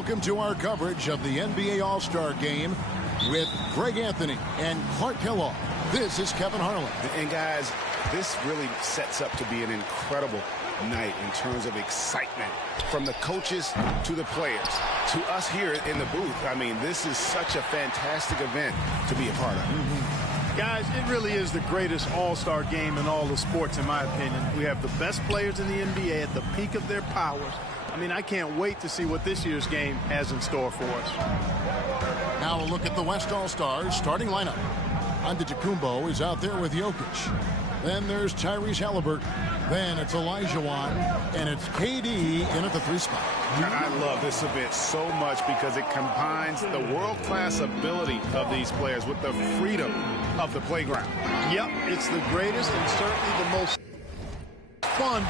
Welcome to our coverage of the NBA All-Star Game with Greg Anthony and Clark Kellogg. This is Kevin Harlan. And guys, this really sets up to be an incredible night in terms of excitement from the coaches to the players to us here in the booth. I mean, this is such a fantastic event to be a part of. Guys, it really is the greatest all-star game in all the sports, in my opinion. We have the best players in the NBA at the peak of their powers. I mean, I can't wait to see what this year's game has in store for us. Now a look at the West All-Stars starting lineup. Antetokounmpo is out there with Jokic. Then there's Tyrese Halliburton. Then it's Olajuwon, and it's KD in at the 3 spot. I love this event so much because it combines the world-class ability of these players with the freedom of the playground. Yep, it's the greatest and certainly the most fun.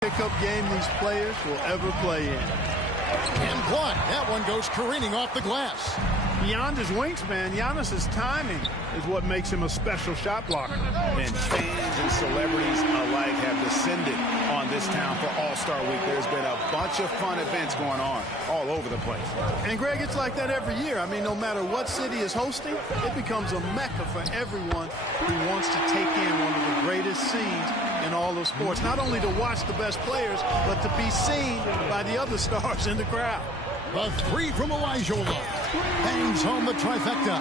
Pickup game these players will ever play in. And blocked. That one goes careening off the glass. Beyond his wingspan, Giannis's timing is what makes him a special shot blocker. And fans and celebrities alike have descended on this town for All-Star Week. There's been a bunch of fun events going on all over the place. And Greg, it's like that every year. I mean, no matter what city is hosting, it becomes a mecca for everyone who wants to take in one of the greatest scenes in all of sports. Not only to watch the best players, but to be seen by the other stars in the crowd. The 3 from Olajuwon hangs home the trifecta.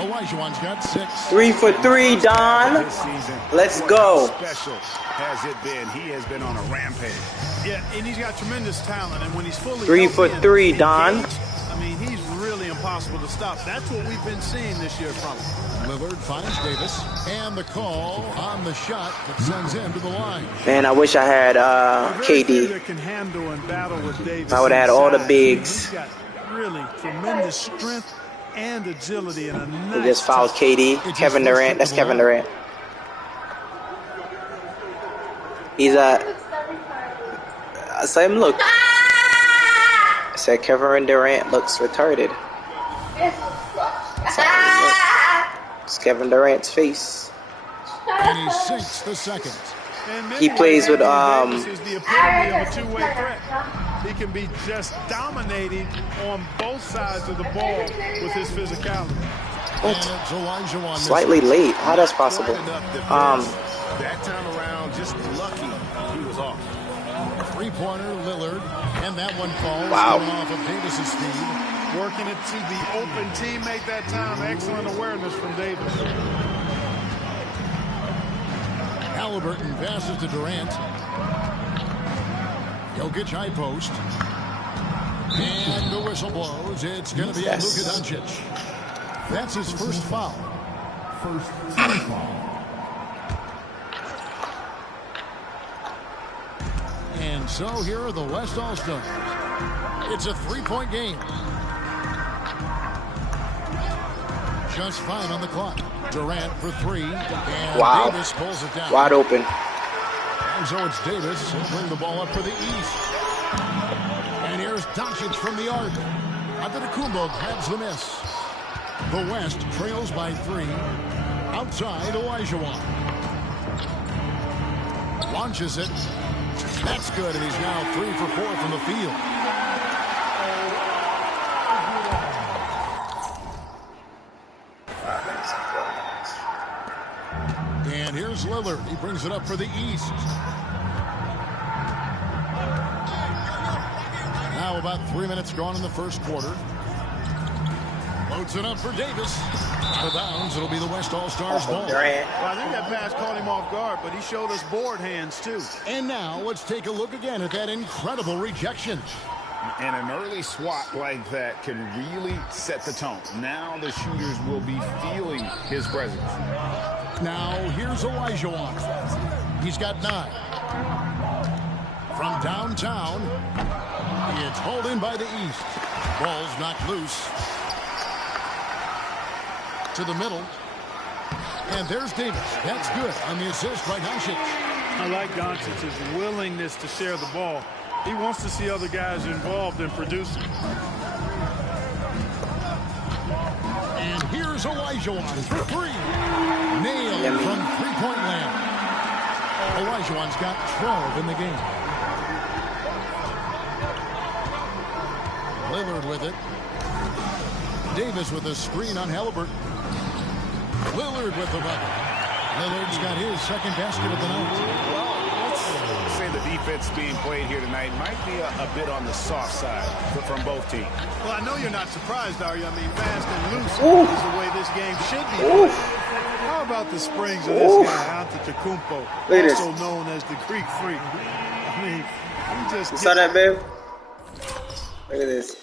Olajuwon's got 6. 3 for 3, Don. Let's go. Special has it been. He has been on a rampage. Yeah, and he's got tremendous talent. And when he's fully 3 for 3, Don. I mean, he's really impossible to stop. That's what we've been seeing this year from him. Lillard finds Davis, and the call on the shot that sends him to the line. Man, I wish I had KD. Can handle and battle with Davis. I would have had all the bigs. He's got really tremendous strength and agility and a nice. He just fouled KD. Kevin Durant. That's Kevin Durant. He's I saw him look. I said Kevin Durant looks retarded. It's Kevin Durant's face. And he sinks the second. He plays with Davis is the epitome of a two-way threat. He can be just dominating on both sides of the ball with his physicality. Slightly late. How that's possible? That time around, just lucky he was off. 3-pointer, Lillard, and that one falls off of Davis's speed. Working it to the open teammate that time. Excellent awareness from Davis. Halliburton passes to Durant. Jokic high post. And the whistle blows. It's going to be Luka Doncic. That's his first foul. First foul. And so here are the West All-Stars. It's a 3-point game. Just 5 on the clock. Durant for 3. And Davis pulls it down. Wide open. And so it's Davis. He'll bring the ball up for the East. And here's Doncic from the arc. Antetokounmpo grabs the miss. The West trails by 3. Outside, Olajuwon. Launches it. That's good, and he's now 3 for 4 from the field. And here's Lillard. He brings it up for the East. Now about 3 minutes gone in the first quarter. Loads it up for Davis. Out of bounds, it'll be the West All-Stars ball. Well, I think that pass caught him off guard, but he showed us board hands, too. And now let's take a look again at that incredible rejection. And an early swat like that can really set the tone. Now the shooters will be feeling his presence. Now here's Olajuwon. He's got 9. From downtown, it's hauled in by the East. Ball's knocked loose. To the middle. And there's Davis. That's good on the assist by Doncic. I like Doncic's willingness to share the ball. He wants to see other guys involved in producing. And here's Olajuwon for three. Nailed from three-point land. Olajuwon's got 12 in the game. Lillard with it. Davis with a screen on Halliburton. Lillard with the bucket. Lillard's got his second basket of the night. Well, let's say the defense being played here tonight might be a bit on the soft side from both teams. Well, I know you're not surprised, are you? I mean, fast and loose is the way this game should be played. How about the springs of this guy, Antetokounmpo, also known as the Greek Freak? I mean, he just... You saw that, babe? Look at this.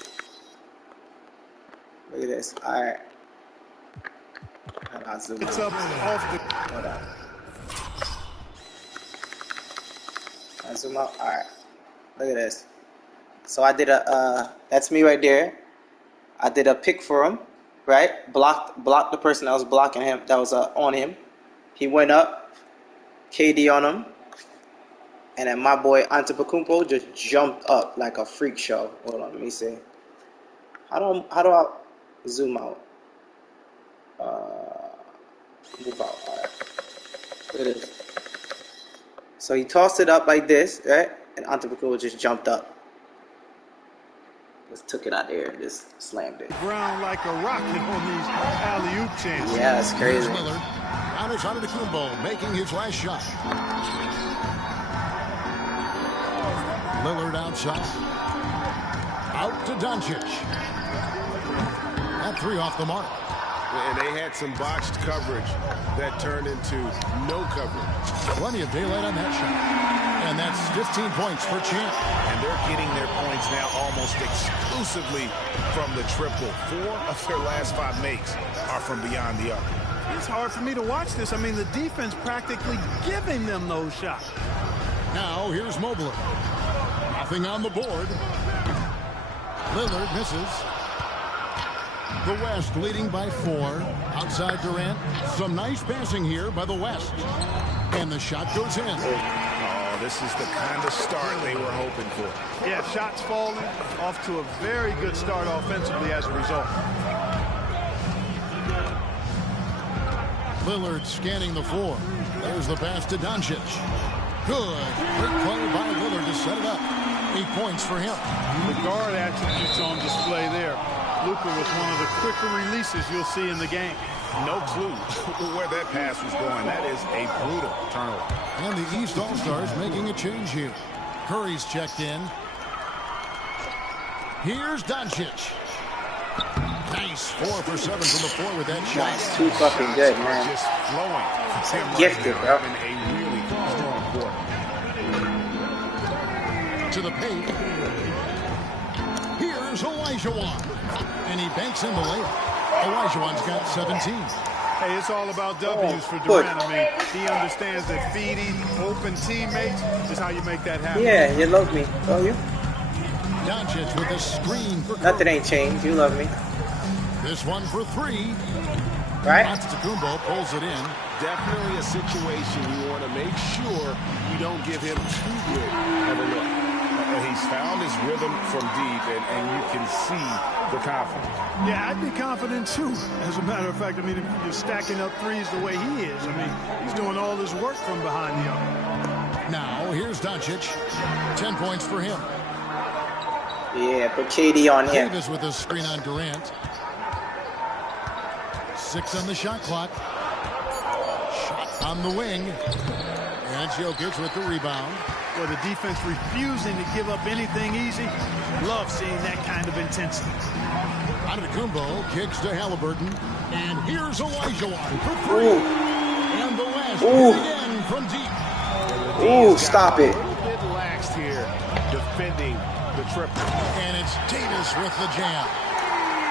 Look at this. All right. I'll zoom It's out. up off the... Hold on. I'll zoom out. All right. Look at this. So I did a, that's me right there. I did a pick for him, right? Blocked the person that was blocking him, that was on him. He went up, KD on him, and then my boy Antetokounmpo just jumped up like a freak show. Hold on, let me see. How do I zoom out? Move out. All right. Look at this. So he tossed it up like this, right? And Antetokounmpo just jumped up. Just took it out there and just slammed it. Ground like a rocket on these alley-oop chances. Yeah, it's crazy. Lillard. Giannis Antetokounmpo making his last shot. Lillard outside. Out to Doncic. That three off the mark. And they had some botched coverage that turned into no coverage. Plenty of daylight on that shot. And that's 15 points for Champ. And they're getting their points now almost exclusively from the triple. 4 of their last 5 makes are from beyond the arc. It's hard for me to watch this. I mean, the defense practically giving them those shots. Now here's Mobley. Nothing on the board. Lillard misses. The West leading by 4. Outside Durant. Some nice passing here by the West. And the shot goes in. Oh, this is the kind of start they were hoping for. Yeah, shots falling. Off to a very good start offensively as a result. Lillard scanning the floor. There's the pass to Doncic. Good. Quick play by Lillard to set it up. 8 points for him. The guard attributes on display there. Luka was one of the quicker releases you'll see in the game. No clue where that pass was going. That is a brutal turnover. And the East All-Stars making a change here. Curry's checked in. Here's Doncic. Nice 4 for 7 from the floor with that shot. Nice. Too fucking good, man. Just flowing. Gifted, bro. In a really strong quarter. To the paint. Here's Olajuwon. And he banks in the layup. Olajuwon's got 17. Hey, it's all about W's for Durant. I mean, he understands that feeding open teammates is how you make that happen. Yeah, you love me, don't you? Doncic with a screen for Curry. Nothing ain't changed. You love me. This one for 3. Right? Antetokounmpo pulls it in. Definitely a situation you want to make sure you don't give him too good of a look. He's found his rhythm from deep, and you can see the confidence. Yeah, I'd be confident too. As a matter of fact, I mean, if you're stacking up threes the way he is, I mean, he's doing all his work from behind the arc. Now, here's Doncic. 10 points for him. Yeah, put KD on him. Davis with a screen on Durant. 6 on the shot clock. Shot on the wing. And Jokic with the rebound. Boy, the defense refusing to give up anything easy. Love seeing that kind of intensity. Antetokounmpo kicks to Halliburton. And here's Olajuwon for 3. And the West again from deep. Ooh, stop it. A little bit laxed here defending the triple. And it's Davis with the jam.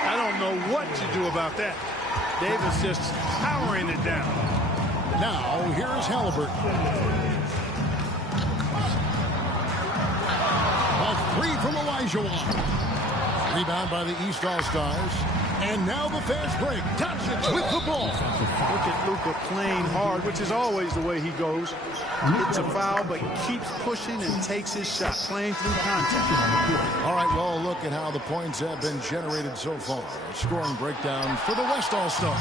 I don't know what to do about that. Davis just powering it down. Now, here's Halliburton. A 3 from Olajuwon. Rebound by the East All-Stars. And now the fast break. Doncic with the ball. Look at Luka playing hard, which is always the way he goes. Gets a foul, but keeps pushing and takes his shot, playing through contact. All right, well, look at how the points have been generated so far. A scoring breakdown for the West All-Stars.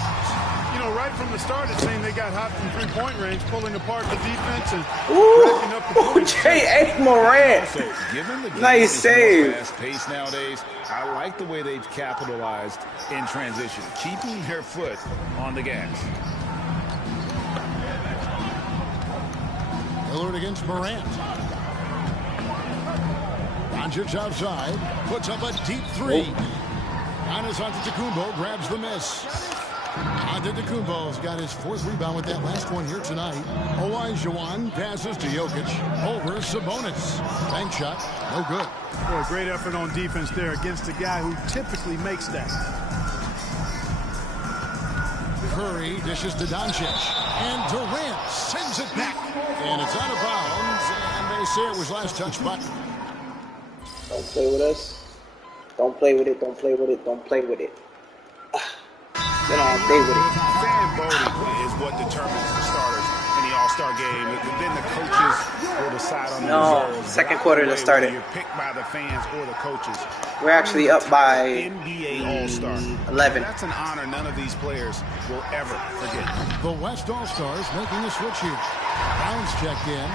You know, right from the start, it seemed they got hot from three-point range, pulling apart the defense and racking up the points. J.A. Morant. So, given the Nice save. fast pace nowadays, I like the way they've capitalized in transition, keeping their foot on the gas. Lillard against Morant. Doncic outside, puts up a deep three. Giannis Antetokounmpo grabs the miss. Antetokounmpo's got his 4th rebound with that last one here tonight. Olajuwon passes to Jokic over Sabonis. Bank shot, no good. Boy, great effort on defense there against a guy who typically makes that. Curry dishes to Doncic, and Durant sends it back, and it's out of bounds, and they say it was last touch button. Don't play with us. Don't play with it. Don't play with it. Don't play with it. Then I'll play with it. Fan voting is what determines the starters in the All-Star game. Then the coaches will decide on the reserves. Second quarter just started. You're picked by the fans or the coaches. We're actually up by NBA All-Star. 11. That's an honor none of these players will ever forget. The West All-Stars making a switch here. Browns checked in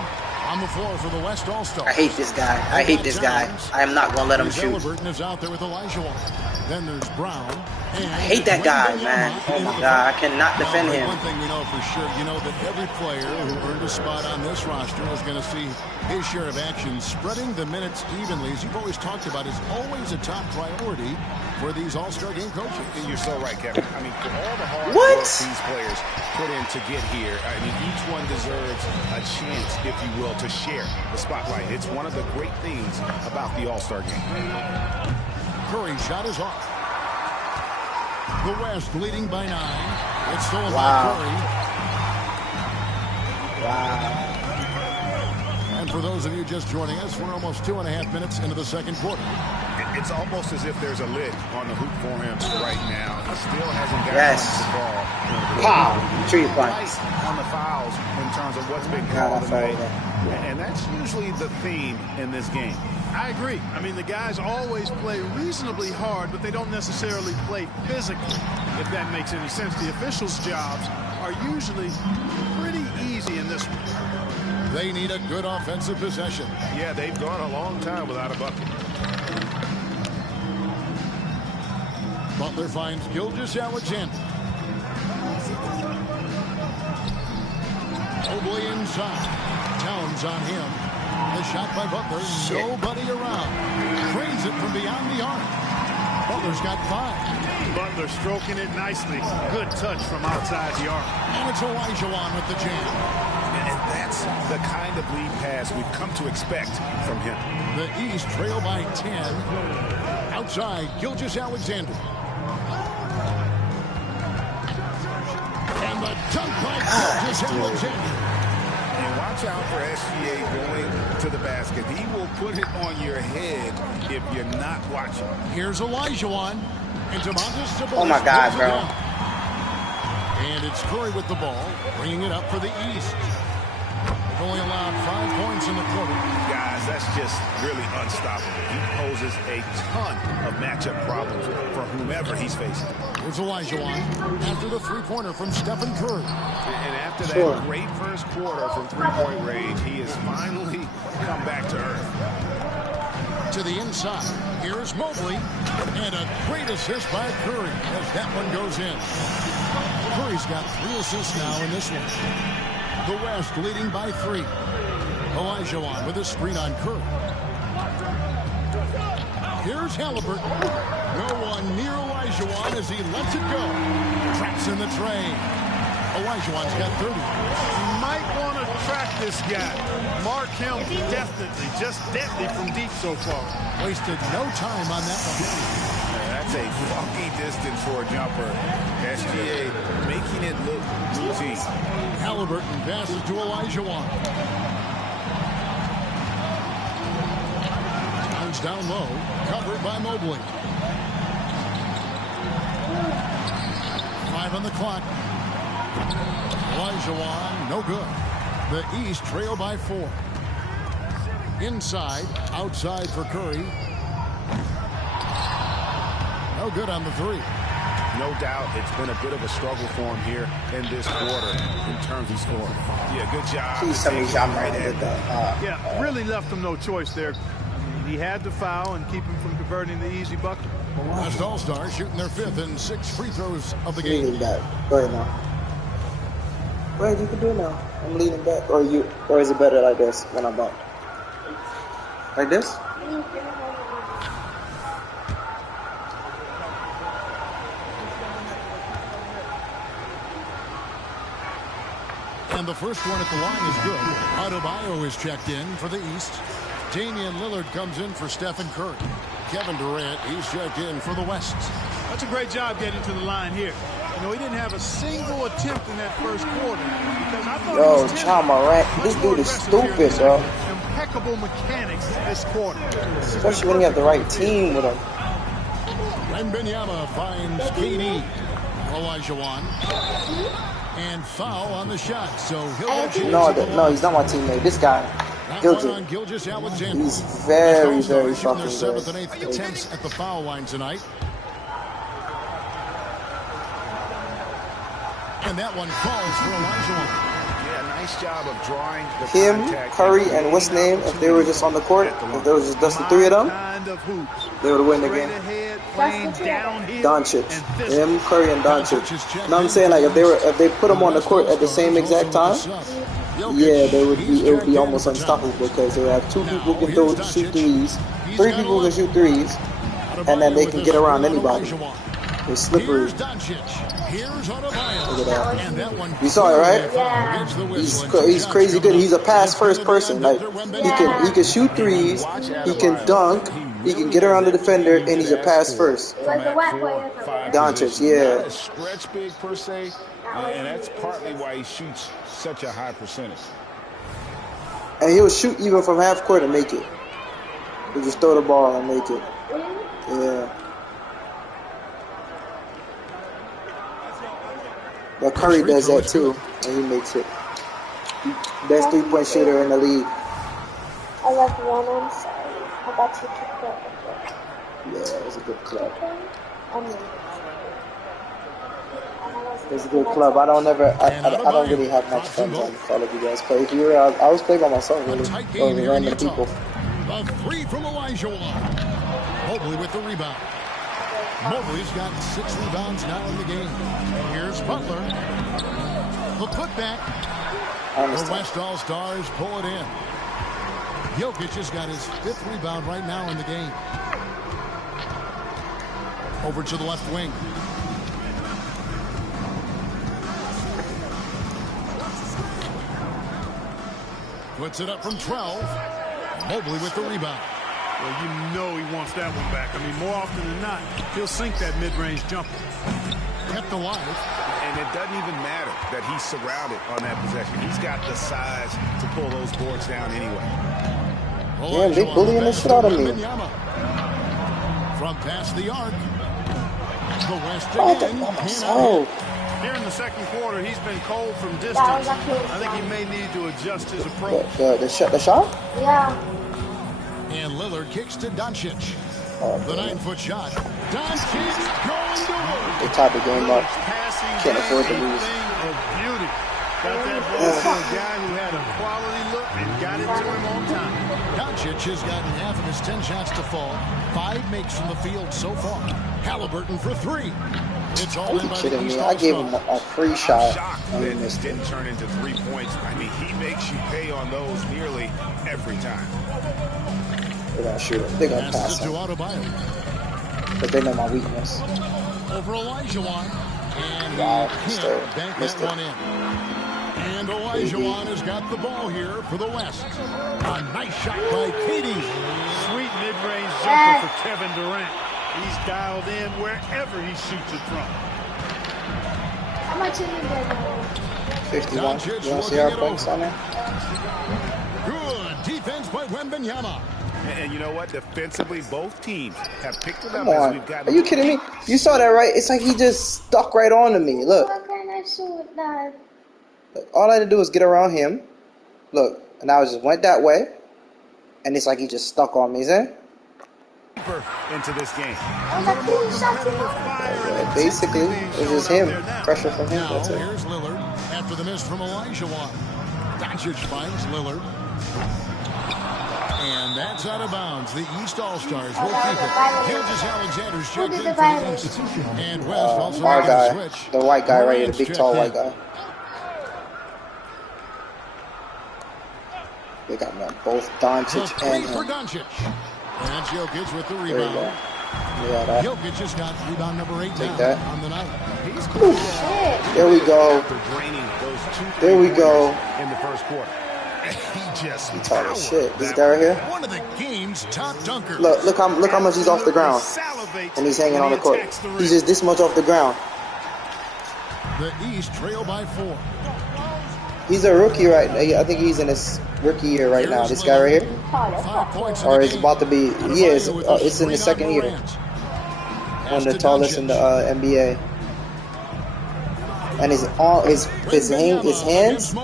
on the floor for the West All-Stars. I hate this guy. I hate this guy. I am not going to let him shoot. Halliburton is out there with Olajuwon. Then there's Brown. And I hate that guy, man. Oh, my God. I cannot defend him. One thing we know for sure, you know that every player who earned a spot on this roster is going to see his share of action. Spreading the minutes evenly, as you've always talked about, is always a top priority for these All-Star game coaches. And you're so right, Kevin. I mean, for all the hard work these players put in to get here, I mean, each one deserves a chance, if you will, to share the spotlight. It's one of the great things about the All-Star game. Curry shot is off. The West leading by 9. It's stolen by Curry. Wow. And for those of you just joining us, we're almost 2.5 minutes into the second quarter. It's almost as if there's a lid on the hoop for him right now. He still hasn't gotten the ball. Pow! 3 points. On the fouls in terms of what's been called tonight. And that's usually the theme in this game. I agree. I mean, the guys always play reasonably hard, but they don't necessarily play physically, if that makes any sense. The officials' jobs are usually pretty easy in this one. They need a good offensive possession. Yeah, they've gone a long time without a bucket. Butler finds Gilgeous-Alexander. Mobley inside. Towns on him. The shot by Butler. Nobody around. Cranes it from beyond the arc. Butler's got 5. Butler stroking it nicely. Good touch from outside the arc. And it's Olajuwon with the jam. And that's the kind of lead pass we've come to expect from him. The East trail by 10. Outside, Gilgeous-Alexander. And the dunk by Gilgeous-Alexander. And watch out for SGA going to the basket. He will put it on your head if you're not watching. Here's Olajuwon. And Domantas Sabonis. Oh, my God, bro. And it's Curry with the ball, bringing it up for the East. They've only allowed 5 points in the quarter. Guys, that's just really unstoppable. He poses a ton of matchup problems for whomever he's facing. Here's Olajuwon after the three-pointer from Stephen Curry. And after that great first quarter from three-point range, he has finally come back to earth. To the inside, here's Mobley, and a great assist by Curry as that one goes in. Curry's got 3 assists now in this one. The West leading by 3. Olajuwon with a screen on Curry. Here's Halliburton. No one near Olajuwon as he lets it go. Traps in the train. Olajuwon's got 30. You might want to track this guy. Mark him definitely, just deadly from deep so far. Wasted no time on that one. That's a funky distance for a jumper. SGA making it look routine. Halliburton passes to Olajuwon. Turns down low, covered by Mobley. 5 on the clock. Olajuwon, no good. The East trail by 4. Inside, outside for Curry. No good on the 3. No doubt it's been a bit of a struggle for him here in this quarter in terms of scoring. Yeah, good job. Please tell me John Moran did that. Yeah, really left him no choice there. I mean, he had to foul and keep him from converting the easy bucket. West All-Stars shooting their 5th and 6th free throws of the Leaning game. back. Go ahead now. Go ahead, you can do it now. I'm leaning back. Or is it better like this when I'm up? Like this? And the first one at the line is good. Adebayo is checked in for the East. Damian Lillard comes in for Stephen Curry. Kevin Durant, he's checked in for the West. That's a great job getting to the line here. You know, he didn't have a single attempt in that first quarter. Because I thought Yo, he was John Moran, this dude is stupid, bro. Impeccable mechanics this quarter. Especially when you have the right team with him. Wembanyama finds KD. Olajuwon. And foul on the shot. So he'll get a No, chance. no, he's not my teammate. This guy, That one on Gilgit. Gilgeous-Alexander. He's very, West very All-Stars shooting fucking their 7th and good. 8th attempts at the foul line tonight. And that one falls for Olajuwon. Yeah, nice job of drawing the Him, contact. Curry, and what's name, if they were just on the court, if there was just the 3 of them, Kind of hoops. they would have won the Straight game. ahead, playing downhill, Doncic. and this- Him, Curry, and Doncic. No, I'm saying like if they put them on the court at the same exact time, yeah, it would be almost unstoppable because they would have 2 people who can shoot threes, 3 people who can shoot threes, and then they can get around anybody. They're slippery. Here's Doncic. Here's Adebayo. Look at that. And that one You saw it, right? Yeah. He's crazy good. He's a pass first person. Like he can shoot threes, he can dunk, he can get around the defender, and he's a pass first. Like the wet player. Doncic, yeah. Not a stretch big per se, and that's partly why he shoots such a high percentage. And he'll shoot even from half court and make it. He'll just throw the ball and make it. Yeah. But Curry does that too, and he makes it. Best 3-point shooter in the league. I like one side. How about you took that? Yeah, it's a good club. I mean, It's a good club. I don't really have much fun trying to follow you guys play. If you were, I always play by myself, really, Tight or game with here in random Utah. people. The 3 from Olajuwon. Mobley with the rebound. Mobley's got 6 rebounds now in the game. Here's Butler. The putback. I The understand. West All-Stars pull it in. Jokic has got his 5th rebound right now in the game. Over to the left wing. Puts it up from 12. Mobley with the rebound. Well, you know he wants that one back. I mean, more often than not, he'll sink that mid-range jumper. Kept alive. And it doesn't even matter that he's surrounded on that possession. He's got the size to pull those boards down anyway. Damn, they bullying the shit out of me. From past the arc. The West Oh, again. oh, Here in the second quarter, he's been cold from distance. That was actually I think he may need to adjust his approach. the shot? yeah. And Lillard kicks to Doncic. Oh, The man. 9-foot shot. Doncic going to work. They tied the game up. Passing Can't afford to game, lose. thing of beauty. Got that ball to a guy who had a quality look and got it to him on time. Doncic has gotten half of his 10 shots to fall. 5 makes from the field so far. Halliburton for 3. It's all Are in you by the kidding East me? I gave him All-Stars. a free I'm shot shocked and that he it missed it. didn't turn into 3 points. I mean, he makes you pay on those nearly every time. They're gonna shoot it. They're gonna Passes pass it to him. Adebayo. But they know my weakness. Over Olajuwon. And Wow, he missed can't it. bank Missed that it. one in. And Olajuwon has got the ball here for the West. A nice shot by KD. Sweet mid-range jumper for Kevin Durant. He's dialed in wherever he shoots it from. How much is it? 51. Doncic You want to see looking our it points over. on there? Good defense by Wembanyama. And you know what? Defensively, both teams have picked it up Come as on. we've gotten. Are you kidding me? You saw that, right? It's like he just stuck right onto me. Look. Why can't I shoot that? Look, all I had to do was get around him. Look, and I just went that way. And it's like he just stuck on me, see? Into this game. Oh, that clean shot. Yeah, basically, it was just him. Pressure from him, Now, that's it. here's Lillard after the miss from Elijah Wan. Doncic finds Lillard. And that's out of bounds. The East All-Stars will keep it. Gilgeous Alexander's checked in for the East. And West also Our making a guy, switch. the white guy right here, the Morant's big tall checked white in. guy. They got them both The Doncic three and for him. Doncic. And Jokic with the There you go. rebound. Yeah, that. Jokic just got rebound number 8 Take now that. on the night. He's Shit. There we go. after draining those 2 There we go. in the first quarter. He just Tall as shit. This guy right here. One of the game's top dunkers. Look how much he's off the ground. And he's hanging on the court. He's just this much off the ground. The East trail by 4. He's a rookie right now. I think he's in his rookie year right now. This guy right here. Tall as 5 fuck. points in Or the it's game. about to be. He is. It's in the Adebayo second with year. 3 on One Morant. of the tallest in the NBA. And his hands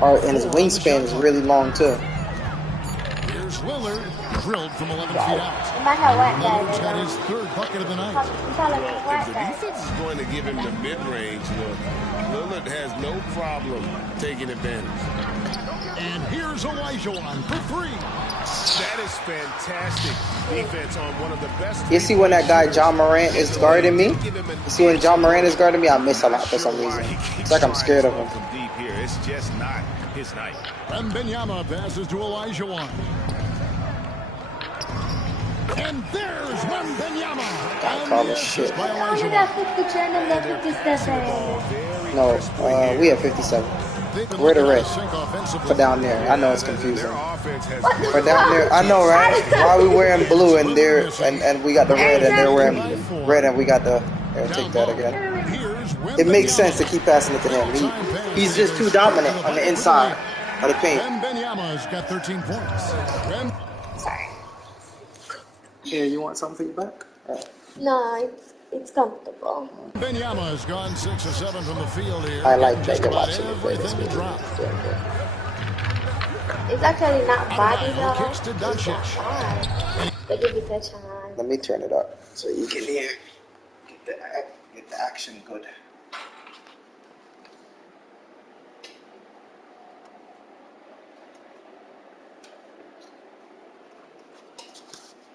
are and his wingspan is really long too. Here's Lillard, drilled from 11 feet out. It might not work Lillard's got that. his 3rd bucket of the night. I'm telling you, it work The that. defense is going to give him the mid-range look. Lillard has no problem taking advantage. And here's Elijah Wan for 3. That is fantastic defense on one of the best. You see when that guy John Morant is guarding me? You see when John Morant is guarding me, I miss a lot for some reason. It's like I'm scared of him. From deep here, it's just not his night. Wembanyama passes to Elijah Wan. And there's Wembanyama. God, call this shit. By I Elijah only Wan. got 52 and I'm at 57. No, we have 57. They've been We're the looking red. to sink offensively. For down there, I know it's confusing. Their offense has For down there, I know, right? Why we wearing blue and they're and we got the red and they're wearing red and we got the. Here, take that again. Here's It makes Wembanyama. sense to keep passing it to him. He's just too dominant on the inside of the paint. Wembanyama's got 13 points. Sorry. Here, you want something for your back? No, it's comfortable. Wembanyama has gone 6 or 7 from the field here. I like Just that you're about watching it play this everything to video. drop. It's actually not body Adebayo though. kicks to It's Doncic. not fine. But if you touch on. Let me turn it up so you can hear. Get the action good.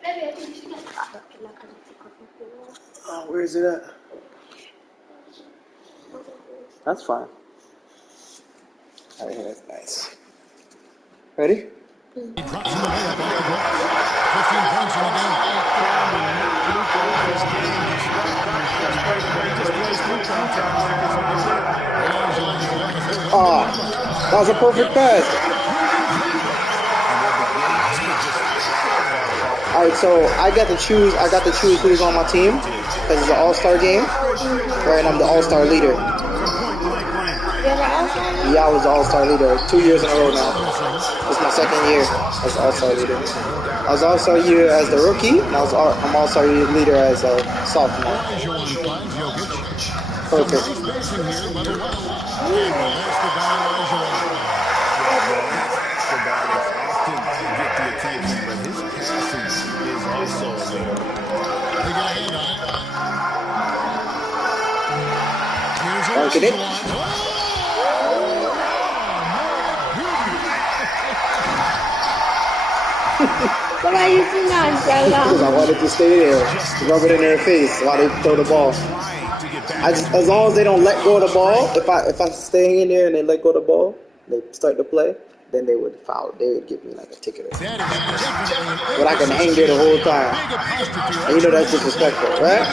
Maybe I think you should get Oh, where is it at? That's fine. Right here, that's nice. Ready? He drops him away up off the glass. 15 points in the game. Oh, that was a perfect pass. All right, so I got to choose who's on my team because it's an all-star game, right? And I'm the all-star leader. Yeah, I was the all-star leader 2 years in a row now. It's my second year as all-star leader. I was all-star leader as the rookie, and I'm all-star leader as a sophomore. Elijah Wan finds Jokic. Perfect. Nice spacing here by the West. And that's the guy Elijah Wan. the guy that's often get the attention, but his passing is also elite. They get a hand on it. Here's Dunking it. Elijah Wan. What are you doing on, Because I wanted to stay there, rub it in their face while they throw the ball. As long as they don't let go of the ball, if I stay in there and they let go of the ball, they start to play, then they would foul. They would give me like a ticket or something. That is definitely But I can hang there the whole time. big apostrophe. And you know that's disrespectful, right?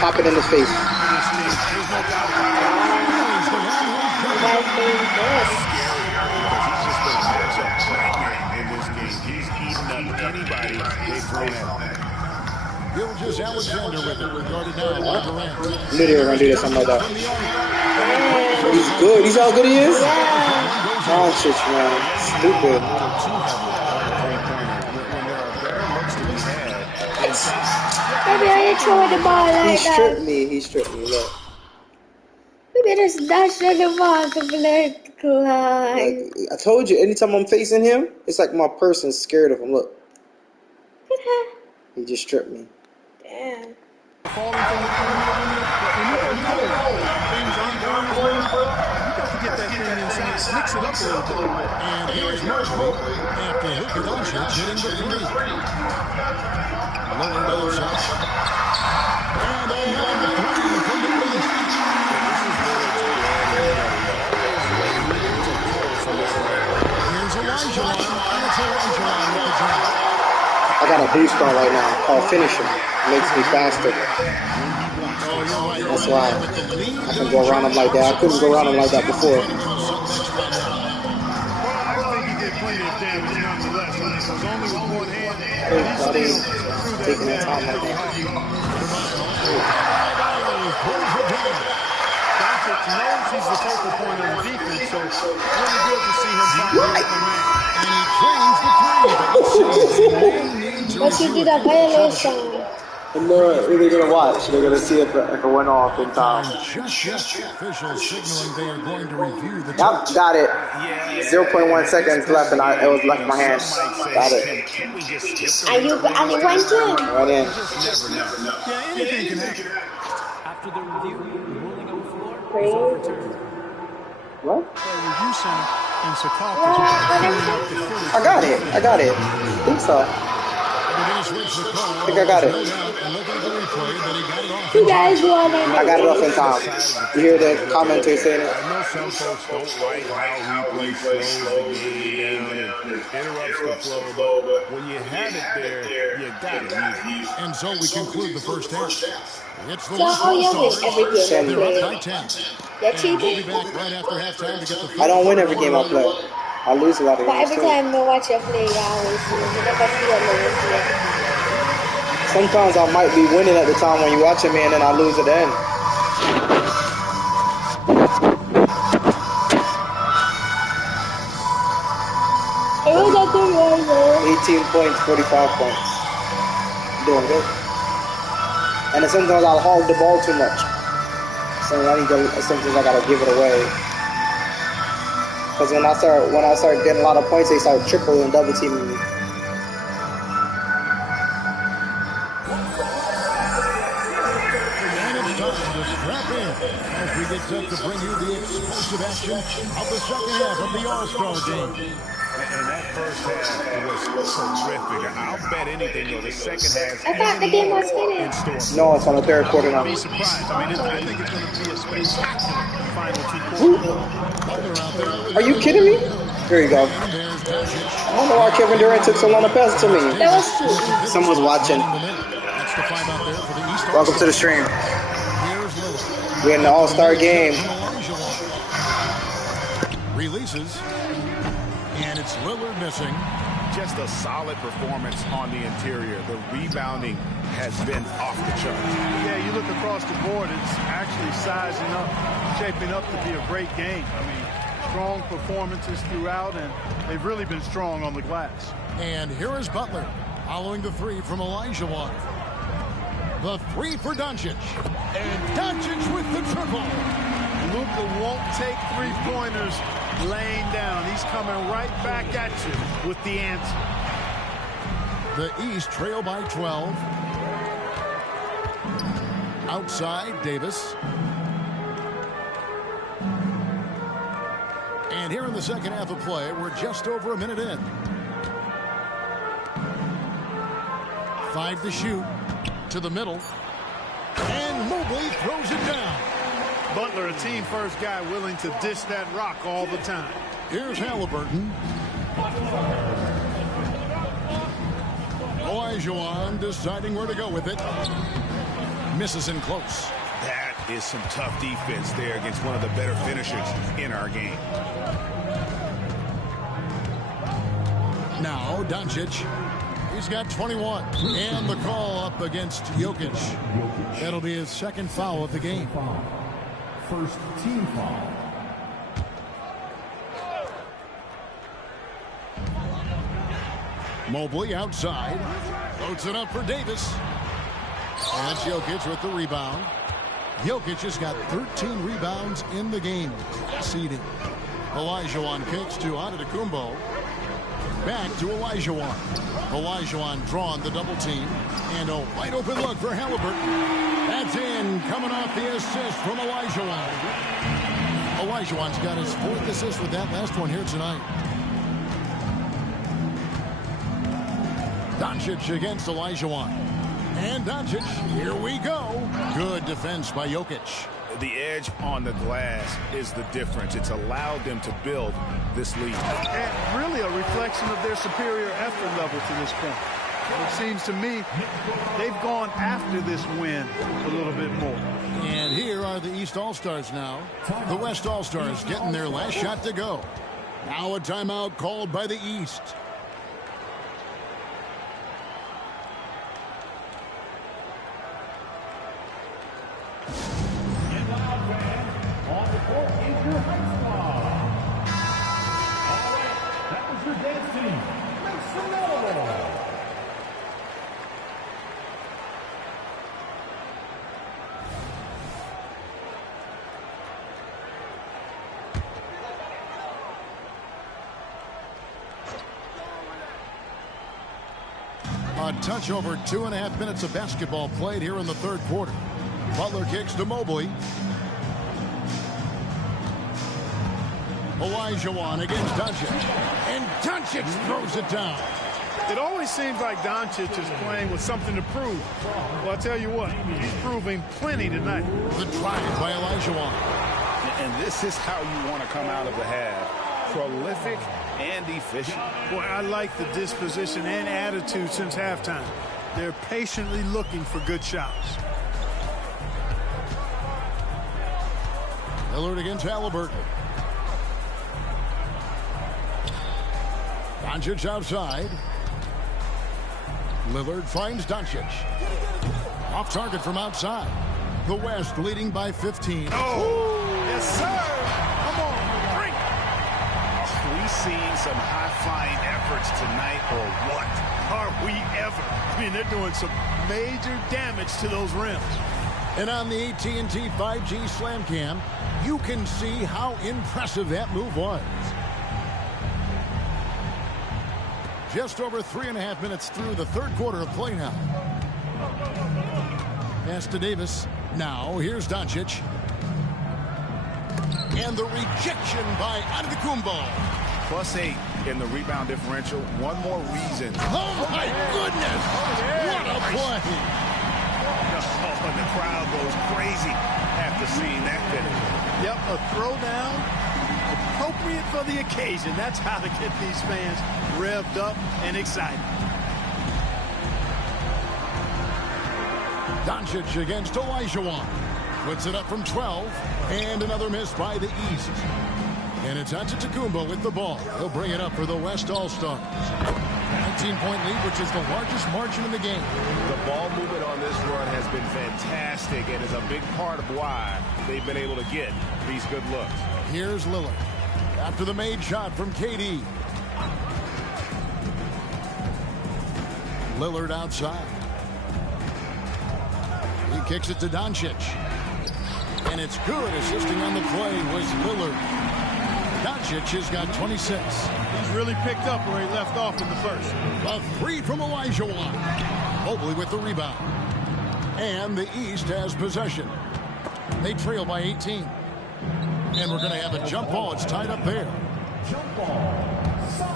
Pop it in his face. In this game, he's eating up anybody they throw at him. Gilgeous Alexander with it, regarded now by Durant. I knew they were going to do something like that. He's good. You see how good he is? Goes Doncic, man. Stupid. Maybe I ain't throwing the ball He like stripped that. me. He stripped me. Look. Maybe I just dash on the ball to flirt line. Like, I told you, anytime I'm facing him, it's like my person's scared of him. Look. He just stripped me. Damn. Falling from the corner, but when you go cold, things aren't going as well. You got to get that thing inside, mix it up a little bit. And here's Mosley after Luka Doncic hitting the three. Lillard outside. And another three from the east. Here's Elijah, and it's Elijah with the drive. I got a boost on right now called Finisher. Makes me faster. That's why I can go around him like that. I couldn't go around him like that before. Well, I think he did plenty of damage nonetheless. It was only with one hand. I didn't taking that time like that. Doncic knows he's the focal point of the defense, so it's really good to see him find the open man. And he drains the three. But you did a violation. And they're gonna watch. They're gonna see if it went off in time. Just yet, officials signaling they are going to review the Yep, got it. 0.1 seconds left, and it was left in my hands. Got it. And you went in. Right in. Yeah, anything can happen. After the review, the ruling on the floor is Crazy. overturned. What? Review center in Secaucus. I got it. I got it. I think so. I think I got it. You guys won it. I got it off in time. You hear the commentator saying it? I know some folks don't like how replay slows the game down and interrupts the flow, but when you have it there, you got to use it. And so we conclude the first half. It's the So how you win every game you They're up play? by 10. You're And we'll be cheating. back right after halftime to get the I don't win every game I play. I lose a lot of But games every too. time I watch you play, you always lose. You never feel lose. Sometimes I might be winning at the time when you're watching me, and then I lose at the end. It was a good one, though. 18 points, 45 points. Doing good. And then sometimes I'll hog the ball too much. So sometimes I gotta give it away. Because when I start getting a lot of points, they start triple and double teaming me. And it's time to strap in as we get set to bring you the explosive action of the second half of the All-Star game. And that first half was terrific. I'll bet anything, though, the second half. I thought the game was finished. No, it's on the third quarter now. Be surprised. I mean, I think it's going to be a spectacular final two quarters. Butler out there. Are you kidding me? Here you go. And there's Doncic. I don't know why Kevin Durant took so long to pass to me. That was too easy. Someone's watching. That's the five out there for the East. Welcome to the stream. Here's Lillard. We're in the All-Star game. Releases. And it's Lillard missing. Just a solid performance on the interior. The rebounding has been off the charts. Yeah, you look across the board, it's actually sizing up, shaping up to be a great game. I mean, strong performances throughout, and they've really been strong on the glass. And here is Butler following the three from Elijah Wan. The three for Doncic. And Doncic with the triple. Luka won't take three-pointers laying down. He's coming right back at you with the answer. The East trail by 12. Outside, Davis. And here in the second half of play, we're just over a minute in. 5 to shoot. To the middle. And Mobley throws it down. Butler, a team-first guy willing to dish that rock all the time. Here's Halliburton. Olajuwon deciding where to go with it. Misses in close. That is some tough defense there against one of the better finishers in our game. Now Doncic. He's got 21. And the call up against Jokic. That'll be his second foul of the game. First team foul. Mobley outside. Loads it up for Davis. And Jokic with the rebound. Jokic has got 13 rebounds in the game. Seeding. Olajuwon kicks to Antetokounmpo. Back to Olajuwon. Olajuwon drawing the double team. And a wide open look for Halliburton. That's in. Coming off the assist from Olajuwon. Olajuwon's got his 4th assist with that last one here tonight. Doncic against Olajuwon. And Doncic, here we go. Good defense by Jokic. The edge on the glass is the difference. It's allowed them to build this lead. And really a reflection of their superior effort level to this point. It seems to me they've gone after this win a little bit more. And here are the East All-Stars now. The West All-Stars getting their last shot to go. Now a timeout called by the East. A touch over 2.5 minutes of basketball played here in the third quarter. Butler kicks to Mobley. Olajuwon against Doncic. And Doncic throws it down. It always seems like Doncic is playing with something to prove. Well, I tell you what, he's proving plenty tonight. The drive by Olajuwon. And this is how you want to come out of the half. Prolific and efficient. Boy, I like the disposition and attitude since halftime. They're patiently looking for good shots. Lillard against Halliburton. Doncic outside. Lillard finds Doncic. Off target from outside. The West leading by 15. Oh, yes, sir. Come on, bring it. We seeing some high-flying efforts tonight, or what? Are we ever? I mean, they're doing some major damage to those rims. And on the AT&T 5G Slam Cam, you can see how impressive that move was. Just over 3.5 minutes through the third quarter of play now. Pass to Davis. Now, here's Doncic. And the rejection by Antetokounmpo. +8 in the rebound differential. One more reason. Oh, my goodness! What a play! Oh, and the crowd goes crazy after seeing that finish. Yep, a throwdown appropriate for the occasion. That's how to get these fans revved up and excited. Doncic against Olajuwon. Puts it up from 12. And another miss by the East. And it's Antetokounmpo with the ball. He'll bring it up for the West All-Stars. 19-point lead, which is the largest margin in the game. The ball movement on this run has been fantastic and is a big part of why they've been able to get these good looks. Here's Lillard. After the made shot from KD. Lillard outside. He kicks it to Doncic. And it's good. Assisting on the play was Lillard. Doncic has got 26. He's really picked up where he left off in the first. A three from Olajuwon. Mobley with the rebound. And the East has possession. They trail by 18. And we're going to have a jump ball. It's tied up there.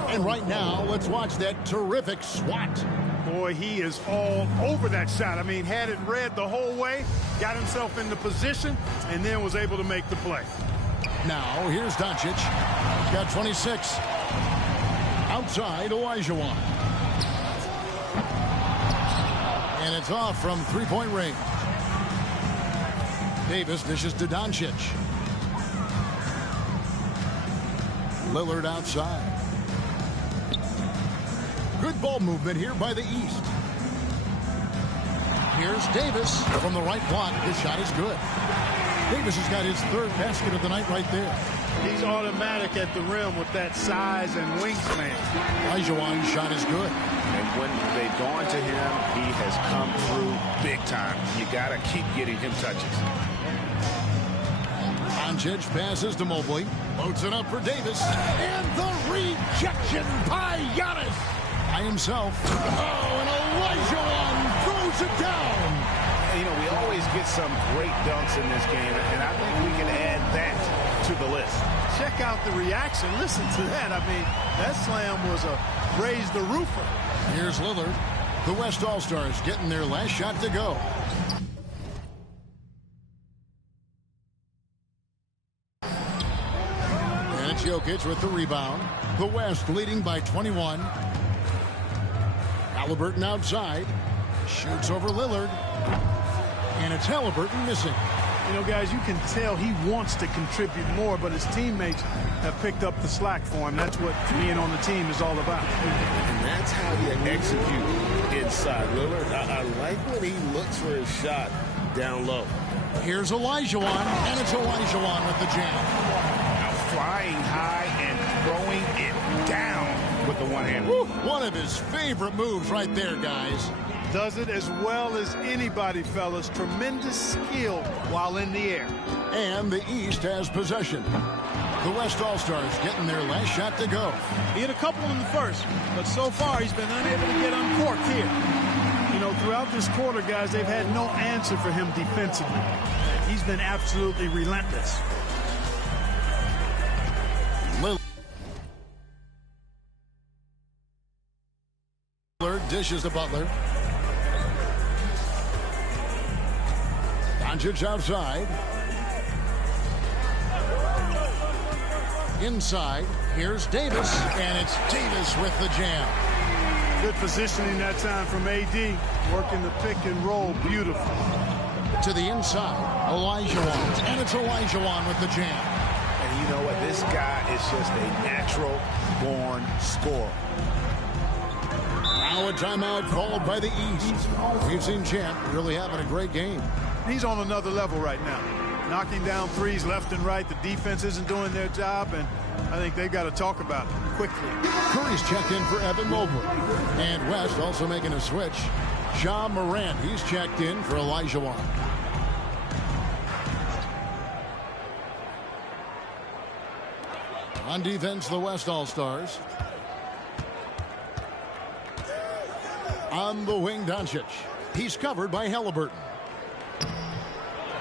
And right now, let's watch that terrific swat. Boy, he is all over that shot. I mean, had it read the whole way, got himself into position, and then was able to make the play. Now, here's Doncic. He's got 26. Outside, Olajuwon. And it's off from three-point range. Davis dishes to Doncic. Lillard outside. Good ball movement here by the East. Here's Davis from the right block. His shot is good. Davis has got his third basket of the night right there. He's automatic at the rim with that size and wingspan. Olajuwon's shot is good. And when they've gone to him, he has come through big time. You got to keep getting him touches. Doncic passes to Mobley. Loads it up for Davis. And the rejection by Giannis. By himself. Oh, and Olajuwon throws it down. You know, we always get some great dunks in this game, and I think we can add that to the list. Check out the reaction. Listen to that. I mean, that slam was a raise the roofer. Here's Lillard. The West All-Stars getting their last shot to go. And it's Jokic with the rebound. The West leading by 21. Halliburton outside. Shoots over Lillard. And it's Halliburton missing. You know, guys, you can tell he wants to contribute more, but his teammates have picked up the slack for him. That's what being on the team is all about. And that's how you execute inside. Lillard, I like when he looks for his shot down low. Here's Olajuwon, and it's Olajuwon with the jam. Now flying high and throwing it down with the one-hand. One of his favorite moves right there, guys. Does it as well as anybody, fellas. Tremendous skill while in the air. And the East has possession. The West All-Stars getting their last shot to go. He had a couple in the first, but so far he's been unable to get uncorked here. You know, throughout this quarter, guys, they've had no answer for him defensively. He's been absolutely relentless. Lillard dishes to Butler. Doncic outside. Inside, here's Davis, and it's Davis with the jam. Good positioning that time from AD, working the pick and roll beautiful. To the inside, Olajuwon, and it's Olajuwon with the jam. And you know what? This guy is just a natural-born scorer. Now a timeout called by the East. We've seen Champ really having a great game. He's on another level right now. Knocking down threes left and right. The defense isn't doing their job, and I think they've got to talk about it quickly. Curry's checked in for Evan Mobley. And West also making a switch. Ja Morant, he's checked in for Olajuwon. On defense, the West All-Stars. On the wing, Doncic. He's covered by Halliburton.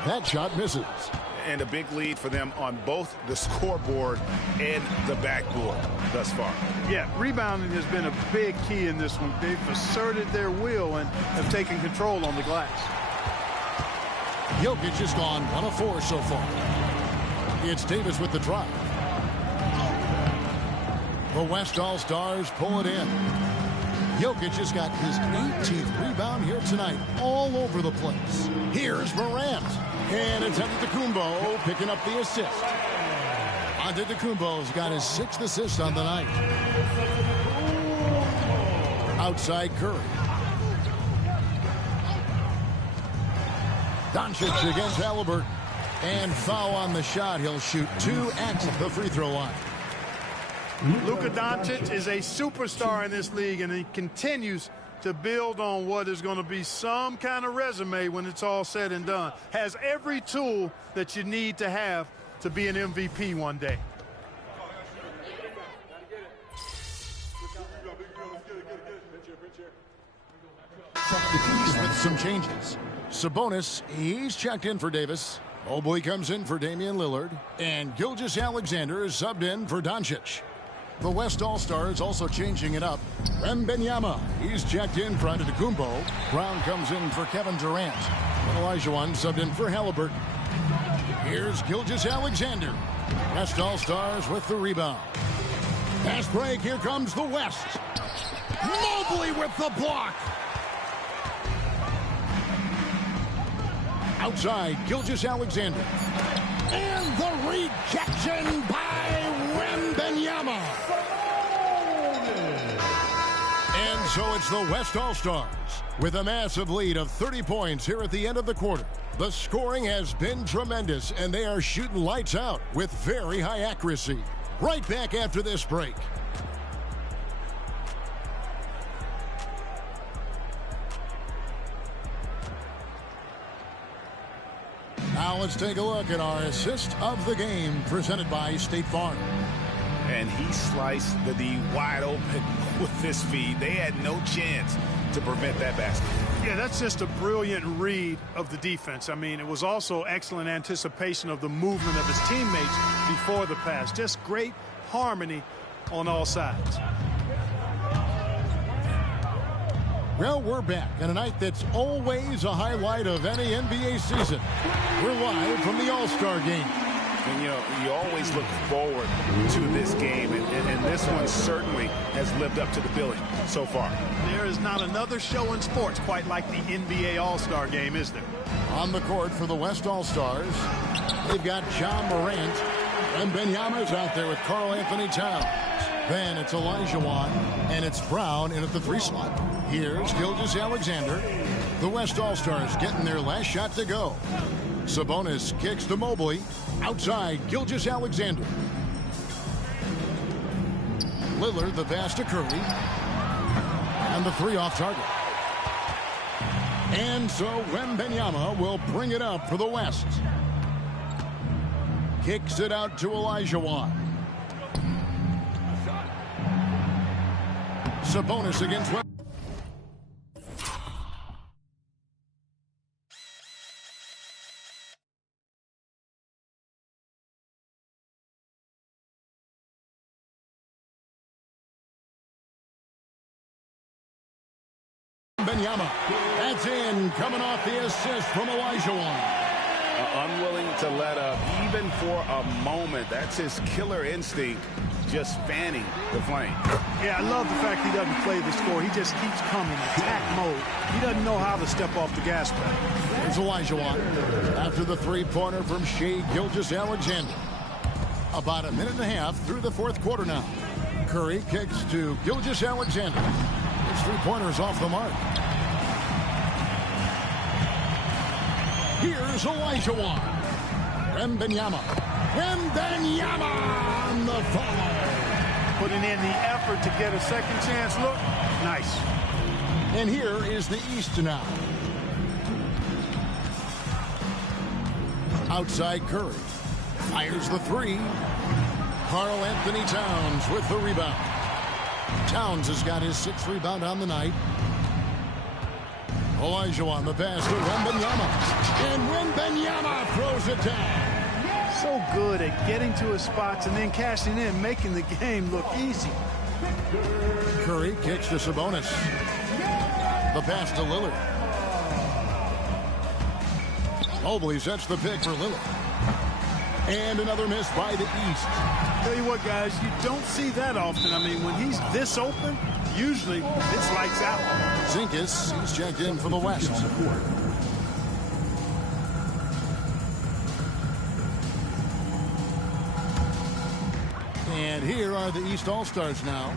That shot misses. And a big lead for them on both the scoreboard and the backboard thus far. Yeah, rebounding has been a big key in this one. They've asserted their will and have taken control on the glass. Jokic has gone 1 of 4 so far. It's Davis with the drive. The West All-Stars pull it in. Jokic has got his 18th rebound here tonight, all over the place. Here's Morant. And it's Antetokounmpo picking up the assist. Antetokounmpo's got his 6th assist on the night. Outside Curry. Doncic against Halliburton. And foul on the shot. He'll shoot 2 at the free throw line. Luka Doncic is a superstar in this league, and he continues to build on what is going to be some kind of resume when it's all said and done. Has every tool that you need to have to be an MVP one day. With some changes. Sabonis, he's checked in for Davis. Mobley comes in for Damian Lillard. And Gilgeous-Alexander is subbed in for Doncic. The West All-Stars also changing it up. Wembanyama, he's checked in for Antetokounmpo. Brown comes in for Kevin Durant. And Olajuwon subbed in for Halliburton. Here's Gilgeous-Alexander. West All-Stars with the rebound. Pass break, here comes the West. Mobley with the block. Outside, Gilgeous-Alexander. And the rejection by Wembanyama. And so it's the West All-Stars with a massive lead of 30 points here at the end of the quarter. The scoring has been tremendous, and they are shooting lights out with very high accuracy. Right back after this break. Now let's take a look at our assist of the game presented by State Farm. And he sliced the D wide open with this feed. They had no chance to prevent that basket. Yeah, that's just a brilliant read of the defense. I mean, it was also excellent anticipation of the movement of his teammates before the pass. Just great harmony on all sides. Well, we're back in a night that's always a highlight of any NBA season. We're live from the All-Star game. And, you always look forward to this game, and this one certainly has lived up to the billing so far. There is not another show in sports quite like the NBA All-Star game, is there? On the court for the West All-Stars, they've got John Morant, and Wembanyama's out there with Karl Anthony Towns. Then it's Olajuwon, and it's Brown in at the 3 slot. Here's Gilgeous-Alexander. The West All-Stars getting their last shot to go. Sabonis kicks to Mobley. Outside, Gilgeous-Alexander. Lillard, the pass to Curry. And the 3 off target. And so Wembanyama will bring it up for the West. Kicks it out to Olajuwon. Sabonis against Wembanyama. That's in, coming off the assist from Olajuwon. Unwilling to let up, even for a moment. That's his killer instinct, just fanning the flame. Yeah, I love the fact he doesn't play the score. He just keeps coming, attack mode. He doesn't know how to step off the gas pedal. Here's Olajuwon after the 3-pointer from Shai Gilgeous-Alexander. About a minute and a half through the 4th quarter now. Curry kicks to Gilgeous-Alexander. His 3-pointers off the mark. Here's Olajuwon. Wembanyama on the follow. Putting in the effort to get a second chance look. Nice. And here is the East now. Outside Curry. Fires the 3. Karl Anthony Towns with the rebound. Towns has got his 6th rebound on the night. Olajuwon, the pass to Wembanyama. And Wembanyama throws it down. So good at getting to his spots and then cashing in, making the game look easy. Curry kicks to Sabonis. The pass to Lillard. Mobley sets the pick for Lillard. And another miss by the East. Tell you what, guys, you don't see that often. I mean, when he's this open, usually it's lights out. Zinkas, he's checked in for the West. And here are the East All-Stars now.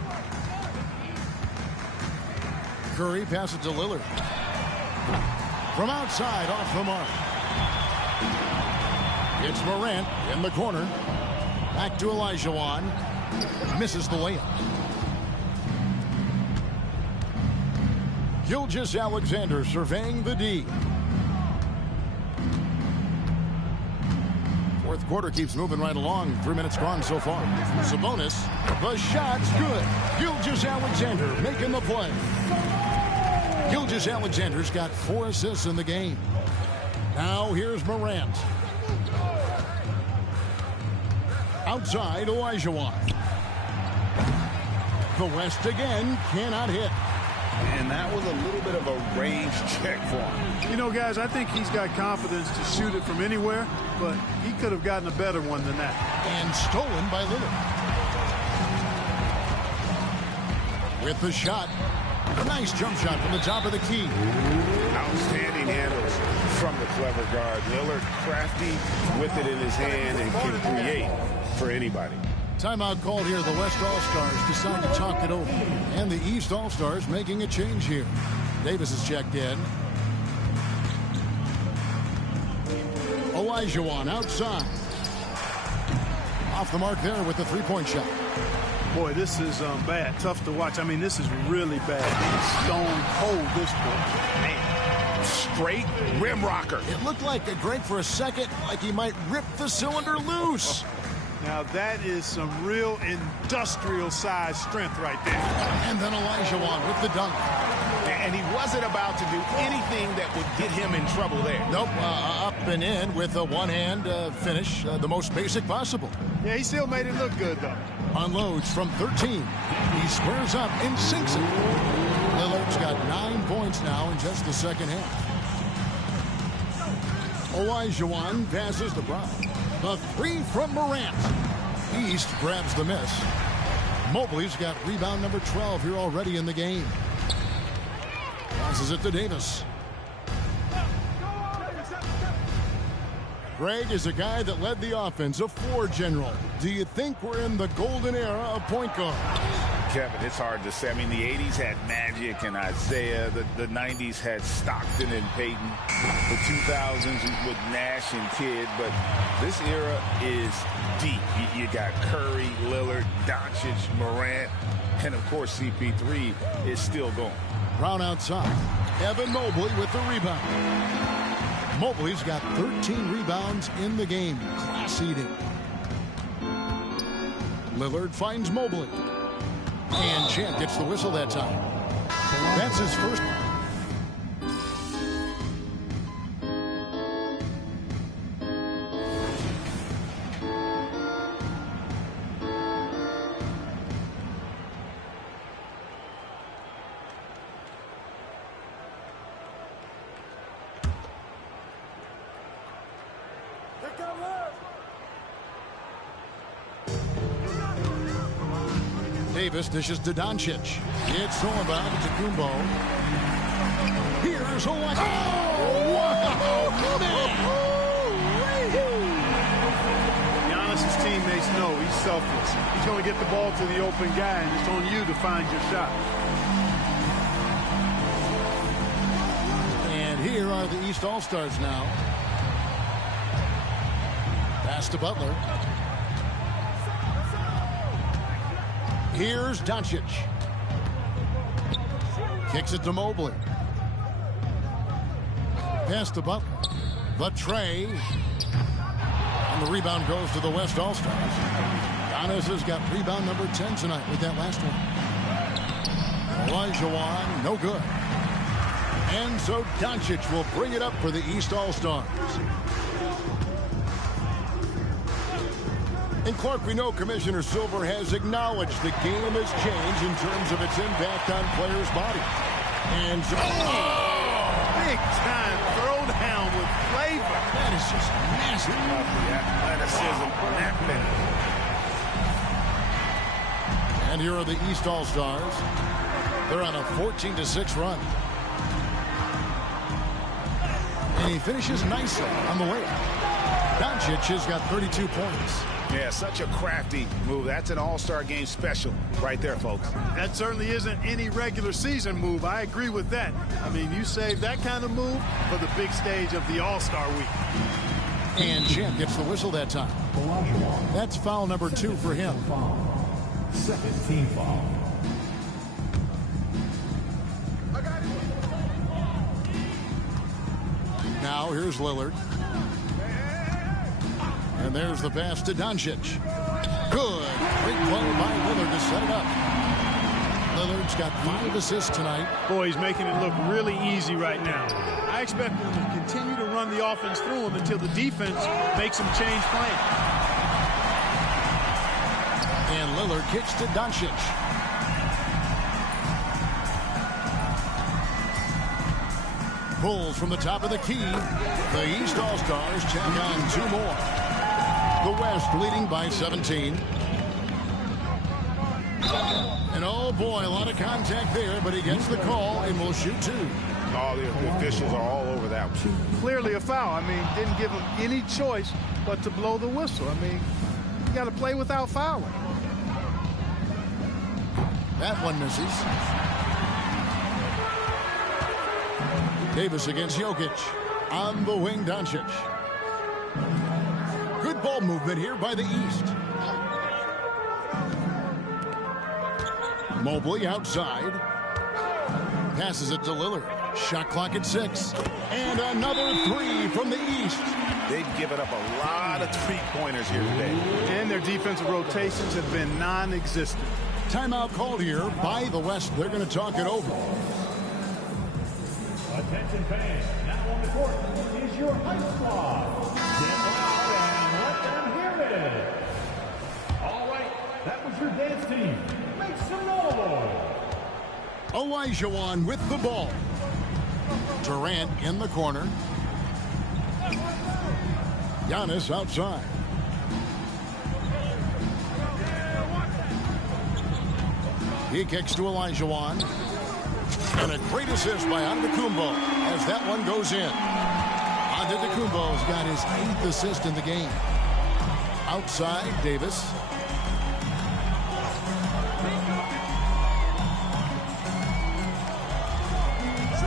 Curry passes to Lillard. From outside, off the mark. It's Morant in the corner. Back to Olajuwon. Misses the layup. Gilgeous-Alexander surveying the D. 4th quarter keeps moving right along. 3 minutes gone so far. Sabonis, the shot's good. Gilgeous-Alexander making the play. Gilgeous-Alexander's got 4 assists in the game. Now here's Morant. Outside, Olajuwon. The West again cannot hit. And that was a little bit of a range check for him. You know, guys, I think he's got confidence to shoot it from anywhere, but he could have gotten a better one than that. And stolen by Lillard. With the shot. A nice jump shot from the top of the key. Outstanding handles from the clever guard. Lillard crafty with it in his hand and can create for anybody. Timeout called here. The West All-Stars decide to talk it over. And the East All-Stars making a change here. Davis is checked in. Olajuwon outside. Off the mark there with the three-point shot. Boy, this is bad. Tough to watch. I mean, this is really bad. He's stone cold, this boy. Man. Straight rim rocker. It looked like Greg for a second, like he might rip the cylinder loose. Now, that is some real industrial-sized strength right there. And then Olajuwon with the dunk. And he wasn't about to do anything that would get him in trouble there. Nope, up and in with a one-hand finish, the most basic possible. Yeah, he still made it look good, though. Unloads from 13. He squares up and sinks it. Lillard's got 9 points now in just the second half. Olajuwon passes to Brown. The three from Morant. East grabs the miss. Mobley's got rebound number 12 here already in the game. Passes it to Davis. Greg is a guy that led the offense, a floor general. Do you think we're in the golden era of point guard? Kevin, it's hard to say. I mean, the 80s had Magic and Isaiah. The 90s had Stockton and Peyton. The 2000s with Nash and Kidd. But this era is deep. You got Curry, Lillard, Doncic, Morant, and, of course, CP3 is still going. Brown outside. Evan Mobley with the rebound. Mobley's got 13 rebounds in the game. Class eating. Lillard finds Mobley. And Champ gets the whistle that time. That's his first. Davis dishes to Doncic. It's thrown back to Kumbo. Here's Olajuwon. Oh, wow! Giannis's teammates know he's selfless. He's going to get the ball to the open guy, and it's on you to find your shot. And here are the East All-Stars now. Pass to Butler. Here's Doncic. Kicks it to Mobley. Pass to Butler. The tray. And the rebound goes to the West All-Stars. Giannis has got rebound number 10 tonight with that last one. Olajuwon, no good. And so Doncic will bring it up for the East All-Stars. And Clark, we know Commissioner Silver has acknowledged the game has changed in terms of its impact on players' bodies. And so, big time throwdown with flavor. That is just nasty. The athleticism on that finish. And here are the East All-Stars. They're on a 14-6 run. And he finishes nicely on the way. Doncic has got 32 points. Yeah, such a crafty move. That's an all-star game special right there, folks. That certainly isn't any regular season move. I agree with that. I mean, you save that kind of move for the big stage of the All-Star week. And Champ gets the whistle that time. That's foul number 2 for him. Second team foul. Now here's Lillard. And there's the pass to Doncic. Good. Great play by Lillard to set it up. Lillard's got 5 assists tonight. Boy, he's making it look really easy right now. I expect them to continue to run the offense through him until the defense makes him change plan. And Lillard kicks to Doncic. Pulls from the top of the key. The East All-Stars check on 2 more. The West leading by 17. And oh boy, a lot of contact there, but he gets the call and will shoot 2. All the officials are all over that one. Clearly a foul. I mean, didn't give him any choice but to blow the whistle. I mean, you got to play without fouling. That one misses. Davis against Jokic. On the wing, Doncic. movement here by the East. Mobley outside. Passes it to Lillard. Shot clock at 6. And another 3 from the East. They've given up a lot of three-pointers here today. And their defensive rotations have been non-existent. Timeout called here by the West. They're going to talk it over. Attention fans, now on the court is your ice squad. Get loud and let them hear it. All right, that was your dance team. Make some noise. Olajuwon with the ball. Durant in the corner. Giannis outside. He kicks to Olajuwon. And a great assist by Antetokounmpo as that one goes in. Antetokounmpo's got his 8th assist in the game. Outside, Davis.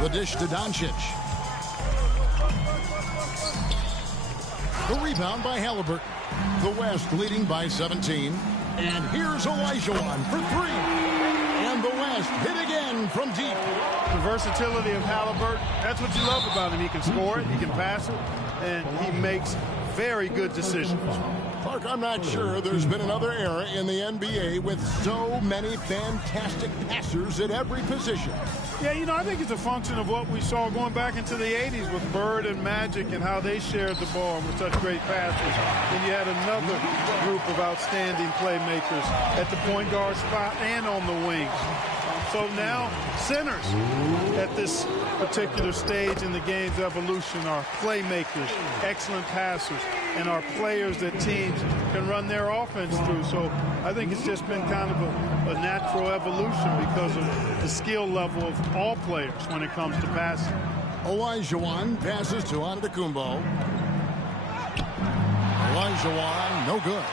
The dish to Doncic. The rebound by Halliburton. The West leading by 17. And here's Olajuwon for 3. And the West hit again from deep. The versatility of Halliburton, that's what you love about him. He can score it, he can pass it, and he makes very good decisions. Clark, I'm not sure there's been another era in the NBA with so many fantastic passers at every position. Yeah, you know, I think it's a function of what we saw going back into the 80s with Bird and Magic and how they shared the ball and were such great passers. And you had another group of outstanding playmakers at the point guard spot and on the wings. So now centers at this particular stage in the game's evolution are playmakers, excellent passers, and are players that teams can run their offense through. So I think it's just been kind of a natural evolution because of the skill level of all players when it comes to passing. Olajuwon passes to Antetokounmpo. Olajuwon, no good.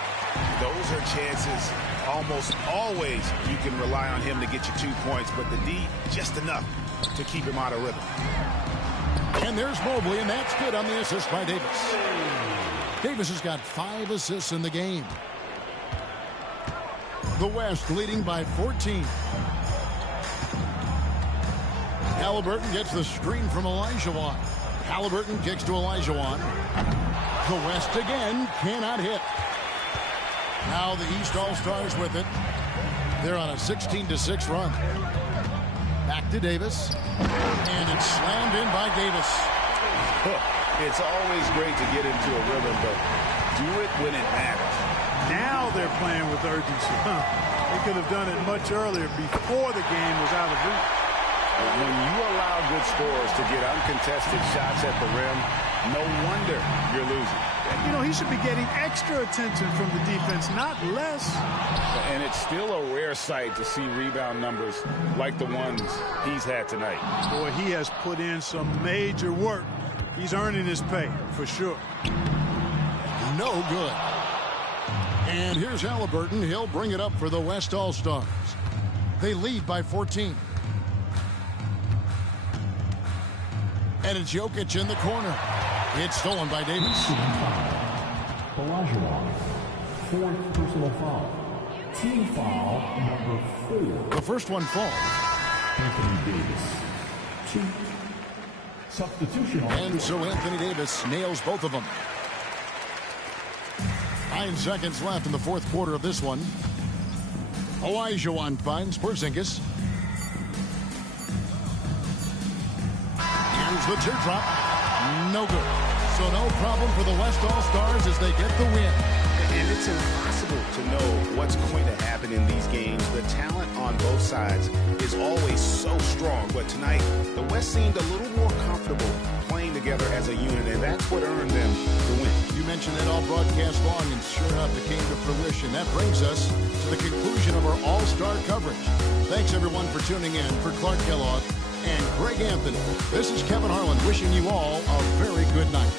Those are chances. Almost always you can rely on him to get you 2 points, but the D, just enough to keep him out of rhythm. And there's Mobley, and that's good on the assist by Davis. Davis has got 5 assists in the game. The West leading by 14. Halliburton gets the screen from Olajuwon. Halliburton kicks to Olajuwon. The West again cannot hit. Now the East All-Stars with it. They're on a 16-6 run. Back to Davis. And it's slammed in by Davis. It's always great to get into a rhythm, but do it when it matters. Now they're playing with urgency. They could have done it much earlier before the game was out of reach. When you allow good scorers to get uncontested shots at the rim, no wonder you're losing. You know, he should be getting extra attention from the defense, not less. And it's still a rare sight to see rebound numbers like the ones he's had tonight. Boy, he has put in some major work. He's earning his pay, for sure. No good. And here's Halliburton. He'll bring it up for the West All-Stars. They lead by 14. And it's Jokic in the corner. It's stolen by Davis. Olajuwon, 4th personal foul. Team foul number 4. The first one falls. Anthony Davis. 2. Substitution. And so Anthony Davis nails both of them. 9 seconds left in the fourth quarter of this one. Olajuwon finds Porzingis. Here's the teardrop. No good. So no problem for the West All-Stars as they get the win. And it's impossible to know what's going to happen in these games. The talent on both sides is always so strong. But tonight, the West seemed a little more comfortable playing together as a unit, and that's what earned them the win. You mentioned that all broadcast long, and sure enough, it came to fruition. That brings us to the conclusion of our All-Star coverage. Thanks, everyone, for tuning in. For Clark Kellogg and Greg Anthony, this is Kevin Harlan wishing you all a very good night.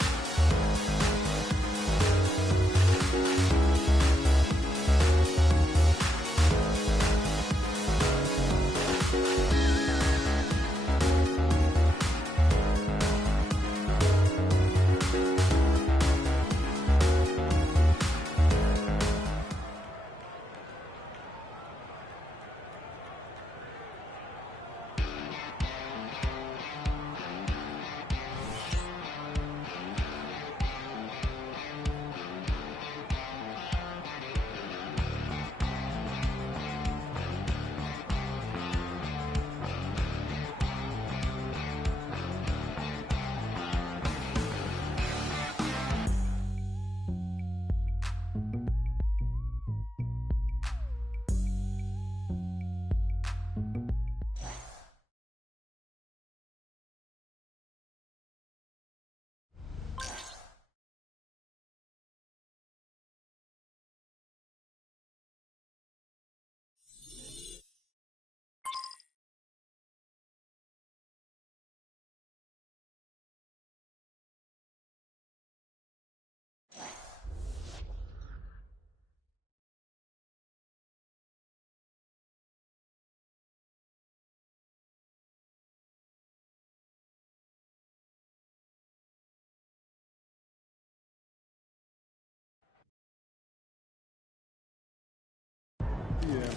No,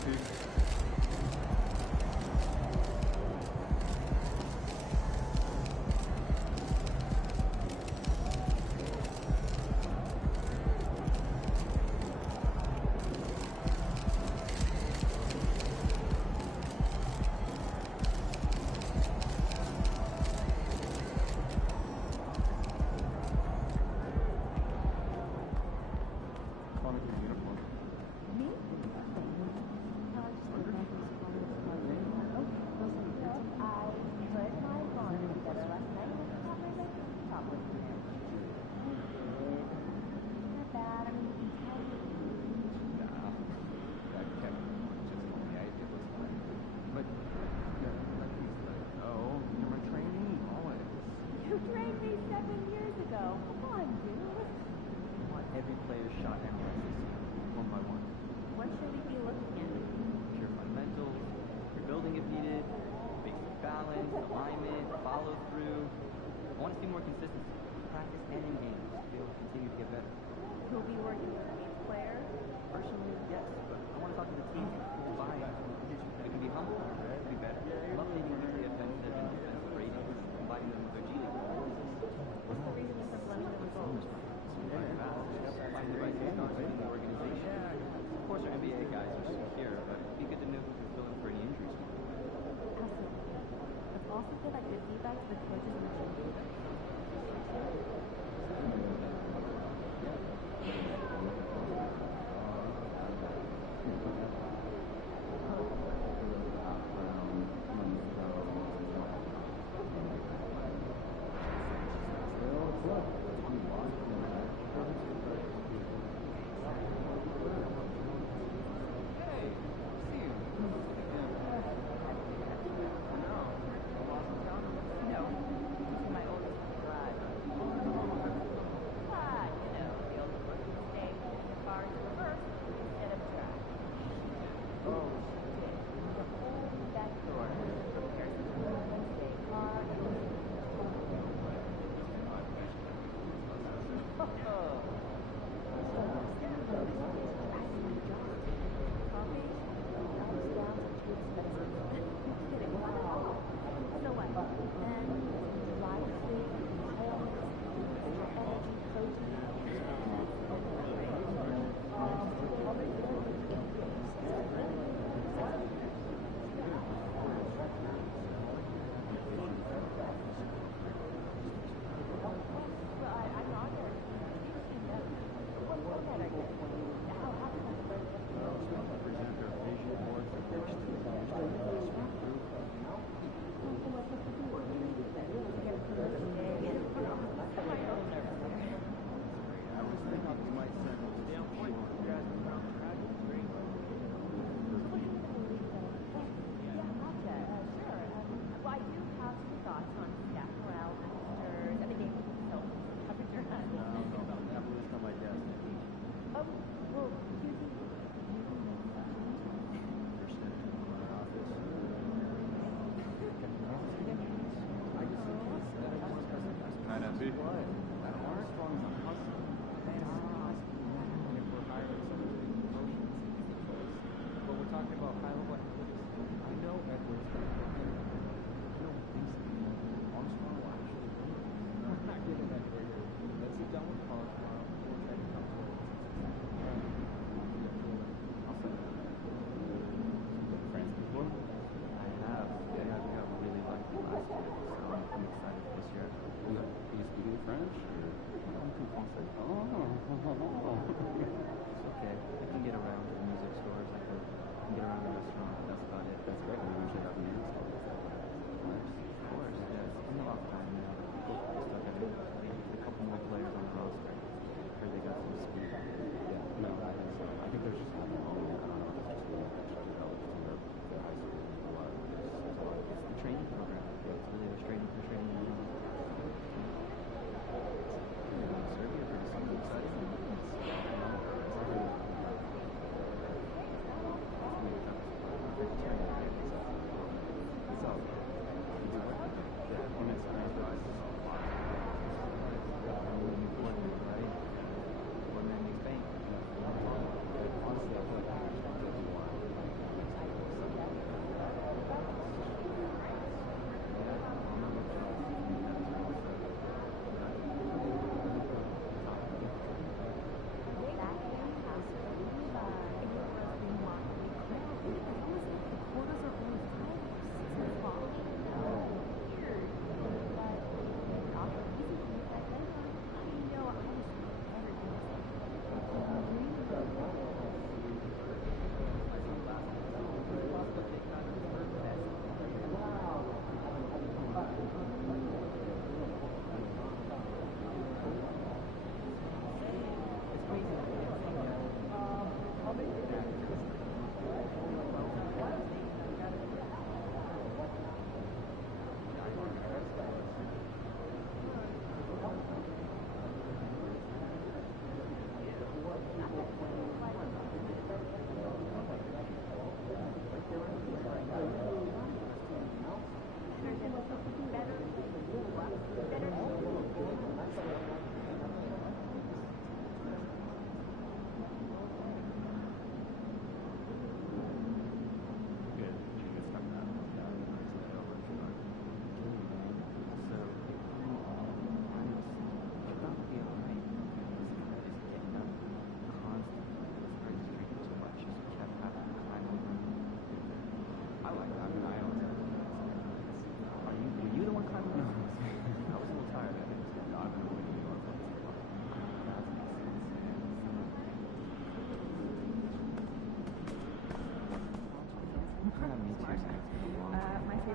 to my oldest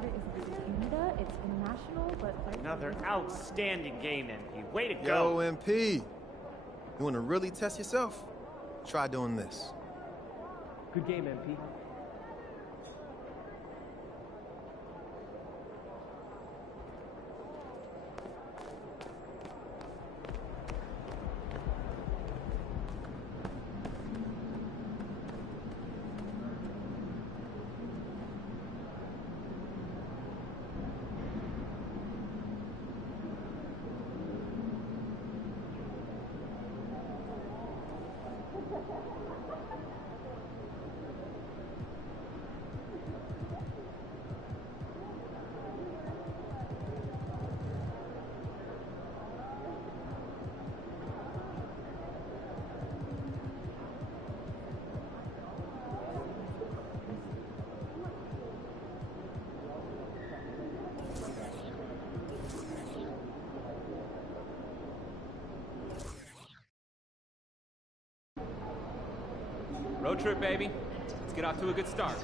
It's international, but Another outstanding game, MP. Way to Yo, go. MP. You want to really test yourself? Try doing this. Good game, MP. Road trip, baby. Let's get off to a good start.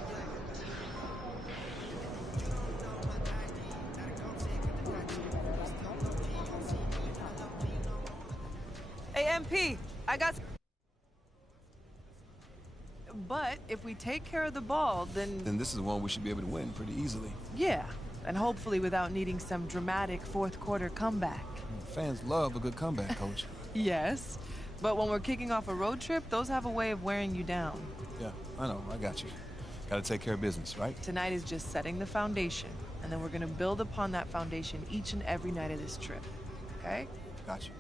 Hey, MP, I got... But if we take care of the ball, then... Then this is one we should be able to win pretty easily. Yeah, and hopefully without needing some dramatic fourth quarter comeback. Fans love a good comeback, Coach. Yes, but when we're kicking off a road trip, those have a way of wearing you down. Yeah, I know, I got you. Gotta take care of business, right? Tonight is just setting the foundation, and then we're gonna build upon that foundation each and every night of this trip, okay? Got you.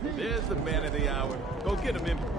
There's the man of the hour. Go get him, Impy.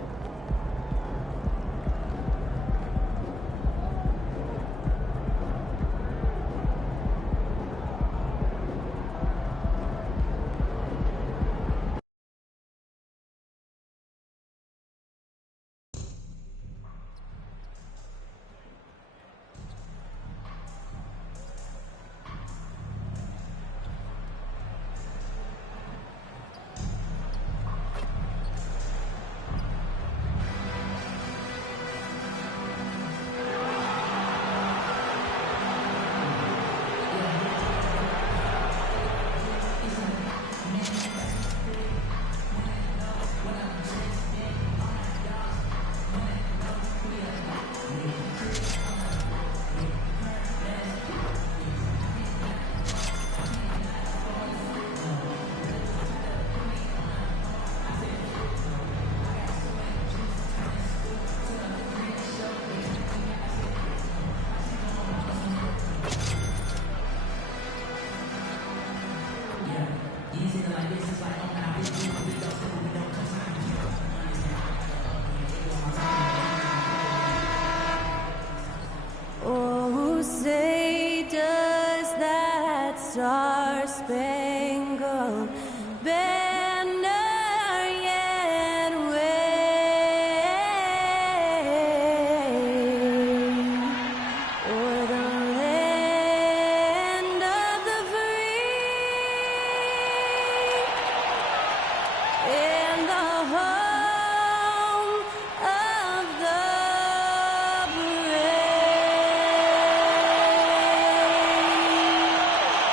Oh, say does that star-spangled banner yet wave o'er the land of the free and the home of the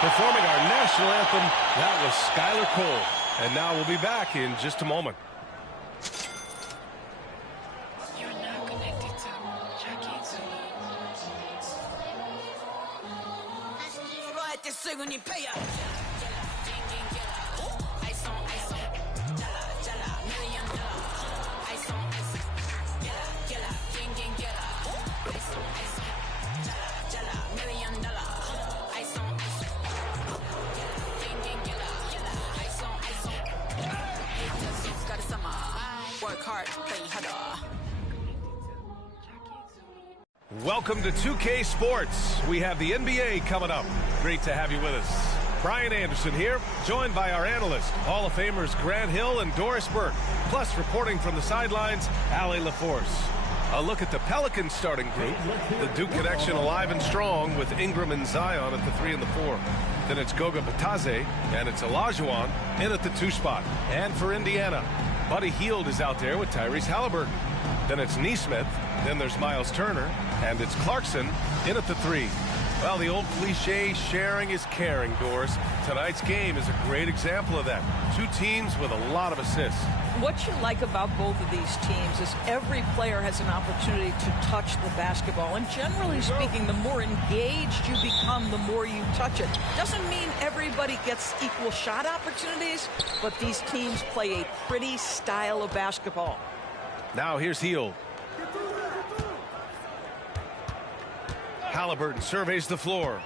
Performing our national anthem, that was Skylar Cole. And now we'll be back in just a moment. You're now connected to Jackie Zulu. Work hard, play harder. Welcome to 2K Sports. We have the NBA coming up. Great to have you with us. Brian Anderson here, joined by our analysts, Hall of Famers Grant Hill and Doris Burke. Plus, reporting from the sidelines, Allie LaForce. A look at the Pelicans starting group. The Duke connection alive and strong with Ingram and Zion at the 3 and the 4. Then it's Goga Bitadze, and it's Olajuwon in at the 2 spot. And for Indiana, Buddy Hield is out there with Tyrese Halliburton. Then it's Nesmith, then there's Miles Turner, and it's Clarkson in at the 3. Well, the old cliche, sharing is caring, Doris. Tonight's game is a great example of that. Two teams with a lot of assists. What you like about both of these teams is every player has an opportunity to touch the basketball. And generally speaking, the more engaged you become, the more you touch it. Doesn't mean everybody gets equal shot opportunities, but these teams play a pretty style of basketball. Now here's Hield. Halliburton surveys the floor.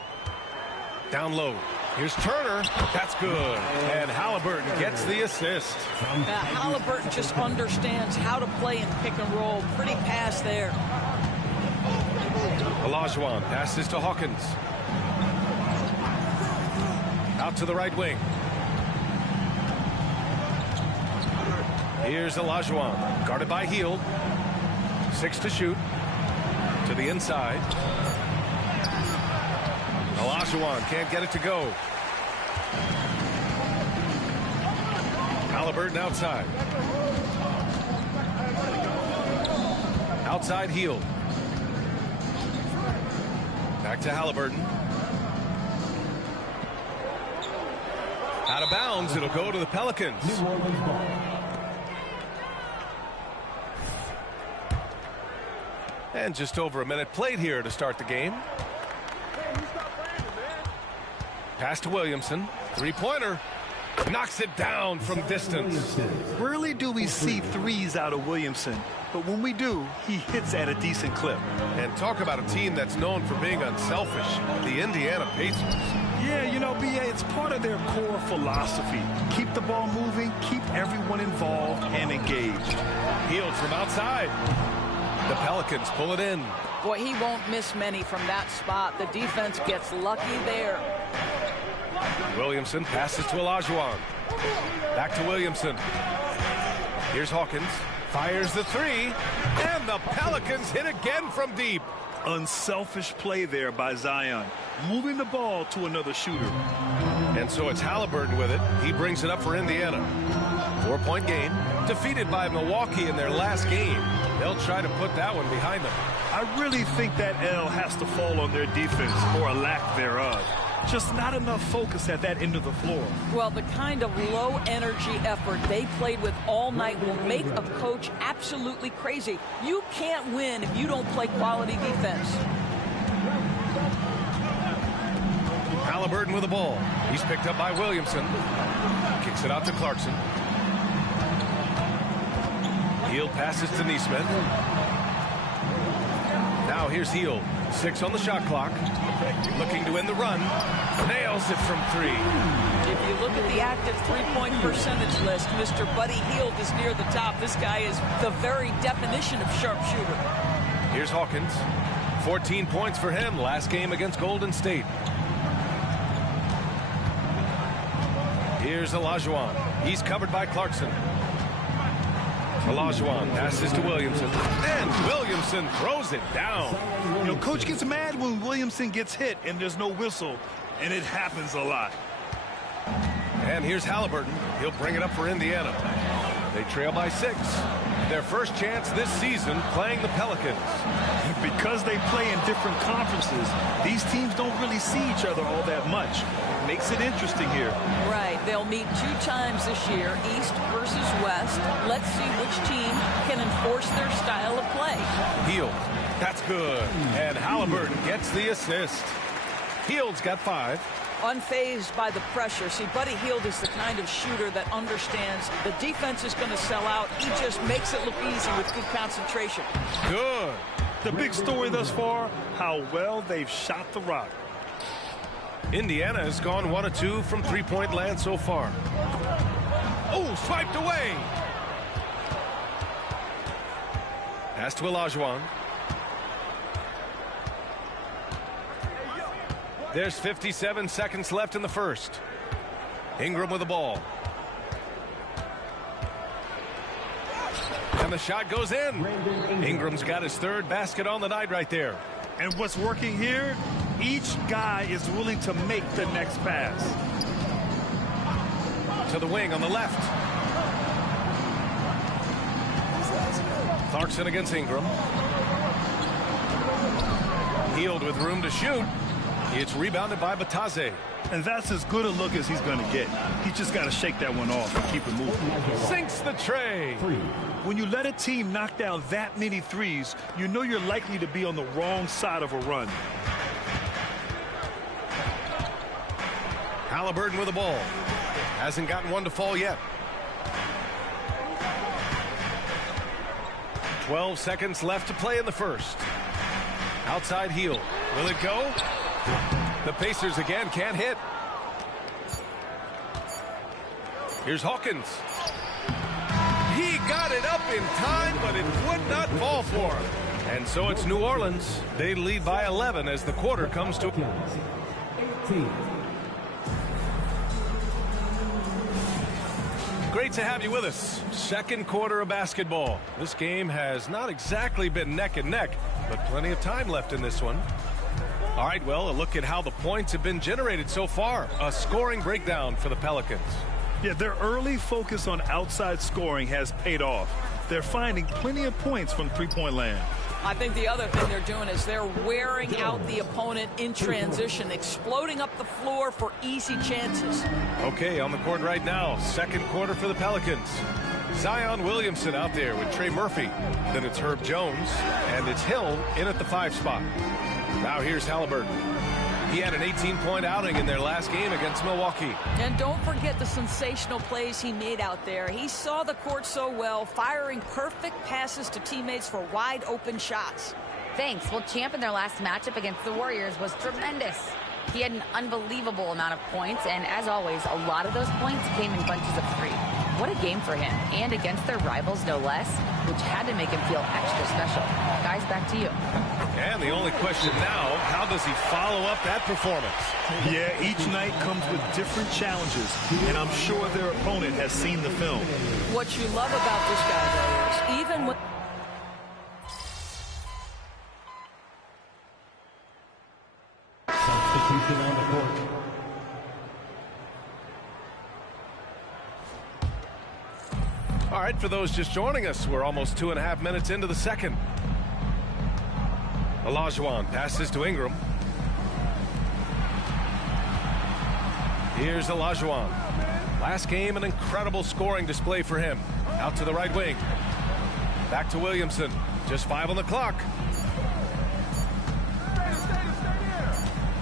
Down low. Here's Turner. That's good. And Halliburton gets the assist. Halliburton just understands how to play in pick and roll. Pretty pass there. Olajuwon passes to Hawkins. Out to the right wing. Here's Olajuwon. Guarded by Hield. 6 to shoot. To the inside. Olajuwon can't get it to go. Halliburton outside. Outside Hield. Back to Halliburton. Out of bounds. It'll go to the Pelicans. And just over a minute played here to start the game. Pass to Williamson. Three-pointer. Knocks it down from distance. Rarely do we see threes out of Williamson, but when we do, he hits at a decent clip. And talk about a team that's known for being unselfish, the Indiana Pacers. Yeah, you know, B.A., it's part of their core philosophy. Keep the ball moving, keep everyone involved and engaged. Hield from outside. The Pelicans pull it in. Boy, he won't miss many from that spot. The defense gets lucky there. Williamson passes to Olajuwon. Back to Williamson. Here's Hawkins. Fires the three. And the Pelicans hit again from deep. Unselfish play there by Zion. Moving the ball to another shooter. And so it's Halliburton with it. He brings it up for Indiana. 4-point game. Defeated by Milwaukee in their last game. They'll try to put that one behind them. I really think that L has to fall on their defense, or a lack thereof. Just not enough focus at that end of the floor. Well, the kind of low-energy effort they played with all night will make a coach absolutely crazy. You can't win if you don't play quality defense. Halliburton with the ball. He's picked up by Williamson. Kicks it out to Clarkson. Hield passes to Nesmith. Now here's Hield. 6 on the shot clock. Looking to end the run. Nails it from 3. If you look at the active three-point percentage list, Mr. Buddy Hield is near the top. This guy is the very definition of sharpshooter. Here's Hawkins. 14 points for him last game against Golden State. Here's Olajuwon. He's covered by Clarkson. Olajuwon passes to Williamson. And Williamson throws it down. You know, coach gets mad when Williamson gets hit and there's no whistle, and it happens a lot. And here's Halliburton. He'll bring it up for Indiana. They trail by 6. Their first chance this season playing the Pelicans. Because they play in different conferences, these teams don't really see each other all that much. Makes it interesting here. Right. They'll meet 2 times this year, East versus West. Let's see which team can enforce their style of play. Hield. That's good. And Halliburton gets the assist. Hield's got 5. Unfazed by the pressure. See, Buddy Hield is the kind of shooter that understands the defense is going to sell out. He just makes it look easy with good concentration. Good. The big story thus far, how well they've shot the rock. Indiana has gone 1 of 2 from three-point land so far. Oh, swiped away. Pass to Olajuwon. There's 57 seconds left in the first. Ingram with the ball. And the shot goes in. Ingram's got his 3rd basket on the night right there. And what's working here, each guy is willing to make the next pass. To the wing on the left. Clarkson against Ingram. Hield with room to shoot. It's rebounded by Batase. And that's as good a look as he's going to get. He's just got to shake that one off and keep it moving. Sinks the tray. When you let a team knock down that many threes, you know you're likely to be on the wrong side of a run. Halliburton with the ball. Hasn't gotten one to fall yet. 12 seconds left to play in the first. Outside Hield. Will it go? The Pacers again can't hit. Here's Hawkins. He got it up in time, but it would not fall for him. And so it's New Orleans. They lead by 11 as the quarter comes to... 18. Great to have you with us. Second quarter of basketball. This game has not exactly been neck and neck, but plenty of time left in this one. All right, well, a look at how the points have been generated so far. A scoring breakdown for the Pelicans. Yeah, their early focus on outside scoring has paid off. They're finding plenty of points from three-point land. I think the other thing they're doing is they're wearing out the opponent in transition, exploding up the floor for easy chances. Okay, on the court right now, second quarter for the Pelicans. Zion Williamson out there with Trey Murphy. Then it's Herb Jones, and it's Hill in at the 5 spot. Now here's Halliburton. He had an 18-point outing in their last game against Milwaukee. And don't forget the sensational plays he made out there. He saw the court so well, firing perfect passes to teammates for wide open shots. Thanks. Well, Champ in their last matchup against the Warriors was tremendous. He had an unbelievable amount of points, and as always, a lot of those points came in bunches of 3. What a game for him, and against their rivals, no less, which had to make him feel extra special. Guys, back to you. And the only question now, how does he follow up that performance? Yeah, each night comes with different challenges, and I'm sure their opponent has seen the film. What you love about this guy, though, is even when... Substitution on the court. All right, for those just joining us, we're almost 2.5 minutes into the second. Olajuwon passes to Ingram. Here's Olajuwon. Last game, an incredible scoring display for him. Out to the right wing. Back to Williamson. Just 5 on the clock.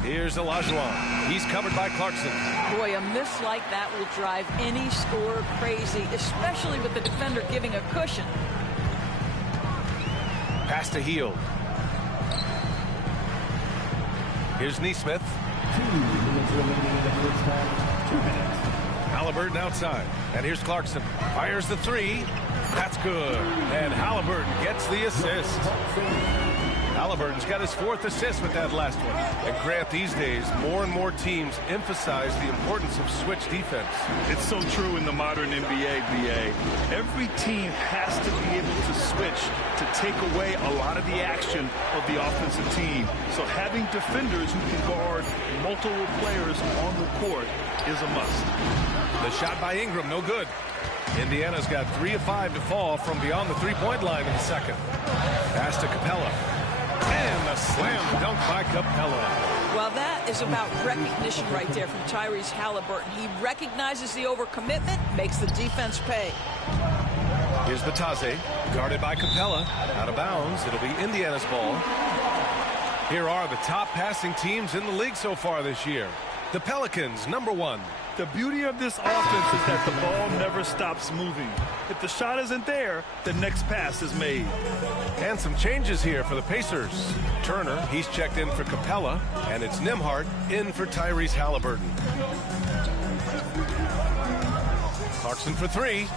Here's Olajuwon. He's covered by Clarkson. Boy, a miss like that will drive any scorer crazy, especially with the defender giving a cushion. Pass to Hield. Here's Nesmith. 2 minutes remaining in the first half. 2 minutes. Halliburton outside. And here's Clarkson. Fires the 3. That's good. And Halliburton gets the assist. Halliburton's got his 4th assist with that last one. And Grant, these days, more and more teams emphasize the importance of switch defense. It's so true in the modern NBA, BA. Every team has to be able to switch to take away a lot of the action of the offensive team. So having defenders who can guard multiple players on the court is a must. The shot by Ingram, no good. Indiana's got 3 of 5 to fall from beyond the three-point line in the second. Pass to Capella. And a slam dunk by Capella. Well, that is about recognition right there from Tyrese Halliburton. He recognizes the overcommitment, makes the defense pay. Here's Batase, guarded by Capella. Out of bounds. It'll be Indiana's ball. Here are the top passing teams in the league so far this year. The Pelicans, number 1. The beauty of this offense is that the ball never stops moving. If the shot isn't there, the next pass is made. And some changes here for the Pacers. Turner, he's checked in for Capella, and it's Nembhard in for Tyrese Halliburton. Clarkson for 3.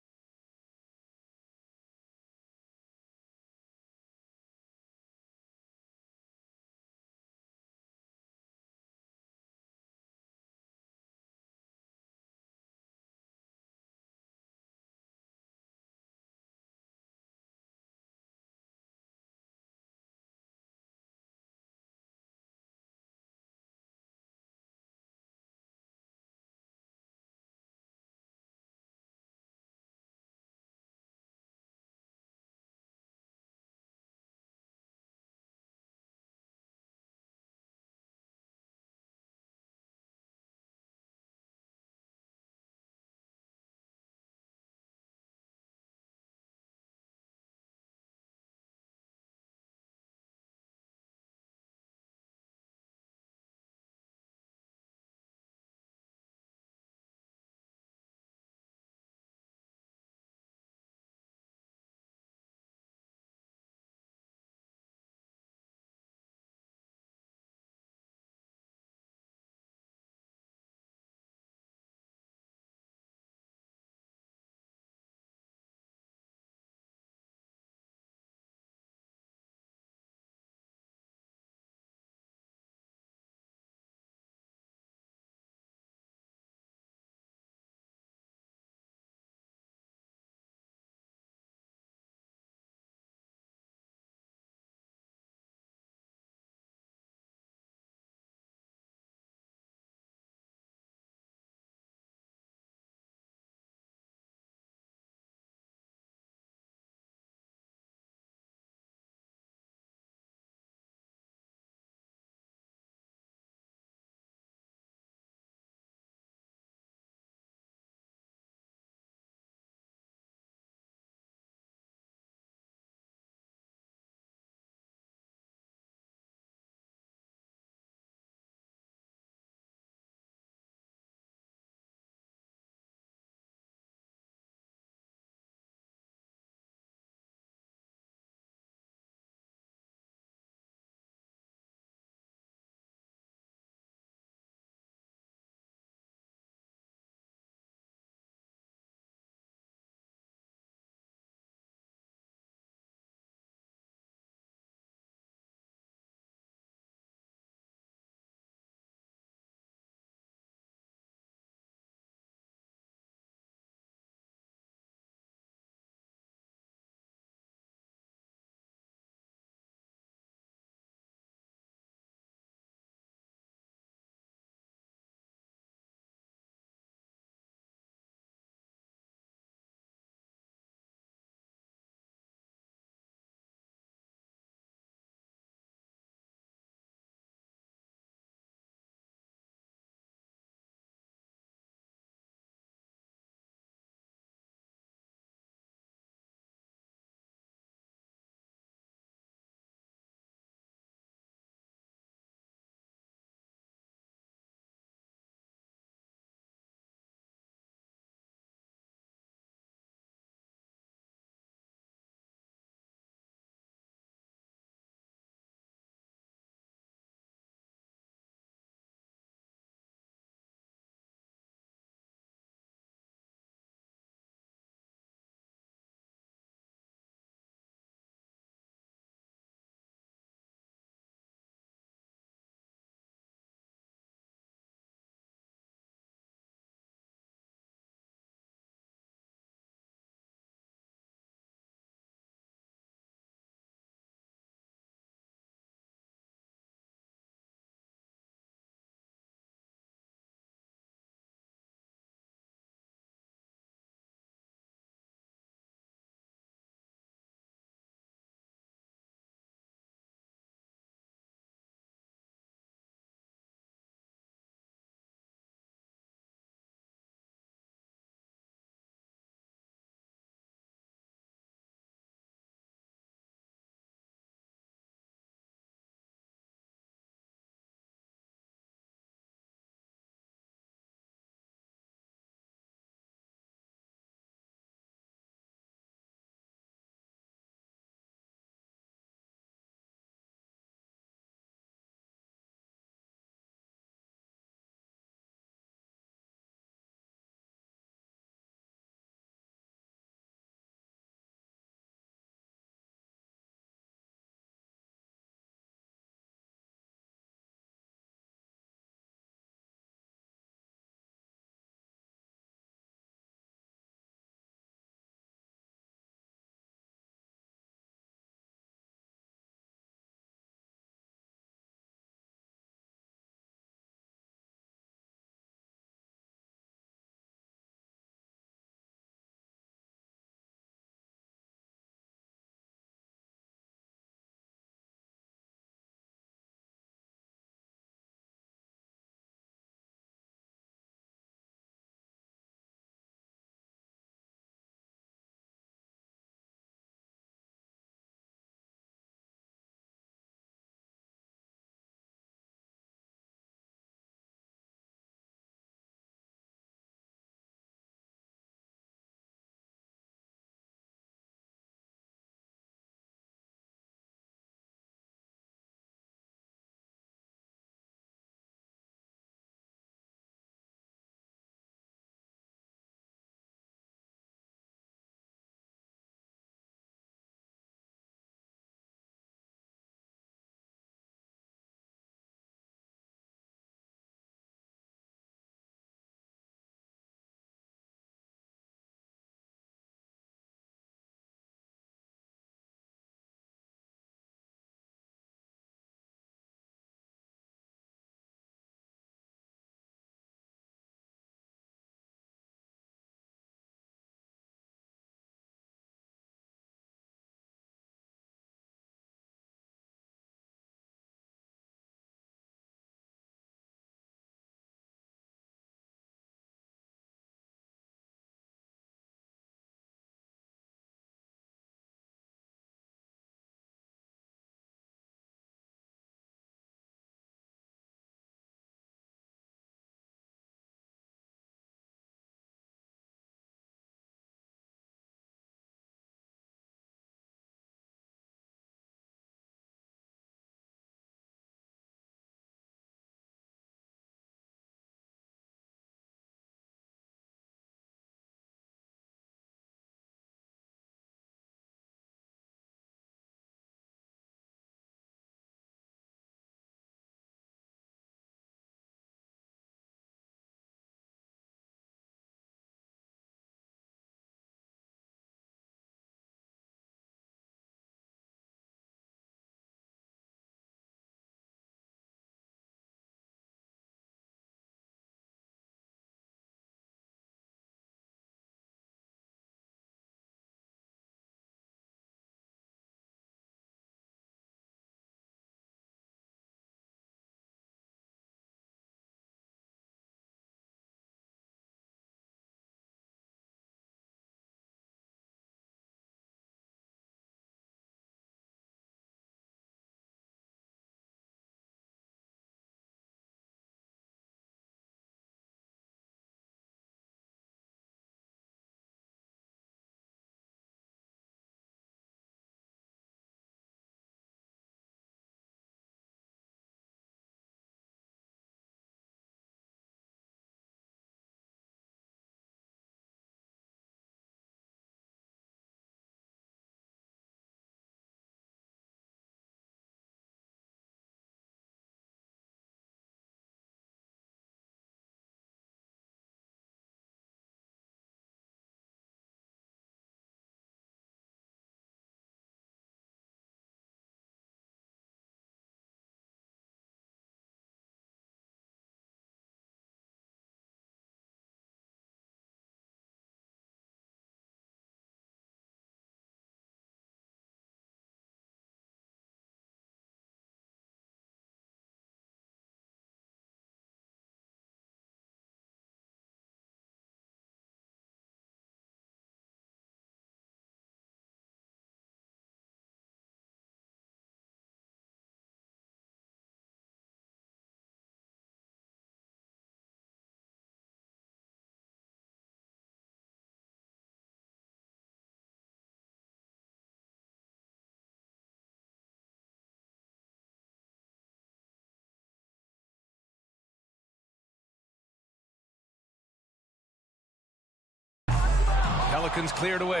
Pelicans cleared away.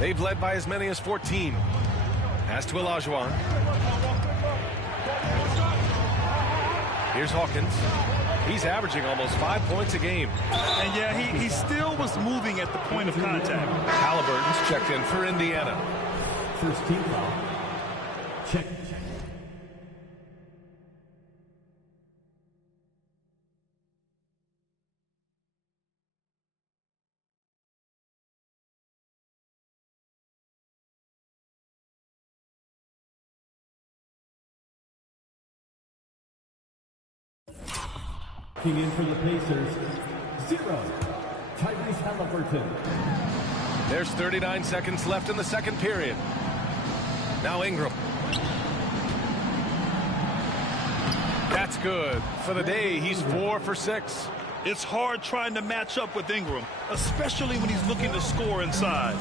They've led by as many as 14. Pass to Olajuwon. Here's Hawkins. He's averaging almost 5 points a game. And yeah, he still was moving at the point of contact. Halliburton's checked in for Indiana. First team foul. Check. King in for the Pacers, 0, Tyrese Halliburton. There's 39 seconds left in the second period. Now Ingram. That's good. For the day, he's 4 for 6. It's hard trying to match up with Ingram, especially when he's looking to score inside.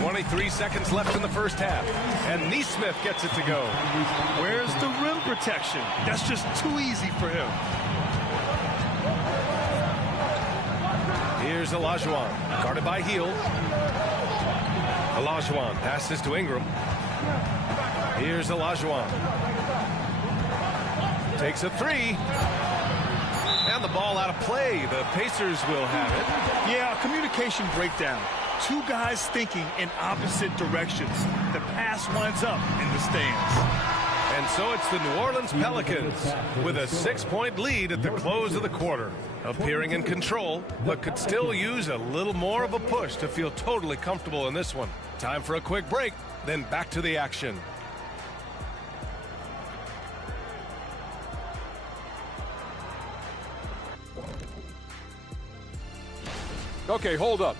23 seconds left in the first half. And Nesmith gets it to go. Where's the rim protection? That's just too easy for him. Here's Olajuwon, guarded by Hield. Olajuwon passes to Ingram. Here's Olajuwon. Takes a 3. And the ball out of play. The Pacers will have it. Yeah, communication breakdown. Two guys thinking in opposite directions. The pass winds up in the stands. And so it's the New Orleans Pelicans with a 6-point lead at the close of the quarter. Appearing in control, but could still use a little more of a push to feel totally comfortable in this one. Time for a quick break, then back to the action. Okay, hold up.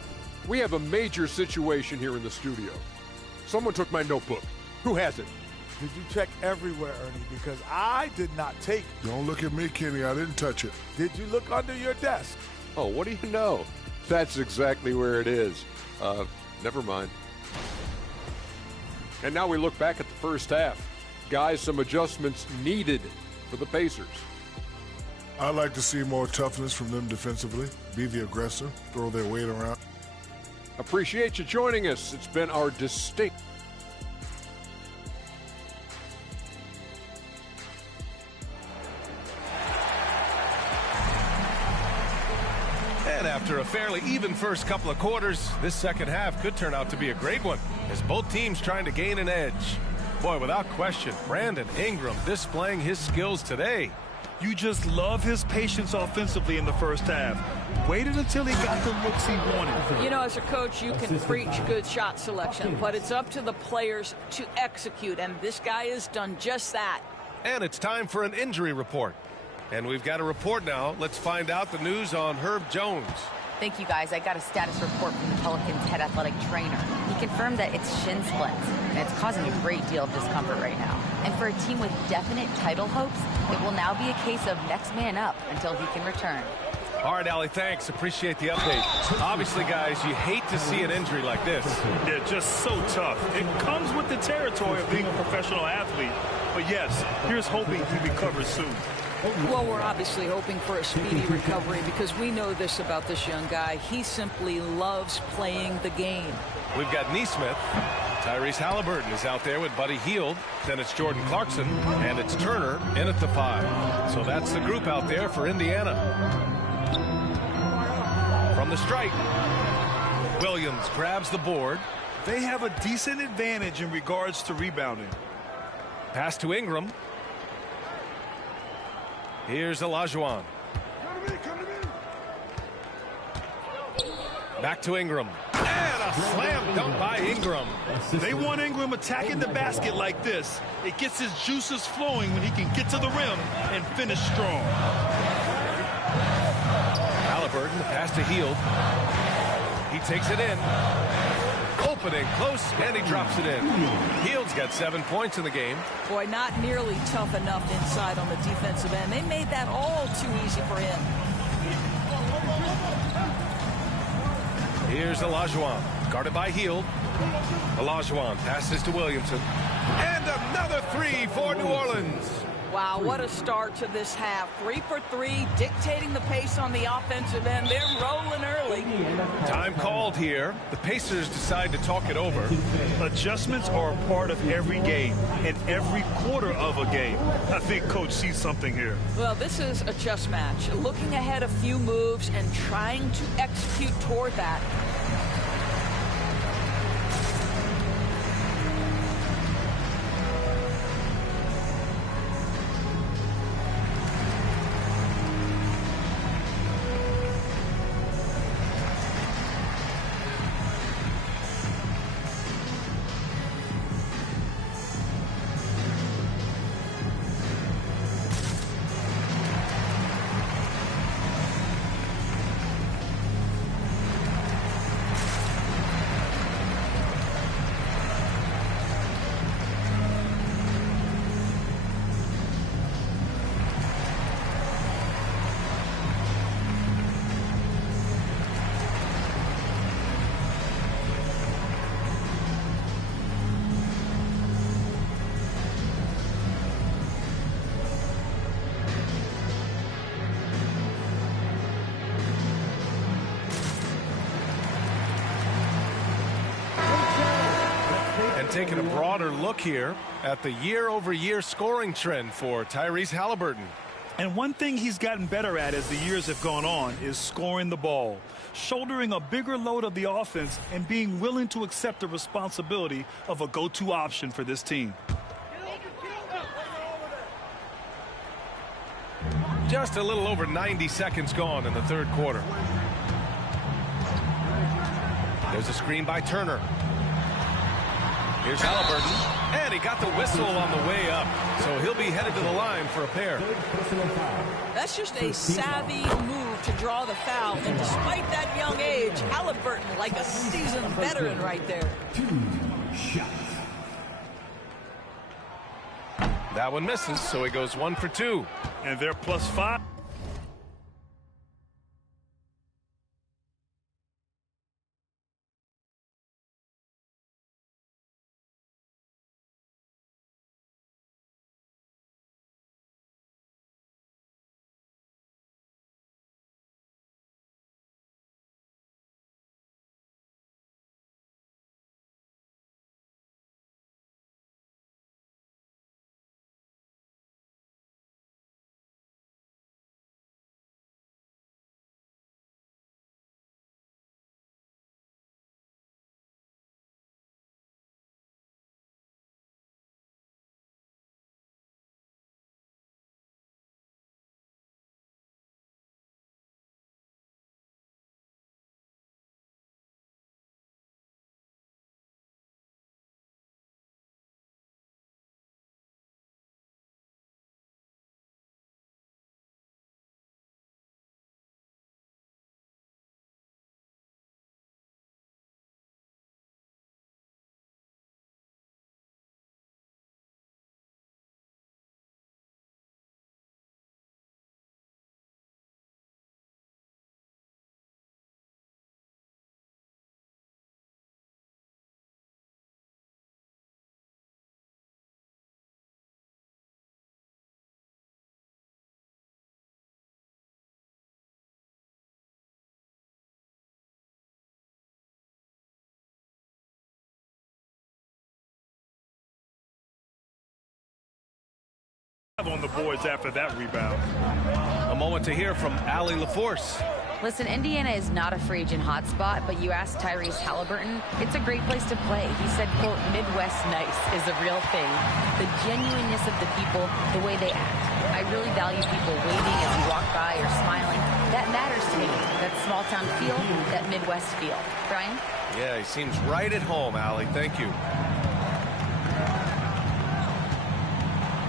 We have a major situation here in the studio. Someone took my notebook. Who has it? Did you check everywhere, Ernie? Because I did not take it. Don't look at me, Kenny. I didn't touch it. Did you look under your desk? Oh, what do you know? That's exactly where it is. Never mind. And now we look back at the first half. Guys, some adjustments needed for the Pacers. I'd like to see more toughness from them defensively. Be the aggressor. Throw their weight around. Appreciate you joining us. It's been our distinct. And after a fairly even first couple of quarters, this second half could turn out to be a great one, as both teams trying to gain an edge. Boy, without question, Brandon Ingram displaying his skills today. You just love his patience offensively in the first half. Waited until he got the looks he wanted. You know, as a coach, you can preach good shot selection, but it's up to the players to execute, and this guy has done just that. And it's time for an injury report. And we've got a report now. Let's find out the news on Herb Jones. Thank you, guys. I got a status report from the Pelicans head athletic trainer. He confirmed that it's shin splints, and it's causing a great deal of discomfort right now. And for a team with definite title hopes, it will now be a case of next man up until he can return. All right, Allie, thanks. Appreciate the update. Obviously, guys, you hate to see an injury like this. Yeah, just so tough. It comes with the territory of being a professional athlete. But yes, here's hoping he recovers soon. Well, we're obviously hoping for a speedy recovery because we know this about this young guy. He simply loves playing the game. We've got Nesmith. Tyrese Halliburton is out there with Buddy Hield. Then it's Jordan Clarkson. And it's Turner in at the 5. So that's the group out there for Indiana. From the stripe, Williams grabs the board. They have a decent advantage in regards to rebounding. Pass to Ingram. Here's Olajuwon. Back to Ingram. And a slam dunk by Ingram. They want Ingram attacking the basket like this. It gets his juices flowing when he can get to the rim and finish strong. Halliburton, pass to Hield. He takes it in. Opening close, and he drops it in. Hield's got 7 points in the game. Boy, not nearly tough enough inside on the defensive end. They made that all too easy for him. Here's Olajuwon, guarded by Hield. Olajuwon passes to Williamson. And another three for New Orleans. Wow, what a start to this half. 3 for 3, dictating the pace on the offensive end. They're rolling early. Time called here. The Pacers decide to talk it over. Adjustments are a part of every game and every quarter of a game. I think Coach sees something here. Well, this is a chess match. Looking ahead a few moves and trying to execute toward that. Taking a broader look here at the year-over-year scoring trend for Tyrese Halliburton. And one thing he's gotten better at as the years have gone on is scoring the ball, shouldering a bigger load of the offense, and being willing to accept the responsibility of a go-to option for this team. Just a little over 90 seconds gone in the third quarter. There's a screen by Turner. Here's Halliburton, and he got the whistle on the way up, so he'll be headed to the line for a pair. That's just a savvy move to draw the foul, and despite that young age, Halliburton like a seasoned veteran right there. That one misses, so he goes 1 for 2. And they're +5. On the boards after that rebound. A moment to hear from Allie LaForce. Listen, Indiana is not a free agent hotspot, but you ask Tyrese Halliburton, it's a great place to play. He said, quote, Midwest nice is a real thing. The genuineness of the people, the way they act. I really value people waving as you walk by or smiling. That matters to me. That small town feel, that Midwest feel. Brian? Yeah, he seems right at home, Allie. Thank you.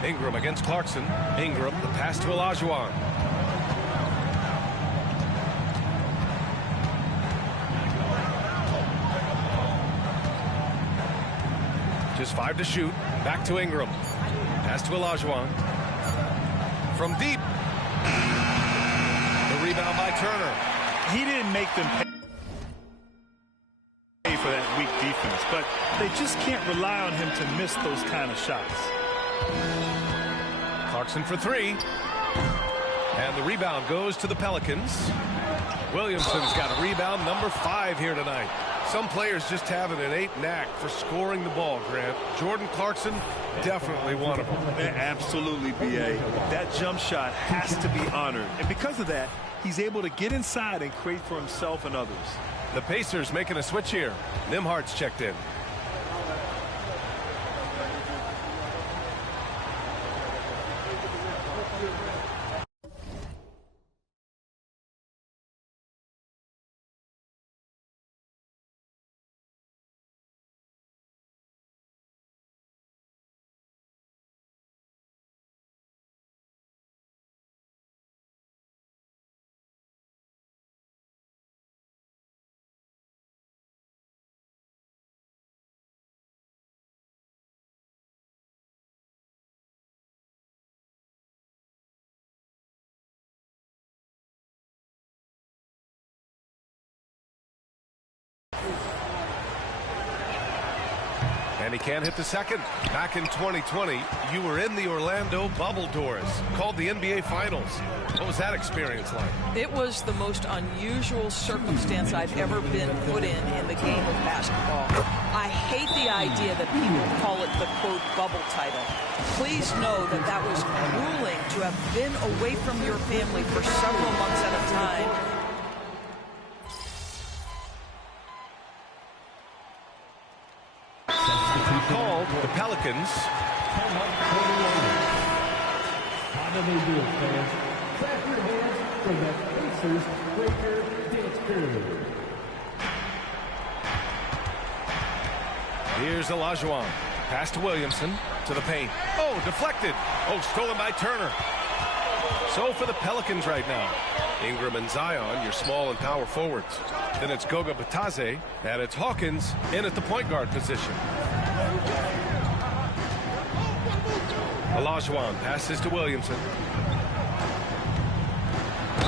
Ingram against Clarkson. Ingram, the pass to Olajuwon. Just 5 to shoot. Back to Ingram. Pass to Olajuwon. From deep. The rebound by Turner. He didn't make them pay for that weak defense, but they just can't rely on him to miss those kind of shots. Clarkson for three. And the rebound goes to the Pelicans. Williamson's got a rebound number 5 here tonight. Some players just have an innate knack for scoring the ball, Grant. Jordan Clarkson, definitely one of them. Absolutely, B.A. That jump shot has to be honored. And because of that, he's able to get inside and create for himself and others. The Pacers making a switch here. Nimhart's checked in. And he can't hit the second. Back in 2020, you were in the Orlando bubble, Doris. Called the NBA Finals. What was that experience like? It was the most unusual circumstance I've ever been put in the game of basketball. I hate the idea that people call it the, quote, bubble title. Please know that that was grueling to have been away from your family for several months at a time. Called the Pelicans. How do they do it, fans? Clap your hands for the Pacers Breaker Dance Crew. Here's Olajuwon. Pass to Williamson. To the paint. Oh, deflected. Oh, stolen by Turner. So for the Pelicans right now, Ingram and Zion, your small and power forwards. Then it's Goga Bitadze, and it's Hawkins in at the point guard position. Olajuwon passes to Williamson.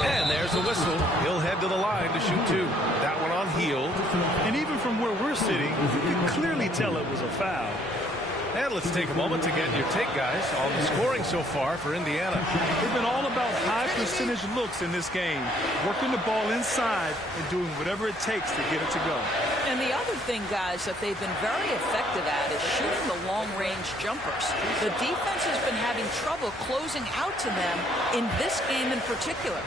And there's a whistle. He'll head to the line to shoot 2. That one on Hield. And even from where we're sitting, you can clearly tell it was a foul. And let's take a moment to get your take, guys, on the scoring so far for Indiana. They've been all about high percentage looks in this game, working the ball inside and doing whatever it takes to get it to go. And the other thing, guys, that they've been very effective at is shooting the long-range jumpers. The defense has been having trouble closing out to them in this game in particular.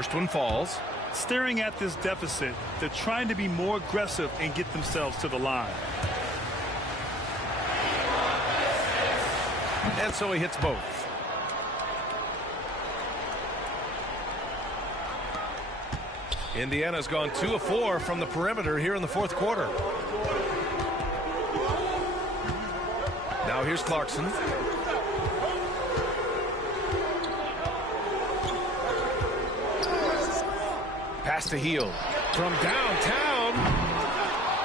First one falls. Staring at this deficit, they're trying to be more aggressive and get themselves to the line. And so he hits both. Indiana's gone 2 of 4 from the perimeter here in the fourth quarter. Now here's Clarkson. Pass to Hield from downtown.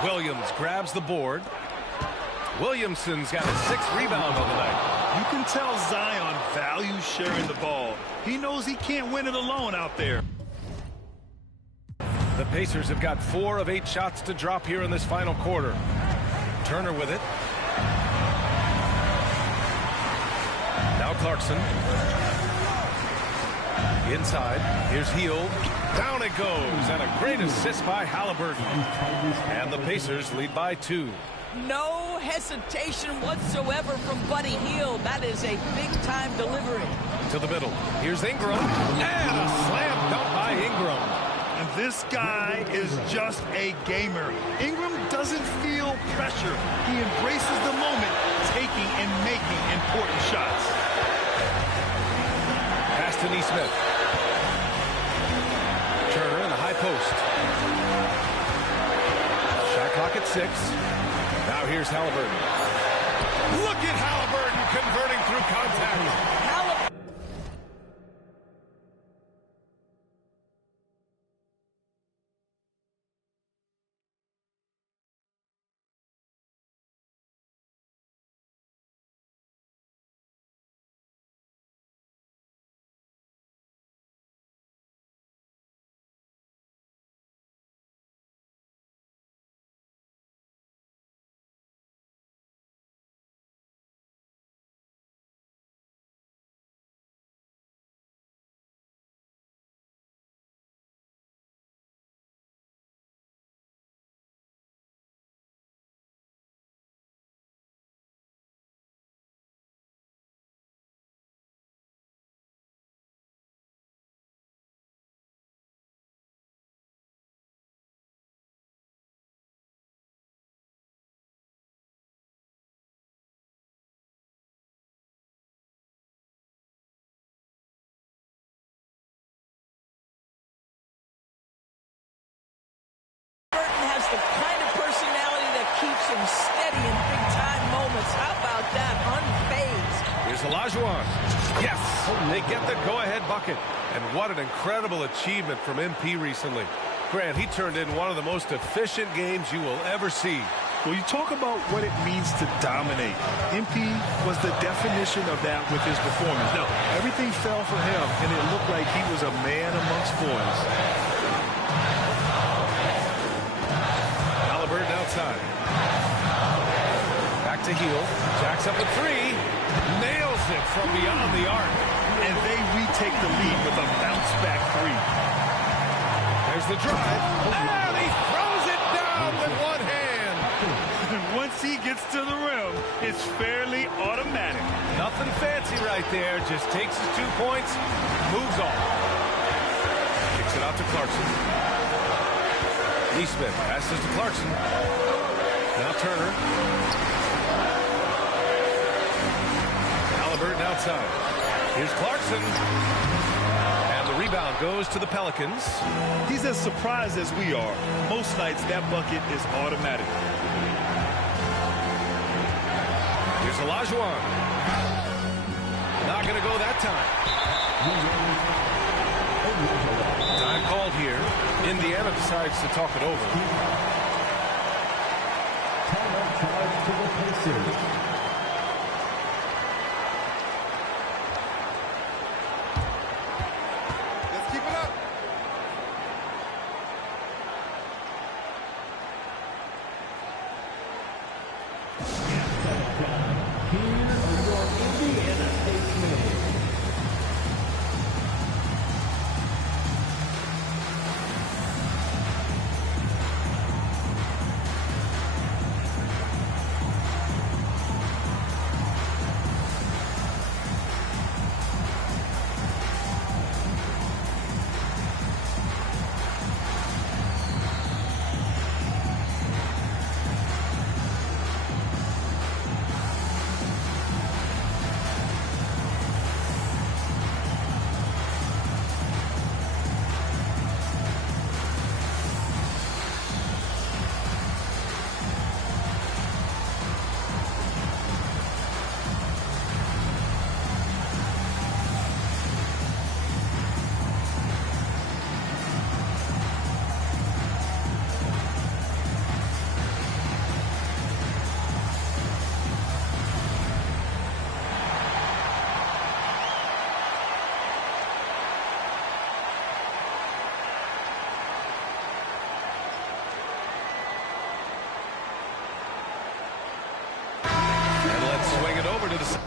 Williams grabs the board. Williamson's got his 6th rebound on the night. You can tell Zion values sharing the ball. He knows he can't win it alone out there. The Pacers have got 4 of 8 shots to drop here in this final quarter. Turner with it. Now Clarkson. Inside. Here's Hield. Down it goes. And a great assist by Halliburton. And the Pacers lead by 2. No hesitation whatsoever from Buddy Hield. That is a big-time delivery. To the middle. Here's Ingram. And a slam dunk by Ingram. And this guy is just a gamer. Ingram doesn't feel pressure. He embraces the moment, taking and making important shots. Pass to Nesmith. Turner in the high post. Shot clock at 6. Now here's Halliburton. Look at Halliburton converting through contact. Has the kind of personality that keeps him steady in big-time moments. How about that? Unfazed. Here's Olajuwon. Yes, they get the go-ahead bucket. And what an incredible achievement from MP recently. Grant, he turned in one of the most efficient games you will ever see. Well, you talk about what it means to dominate. MP was the definition of that with his performance. Now, everything fell for him, and it looked like he was a man amongst boys. Halliburton outside. Back to Hield. Jacks up a 3. Nails it from beyond the arc. And they retake the lead with a bounce-back 3. There's the drive. And he throws it down with one hand. Once he gets to the rim, it's fairly automatic. Nothing fancy right there. Just takes his 2 points, moves on. Kicks it out to Clarkson. Nesmith passes to Clarkson. Now Turner. Halliburton outside. Here's Clarkson. And the rebound goes to the Pelicans. He's as surprised as we are. Most nights that bucket is automatic. Here's Olajuwon. Not going to go that time. Time called here. Indiana decides to talk it over. Timeout charge to the Pacers. Let's keep it up. Here are your Indiana statesmen. swing it over to the...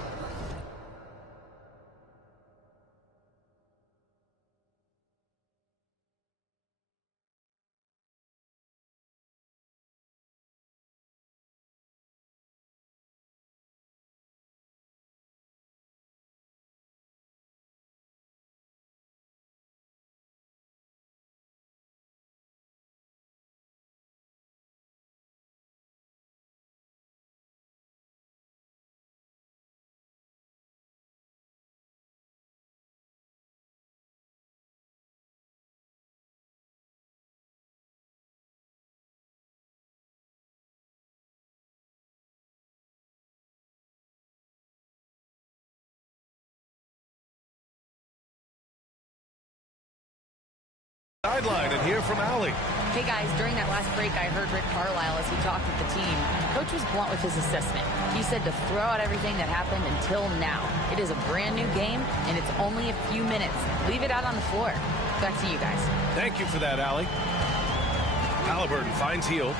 sideline and hear from Allie. Hey guys, during that last break, I heard Rick Carlisle as he talked with the team. Coach was blunt with his assessment. He said to throw out everything that happened until now. It is a brand new game, and it's only a few minutes. Leave it out on the floor. Back to you guys. Thank you for that, Allie. Halliburton finds Hield.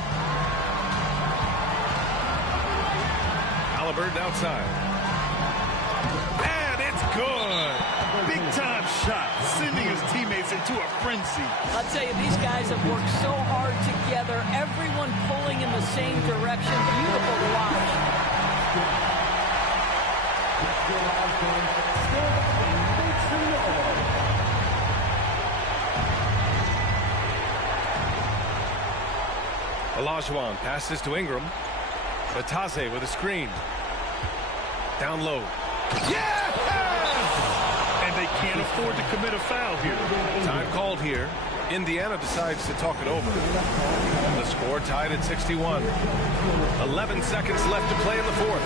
Halliburton outside. And it's good. Big time shot, sending his teammates into a frenzy. I'll tell you, these guys have worked so hard together, everyone pulling in the same direction. Beautiful to watch. Olajuwon passes to Ingram. Batase with a screen. Down low. Yes! And they can't afford to commit a foul here. Time called here. Indiana decides to talk it over. The score tied at 61. 11 seconds left to play in the fourth.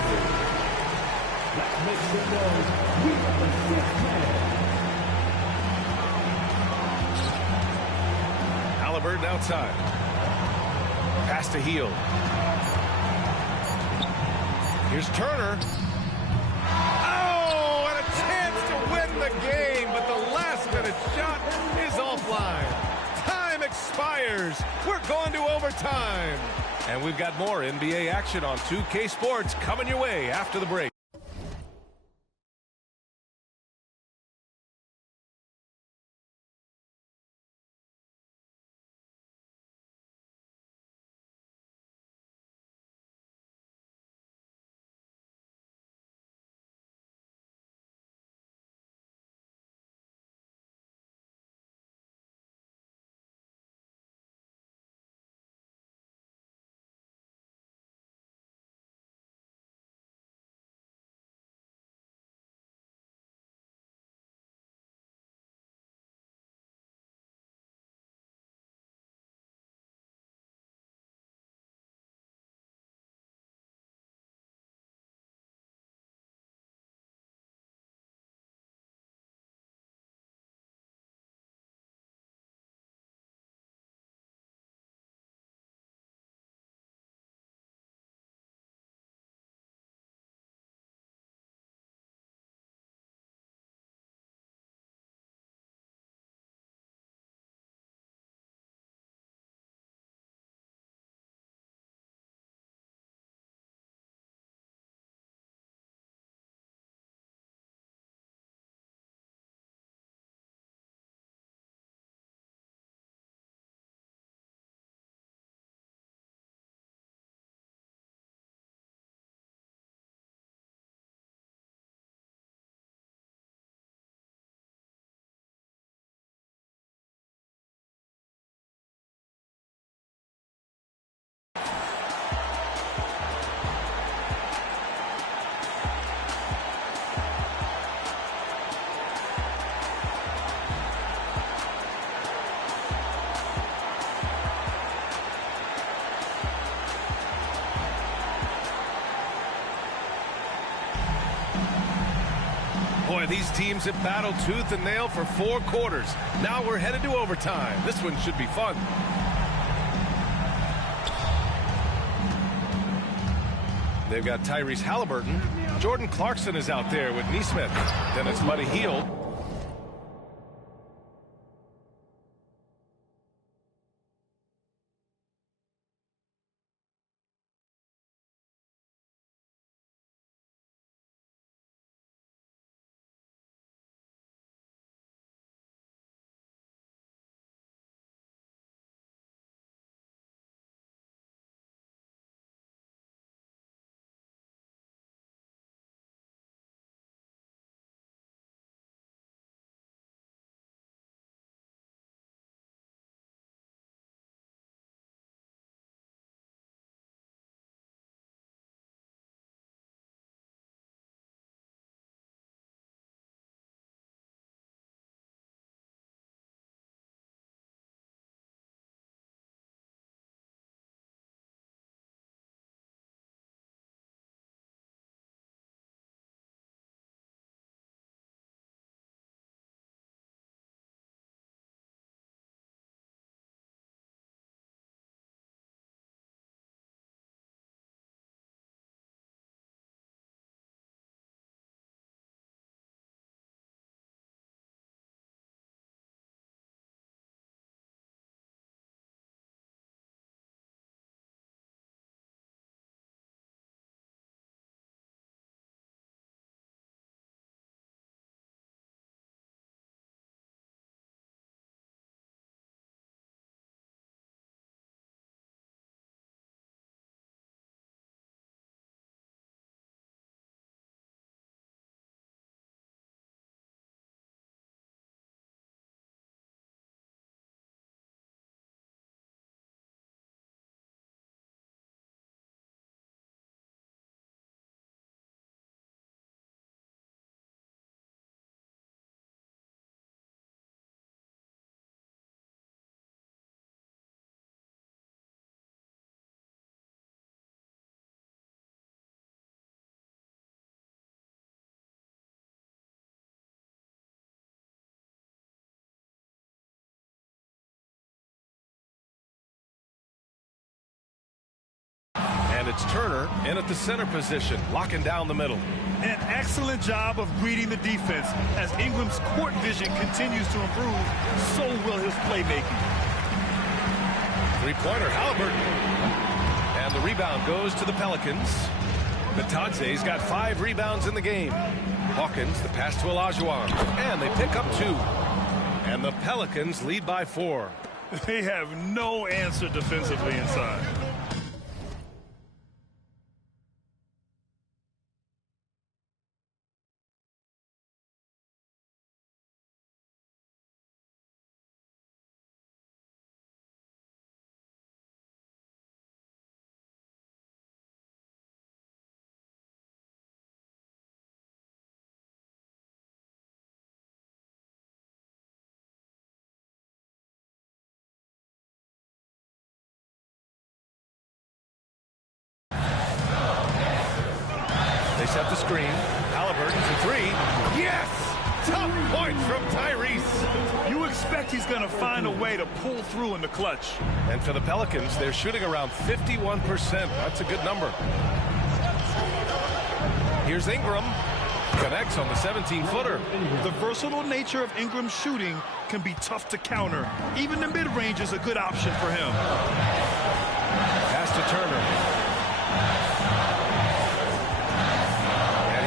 Halliburton outside. Pass to Hield. Here's Turner. Oh, and a chance to win the game, but the last-minute shot is offline. Time expires. We're going to overtime. And we've got more NBA action on 2K Sports coming your way after the break. Boy, these teams have battled tooth and nail for 4 quarters. Now we're headed to overtime. This one should be fun. They've got Tyrese Halliburton. Jordan Clarkson is out there with Nesmith. Then it's Buddy Hield. it's Turner in at the center position, locking down the middle. An excellent job of reading the defense. As Ingram's court vision continues to improve, so will his playmaking. Three-pointer, Halliburton. And the rebound goes to the Pelicans. Bitadze's got 5 rebounds in the game. Hawkins, the pass to Olajuwon. And they pick up 2. And the Pelicans lead by 4. They have no answer defensively inside. They set the screen. Halliburton for 3. Yes! Tough point from Tyrese. You expect he's going to find a way to pull through in the clutch. And for the Pelicans, they're shooting around 51%. That's a good number. Here's Ingram. Connects on the 17-footer. The versatile nature of Ingram's shooting can be tough to counter. Even the mid-range is a good option for him. Pass to Turner.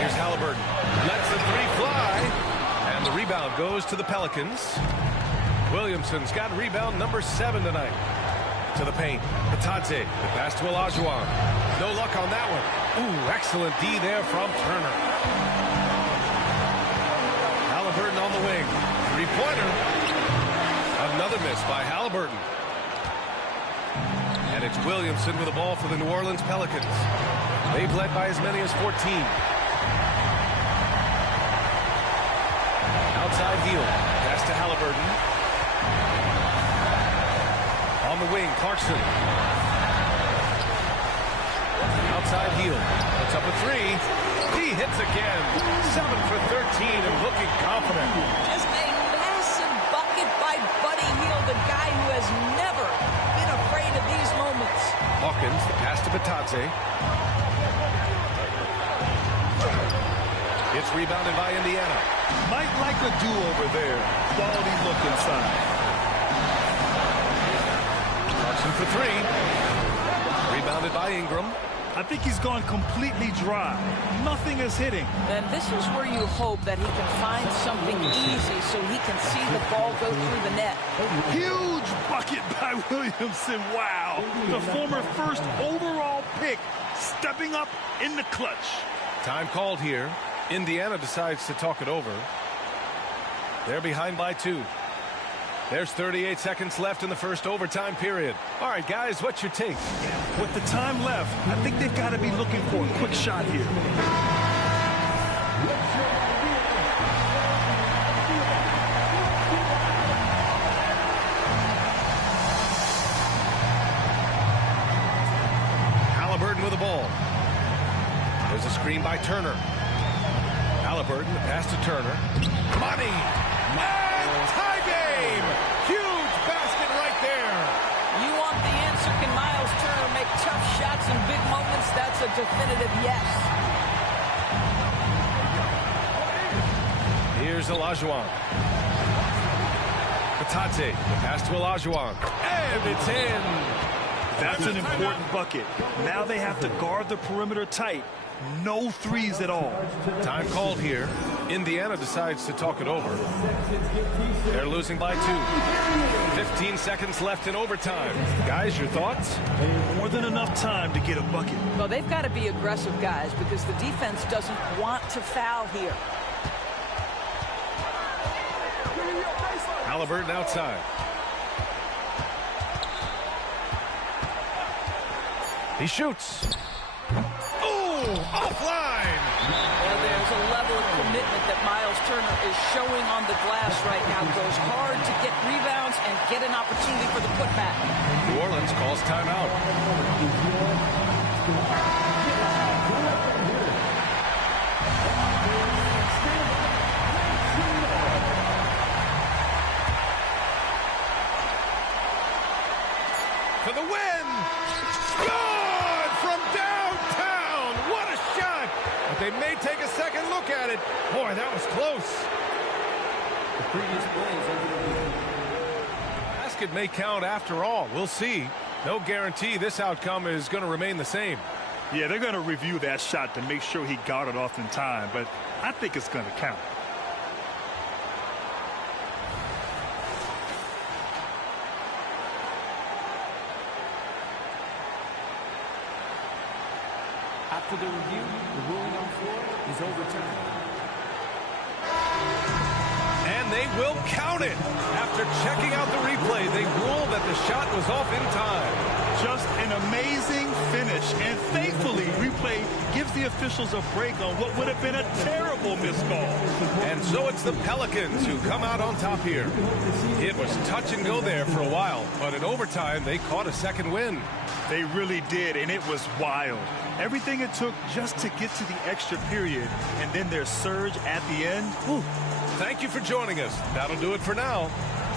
Halliburton lets the 3 fly, and the rebound goes to the Pelicans. Williamson's got rebound number 7 tonight. To the paint, Bitadze, the pass to Olajuwon. No luck on that one. Ooh, excellent D there from Turner. Halliburton on the wing. 3-pointer. Another miss by Halliburton. And it's Williamson with the ball for the New Orleans Pelicans. They've led by as many as 14. Outside heel, pass to Halliburton. On the wing, Clarkson. Outside heel, puts up a 3. He hits again. 7 for 13 and looking confident. Just a massive bucket by Buddy Hield, the guy who has never been afraid of these moments. Hawkins, the pass to Bitadze. It's rebounded by Indiana. Might like a do-over there. Quality look inside. Clarkson for 3. Rebounded by Ingram. I think he's gone completely dry. Nothing is hitting. And this is where you hope that he can find something easy so he can see the ball go through the net. Huge bucket by Williamson. Wow. The former first overall pick stepping up in the clutch. Time called here. Indiana decides to talk it over. They're behind by 2. There's 38 seconds left in the first overtime period. All right, guys, what's your take? With the time left, I think they've got to be looking for a quick shot here. Halliburton with the ball. There's a screen by Turner. Halliburton, the pass to Turner. Money! And tie game! Huge basket right there! You want the answer, can Miles Turner make tough shots in big moments? That's a definitive yes. Here's Olajuwon. Bitadze, the pass to Olajuwon. And it's in! That's an important bucket. Now they have to guard the perimeter tight. No threes at all. Time called here. Indiana decides to talk it over. They're losing by 2. 15 seconds left in overtime. Guys, your thoughts? More than enough time to get a bucket. Well, they've got to be aggressive, guys, because the defense doesn't want to foul here. Halliburton outside. He shoots. Offline! Well, there's a level of commitment that Miles Turner is showing on the glass right now. Goes hard to get rebounds and get an opportunity for the putback. New Orleans calls timeout. For the win! Good from down! but they may take a second look at it. Boy, that was close. The previous play is over the review. Basket may count after all. We'll see. No guarantee this outcome is going to remain the same. Yeah, they're going to review that shot to make sure he got it off in time, but I think it's going to count. After the review, the ruling on the floor is overturned. And they will count it. After checking out the replay, they rule that the shot was off in time. Just an amazing finish, and thankfully, replay gives the officials a break on what would have been a terrible missed call. And so it's the Pelicans who come out on top here. It was touch and go there for a while, but in overtime, they caught a second win. They really did, and it was wild. Everything it took just to get to the extra period, and then their surge at the end. Whew. Thank you for joining us. That'll do it for now.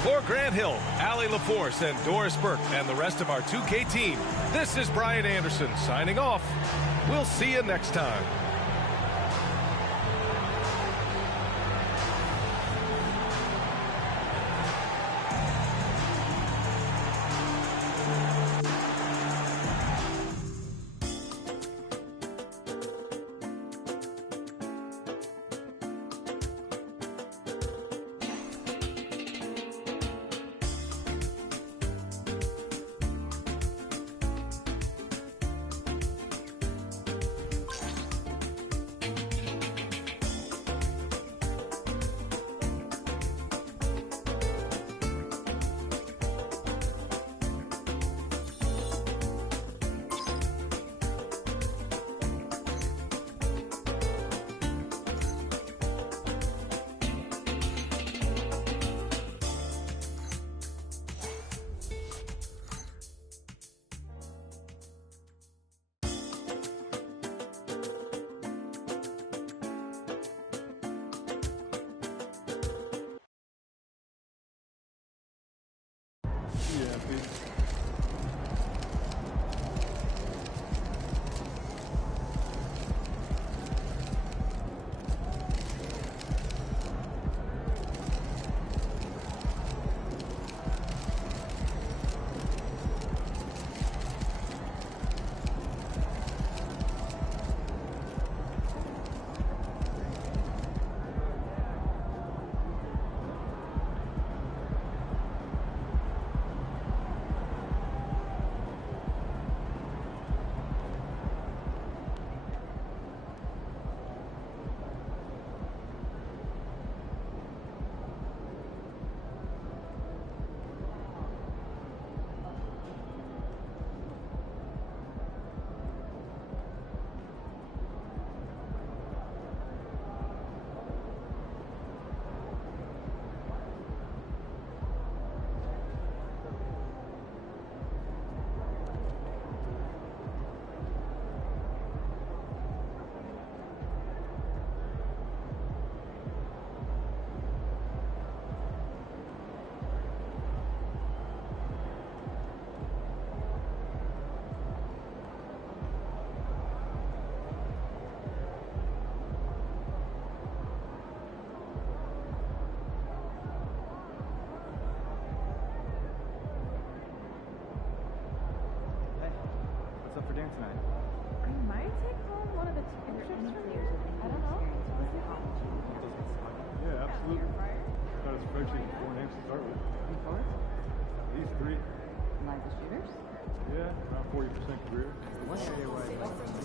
For Grant Hill, Allie LaForce, and Doris Burke, and the rest of our 2K team, this is Brian Anderson signing off. We'll see you next time.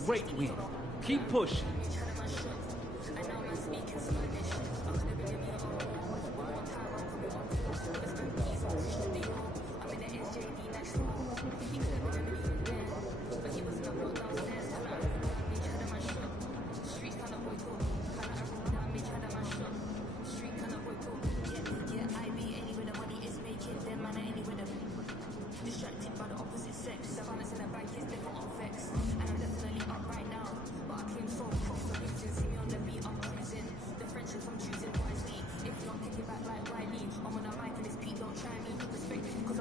Great win. Keep pushing. I'm on a mic and it's Pete, don't try me. Respect, cause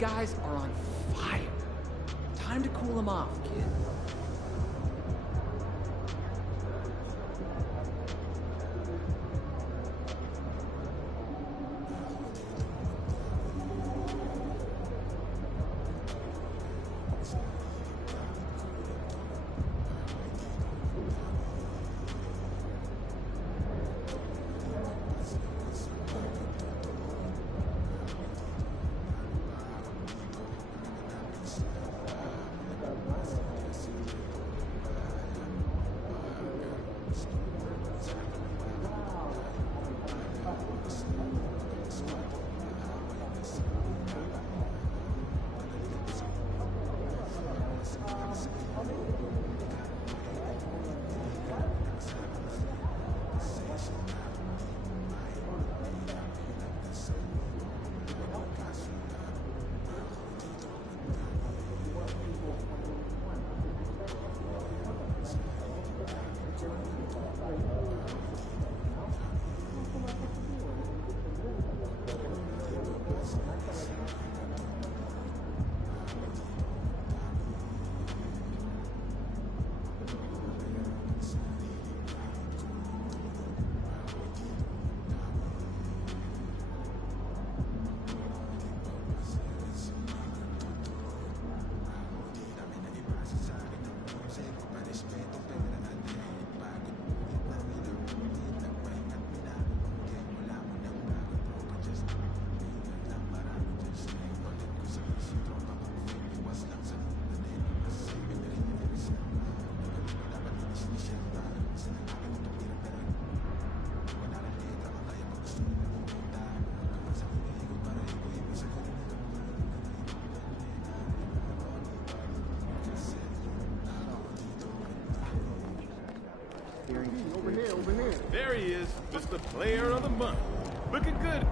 guys are on fire. Time to cool them off, kid. There he is, Mr. Player of the Month. Looking good.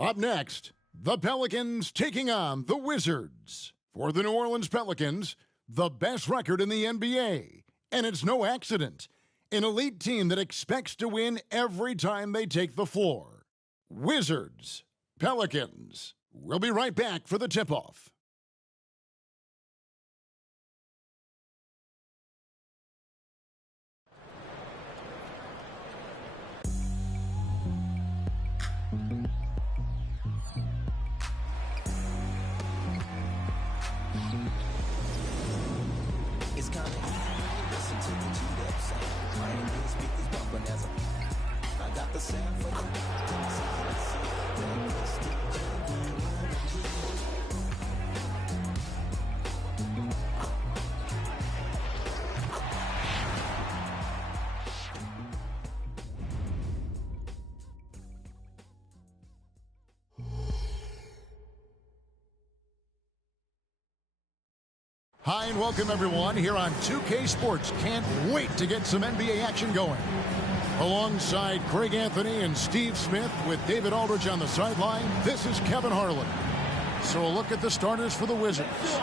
Up next, the Pelicans taking on the Wizards. For the New Orleans Pelicans, the best record in the NBA. And it's no accident. An elite team that expects to win every time they take the floor. Wizards, Pelicans. We'll be right back for the tip-off. It's kinda easy, listen to the two-step sound. I ain't hear speakers bumping as I got the sound for the Hi and welcome everyone here on 2K Sports. Can't wait to get some NBA action going. Alongside Craig Anthony and Steve Smith with David Aldridge on the sideline, this is Kevin Harlan. So a look at the starters for the Wizards.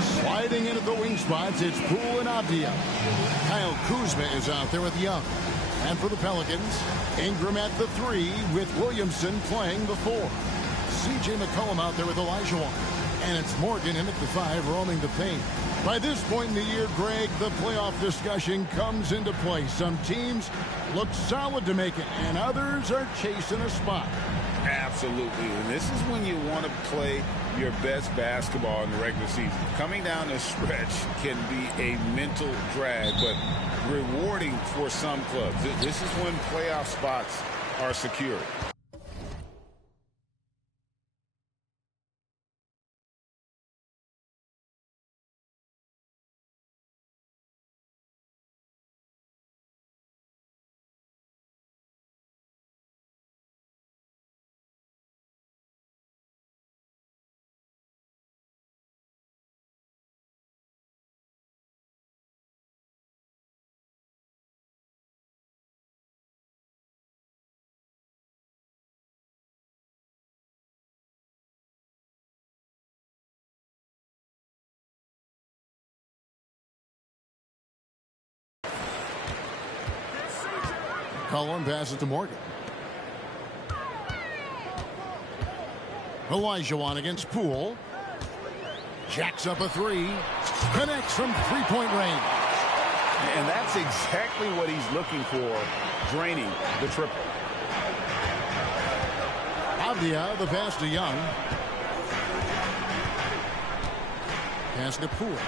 Sliding in at the wing spots, it's Poole and Avdia. Kyle Kuzma is out there with Young. And for the Pelicans, Ingram at the 3 with Williamson playing the 4. C.J. McCollum out there with Olajuwon. And it's Morgan in at the 5 roaming the paint. By this point in the year, Greg, the playoff discussion comes into play. Some teams look solid to make it, and others are chasing a spot. Absolutely. And this is when you want to play your best basketball in the regular season. Coming down the stretch can be a mental drag, but rewarding for some clubs. This is when playoff spots are secured. Cullen passes to Morgan. Olajuwon against Poole. Jacks up a 3. Connects from three-point range. And that's exactly what he's looking for, draining the triple. Avdia, the pass to Young. Pass to Poole.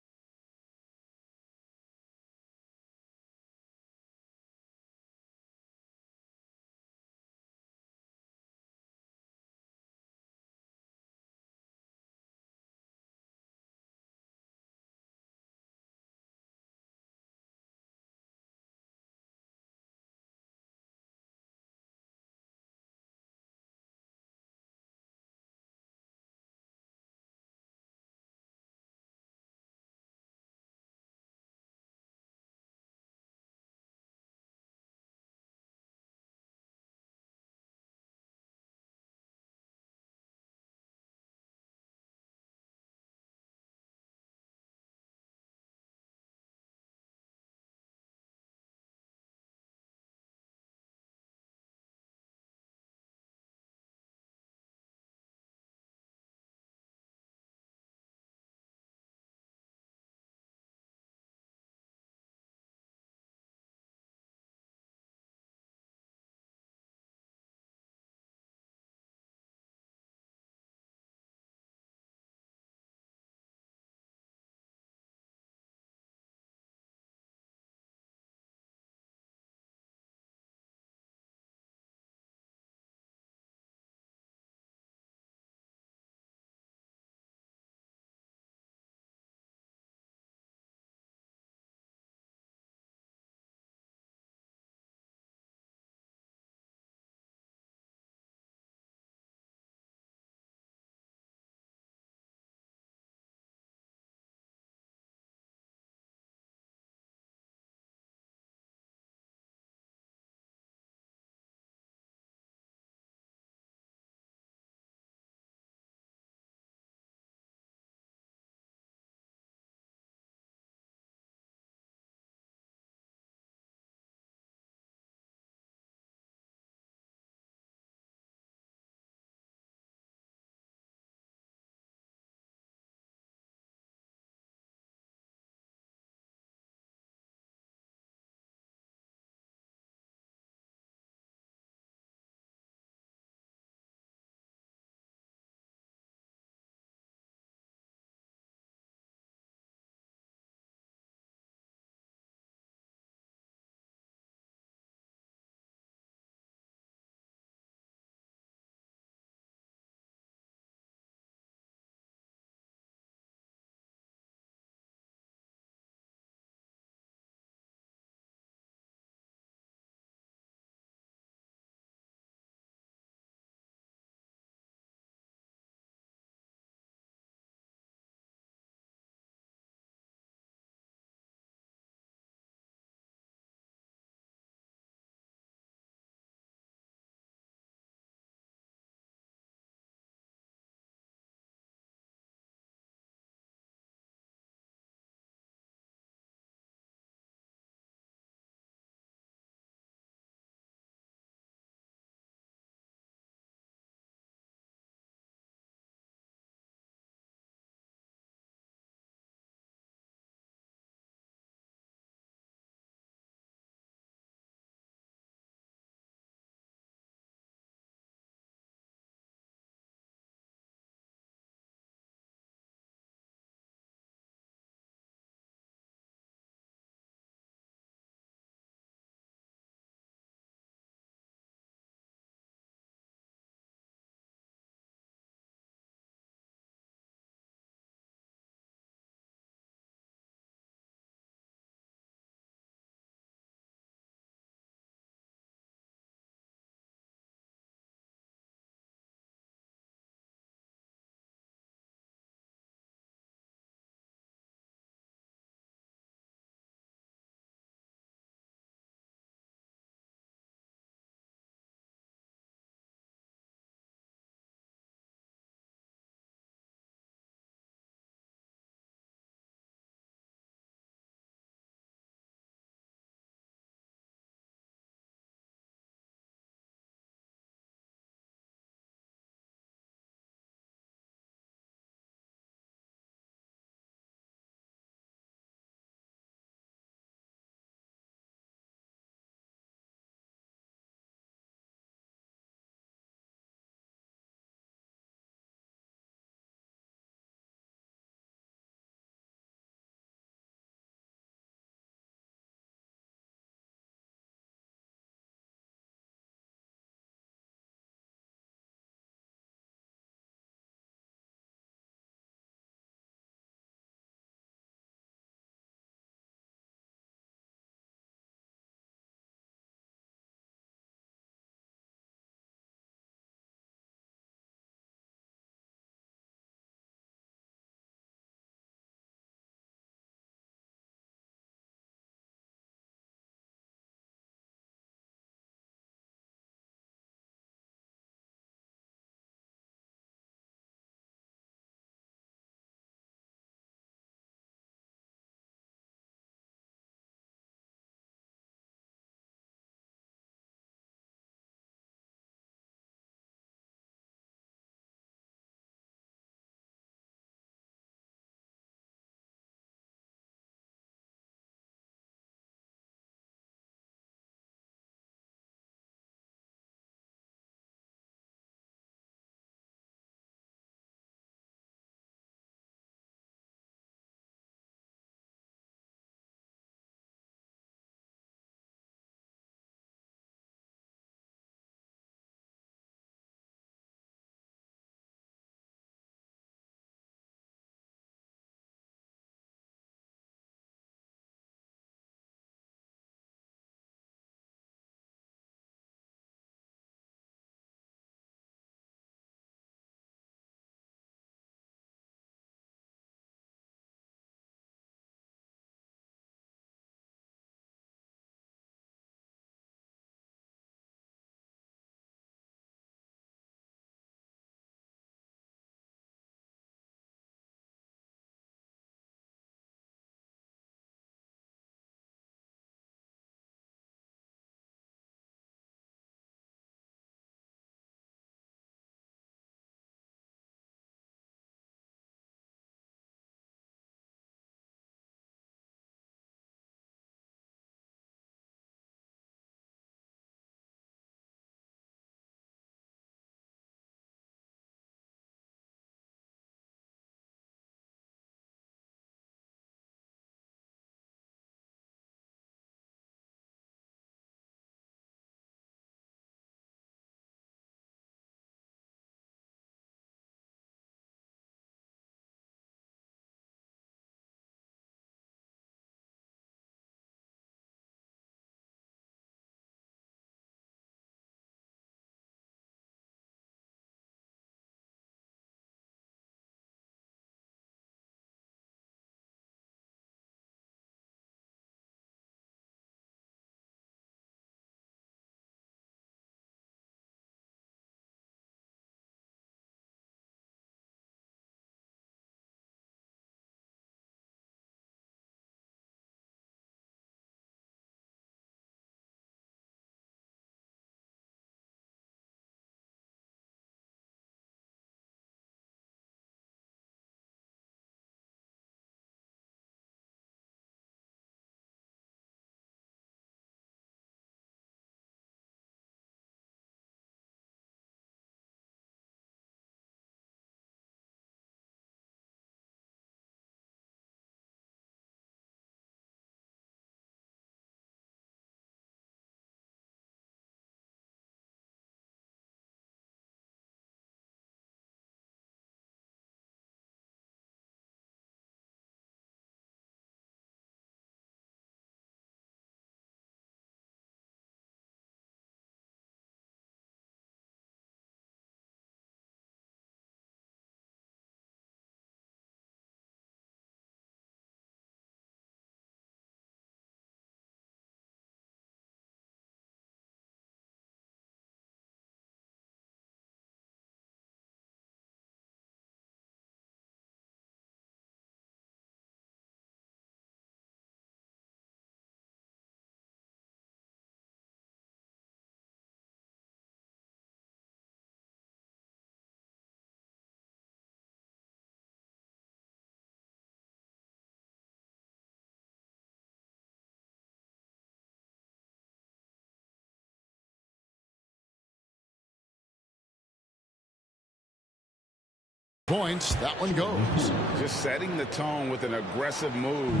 Points, that one goes. Just setting the tone with an aggressive move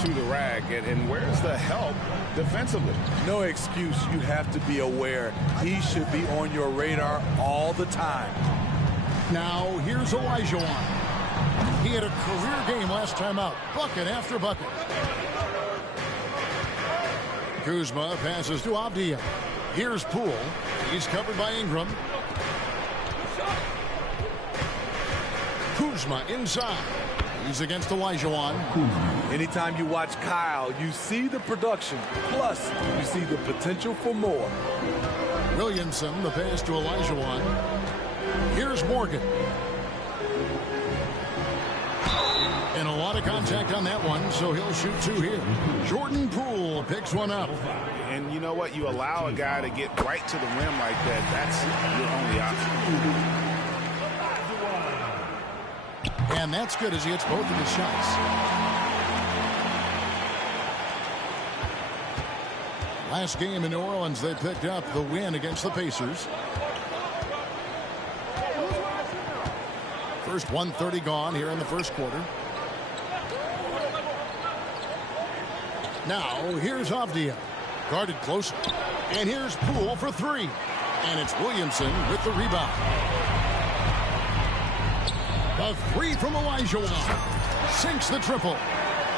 to the rack. And where's the help defensively? No excuse. You have to be aware. He should be on your radar all the time. Now, here's Olajuwon. He had a career game last time out. Bucket after bucket. Kuzma passes to Avdija. Here's Poole. He's covered by Ingram. Kuzma inside. He's against Olajuwon. Anytime you watch Kyle, you see the production. Plus, you see the potential for more. Williamson, the pass to Olajuwon. Here's Morgan. And a lot of contact on that one, so he'll shoot two here. Jordan Poole picks one up. And you know what? You allow a guy to get right to the rim like that. That's your only option. And that's good as he hits both of his shots. Last game in New Orleans, they picked up the win against the Pacers. First 1:30 gone here in the first quarter. Now, here's Avdija. Guarded close. And here's Poole for three. And it's Williamson with the rebound. A three from Olajuwon. Sinks the triple.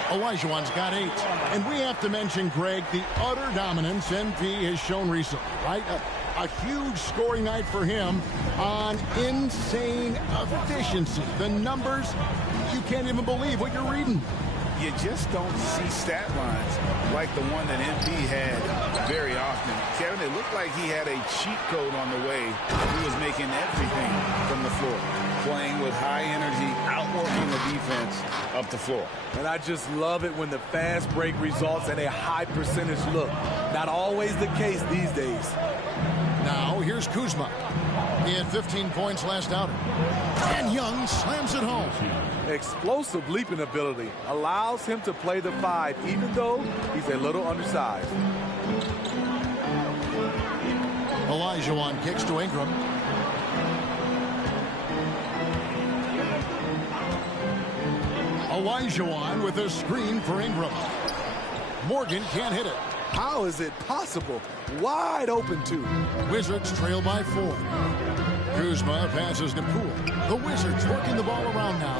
Olajuwon's got 8. And we have to mention, Greg, the utter dominance MP has shown recently, right? A huge scoring night for him on insane efficiency. The numbers, you can't even believe what you're reading. You just don't see stat lines like the one that MP had very often. Kevin, it looked like he had a cheat code on the way. He was making everything from the floor, playing with high energy, outworking the defense up the floor. And I just love it when the fast break results in a high percentage look. Not always the case these days. Now, here's Kuzma. He had 15 points last outing. And Young slams it home. Explosive leaping ability allows him to play the 5, even though he's a little undersized. Olajuwon kicks to Ingram. Olajuwon with a screen for Ingram. Morgan can't hit it. How is it possible? Wide open, too. Wizards trail by 4. Kuzma passes to Poole. The Wizards working the ball around now.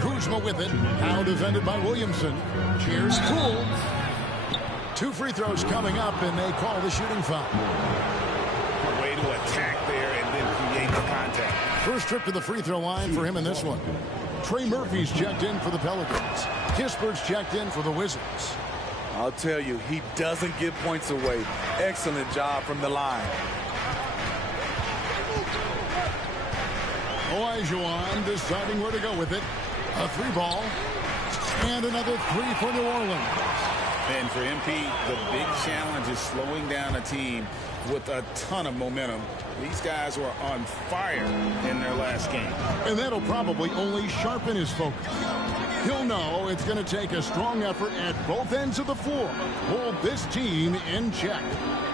Kuzma with it. Now defended by Williamson. Here's Poole. 2 free throws coming up, and they call the shooting foul. Way to attack there and then create the contact. First trip to the free throw line for him in this one. Trey Murphy's checked in for the Pelicans. Kispert's checked in for the Wizards. I'll tell you, he doesn't give points away. Excellent job from the line. Olajuwon deciding where to go with it. A 3-ball. And another 3 for New Orleans. And for MP, the big challenge is slowing down a team with a ton of momentum. These guys were on fire in their last game. And that'll probably only sharpen his focus. He'll know it's going to take a strong effort at both ends of the floor. Hold this team in check.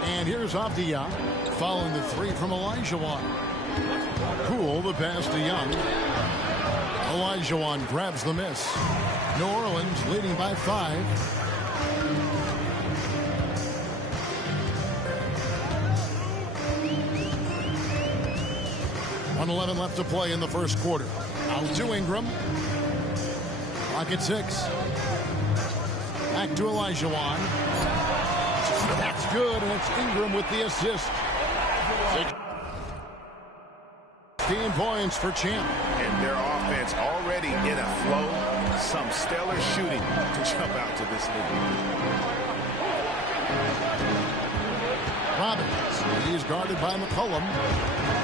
And here's Avdija following the 3 from Olajuwon. Poole the pass to Young. Olajuwon grabs the miss. New Orleans leading by 5. 1:11 left to play in the first quarter. Out to Ingram. Clock at 6. Back to Olajuwon. That's good, and it's Ingram with the assist. 16 points for Champ. And their offense already in a flow. Some stellar shooting to jump out to this league. Robbins. He's guarded by McCollum.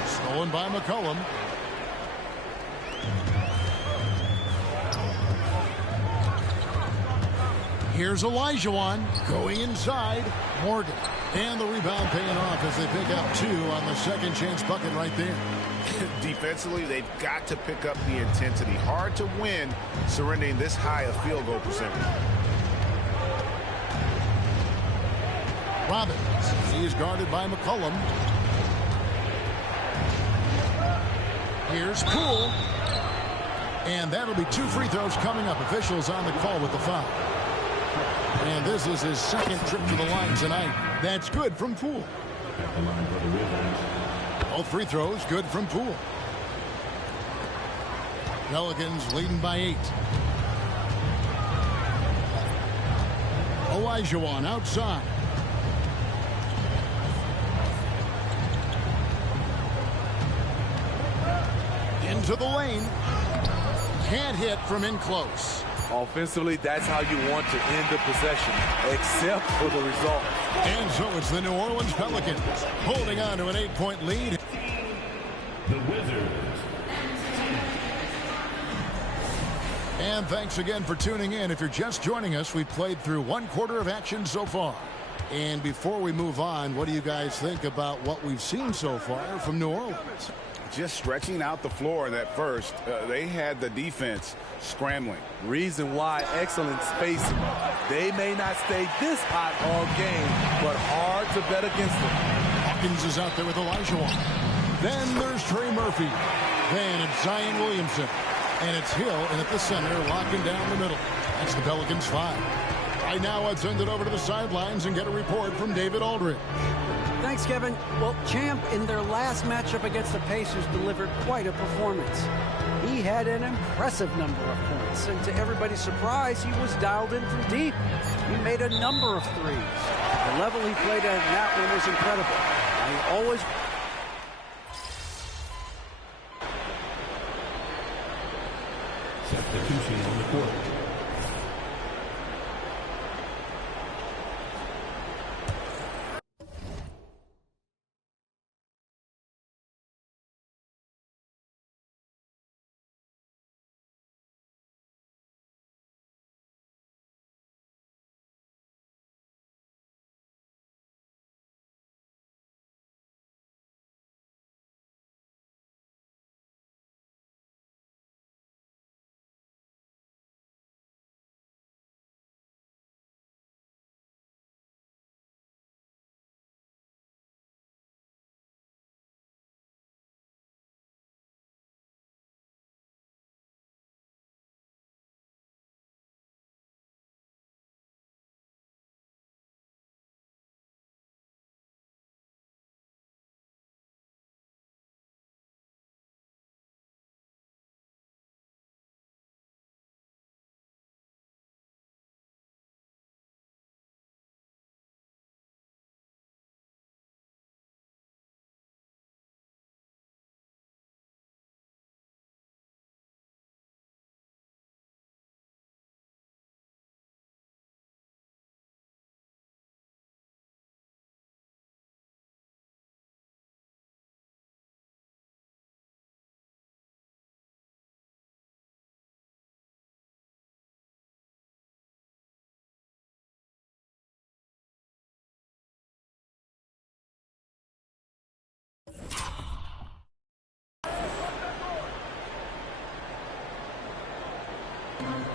Stolen by McCollum. Here's Olajuwon going inside. Morgan. And the rebound paying off as they pick up 2 on the second chance bucket right there. Defensively, they've got to pick up the intensity. Hard to win surrendering this high a field goal percentage. Robbins. He's guarded by McCollum. Here's Poole. And that'll be 2 free throws coming up. Officials on the call with the foul. And this is his second trip to the line tonight. That's good from Poole. Both free throws good from Poole. Pelicans leading by 8. Olajuwon outside. Into the lane. Can't hit from in close. Offensively, that's how you want to end the possession, except for the result. And so it's the New Orleans Pelicans holding on to an 8-point lead. The Wizards. And thanks again for tuning in. If you're just joining us, we played through 1 quarter of action so far. And before we move on, what do you guys think about what we've seen so far from New Orleans? Just stretching out the floor in that first. They had the defense scrambling. Reason why, excellent spacing. They may not stay this hot all game, but hard to bet against them. Hawkins is out there with Olajuwon. Then there's Trey Murphy. Then it's Zion Williamson. And it's Hill in at the center, locking down the middle. That's the Pelicans 5. Right now, let's send it over to the sidelines and get a report from David Aldridge. Thanks, Kevin. Well, Champ, in their last matchup against the Pacers, delivered quite a performance. He had an impressive number of points, and to everybody's surprise, he was dialed in from deep. He made a number of threes. The level he played at in that one was incredible. He always... Substitution on the court.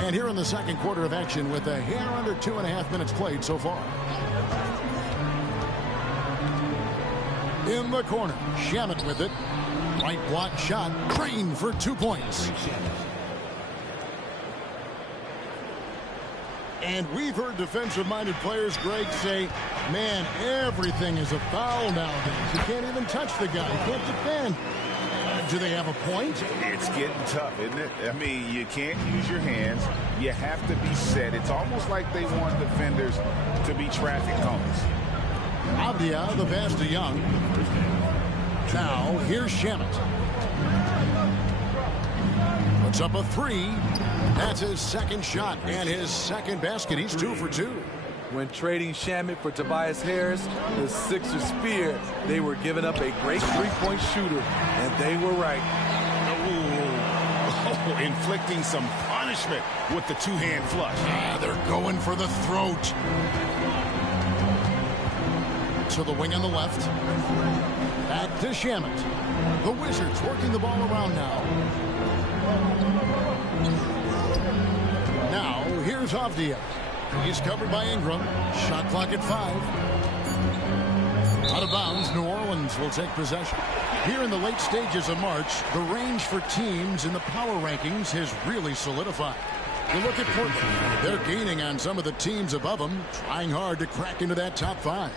And here in the second quarter of action with a hair under 2.5 minutes played so far. In the corner, Shamet with it. Right block shot, Green for 2 points. And we've heard defensive-minded players, Greg, say, man, everything is a foul nowadays. You can't even touch the guy. You can't defend. Do they have a point? It's getting tough, isn't it? I mean, you can't use your hands. You have to be set. It's almost like they want defenders to be traffic cones. Avdia, the pass to Young. Now, here's Shamet. Puts up a 3. That's his second shot and his second basket. He's 2 for 2. When trading Shamet for Tobias Harris, the Sixers feared they were giving up a great three-point shooter, and they were right. Oh, inflicting some punishment with the two-hand flush. They're going for the throat. To the wing on the left. Back to Shamet. The Wizards working the ball around now. Now, here's Avdia. He's covered by Ingram. Shot clock at 5. Out of bounds, New Orleans will take possession. Here in the late stages of March, the range for teams in the power rankings has really solidified. You look at Portland, they're gaining on some of the teams above them, trying hard to crack into that top 5.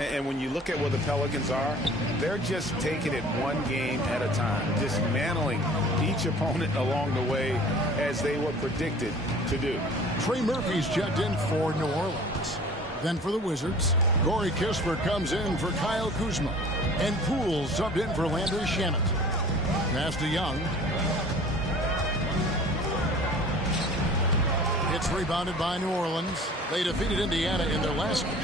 And when you look at where the Pelicans are, they're just taking it one game at a time, dismantling each opponent along the way as they were predicted to do. Trey Murphy's checked in for New Orleans. Then for the Wizards, Corey Kispert comes in for Kyle Kuzma. And Poole subbed in for Landry Shamet. Pass to Young. It's rebounded by New Orleans. They defeated Indiana in their last game.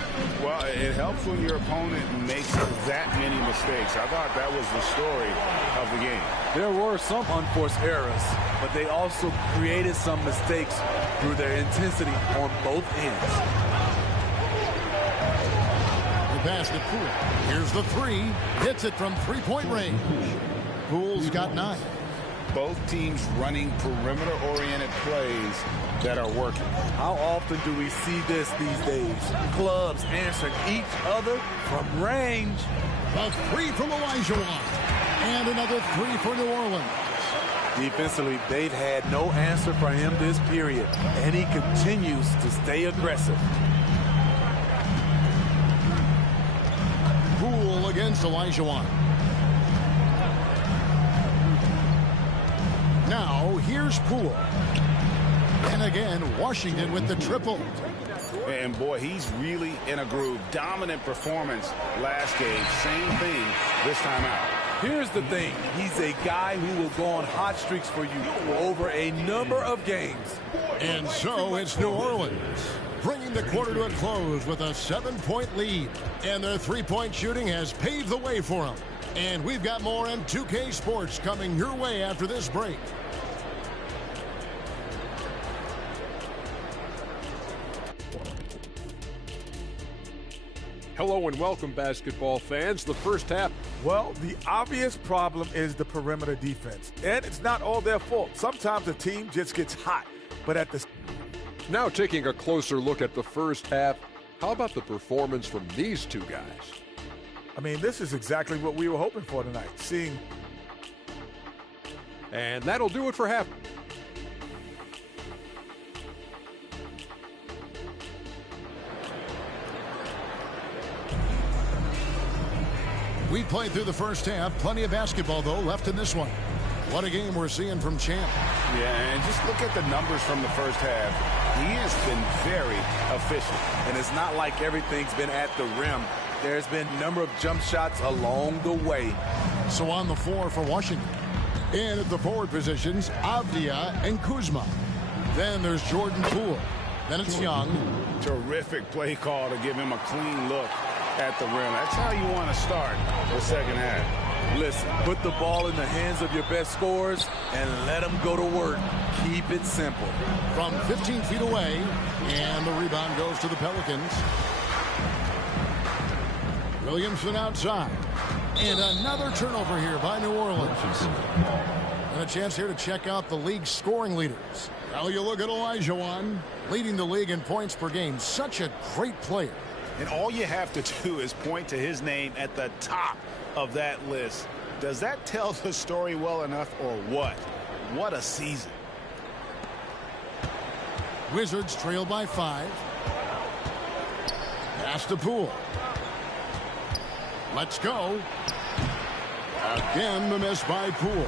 Well, it helps when your opponent makes that many mistakes. I thought that was the story of the game. There were some unforced errors, but they also created some mistakes through their intensity on both ends. The pass to Poole. Here's the 3. Hits it from three-point range. Poole's got 9. Both teams running perimeter-oriented plays that are working. How often do we see this these days? Clubs answering each other from range. A 3 from Olajuwon. And another 3 for New Orleans. Defensively, they've had no answer for him this period, and he continues to stay aggressive. Poole against Olajuwon. Now, here's Poole. And again, Washington with the triple. And boy, he's really in a groove. Dominant performance last game. Same thing this time out. Here's the thing. He's a guy who will go on hot streaks for you for over a number of games. And so it's New Orleans, bringing the quarter to a close with a 7-point lead. And their three-point shooting has paved the way for them. And we've got more in 2K Sports coming your way after this break. Hello and welcome, basketball fans. The first half. Well, the obvious problem is the perimeter defense. And it's not all their fault. Sometimes the team just gets hot. But at the... Now taking a closer look at the first half, how about the performance from these two guys? I mean, this is exactly what we were hoping for tonight. Seeing... And that'll do it for half. We played through the first half. Plenty of basketball, though, left in this one. What a game we're seeing from Champ. Yeah, and just look at the numbers from the first half. He has been very efficient. And it's not like everything's been at the rim. There's been a number of jump shots along the way. So on the floor for Washington. And at the forward positions, Avdia and Kuzma. Then there's Jordan Poole. Then it's Young. Terrific play call to give him a clean look at the rim. That's how you want to start the second half. Listen, put the ball in the hands of your best scorers and let them go to work. Keep it simple. From 15 feet away, and the rebound goes to the Pelicans. Williamson outside. And another turnover here by New Orleans. And a chance here to check out the league's scoring leaders. Well, you look at Olajuwon, leading the league in points per game. Such a great player. And all you have to do is point to his name at the top of that list. Does that tell the story well enough or what? What a season. Wizards trail by 5. Pass to Poole. Let's go. Again, the miss by Poole.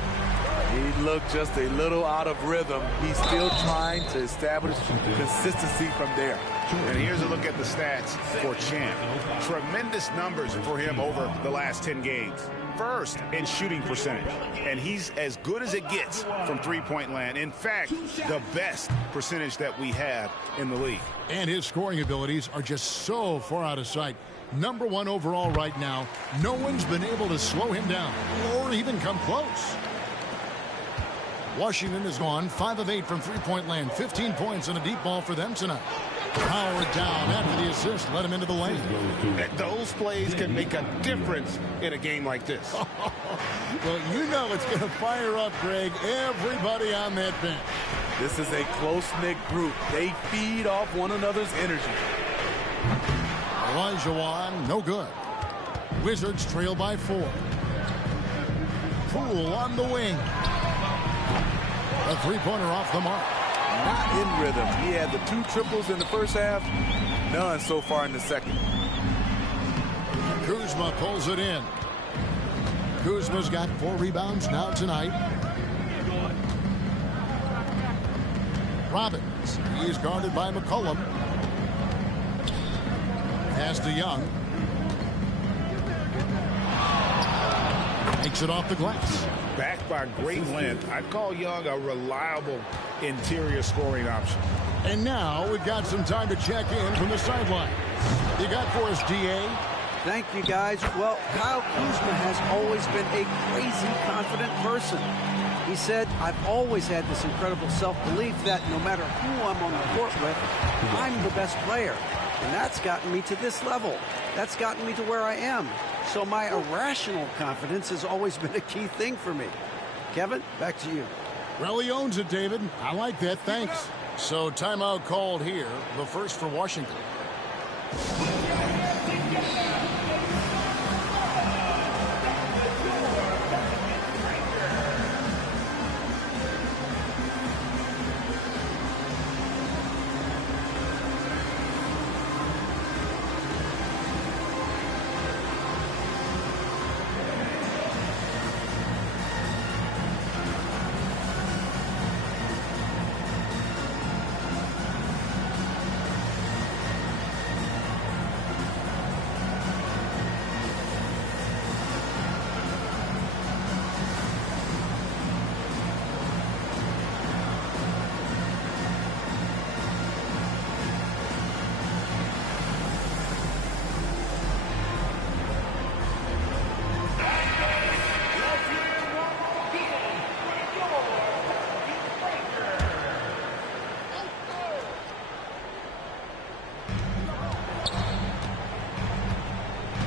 He looked just a little out of rhythm. He's still trying to establish consistency from there. And here's a look at the stats for Champ. Tremendous numbers for him over the last 10 games. First in shooting percentage. And he's as good as it gets from three-point land. In fact, the best percentage that we have in the league. And his scoring abilities are just so far out of sight. Number 1 overall right now. No one's been able to slow him down or even come close. Washington has gone 5 of 8 from three-point land. 15 points and a deep ball for them tonight. Powered down after the assist, let him into the lane. Those plays can make a difference in a game like this. Well, you know it's going to fire up, Greg, everybody on that bench. This is a close-knit group. They feed off one another's energy. Olajuwon, no good. Wizards trail by 4. Poole on the wing. A three-pointer off the mark. Not in rhythm. He had the 2 triples in the first half, none so far in the second. Kuzma pulls it in. Kuzma's got 4 rebounds now tonight. Robbins, he's guarded by McCollum. Pass to Young. Takes it off the glass. Backed by great length, I'd call Young a reliable interior scoring option. And now we've got some time to check in from the sideline. You got for us, DA? Thank you, guys. Well, Kyle Kuzma has always been a crazy confident person. He said, I've always had this incredible self-belief that no matter who I'm on the court with, I'm the best player. And that's gotten me to this level. That's gotten me to where I am. So my irrational confidence has always been a key thing for me. Kevin, back to you. Well, he owns it, David. I like that. Thanks. So timeout called here. The first for Washington.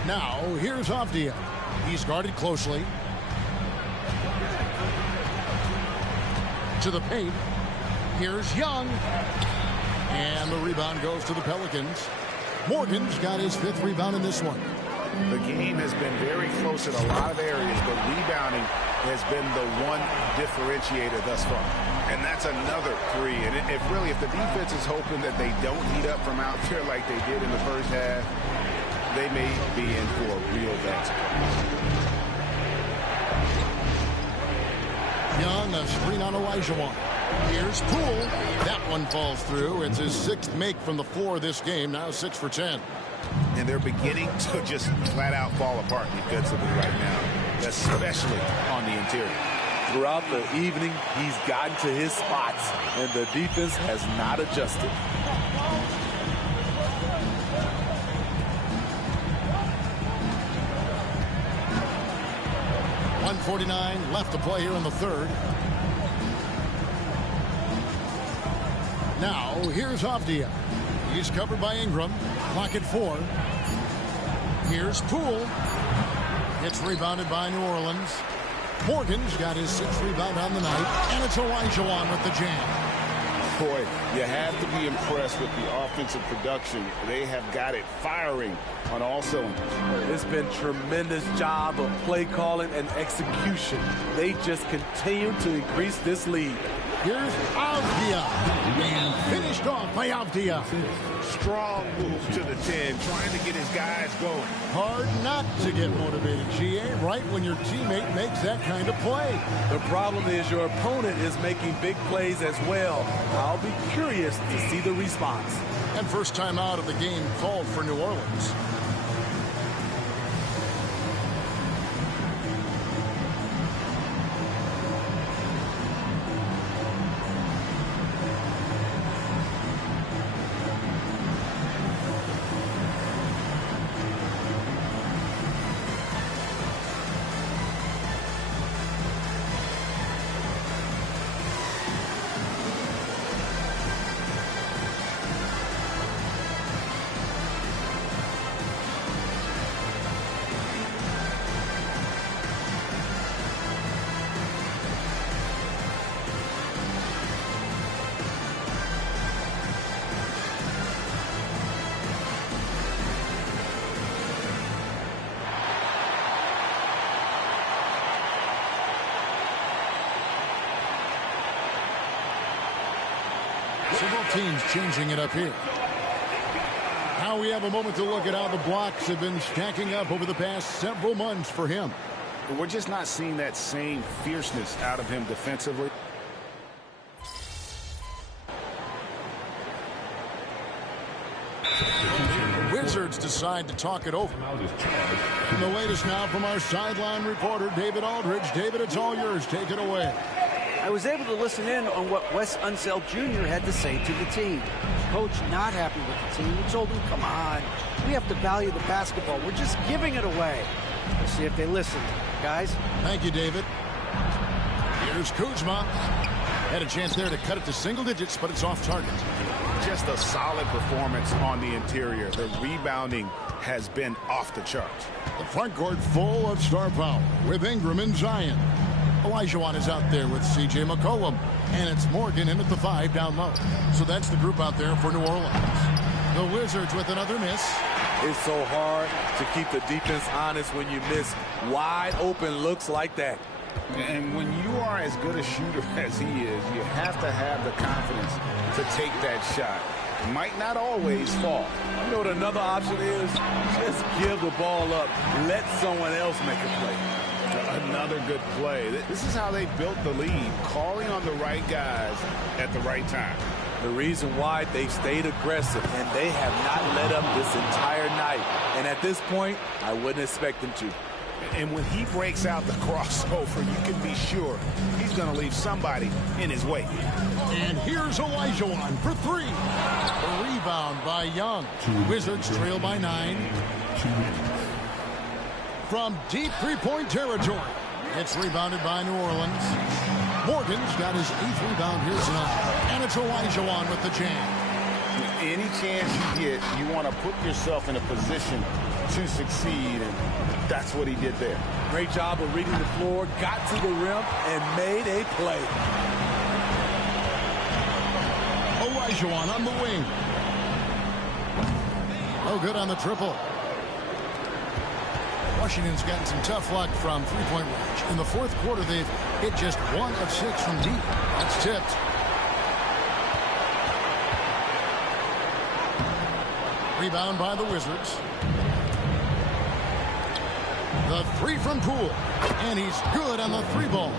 Now, here's Avdia. He's guarded closely. To the paint. Here's Young. And the rebound goes to the Pelicans. Morgan's got his 5th rebound in this one. The game has been very close in a lot of areas, but rebounding has been the one differentiator thus far. And that's another 3. And if the defense is hoping that they don't heat up from out there like they did in the first half, they may be in for a real advantage. Young, a screen on Olajuwon. Here's Poole. That one falls through. It's his 6th make from the floor this game. Now 6 for 10. And they're beginning to just flat out fall apart defensively right now, especially on the interior. Throughout the evening, he's gotten to his spots, and the defense has not adjusted. .149 left to play here in the third. Now, here's Avdia. He's covered by Ingram. Clock at 4. Here's Poole. It's rebounded by New Orleans. Morgan's got his 6th rebound on the night. And it's Olajuwon with the jam. Boy, you have to be impressed with the offensive production. They have got it firing on all cylinders. It's been tremendous job of play calling and execution. They just continue to increase this lead. Here's Avdia. And finished off by Avdia. Strong move to the 10, trying to get his guys going. Hard not to get motivated, GA, right when your teammate makes that kind of play. The problem is your opponent is making big plays as well. I'll be curious to see the response. And first time out of the game called for New Orleans. So both teams changing it up here. Now we have a moment to look at how the blocks have been stacking up over the past several months for him. We're just not seeing that same fierceness out of him defensively. The Wizards decide to talk it over. And the latest now from our sideline reporter, David Aldridge. David, it's all yours. Take it away. I was able to listen in on what Wes Unseld Jr. had to say to the team. Coach not happy with the team. He told him, come on, we have to value the basketball. We're just giving it away. We'll see if they listen. Guys? Thank you, David. Here's Kuzma. Had a chance there to cut it to single digits, but it's off target. Just a solid performance on the interior. The rebounding has been off the charts. The front court full of star power with Ingram and Zion. Olajuwon is out there with C.J. McCollum. And it's Morgan in at the 5 down low. So that's the group out there for New Orleans. The Wizards with another miss. It's so hard to keep the defense honest when you miss wide open looks like that. And when you are as good a shooter as he is, you have to have the confidence to take that shot. It might not always fall. You know what another option is? Just give the ball up. Let someone else make a play. Another good play. This is how they built the lead, calling on the right guys at the right time. The reason why they've stayed aggressive, and they have not let up this entire night. And at this point, I wouldn't expect them to. And when he breaks out the crossover, you can be sure he's going to leave somebody in his way. And here's Olajuwon for 3. A rebound by Young. Wizards trail by 9. From deep three-point territory, it's rebounded by New Orleans. Morgan's got his 8th rebound here tonight. And it's Olajuwon with the jam. Any chance you get, you want to put yourself in a position to succeed, and that's what he did there. Great job of reading the floor, got to the rim, and made a play. Olajuwon on the wing. No good on the triple. Washington's gotten some tough luck from three-point range. In the fourth quarter, they've hit just 1 of 6 from deep. That's tipped. Rebound by the Wizards. The 3 from Poole. And he's good on the 3-ball.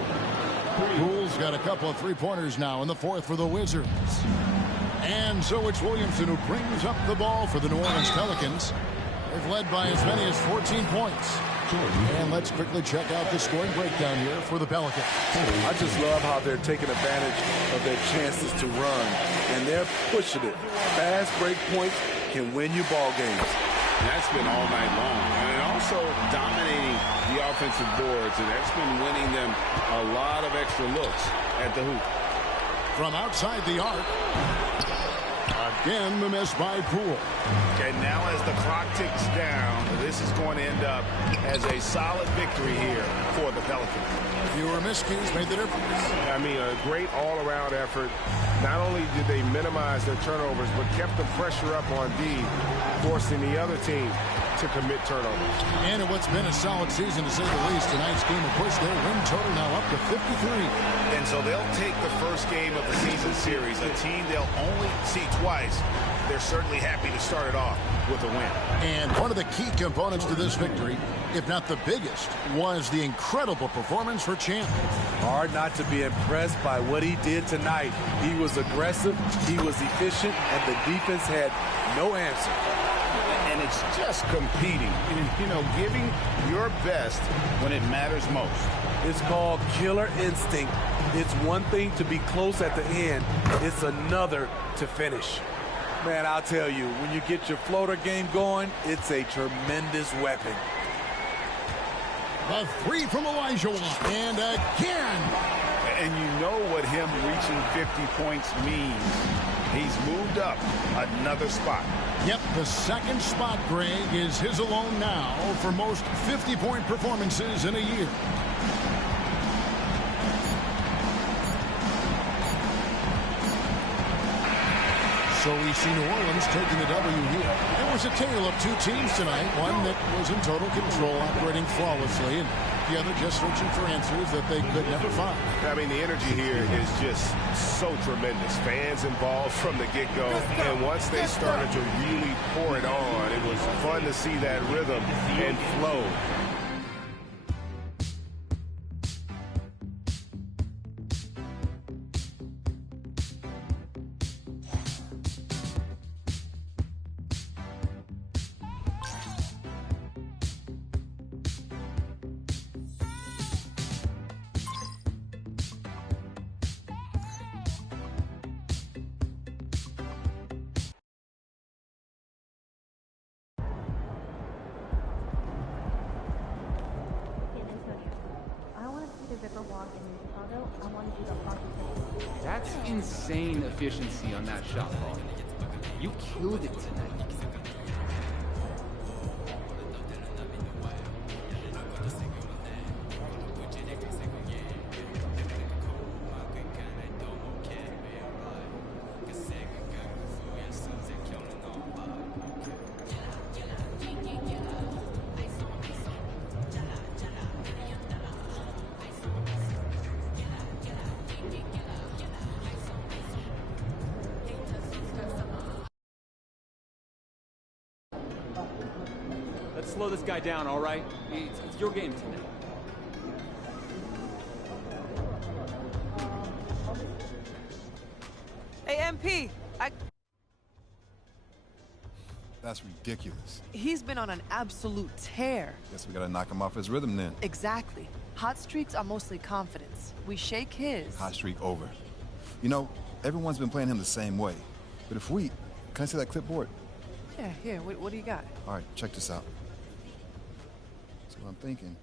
Poole's got a couple of three-pointers now in the fourth for the Wizards. And so it's Williamson who brings up the ball for the New Orleans Pelicans. They've led by as many as 14 points. And let's quickly check out the scoring breakdown here for the Pelicans. I just love how they're taking advantage of their chances to run. And they're pushing it. Fast break points can win you ball games. That's been all night long. And also dominating the offensive boards. And that's been winning them a lot of extra looks at the hoop. From outside the arc. Again, the miss by Poole. And now as the clock ticks down, this is going to end up as a solid victory here for the Pelicans. Fewer miscues made the difference. I mean, a great all-around effort. Not only did they minimize their turnovers, but kept the pressure up on D, forcing the other team to commit turnovers. And in what's been a solid season, to say the least, tonight's game will push their win total now up to 53. And so they'll take the first game of the season series, a team they'll only see twice. They're certainly happy to start it off with a win. And one of the key components to this victory, if not the biggest, was the incredible performance for Champ. Hard not to be impressed by what he did tonight. He was aggressive, he was efficient, and the defense had no answer. And it's just competing, you know, giving your best when it matters most. It's called killer instinct. It's one thing to be close at the end. It's another to finish. Man, I'll tell you, when you get your floater game going, it's a tremendous weapon. The 3 from Olajuwon. And again. And you know what him reaching 50 points means. He's moved up another spot. Yep, the second spot, Greg, is his alone now for most 50-point performances in a year. So we see New Orleans taking the W here. It was a tale of 2 teams tonight. One that was in total control, operating flawlessly, and together, just searching for answers that they could never find. I mean, the energy here is just so tremendous. Fans involved from the get-go, and once they started to really pour it on, it was fun to see that rhythm and flow. That's insane efficiency on that shot ball. You killed it tonight. Let's slow this guy down, all right? It's your game tonight. Hey, MP, That's ridiculous. he's been on an absolute tear. Guess we gotta knock him off his rhythm then. Exactly. Hot streaks are mostly confidence. We shake his. Hot streak over. You know, everyone's been playing him the same way. But if we... Can I see that clipboard? Yeah, here, what do you got? All right, check this out. That's what I'm thinking.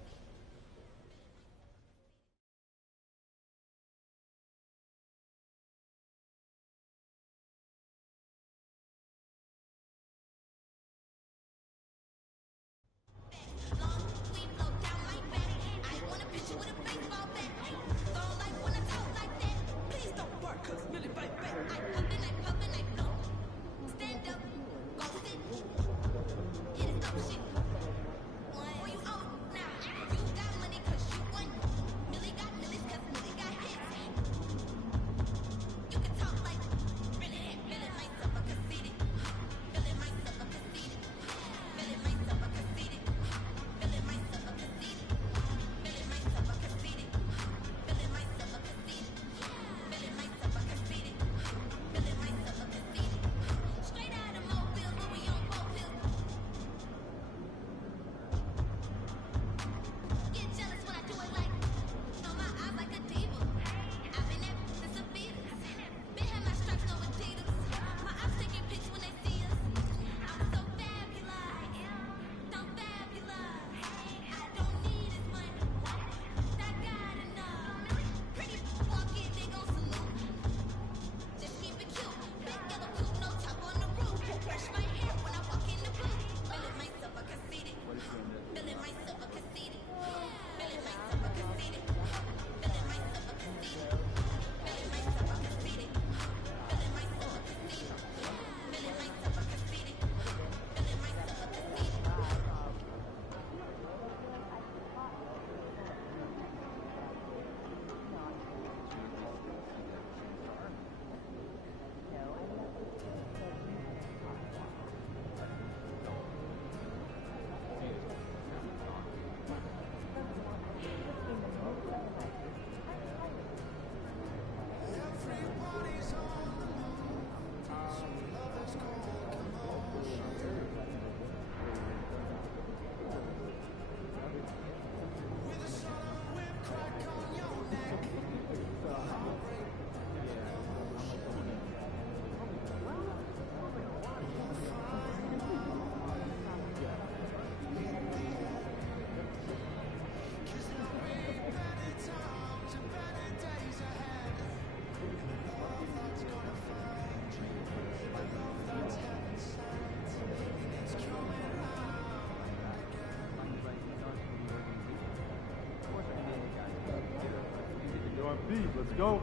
Let's go.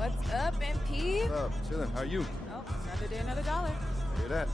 What's up, MP? What's up? Chilling. How are you? Oh, another day, another dollar. Hear that?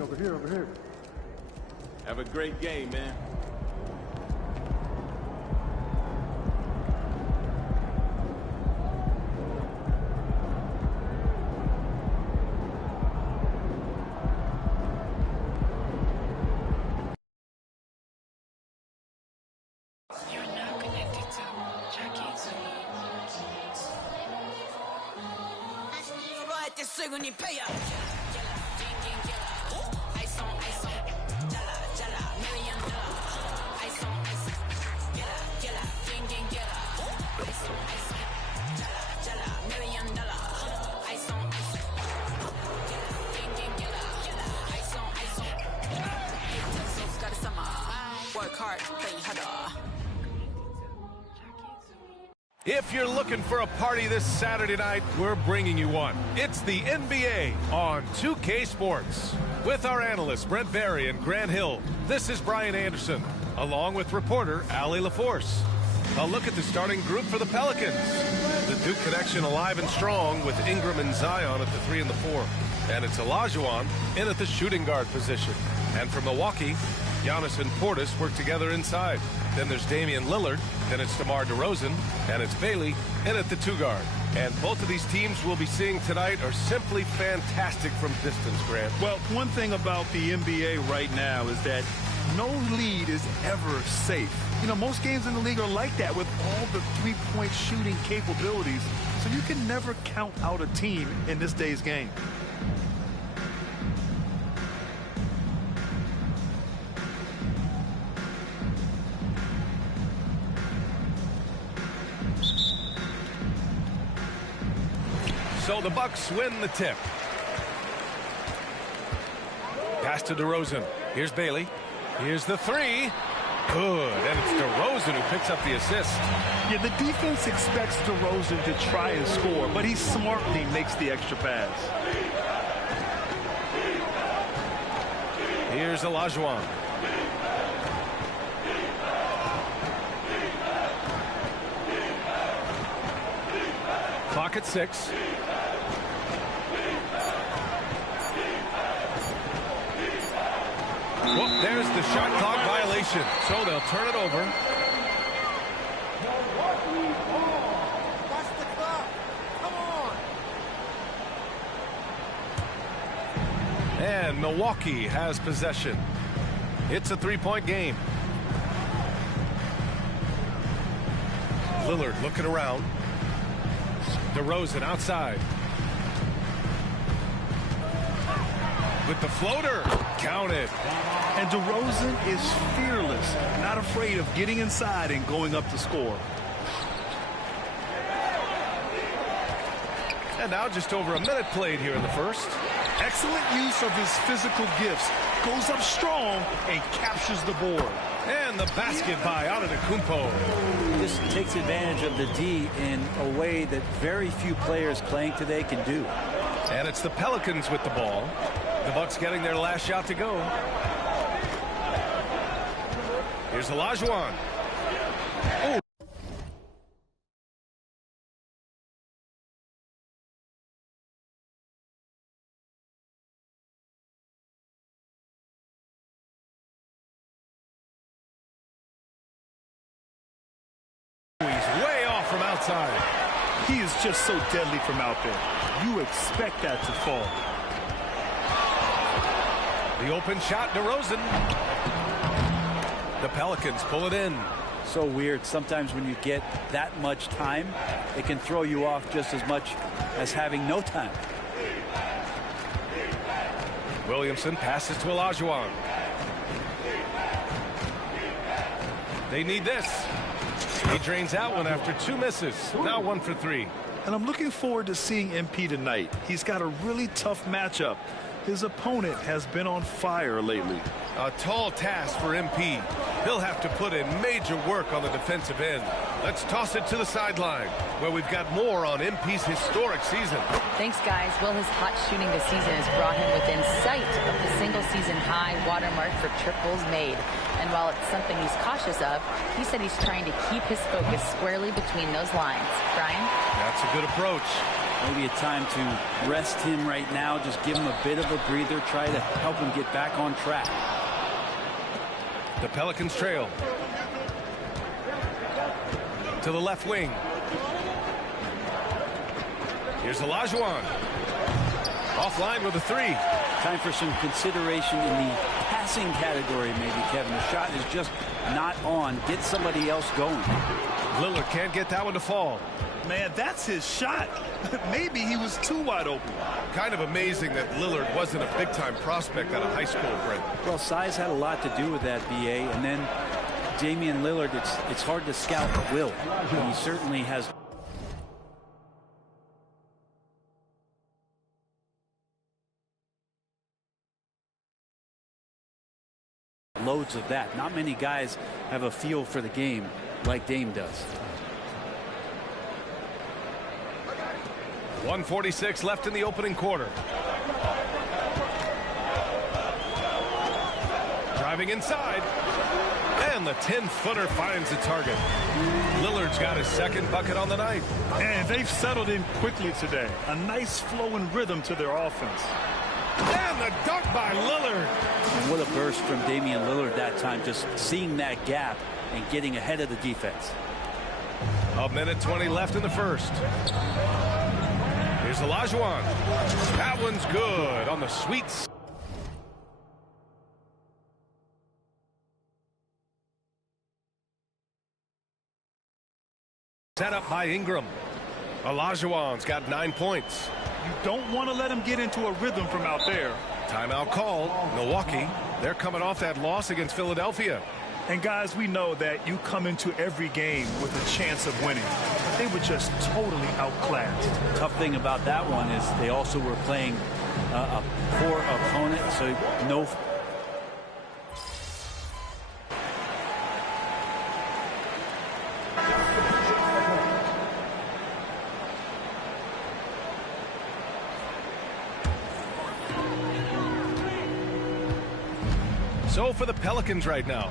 Over here, over here. Have a great game, man. You're now connected to Jackie Zulu. Work hard, play harder. If you're looking for a party this Saturday night, we're bringing you one. It's the NBA on 2K Sports. With our analysts Brent Barry and Grant Hill, this is Brian Anderson, along with reporter Allie LaForce. A look at the starting group for the Pelicans. The Duke connection alive and strong with Ingram and Zion at the 3 and the 4. And it's Olajuwon in at the shooting guard position. And for Milwaukee, Giannis and Portis work together inside. Then there's Damian Lillard. Then it's DeMar DeRozan. And it's Bailey in at the 2 guard. And both of these teams we'll be seeing tonight are simply fantastic from distance, Grant. Well, one thing about the NBA right now is that no lead is ever safe. You know, most games in the league are like that with all the three-point shooting capabilities. So you can never count out a team in this day's game. So the Bucks win the tip. Pass to DeRozan. Here's Bailey. Here's the three. Good. And it's DeRozan who picks up the assist. Yeah, the defense expects DeRozan to try and score, but he smartly makes the extra pass. Here's Olajuwon. Clock at 6. Well, there's the shot clock violation, so they'll turn it over. Watch the clock. Come on. And Milwaukee has possession. It's a three-point game. Lillard looking around. DeRozan outside. With the floater. Counted. And DeRozan is fearless, not afraid of getting inside and going up to score. And now just over a minute played here in the first. Excellent use of his physical gifts. Goes up strong and captures the board. And the basket by Antetokounmpo. This takes advantage of the D in a way that very few players playing today can do. And it's the Pelicans with the ball. The Bucks getting their last shot to go. Here's Olajuwon. Oh. He's way off from outside. He is just so deadly from out there. You expect that to fall. The open shot, DeRozan. The Pelicans pull it in. So weird. Sometimes when you get that much time, it can throw you off just as much as having no time. Williamson passes to Olajuwon. They need this. He drains out one after 2 misses. Now 1 for 3. And I'm looking forward to seeing MP tonight. He's got a really tough matchup. His opponent has been on fire lately. A tall task for MP. He'll have to put in major work on the defensive end. Let's toss it to the sideline, where we've got more on MP's historic season. Thanks, guys. Well, his hot shooting this season has brought him within sight of the single-season high watermark for triples made. And while it's something he's cautious of, he said he's trying to keep his focus squarely between those lines. Brian? That's a good approach. Maybe a time to rest him right now, just give him a bit of a breather, try to help him get back on track. The Pelicans trail. To the left wing. Here's Olajuwon. Offline with a 3. Time for some consideration in the passing category, maybe, Kevin. The shot is just not on. Get somebody else going. Lillard can't get that one to fall. Man, that's his shot. Maybe he was too wide open. Kind of amazing that Lillard wasn't a big-time prospect out of high school, Brent. Well, size had a lot to do with that, B.A. And then Damian Lillard, it's hard to scout the will. He certainly has. Loads of that. Not many guys have a feel for the game like Dame does. 1:46 left in the opening quarter. Driving inside. And the 10-footer finds the target. Lillard's got his second bucket on the night. And they've settled in quickly today. A nice flow and rhythm to their offense. And the dunk by Lillard. And what a burst from Damian Lillard that time, just seeing that gap and getting ahead of the defense. A minute 20 left in the first. Here's Olajuwon. That one's. one's good on the sweet. 1:41 Set up by Ingram. Olajuwon's got 9 points. You don't want to let him get into a rhythm from out there. Timeout called. Milwaukee, they're coming off that loss against Philadelphia. And guys, we know that you come into every game with a chance of winning. They were just totally outclassed. Tough thing about that one is they also were playing a poor opponent, so no. So for the Pelicans right now,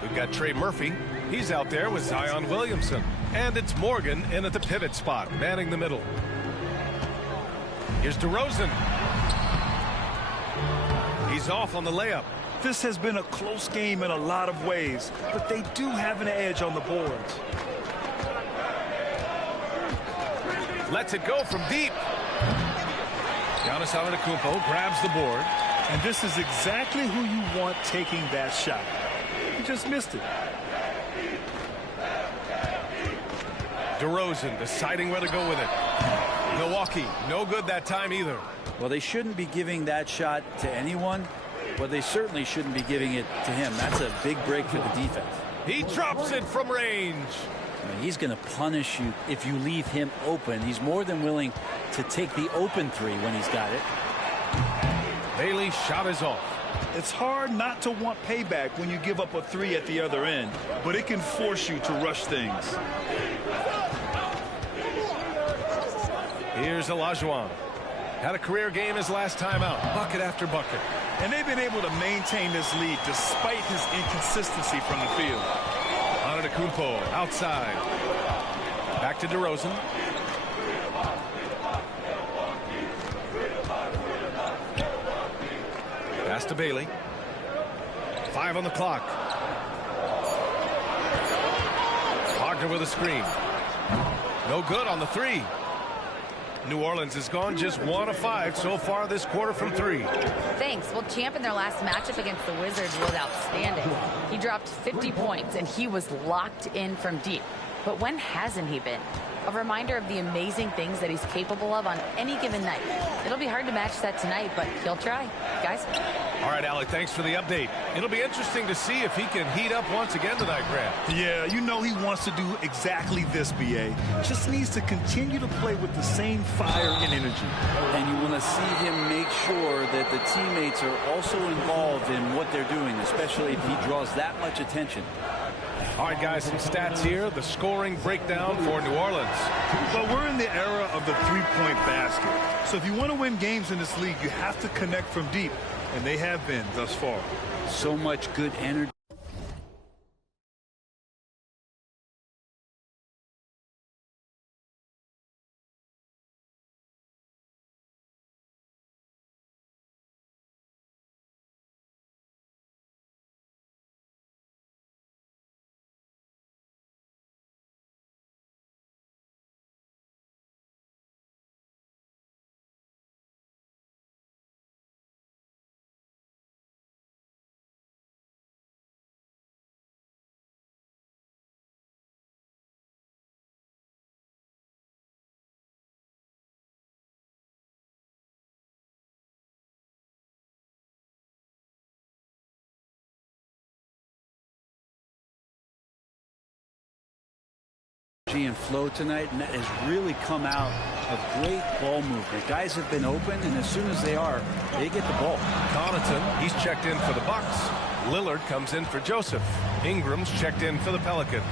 we've got Trey Murphy. He's out there with Zion Williamson. And it's Morgan in at the pivot spot, manning the middle. Here's DeRozan. He's off on the layup. This has been a close game in a lot of ways, but they do have an edge on the boards. Lets it go from deep. Giannis Antetokounmpo grabs the board. And this is exactly who you want taking that shot. He just missed it. DeRozan deciding where to go with it. Milwaukee, no good that time either. Well, they shouldn't be giving that shot to anyone, but they certainly shouldn't be giving it to him. That's a big break for the defense. He drops it from range. I mean, he's going to punish you if you leave him open. He's more than willing to take the open three when he's got it. Bailey's shot is off. It's hard not to want payback when you give up a three at the other end, but it can force you to rush things. Here's Olajuwon. Had a career game his last time out. Bucket after bucket. And they've been able to maintain this lead despite his inconsistency from the field. Antetokounmpo outside. Back to DeRozan. Pass to Bailey. 5 on the clock. Wagner with a screen. No good on the three. New Orleans has gone just 1 of 5 so far this quarter from 3. Thanks. Well, Champ in their last matchup against the Wizards was outstanding. He dropped 50 points, and he was locked in from deep. But when hasn't he been? A reminder of the amazing things that he's capable of on any given night. It'll be hard to match that tonight, but he'll try. Guys? All right, Alec, thanks for the update. It'll be interesting to see if he can heat up once again tonight, Grant. Yeah, you know he wants to do exactly this, B.A. Just needs to continue to play with the same fire and energy. And you want to see him make sure that the teammates are also involved in what they're doing, especially if he draws that much attention. All right, guys, some stats here. The scoring breakdown for New Orleans. But we're in the era of the three-point basket. So if you want to win games in this league, you have to connect from deep. And they have been thus far. So much good energy. And flow tonight, and that has really come out of great ball movement. Guys have been open, and as soon as they are, they get the ball. Connaughton, he's checked in for the Bucks. Lillard comes in for Joseph. Ingram's checked in for the Pelicans.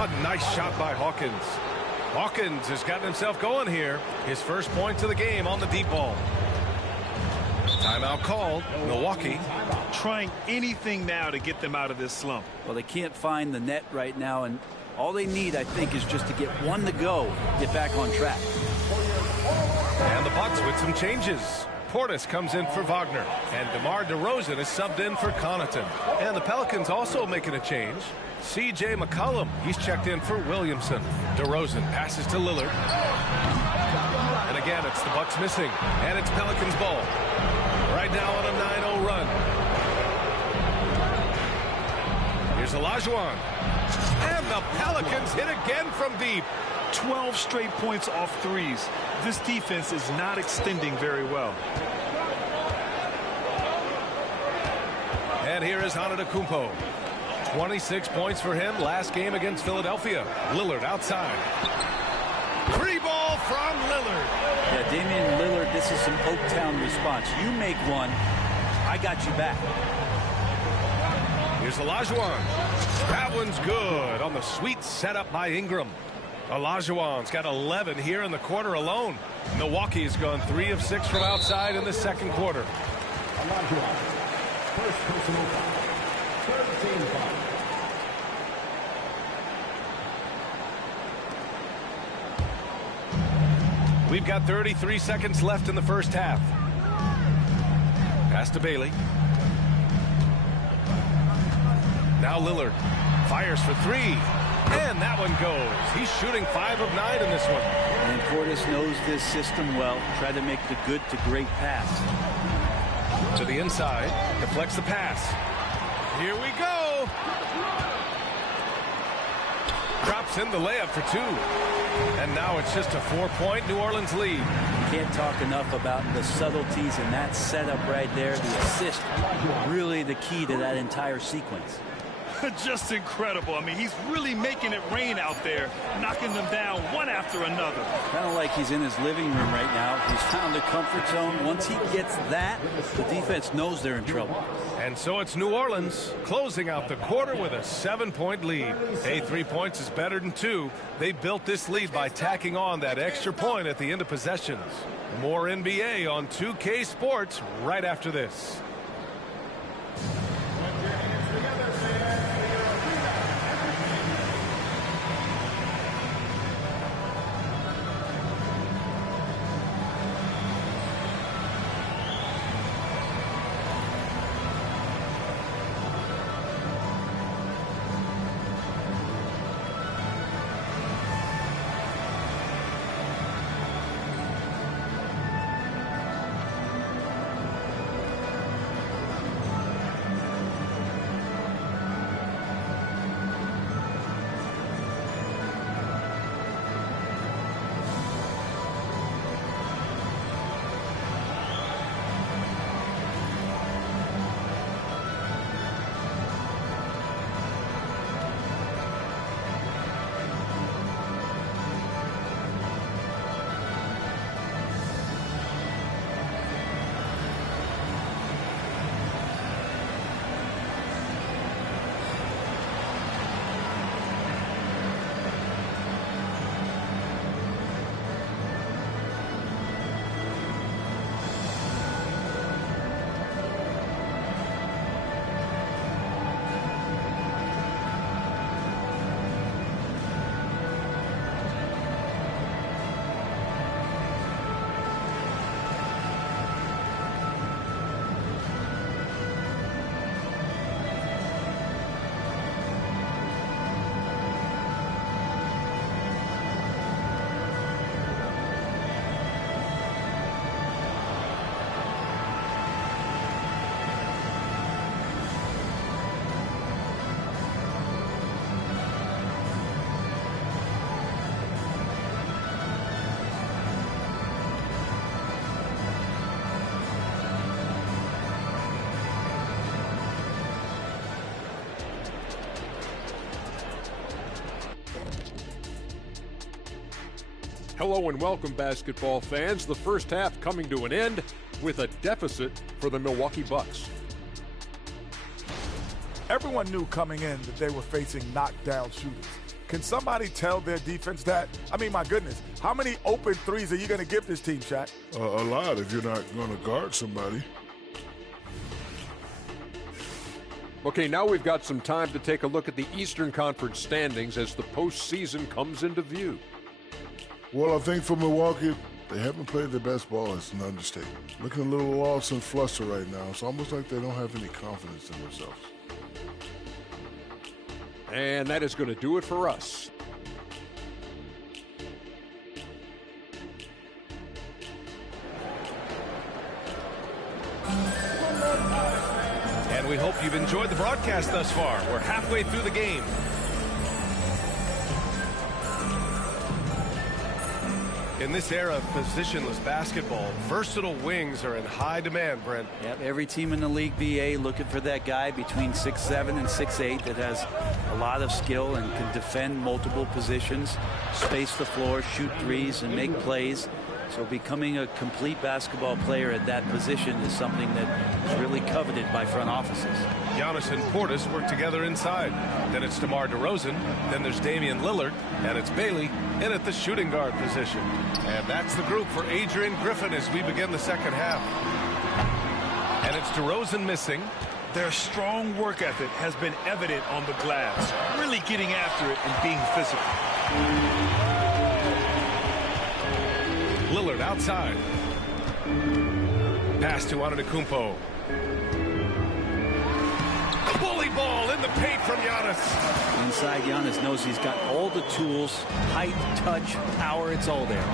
A nice shot by Hawkins. Hawkins has gotten himself going here. His first points of the game on the deep ball. Timeout called. Milwaukee trying anything now to get them out of this slump. Well, they can't find the net right now, and all they need, I think, is just to get one to go, get back on track. And the Bucks with some changes. Portis comes in for Wagner, and DeMar DeRozan is subbed in for Connaughton. And the Pelicans also making a change. C.J. McCollum, he's checked in for Williamson. DeRozan passes to Lillard. And again, it's the Bucks missing, and it's Pelicans ball. Right now on a 9-0 run. Here's Olajuwon. And the Pelicans hit again from deep. 12 straight points off threes. This defense is not extending very well. And here is Antetokounmpo. 26 points for him last game against Philadelphia. Lillard outside. Free ball from Lillard. Yeah, Damian Lillard, this is some Oaktown response. You make one, I got you back. Here's Olajuwon. That one's good on the sweet setup by Ingram. Olajuwon's got 11 here in the quarter alone. Milwaukee's gone 3 of 6 from outside in the second quarter. Olajuwon, first personal foul, 13 foul. We've got 33 seconds left in the first half. Pass to Bailey. Now Lillard fires for 3. And that one goes. He's shooting 5 of 9 in this one. And Portis knows this system well. Try to make the good to great pass. To the inside. Deflects the pass. Here we go. Drops in the layup for 2. And now it's just a 4-point New Orleans lead. Can't talk enough about the subtleties in that setup right there. The assist, really the key to that entire sequence. Just incredible. I mean, he's really making it rain out there, knocking them down one after another. Kind of like he's in his living room right now. He's found a comfort zone. Once he gets that, the defense knows they're in trouble. And so it's New Orleans closing out the quarter with a 7-point lead. Hey, 3 points is better than 2. They built this lead by tacking on that extra point at the end of possessions. More NBA on 2K Sports right after this. Hello and welcome, basketball fans. The first half coming to an end with a deficit for the Milwaukee Bucks. Everyone knew coming in that they were facing knockdown shooters. Can somebody tell their defense that? I mean, my goodness, how many open threes are you going to give this team, Shaq? A lot if you're not going to guard somebody. Okay, now we've got some time to take a look at the Eastern Conference standings as the postseason comes into view. Well, I think for Milwaukee, they haven't played their best ball. It's an understatement. Looking a little lost and flustered right now. It's almost like they don't have any confidence in themselves. And that is going to do it for us. And we hope you've enjoyed the broadcast thus far. We're halfway through the game. In this era of positionless basketball, versatile wings are in high demand, Brent. Yep, every team in the league, BA, looking for that guy between 6'7" and 6'8" that has a lot of skill and can defend multiple positions, space the floor, shoot threes, and make plays. So becoming a complete basketball player at that position is something that is really coveted by front offices. Giannis and Portis work together inside. Then it's DeMar DeRozan. Then there's Damian Lillard. And it's Bailey in at the shooting guard position. And that's the group for Adrian Griffin as we begin the second half. And it's DeRozan missing. Their strong work ethic has been evident on the glass, really getting after it and being physical. Lillard outside. Pass to Antetokounmpo. Bully ball in the paint from Giannis. Inside, Giannis knows he's got all the tools, height, touch, power, it's all there.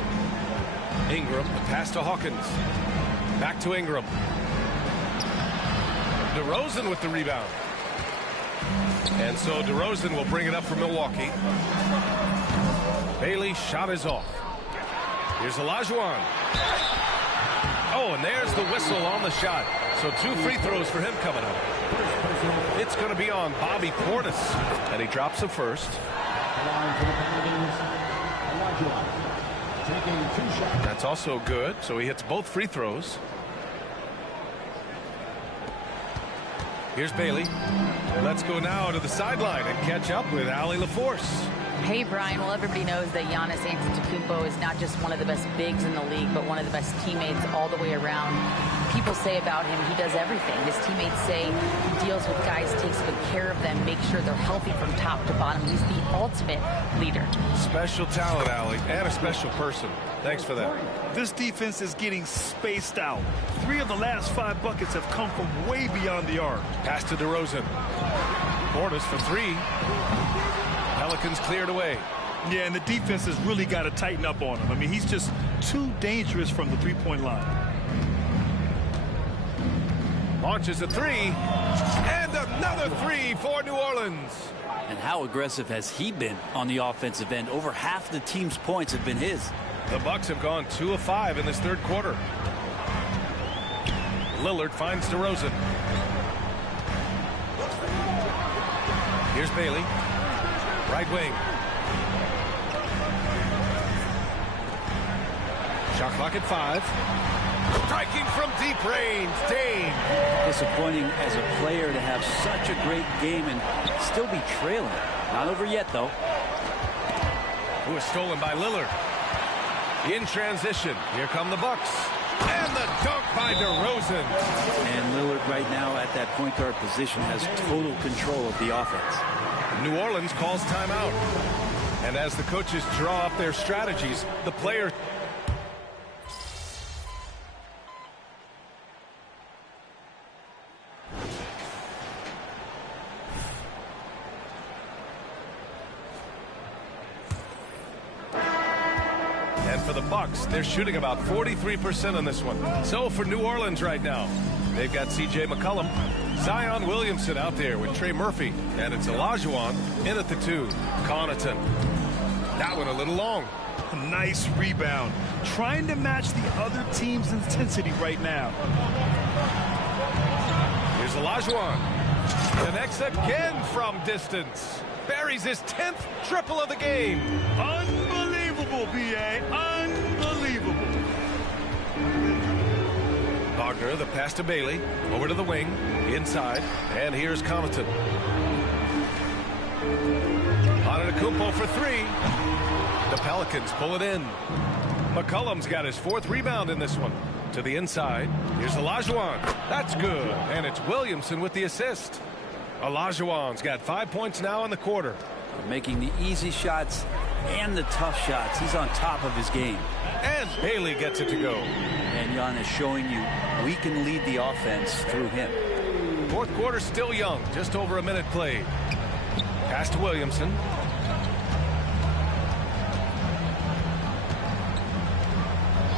Ingram, the pass to Hawkins. Back to Ingram. DeRozan with the rebound. And so DeRozan will bring it up for Milwaukee. Bailey's shot is off. Here's Olajuwon. Oh, and there's the whistle on the shot. So 2 free throws for him coming up. It's going to be on Bobby Portis. And he drops the first. That's also good. So he hits both free throws. Here's Bailey. Let's go now to the sideline and catch up with Allie LaForce. Hey, Brian. Well, everybody knows that Giannis Antetokounmpo is not just one of the best bigs in the league, but one of the best teammates all the way around. People say about him, he does everything. His teammates say he deals with guys, takes good care of them, makes sure they're healthy from top to bottom. He's the ultimate leader. Special talent, Allie, and a special person. Thanks for that. This defense is getting spaced out. 3 of the last 5 buckets have come from way beyond the arc. Pass to DeRozan. Portis for 3. Pelicans cleared away. Yeah, and the defense has really got to tighten up on him. I mean, he's just too dangerous from the three-point line. Launches a 3. And another 3 for New Orleans. And how aggressive has he been on the offensive end? Over half the team's points have been his. The Bucks have gone 2 of 5 in this third quarter. Lillard finds DeRozan. Here's Bailey. Right wing. Shot clock at 5. Striking from deep range, Dame. Disappointing as a player to have such a great game and still be trailing. Not over yet, though. Who is stolen by Lillard. In transition, here come the Bucks. And the dunk by DeRozan. And Lillard right now at that point guard position has total control of the offense. New Orleans calls timeout. And as the coaches draw up their strategies, the player... And for the Bucks, they're shooting about 43% on this one. So for New Orleans right now, they've got C.J. McCollum, Zion Williamson out there with Trey Murphy, and it's Olajuwon in at the 2. Connaughton. That one a little long. Nice rebound. Trying to match the other team's intensity right now. Here's Olajuwon. Connects again from distance. Buries his 10th triple of the game. Unbelievable, B.A. Unbelievable. Wagner, the pass to Bailey. Over to the wing. Inside. And here's Connaughton. Antetokounmpo for 3. The Pelicans pull it in. McCollum's got his 4th rebound in this one. To the inside. Here's Olajuwon. That's good. And it's Williamson with the assist. Olajuwon's got 5 points now in the quarter. Making the easy shots and the tough shots. He's on top of his game. And Bailey gets it to go. And Giannis showing you we can lead the offense through him. Fourth quarter still young. Just over a minute played. Pass to Williamson.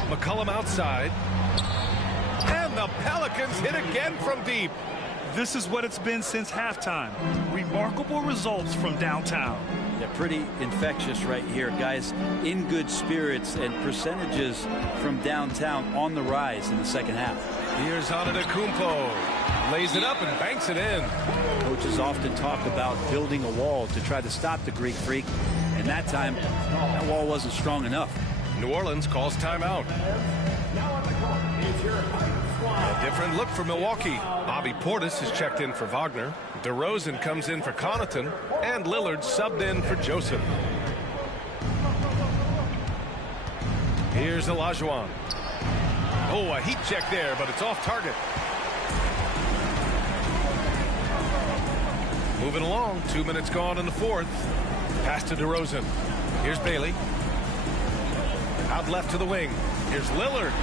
McCollum outside. And the Pelicans hit again from deep. This is what it's been since halftime. Remarkable results from downtown. Yeah, pretty infectious right here. Guys in good spirits, and percentages from downtown on the rise in the second half. Here's Antetokounmpo. Lays it up and banks it in. Coaches often talk about building a wall to try to stop the Greek Freak, and that time that wall wasn't strong enough. New Orleans calls timeout. A different look for Milwaukee. Bobby Portis is checked in for Wagner. DeRozan comes in for Connaughton, and Lillard subbed in for Joseph. Here's Olajuwon. Oh, a heat check there, but it's off target. Moving along, 2 minutes gone in the fourth. Pass to DeRozan. Here's Bailey. Out left to the wing. Here's Lillard.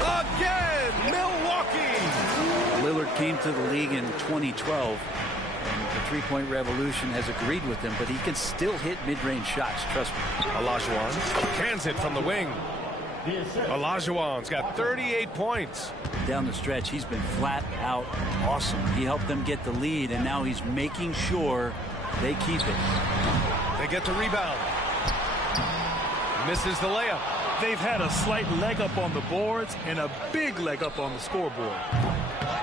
Again, Milwaukee! Lillard came to the league in 2012. And the three-point revolution has agreed with him, but he can still hit mid-range shots. Trust me. Olajuwon cans it from the wing. Olajuwon's got 38 points. Down the stretch, he's been flat out awesome. He helped them get the lead, and now he's making sure they keep it. They get the rebound. Misses the layup. They've had a slight leg up on the boards and a big leg up on the scoreboard.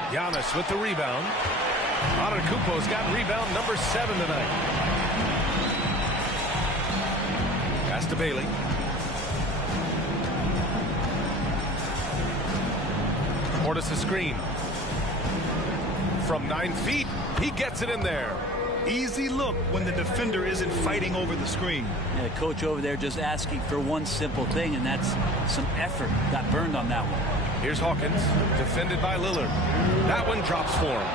Giannis with the rebound. Antetokounmpo's got rebound number 7 tonight. Pass to Bailey. Portis a screen. From 9 feet, he gets it in there. Easy look when the defender isn't fighting over the screen. Yeah, coach over there just asking for one simple thing, and that's some effort. Got burned on that one. Here's Hawkins, defended by Lillard. That one drops for him.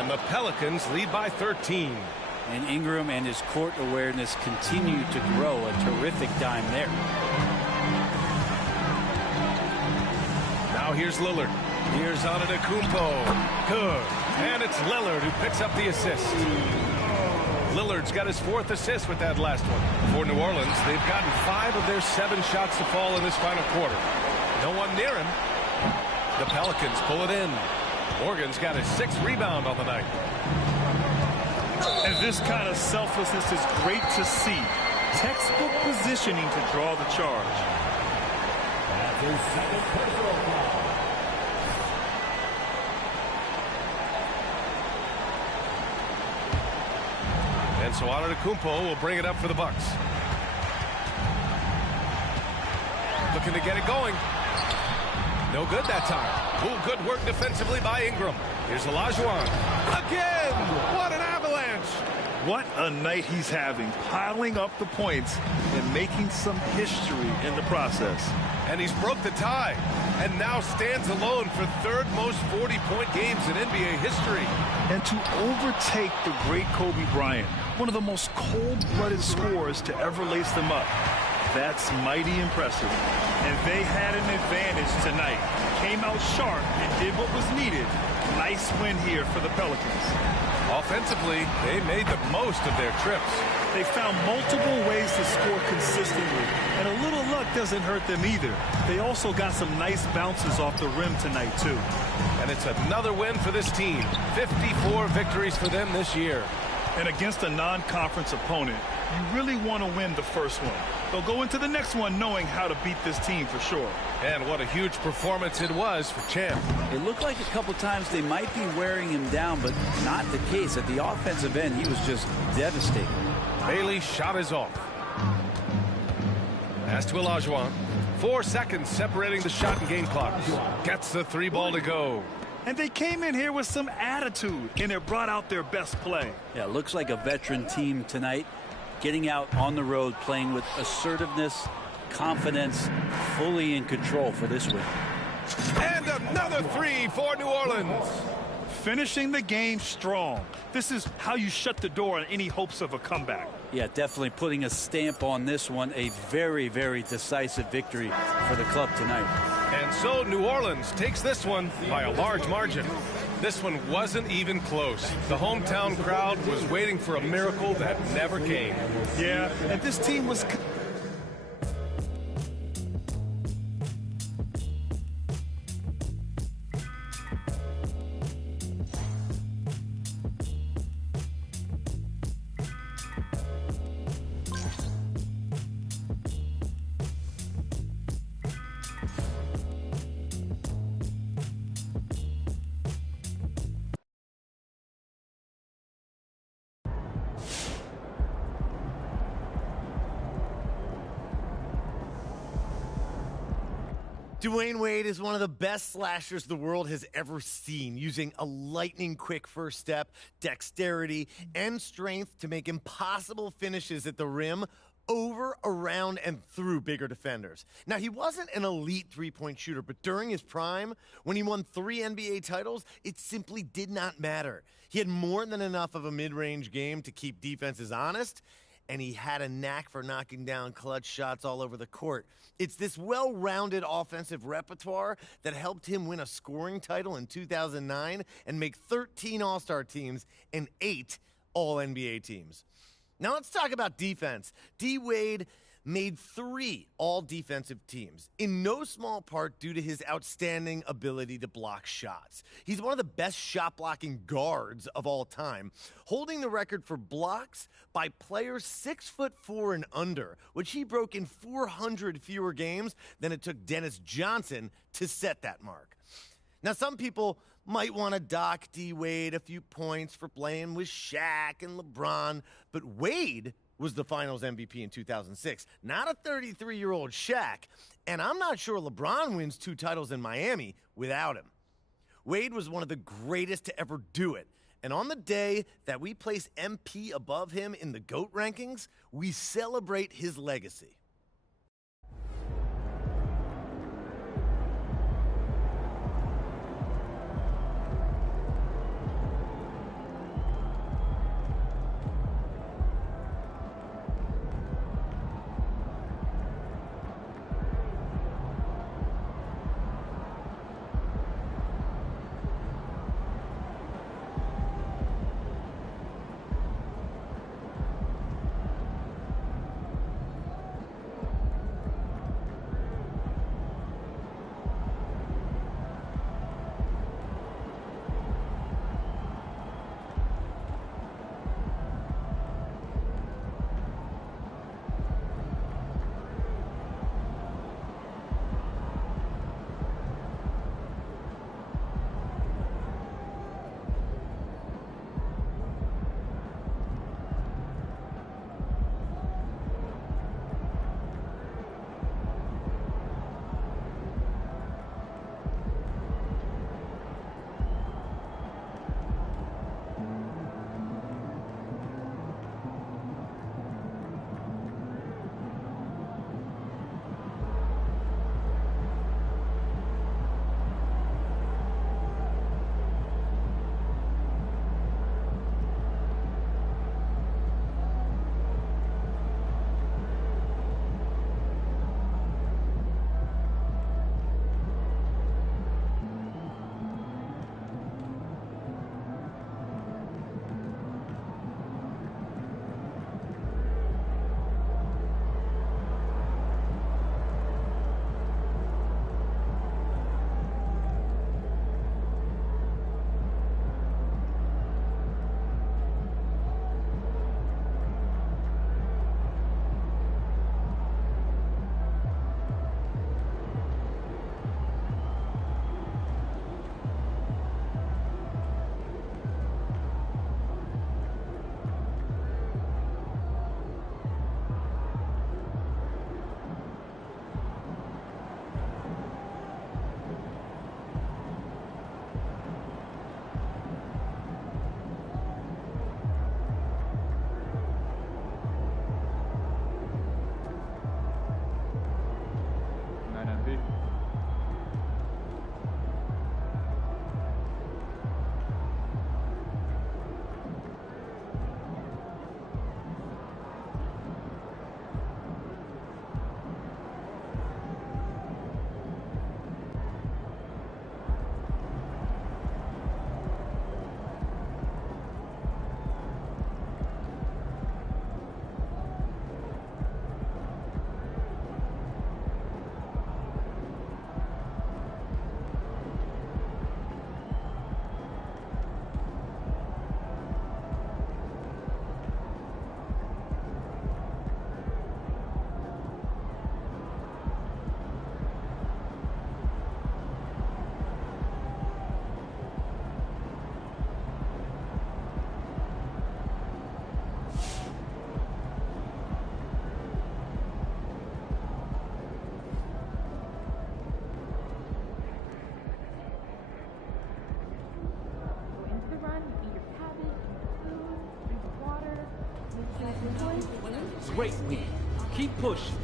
And the Pelicans lead by 13. And Ingram and his court awareness continue to grow. A terrific dime there. Now here's Lillard. Here's Antetokounmpo. Good. And it's Lillard who picks up the assist. Lillard's got his 4th assist with that last one. For New Orleans, they've gotten 5 of their 7 shots to fall in this final quarter. No one near him. The Pelicans pull it in. Morgan's got his 6th rebound on the night. And this kind of selflessness is great to see. Textbook positioning to draw the charge. That's his 2nd personal foul. And so Antetokounmpo will bring it up for the Bucks. Looking to get it going. No good that time. Oh, good work defensively by Ingram. Here's Olajuwon. Again! What an avalanche! What a night he's having, piling up the points and making some history in the process. And he's broke the tie and now stands alone for 3rd most 40-point games in NBA history. And to overtake the great Kobe Bryant, one of the most cold-blooded scorers to ever lace them up, that's mighty impressive. And they had an advantage tonight. Came out sharp and did what was needed. Nice win here for the Pelicans. Offensively, they made the most of their trips. They found multiple ways to score consistently, and a little luck doesn't hurt them either. They also got some nice bounces off the rim tonight, too. And it's another win for this team. 54 victories for them this year. And against a non-conference opponent, you really want to win the first one. They'll go into the next one knowing how to beat this team for sure. And what a huge performance it was for Champ. It looked like a couple times they might be wearing him down, but not the case. At the offensive end, he was just devastating. Bailey's shot is off. Pass to Olajuwon. 4 seconds separating the shot and game clocks. Gets the 3 ball to go. And they came in here with some attitude, and it brought out their best play. Yeah, it looks like a veteran team tonight, getting out on the road, playing with assertiveness, confidence, fully in control for this win. And another 3 for New Orleans. Finishing the game strong. This is how you shut the door on any hopes of a comeback. Yeah, definitely putting a stamp on this one. A very, very decisive victory for the club tonight. And so New Orleans takes this one by a large margin. This one wasn't even close. The hometown crowd was waiting for a miracle that never came. Yeah, and this team was... Dwayne Wade is one of the best slashers the world has ever seen, using a lightning-quick first step, dexterity, and strength to make impossible finishes at the rim over, around, and through bigger defenders. Now, he wasn't an elite three-point shooter, but during his prime, when he won 3 NBA titles, it simply did not matter. He had more than enough of a mid-range game to keep defenses honest, and he had a knack for knocking down clutch shots all over the court. It's this well-rounded offensive repertoire that helped him win a scoring title in 2009 and make 13 All-Star teams and 8 All-NBA teams. Now let's talk about defense. D. Wade made 3 all-defensive teams, in no small part due to his outstanding ability to block shots. He's one of the best shot-blocking guards of all time, holding the record for blocks by players 6'4" and under, which he broke in 400 fewer games than it took Dennis Johnson to set that mark. Now, some people might want to dock D. Wade a few points for playing with Shaq and LeBron, but Wade was the Finals MVP in 2006, not a 33-year-old Shaq, and I'm not sure LeBron wins 2 titles in Miami without him. Wade was one of the greatest to ever do it, and on the day that we place MP above him in the GOAT rankings, we celebrate his legacy. Great week. Keep pushing.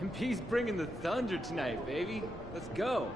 MP's bringing the thunder tonight, baby. Let's go.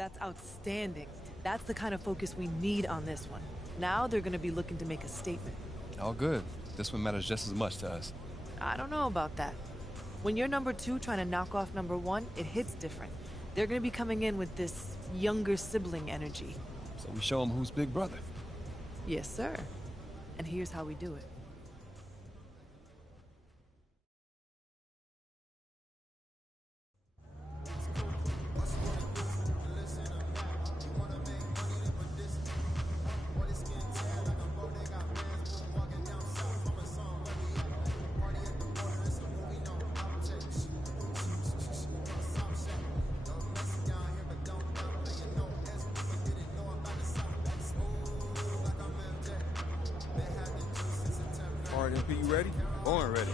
That's outstanding. That's the kind of focus we need on this one. Now they're going to be looking to make a statement. All good. This one matters just as much to us. I don't know about that. When you're number 2 trying to knock off number 1, it hits different. They're going to be coming in with this younger sibling energy. So we show them who's big brother. Yes, sir. And here's how we do it. All right, MP, you ready? Born ready.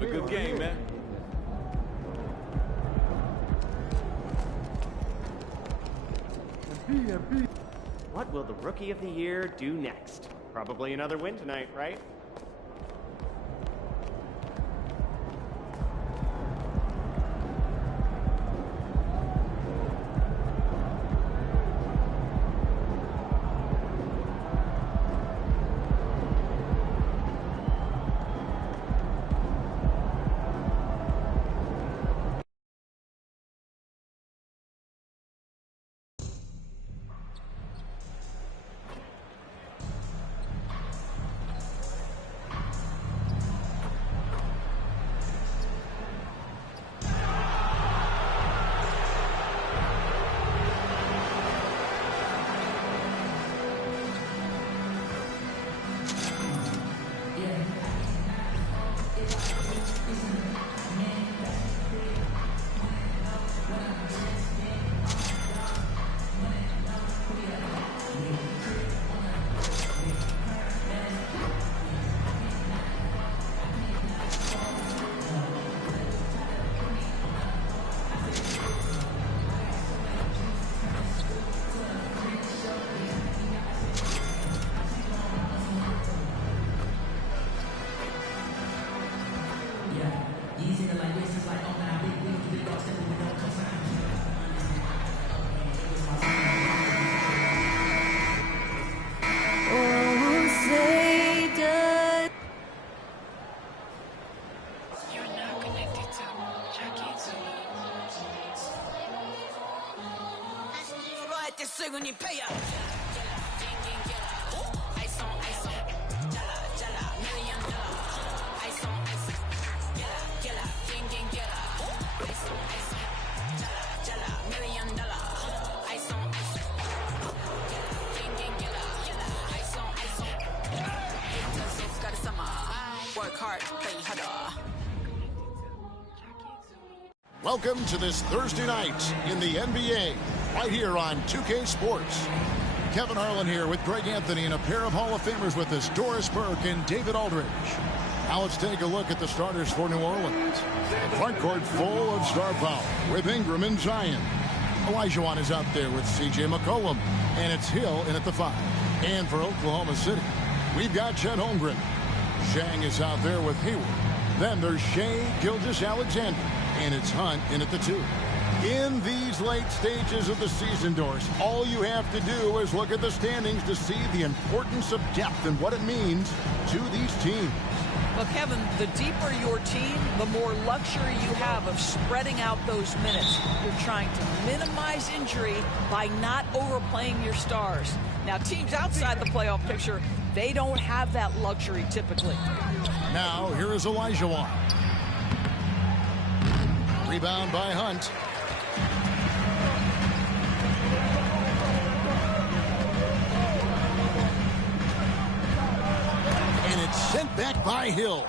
Have a good game, man. What will the Rookie of the Year do next? Probably another win tonight, right? Welcome to this Thursday night in the NBA, right here on 2K Sports. Kevin Harlan here with Greg Anthony and a pair of Hall of Famers with us, Doris Burke and David Aldridge. Now let's take a look at the starters for New Orleans. Front court full of star power with Ingram and Zion. Olajuwon is out there with C.J. McCollum, and it's Hill in at the 5. And for Oklahoma City, we've got Chet Holmgren. Shang is out there with Hayward. Then there's Shai Gilgeous-Alexander, and it's Hunt in at the 2. In these late stages of the season, Doris, all you have to do is look at the standings to see the importance of depth and what it means to these teams. Well, Kevin, the deeper your team, the more luxury you have of spreading out those minutes. You're trying to minimize injury by not overplaying your stars. Now, teams outside the playoff picture, they don't have that luxury typically. Now, here is Olajuwon. Rebound by Hunt. And it's sent back by Hill.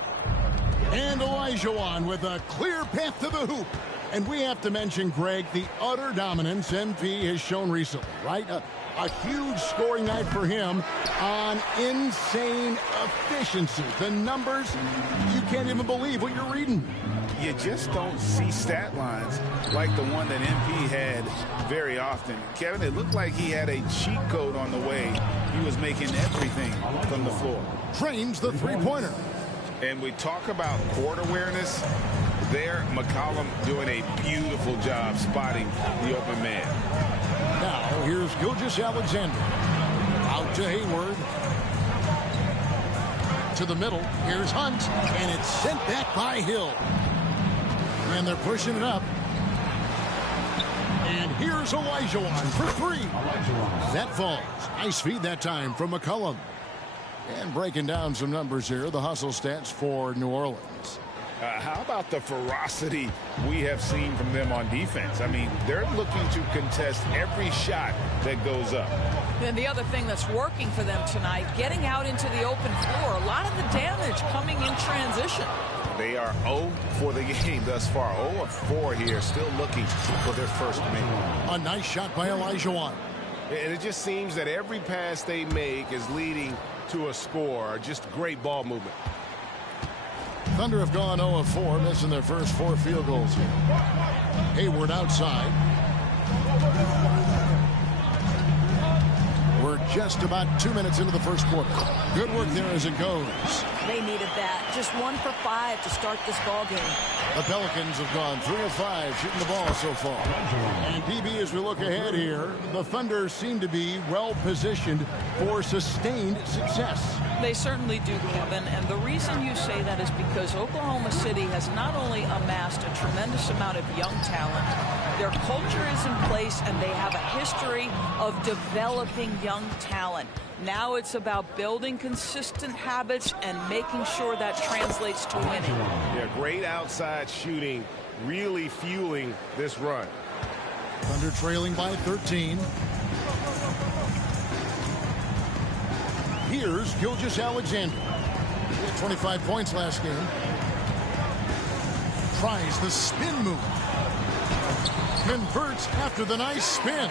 And Olajuwon with a clear path to the hoop. And we have to mention, Greg, the utter dominance MP has shown recently, right? A huge scoring night for him on insane efficiency. The numbers, you can't even believe what you're reading. You just don't see stat lines like the one that MP had very often. Kevin, it looked like he had a cheat code on the way he was making everything from the floor. Trains the three-pointer. And we talk about court awareness. There, McCollum doing a beautiful job spotting the open man. Now, here's Gilgeous-Alexander. Out to Hayward. To the middle. Here's Hunt. And it's sent back by Hill. And they're pushing it up. And here's Olajuwon for 3. That falls. Nice feed that time from McCollum. And breaking down some numbers here, the hustle stats for New Orleans. How about the ferocity we have seen from them on defense? I mean, they're looking to contest every shot that goes up. And the other thing that's working for them tonight, getting out into the open floor. A lot of the damage coming in transition. They are 0 for the game thus far. 0 of 4 here, still looking for their first make. A nice shot by Olajuwon. And it just seems that every pass they make is leading to a score. Just great ball movement. Thunder have gone 0 of 4, missing their first 4 field goals here. Hayward outside. We're just about 2 minutes into the first quarter. Good work there as it goes. They needed that. Just 1 for 5 to start this ball game. The Pelicans have gone 3 of 5 shooting the ball so far. And DB, as we look ahead here, the Thunder seem to be well positioned for sustained success. They certainly do, Kevin. And the reason you say that is because Oklahoma City has not only amassed a tremendous amount of young talent, their culture is in place and they have a history of developing young talent. Now it's about building consistent habits and making sure that translates to winning. Yeah, great outside shooting, really fueling this run. Thunder trailing by 13. Here's Gilgeous-Alexander. He had 25 points last game. Tries the spin move. Converts after the nice spin.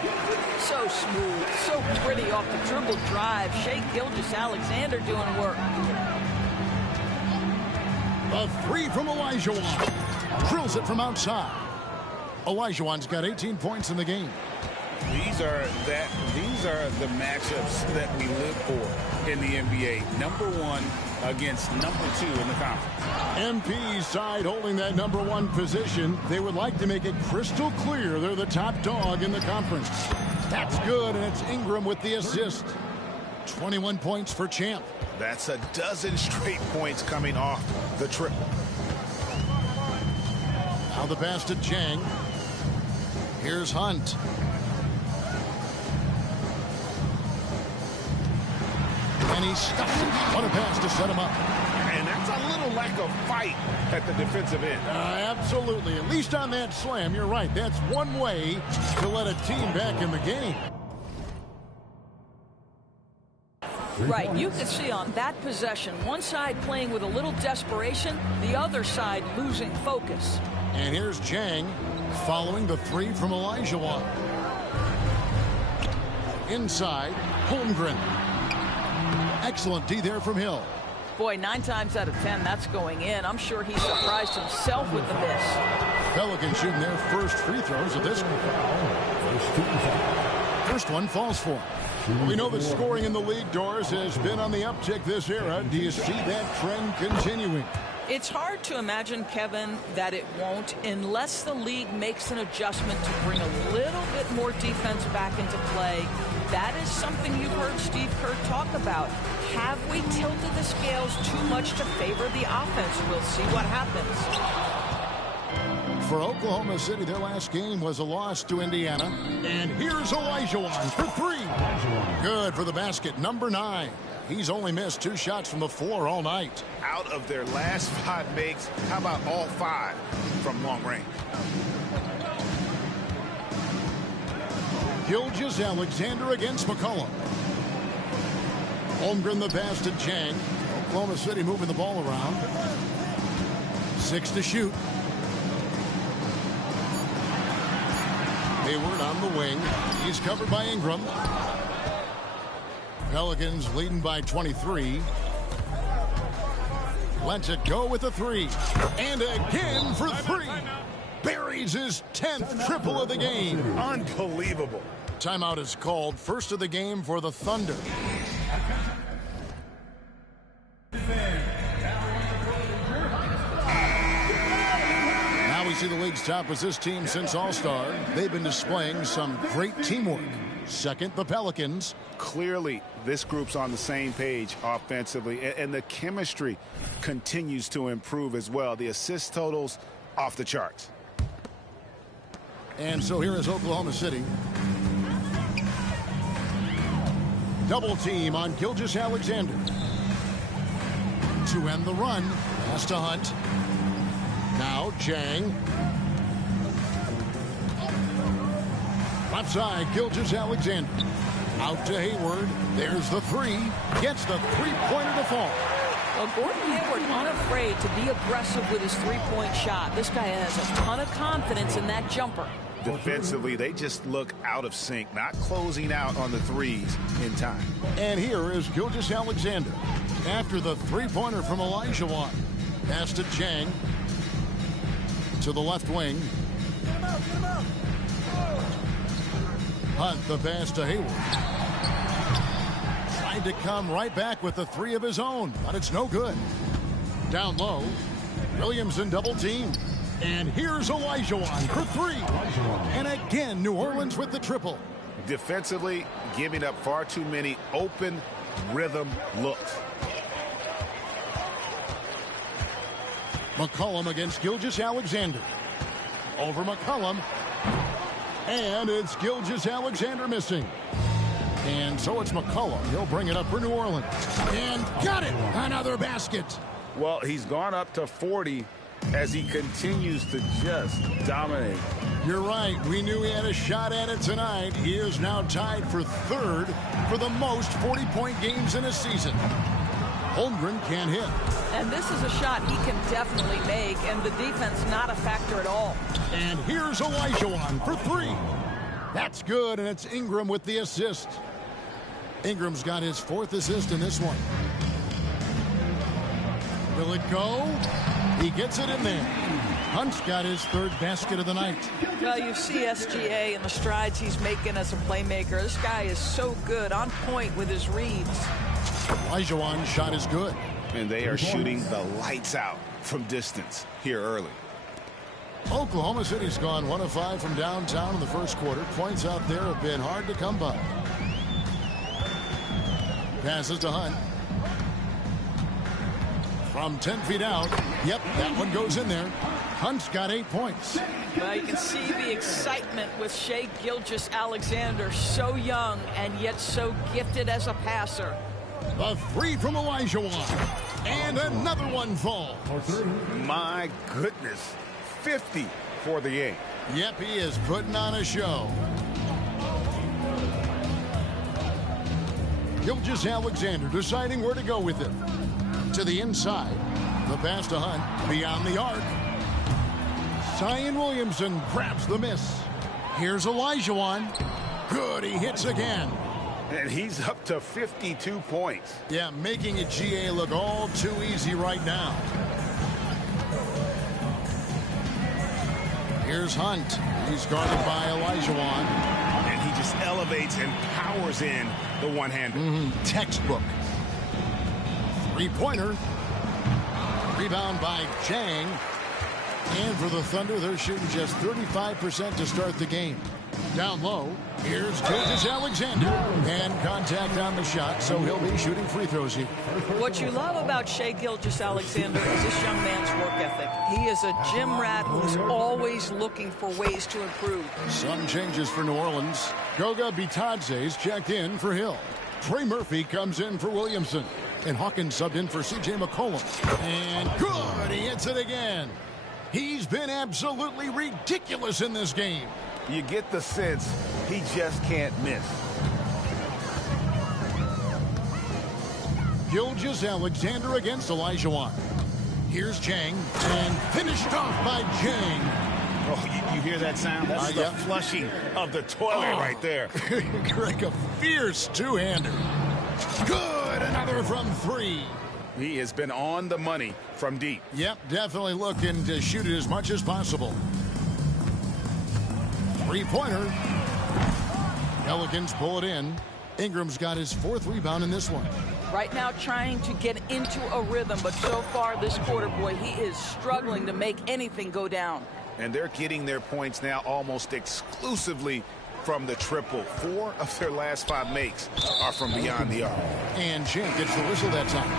So smooth, so pretty off the dribble drive. Shai Gilgeous-Alexander doing work. A 3 from Olajuwon. Drills it from outside. Olajuwon's got 18 points in the game. These are the matchups that we live for in the NBA. Number 1 against number 2 in the conference. MP's side holding that number 1 position. They would like to make it crystal clear they're the top dog in the conference. That's good, and it's Ingram with the assist. 21 points for Champ. That's a dozen straight points coming off the triple. Now the pass to Jang. Here's Hunt. And he stuffs it. What a pass to set him up. And that's a little lack of fight at the defensive end. Absolutely. At least on that slam, you're right. That's one way to let a team back in the game. Right, you can see on that possession, one side playing with a little desperation, the other side losing focus. And here's Jang following the 3 from Olajuwon. Inside, Holmgren. Excellent D there from Hill. Boy, 9 times out of 10, that's going in. I'm sure he surprised himself with the miss. Pelicans shooting their first free throws of this quarter. First one falls for him. We know the scoring in the league, Doris, has been on the uptick this era. Do you see that trend continuing? It's hard to imagine, Kevin, that it won't unless the league makes an adjustment to bring a little bit more defense back into play. That is something you've heard Steve Kerr talk about. Have we tilted the scales too much to favor the offense? We'll see what happens. For Oklahoma City, their last game was a loss to Indiana. And here's Olajuwon for 3. Good for the basket, number 9. He's only missed 2 shots from the floor all night. Out of their last 5 makes, how about all 5 from long range? Gilgeous-Alexander against McCollum. Holmgren the pass to Jang. Oklahoma City moving the ball around. 6 to shoot. Hayward on the wing. He's covered by Ingram. Pelicans leading by 23. Lets it go with a 3. And again for 3. Buries his 10th triple of the game. Unbelievable. Timeout is called. First of the game for the Thunder. Now we see the league's top assist team since All-Star. They've been displaying some great teamwork. Second, the Pelicans. Clearly, this group's on the same page offensively, and the chemistry continues to improve as well. The assist totals off the charts. And so here is Oklahoma City. Double team on Gilgeous-Alexander. To end the run, pass to Hunt. Now Jang. Left side, Gilgeous-Alexander. Out to Hayward. There's the 3. Gets the 3-pointer to fall. Well, Gordon Hayward unafraid to be aggressive with his 3-point shot. This guy has a ton of confidence in that jumper. Defensively, they just look out of sync, not closing out on the 3s in time. And here is Gilgeous-Alexander after the 3-pointer from Olajuwon. Pass to Chang. To the left wing. Hunt the pass to Hayward. Tried to come right back with the three of his own, but it's no good. Down low, Williamson double team. And here's Olajuwon for three. And again, New Orleans with the triple. Defensively, giving up far too many open rhythm looks. McCollum against Gilgeous-Alexander. Over McCollum. And it's Gilgeous-Alexander missing. And so it's McCollum. He'll bring it up for New Orleans. And got it! Another basket. Well, he's gone up to 40 as he continues to just dominate. You're right. We knew he had a shot at it tonight. He is now tied for third for the most 40-point games in a season. Holmgren can't hit. And this is a shot he can definitely make, and the defense not a factor at all. And here's Olajuwon for three. That's good, and it's Ingram with the assist. Ingram's got his fourth assist in this one. Will it go? He gets it in there. Hunt's got his third basket of the night. Well, you see SGA and the strides he's making as a playmaker. This guy is so good, on point with his reads. Olajuwon's shot is good. And they are shooting the lights out from distance here early. Oklahoma City's gone 1 of 5 from downtown in the first quarter. Points out there have been hard to come by. Passes to Hunt. From 10 feet out. Yep, that one goes in there. Hunt's got 8 points. Well, you can see the excitement with Shai Gilgeous-Alexander. So young and yet so gifted as a passer. The three from Olajuwon. And another one falls. My goodness. 50 for the game. Yep, he is putting on a show. Gilgeous-Alexander deciding where to go with it. To the inside. The pass to Hunt. Beyond the arc. Zion Williamson grabs the miss. Here's Olajuwon. Good, he hits again. And he's up to 52 points. Yeah, making a GA look all too easy right now. Here's Hunt. He's guarded by Olajuwon. And he just elevates and powers in the one-hander. Textbook. Three-pointer. Rebound by Chang. And for the Thunder, they're shooting just 35% to start the game. Down low, here's Gilgeous-Alexander. And contact on the shot, so he'll be shooting free throws here. What you love about Shai Gilgeous-Alexander is this young man's work ethic. He is a gym rat who's always looking for ways to improve. Some changes for New Orleans. Goga Bitadze's checked in for Hill. Trey Murphy comes in for Williamson. And Hawkins subbed in for C.J. McCollum. And good, he hits it again. He's been absolutely ridiculous in this game. You get the sense he just can't miss. Gilgeous-Alexander against Olajuwon. Here's Chang, and finished off by Chang. Oh, you hear that sound? That's the flushing of the toilet right there. Like a fierce two-hander. Good, another from three. He has been on the money from deep. Yep, definitely looking to shoot it as much as possible. Three-pointer. Pelicans pull it in. Ingram's got his fourth rebound in this one. Right now trying to get into a rhythm, but so far this quarter, boy, he is struggling to make anything go down. And they're getting their points now almost exclusively from the triple. 4 of their last 5 makes are from beyond the arc. And Chang gets the whistle that time.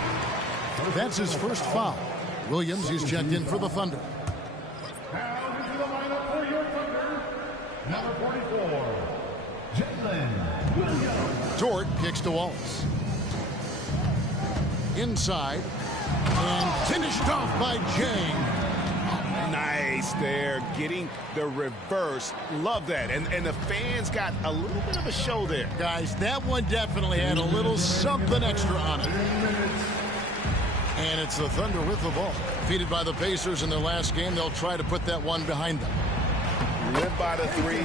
That's his first foul. Williams is checked in for the Thunder. Now into the lineup for your Thunder, number 44, Jalen Williams. Dort kicks to Wallace. Inside. And finished off by Chang. Nice there, getting the reverse. Love that. And the fans got a little bit of a show there. Guys, that one definitely had a little something extra on it. And it's the Thunder with the ball. Defeated by the Pacers in their last game, they'll try to put that one behind them. Live by the three,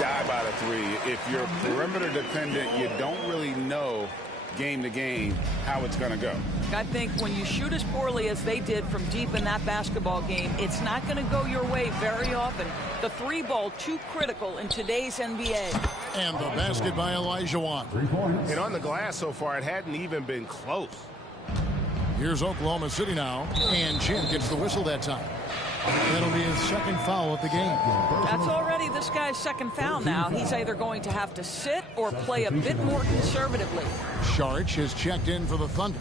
die by the three. If you're perimeter dependent, you don't really know game to game how it's going to go. I think when you shoot as poorly as they did from deep in that basketball game, it's not going to go your way very often. The three ball too critical in today's NBA. And the basket by Olajuwon. And on the glass so far, it hadn't even been close. Here's Oklahoma City now, and Champ gets the whistle that time. That'll be his second foul of the game. That's already this guy's second foul now. He's either going to have to sit or play a bit more conservatively. Saric has checked in for the Thunder.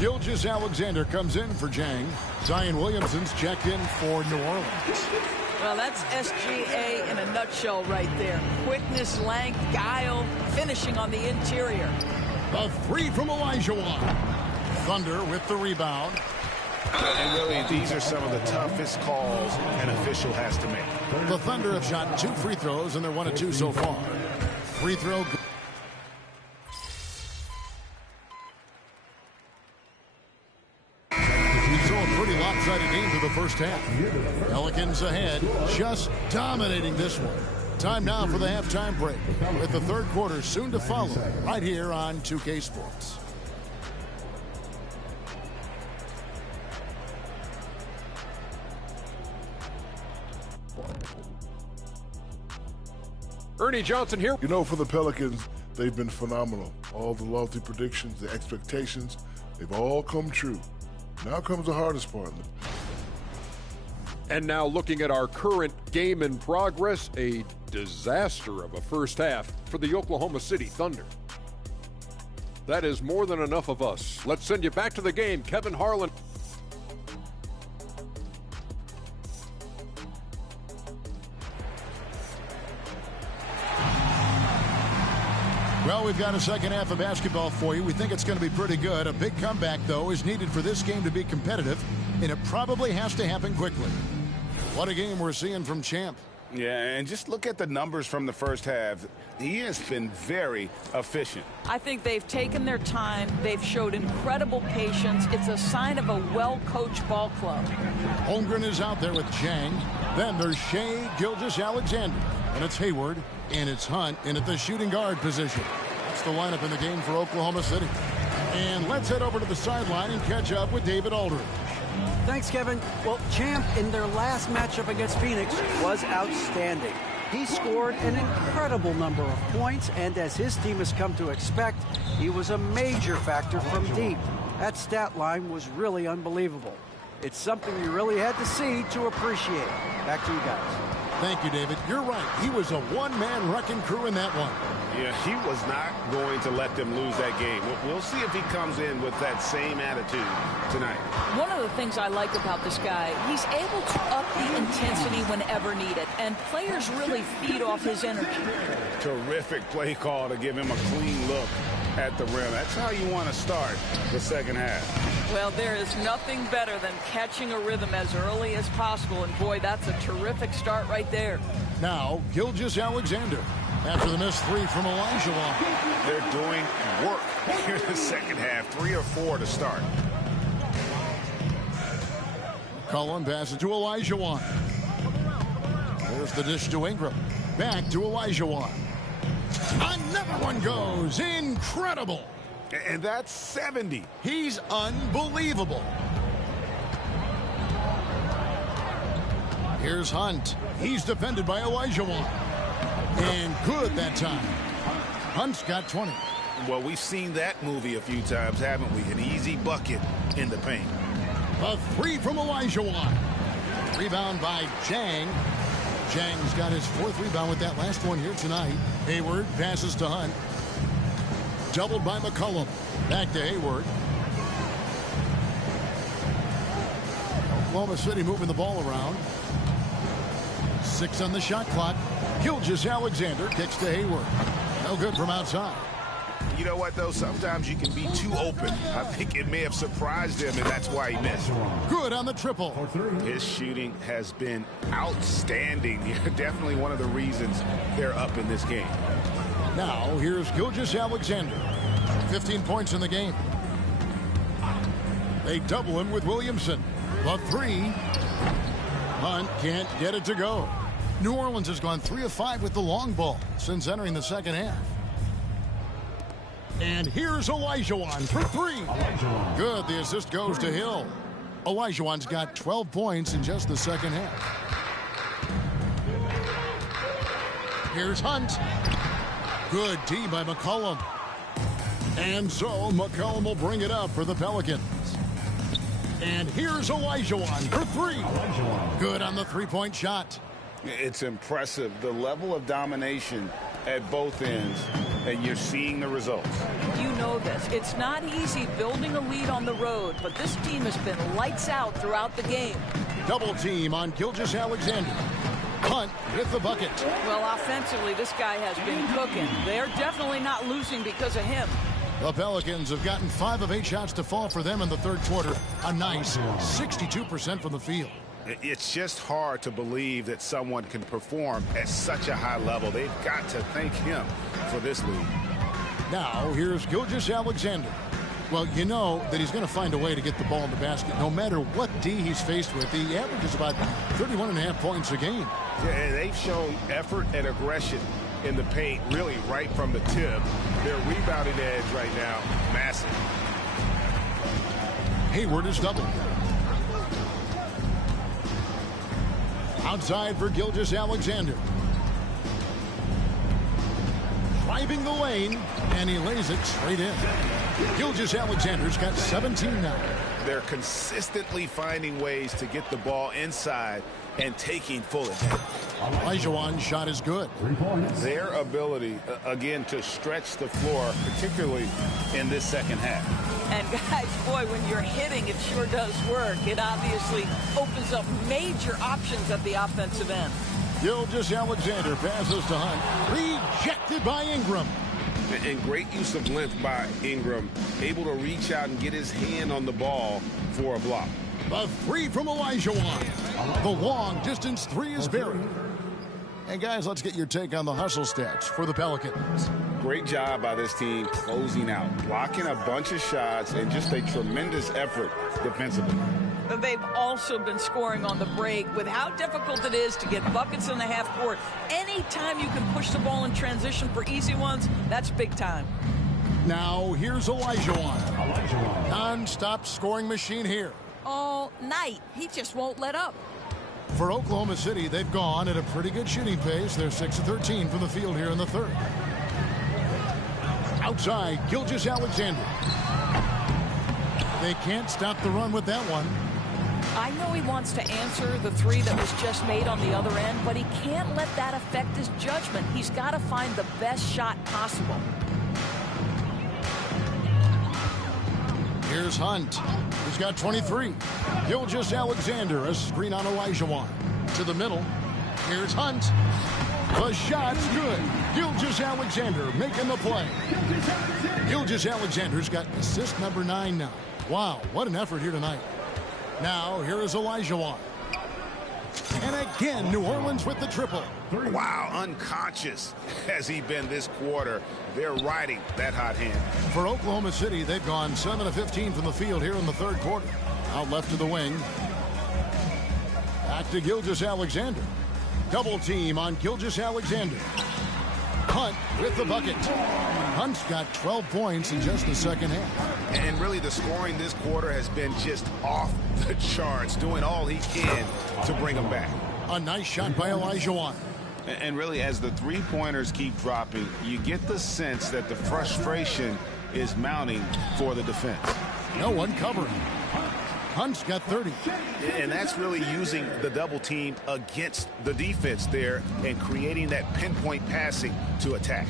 Gilgeous-Alexander comes in for Jang. Zion Williamson's checked in for New Orleans. Well, that's SGA in a nutshell right there. Quickness, length, guile, finishing on the interior. A three from Olajuwon. Thunder with the rebound. And really, these are some of the toughest calls an official has to make. The Thunder have shot 2 free throws, and they're 1 of 2 so far. Free throw. So a pretty lopsided game to the first half. Pelicans ahead, just dominating this one. Time now for the halftime break, with the third quarter soon to follow, right here on 2K Sports. Ernie Johnson here. You know, for the Pelicans, they've been phenomenal. All the lofty predictions, the expectations, they've all come true. Now comes the hardest part. And now looking at our current game in progress, a disaster of a first half for the Oklahoma City Thunder. That is more than enough of us. Let's send you back to the game, Kevin Harlan. Well, we've got a second half of basketball for you. We think it's going to be pretty good. A big comeback, though, is needed for this game to be competitive, and it probably has to happen quickly. What a game we're seeing from Champ. Yeah, and just look at the numbers from the first half. He has been very efficient. I think they've taken their time. They've showed incredible patience. It's a sign of a well-coached ball club. Holmgren is out there with Jang. Then there's Shai Gilgeous-Alexander. And it's Hayward, and it's Hunt, and at the shooting guard position. That's the lineup in the game for Oklahoma City. And let's head over to the sideline and catch up with David Aldridge. Thanks, Kevin. Well, Champ in their last matchup against Phoenix was outstanding. He scored an incredible number of points, and as his team has come to expect, he was a major factor from deep. That stat line was really unbelievable. It's something you really had to see to appreciate. Back to you guys. Thank you, David. You're right. He was a one-man wrecking crew in that one. Yeah, he was not going to let them lose that game. We'll see if he comes in with that same attitude tonight. One of the things I like about this guy, he's able to up the intensity whenever needed, and players really feed off his energy. Terrific play call to give him a clean look at the rim. That's how you want to start the second half. Well, there is nothing better than catching a rhythm as early as possible, and boy, that's a terrific start right there. Now, Gilgeous-Alexander. After the missed three from Olajuwon. They're doing work here in the second half. 3 or 4 to start. Cullen passes to Olajuwon. There's the dish to Ingram. Back to Olajuwon. Another one goes. Incredible. And that's 70. He's unbelievable. Here's Hunt. He's defended by Olajuwon. And good that time. Hunt's got 20. Well, we've seen that movie a few times, haven't we? An easy bucket in the paint. A three from Olajuwon. Rebound by Jang. Jang's got his 4th rebound with that last one here tonight. Hayward passes to Hunt. Doubled by McCollum. Back to Hayward. Oklahoma City moving the ball around. 6 on the shot clock. Gilgeous-Alexander kicks to Hayward. No good from outside. You know what, though? Sometimes you can be too open. I think it may have surprised him, and that's why he missed. Good on the triple. His shooting has been outstanding. Definitely one of the reasons they're up in this game. Now, here's Gilgeous-Alexander. 15 points in the game. They double him with Williamson. The 3. Hunt can't get it to go. New Orleans has gone 3 of 5 with the long ball since entering the second half. And here's Olajuwon for three. Good. The assist goes to Hill. Olajuwon's got 12 points in just the second half. Here's Hunt. Good D by McCollum. And so McCollum will bring it up for the Pelicans. And here's Olajuwon for three. Good on the three-point shot. It's impressive, the level of domination at both ends, and you're seeing the results. You know this. It's not easy building a lead on the road, but this team has been lights out throughout the game. Double team on Gilgeous-Alexander. Hunt with the bucket. Well, offensively, this guy has been cooking. They're definitely not losing because of him. The Pelicans have gotten 5 of 8 shots to fall for them in the third quarter. A nice 62% from the field. It's just hard to believe that someone can perform at such a high level. They've got to thank him for this lead. Now, here's Gilgeous-Alexander. Well, you know that he's going to find a way to get the ball in the basket. No matter what D he's faced with, he averages about 31.5 points a game. Yeah, they've shown effort and aggression in the paint, really right from the tip. Their rebounding edge right now, massive. Hayward is doubled. Outside for Gilgeous-Alexander. Driving the lane, and he lays it straight in. Gilgeous-Alexander's got 17 now. They're consistently finding ways to get the ball inside and taking full advantage. Olajuwon's shot is good. Their ability, again, to stretch the floor, particularly in this second half. And guys, boy, when you're hitting, it sure does work. It obviously opens up major options at the offensive end. Gilgeous-Alexander passes to Hunt. Rejected by Ingram. And great use of length by Ingram, able to reach out and get his hand on the ball for a block. The three from Olajuwon. The long distance three is buried. And guys, let's get your take on the hustle stats for the Pelicans. Great job by this team closing out, blocking a bunch of shots, and just a tremendous effort defensively. But they've also been scoring on the break with how difficult it is to get buckets in the half court. Anytime you can push the ball in transition for easy ones, that's big time. Now, here's Olajuwon. Non-stop scoring machine here. All night. He just won't let up. For Oklahoma City, they've gone at a pretty good shooting pace. They're 6 of 13 from the field here in the third. Outside, Gilgeous-Alexander. They can't stop the run with that one. I know he wants to answer the three that was just made on the other end, but he can't let that affect his judgment. He's got to find the best shot possible. Here's Hunt. He's got 23. Gilgeous-Alexander, a screen on Olajuwon. To the middle. Here's Hunt. The shot's good. Gilgeous-Alexander making the play. Gilgeous-Alexander's got assist number 9 now. Wow, what an effort here tonight. Now, here is Olajuwon. And again, New Orleans with the triple. Wow, unconscious has he been this quarter. They're riding that hot hand. For Oklahoma City, they've gone 7 of 15 from the field here in the third quarter. Out left to the wing. Back to Gilgeous-Alexander. Double team on Gilgeous-Alexander. Hunt with the bucket. Hunt's got 12 points in just the second half. And really the scoring this quarter has been just off the charts, doing all he can to bring them back. A nice shot by Olajuwon. And really, as the three-pointers keep dropping, you get the sense that the frustration is mounting for the defense. No one covering. Hunt's got 30. And that's really using the double team against the defense there and creating that pinpoint passing to attack.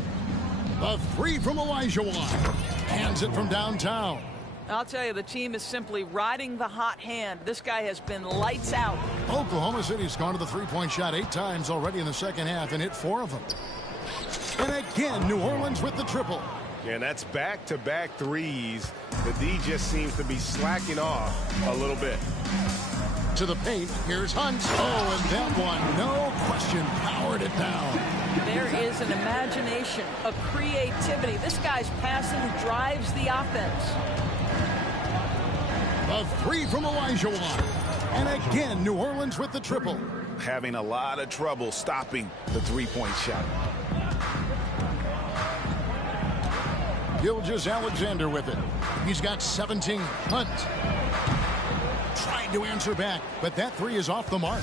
The three from Olajuwon. Hands it from downtown. I'll tell you, the team is simply riding the hot hand. This guy has been lights out. Oklahoma City's gone to the three-point shot 8 times already in the second half and hit 4 of them. And again, New Orleans with the triple. And that's back-to-back threes. The D just seems to be slacking off a little bit. To the paint, here's Hunt. Oh, and that one, no question, powered it down. There is an imagination, a creativity. This guy's passing drives the offense. The three from Olajuwon. And again, New Orleans with the triple. Having a lot of trouble stopping the three-point shot. Gilgeous-Alexander with it. He's got 17. Hunt tried to answer back, but that three is off the mark.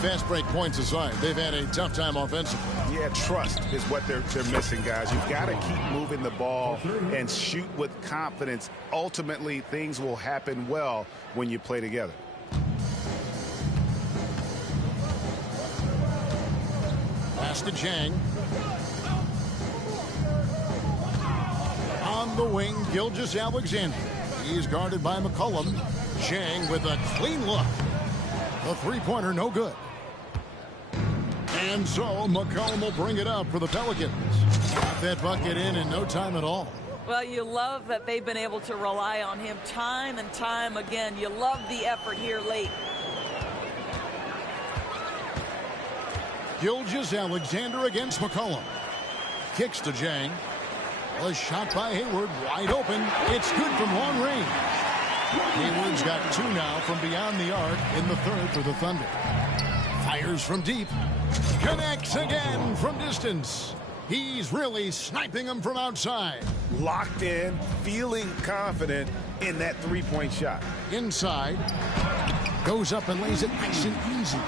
Fast break points aside, they've had a tough time offensively. Yeah, trust is what they're missing, guys. You've got to keep moving the ball and shoot with confidence. Ultimately, things will happen well when you play together. Pass to Chang. On the wing, Gilgeous-Alexander. He's guarded by McCollum. Chang with a clean look. The three-pointer no good. And so McCollum will bring it up for the Pelicans. Got that bucket in no time at all. Well, you love that they've been able to rely on him time and time again. You love the effort here late. Gilgeous-Alexander against McCollum. Kicks to Chang. A shot by Hayward, wide open. It's good from long range. Hayward's got two now from beyond the arc in the third for the Thunder. Fires from deep. Connects again from distance. He's really sniping them from outside. Locked in, feeling confident in that three-point shot. Inside. Goes up and lays it nice and easy.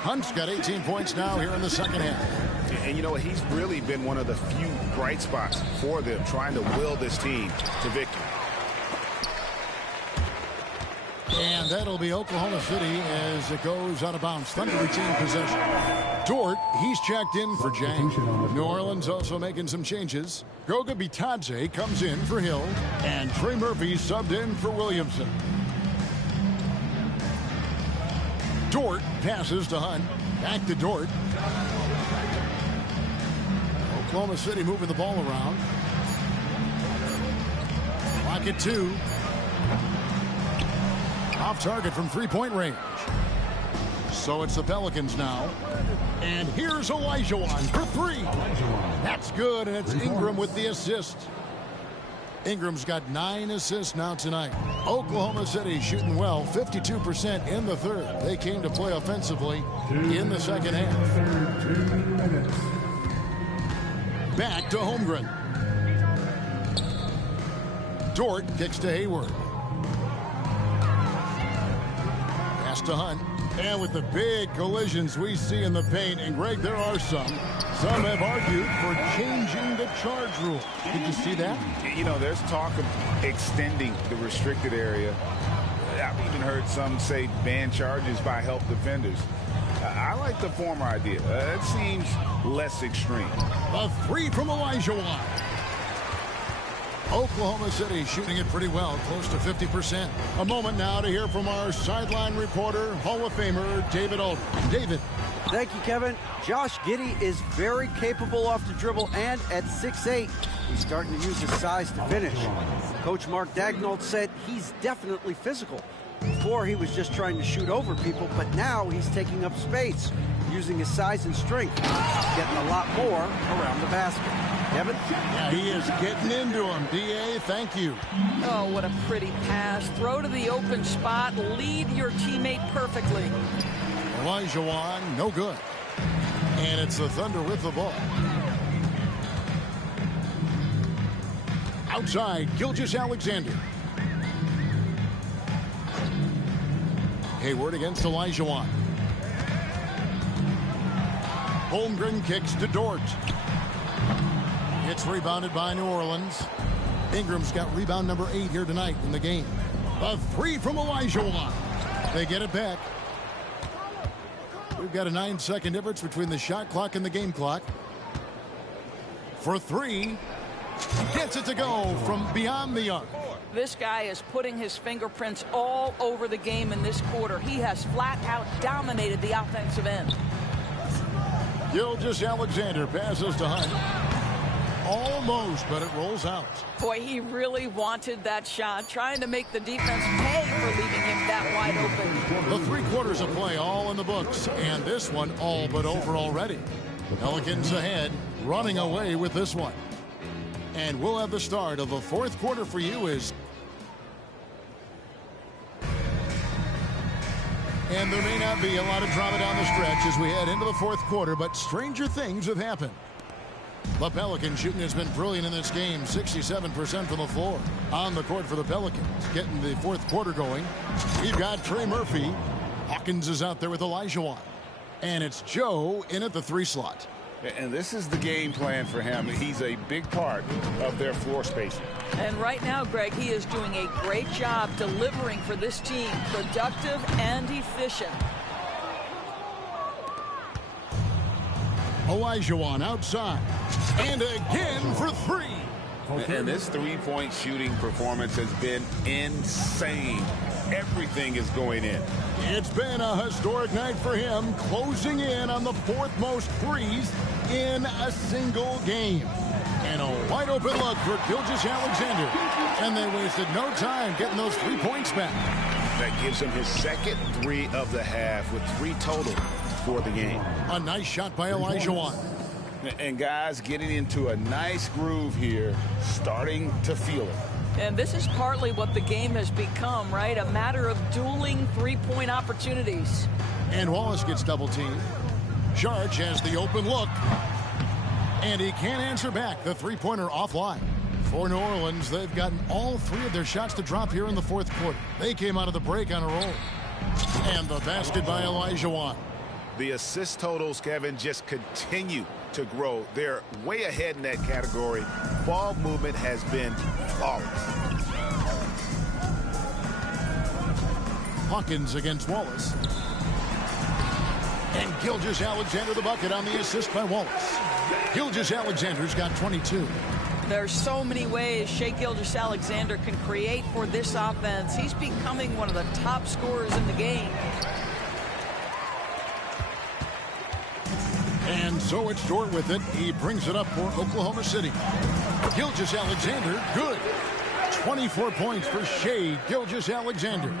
Hunt's got 18 points now here in the second half. And you know what? He's really been one of the few bright spots for them, trying to will this team to victory. And that'll be Oklahoma City as it goes out of bounds. Thunder retain possession. Dort, he's checked in for Chang. New Orleans also making some changes. Goga Bitadze comes in for Hill. And Trey Murphy subbed in for Williamson. Dort passes to Hunt. Back to Dort. Oklahoma City moving the ball around. Clock at 2. Off target from three-point range. So it's the Pelicans now. And here's Olajuwon for three. That's good, and it's Ingram with the assist. Ingram's got 9 assists now tonight. Oklahoma City shooting well, 52% in the third. They came to play offensively in the second half. Back to Holmgren. Dort kicks to Hayward. Pass to Hunt. And with the big collisions we see in the paint, and Greg, there are some have argued for changing the charge rule. Did you see that? You know, there's talk of extending the restricted area. I've even heard some say ban charges by help defenders. I like the former idea. It seems less extreme. A three from Olajuwon. Oklahoma City shooting it pretty well, close to 50%. A moment now to hear from our sideline reporter, Hall of Famer David Aldridge. David. Thank you, Kevin. Josh Giddey is very capable off the dribble, and at 6'8", he's starting to use his size to finish. Coach Mark Daigneault said he's definitely physical. Before, he was just trying to shoot over people, but now he's taking up space, using his size and strength, getting a lot more around the basket. Kevin? Yeah, he is getting into him. D.A., thank you. Oh, what a pretty pass. Throw to the open spot. Lead your teammate perfectly. Olajuwon, no good. And it's the Thunder with the ball. Outside, Gilgeous-Alexander. Hayward against Olajuwon. Holmgren kicks to Dort. It's rebounded by New Orleans. Ingram's got rebound number 8 here tonight in the game. A three from Olajuwon. They get it back. We've got a 9-second difference between the shot clock and the game clock. For three. Gets it to go from beyond the arc. This guy is putting his fingerprints all over the game in this quarter. He has flat out dominated the offensive end. Gilgeous-Alexander passes to Hunt. Almost, but it rolls out. Boy, he really wanted that shot, trying to make the defense pay for leaving him that wide open. The 3 quarters of play all in the books, and this one all but over already. Pelicans ahead, running away with this one. And we'll have the start of the 4th quarter for you as... And there may not be a lot of drama down the stretch as we head into the 4th quarter, but stranger things have happened. The Pelican shooting has been brilliant in this game, 67% from the floor. On the court for the Pelicans, getting the fourth quarter going. We've got Trey Murphy. Hawkins is out there with Olajuwon. And it's Joe in at the 3 slot. And this is the game plan for him. He's a big part of their floor spacing. And right now, Greg, he is doing a great job delivering for this team, productive and efficient. Olajuwon outside. And again for 3. And this three-point shooting performance has been insane. Everything is going in. It's been a historic night for him, closing in on the 4th most threes in a single game. And a wide open look for Gilgeous-Alexander. And they wasted no time getting those 3 points back. That gives him his second 3 of the half with 3 total for the game. A nice shot by Olajuwon. And guys getting into a nice groove here, starting to feel it. And this is partly what the game has become, right? A matter of dueling 3-point opportunities. And Wallace gets double teamed. Saric has the open look. And he can't answer back. The 3-pointer offline. For New Orleans, they've gotten all 3 of their shots to drop here in the 4th quarter. They came out of the break on a roll. And the basket by Olajuwon. The assist totals, Kevin, just continue to grow. They're way ahead in that category. Ball movement has been flawless. Hawkins against Wallace. And Gilgeous-Alexander the bucket on the assist by Wallace. Gilgeous-Alexander's got 22. There's so many ways Shai Gilgeous-Alexander can create for this offense. He's becoming one of the top scorers in the game. And so it's Dort with it. He brings it up for Oklahoma City. Gilgeous-Alexander, good. 24 points for Shai Gilgeous-Alexander.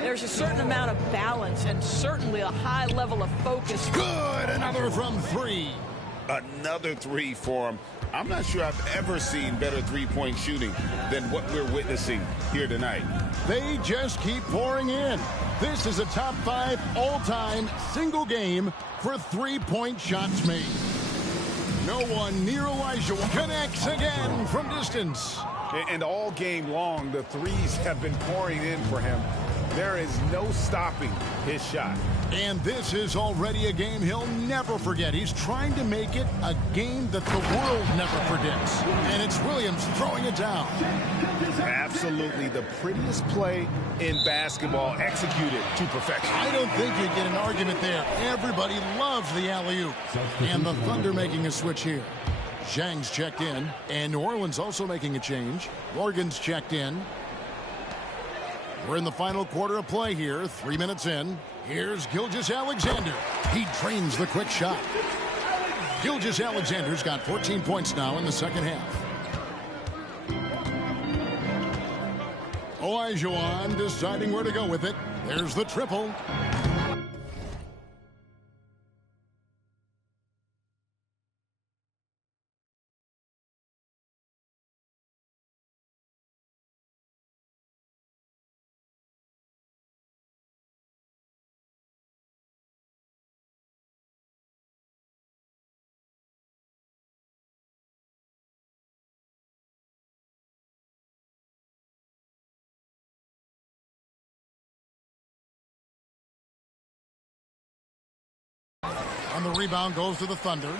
There's a certain amount of balance and certainly a high level of focus. Good, another from 3. Another 3 for him. I'm not sure I've ever seen better 3-point shooting than what we're witnessing here tonight. They just keep pouring in. This is a top 5 all-time single game for 3-point shots made. No one near Olajuwon connects again from distance. And all game long, the threes have been pouring in for him. There is no stopping his shot. And this is already a game he'll never forget. He's trying to make it a game that the world never forgets. And it's Williams throwing it down. Absolutely the prettiest play in basketball, executed to perfection. I don't think you get an argument there. Everybody loves the alley-oop. And the Thunder making a switch here. Zhang's checked in, and New Orleans also making a change. Morgan's checked in. We're in the final quarter of play here, 3 minutes in. Here's Gilgeous-Alexander. He drains the quick shot. Gilgeous-Alexander's got 14 points now in the second half. Olajuwon deciding where to go with it. There's the triple. And the rebound goes to the Thunder.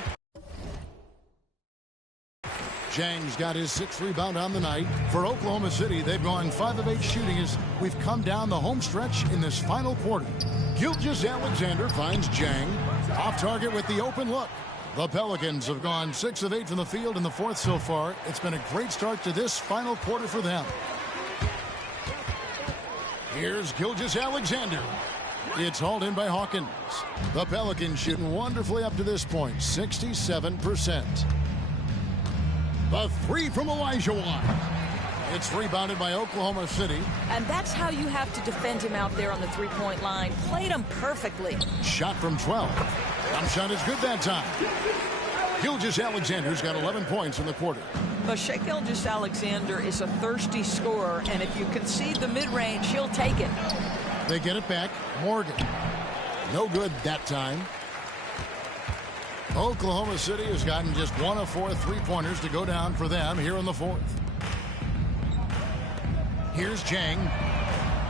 Zhang's got his 6th rebound on the night. For Oklahoma City, they've gone 5 of 8 shooting as we've come down the home stretch in this final quarter. Gilgeous-Alexander finds Zhang. Off target with the open look. The Pelicans have gone 6 of 8 from the field in the 4th so far. It's been a great start to this final quarter for them. Here's Gilgeous-Alexander. It's hauled in by Hawkins. The Pelicans shooting wonderfully up to this point, 67%. The 3 from Olajuwon. It's rebounded by Oklahoma City. And that's how you have to defend him out there on the 3-point line. Played him perfectly. Shot from 12. Jump shot is good that time. Gilgeous-Alexander's got 11 points in the quarter. But Shai Gilgeous-Alexander is a thirsty scorer, and if you concede the mid-range, he'll take it. They get it back. Morgan. No good that time. Oklahoma City has gotten just 1 of 4 3-pointers to go down for them here in the fourth. Here's Jang.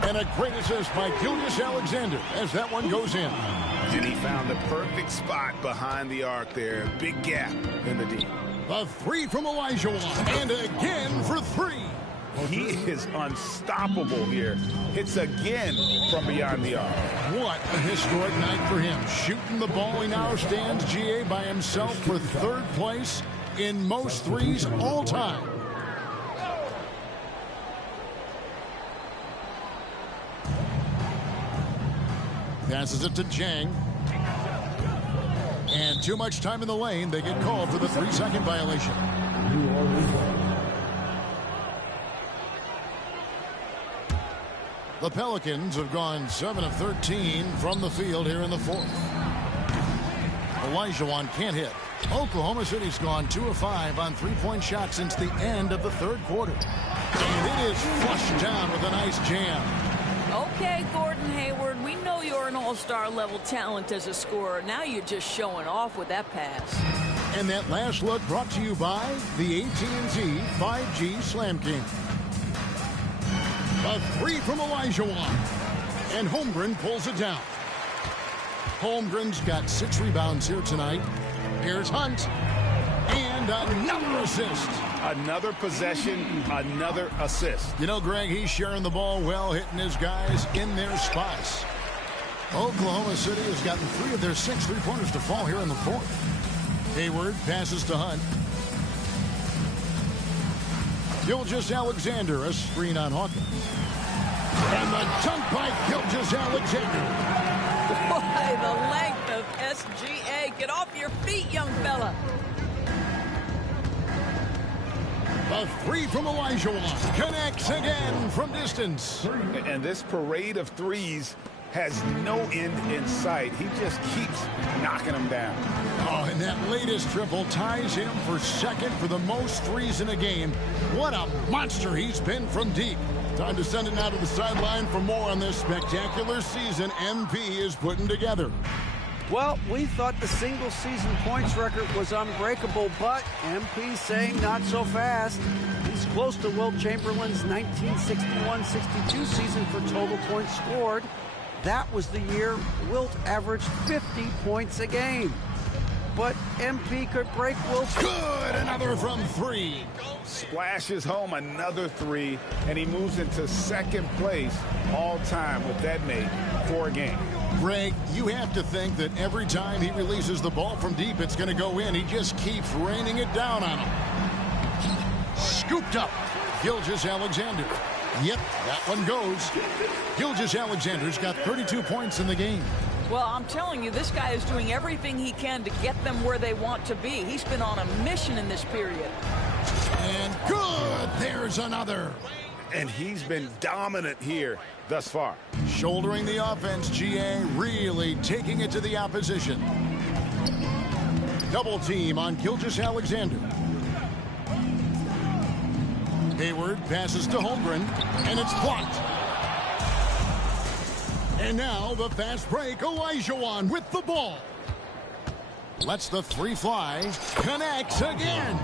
And a great assist by Gilgeous-Alexander as that one goes in. And he found the perfect spot behind the arc there. Big gap in the D. A 3 from Olajuwon. And again for 3. He is unstoppable here. Hits again from beyond the arc. What a historic night for him. Shooting the ball, he now stands, GA, by himself for 3rd place in most threes all time. Passes it to Jang. And too much time in the lane. They get called for the 3-second violation. The Pelicans have gone 7 of 13 from the field here in the fourth. Olajuwon can't hit. Oklahoma City's gone 2 of 5 on 3-point shots since the end of the 3rd quarter. And it is flushed down with a nice jam. Okay, Gordon Hayward, we know you're an all-star level talent as a scorer. Now you're just showing off with that pass. And that last look brought to you by the AT&T 5G Slam King. A 3 from Olajuwon. And Holmgren pulls it down. Holmgren's got 6 rebounds here tonight. Here's Hunt. And another assist. Another possession, another assist. You know, Greg, he's sharing the ball well, hitting his guys in their spots. Oklahoma City has gotten 3 of their 6 3-pointers to fall here in the fourth. Hayward passes to Hunt. Gilgeous-Alexander, a screen on Hawkins. And the dunk by Gilgeous-Alexander. Boy, the length of SGA. Get off your feet, young fella. A 3 from Olajuwon. Connects again from distance. And this parade of threes has no end in sight. He just keeps knocking them down. Oh, and that latest triple ties him for 2nd for the most threes in a game. What a monster he's been from deep. Time to send it out to the sideline for more on this spectacular season MP is putting together. Well, we thought the single-season points record was unbreakable, but MP's saying not so fast. He's close to Wilt Chamberlain's 1961-62 season for total points scored. That was the year Wilt averaged 50 points a game. But MP could break Wilt's. Good, another from 3. Splashes home another 3, and he moves into 2nd place all time with that made for a game. Greg, you have to think that every time he releases the ball from deep, it's going to go in. He just keeps raining it down on him. Scooped up, Gilgeous-Alexander. Yep, that one goes. Gilgeous-Alexander's got 32 points in the game. Well, I'm telling you, this guy is doing everything he can to get them where they want to be. He's been on a mission in this period. And good, there's another. And he's been dominant here thus far. Shouldering the offense, GA really taking it to the opposition. Double team on Gilgeous-Alexander. Hayward passes to Holmgren, and it's blocked. And now the fast break, Olajuwon with the ball. Lets the 3 fly, connects again.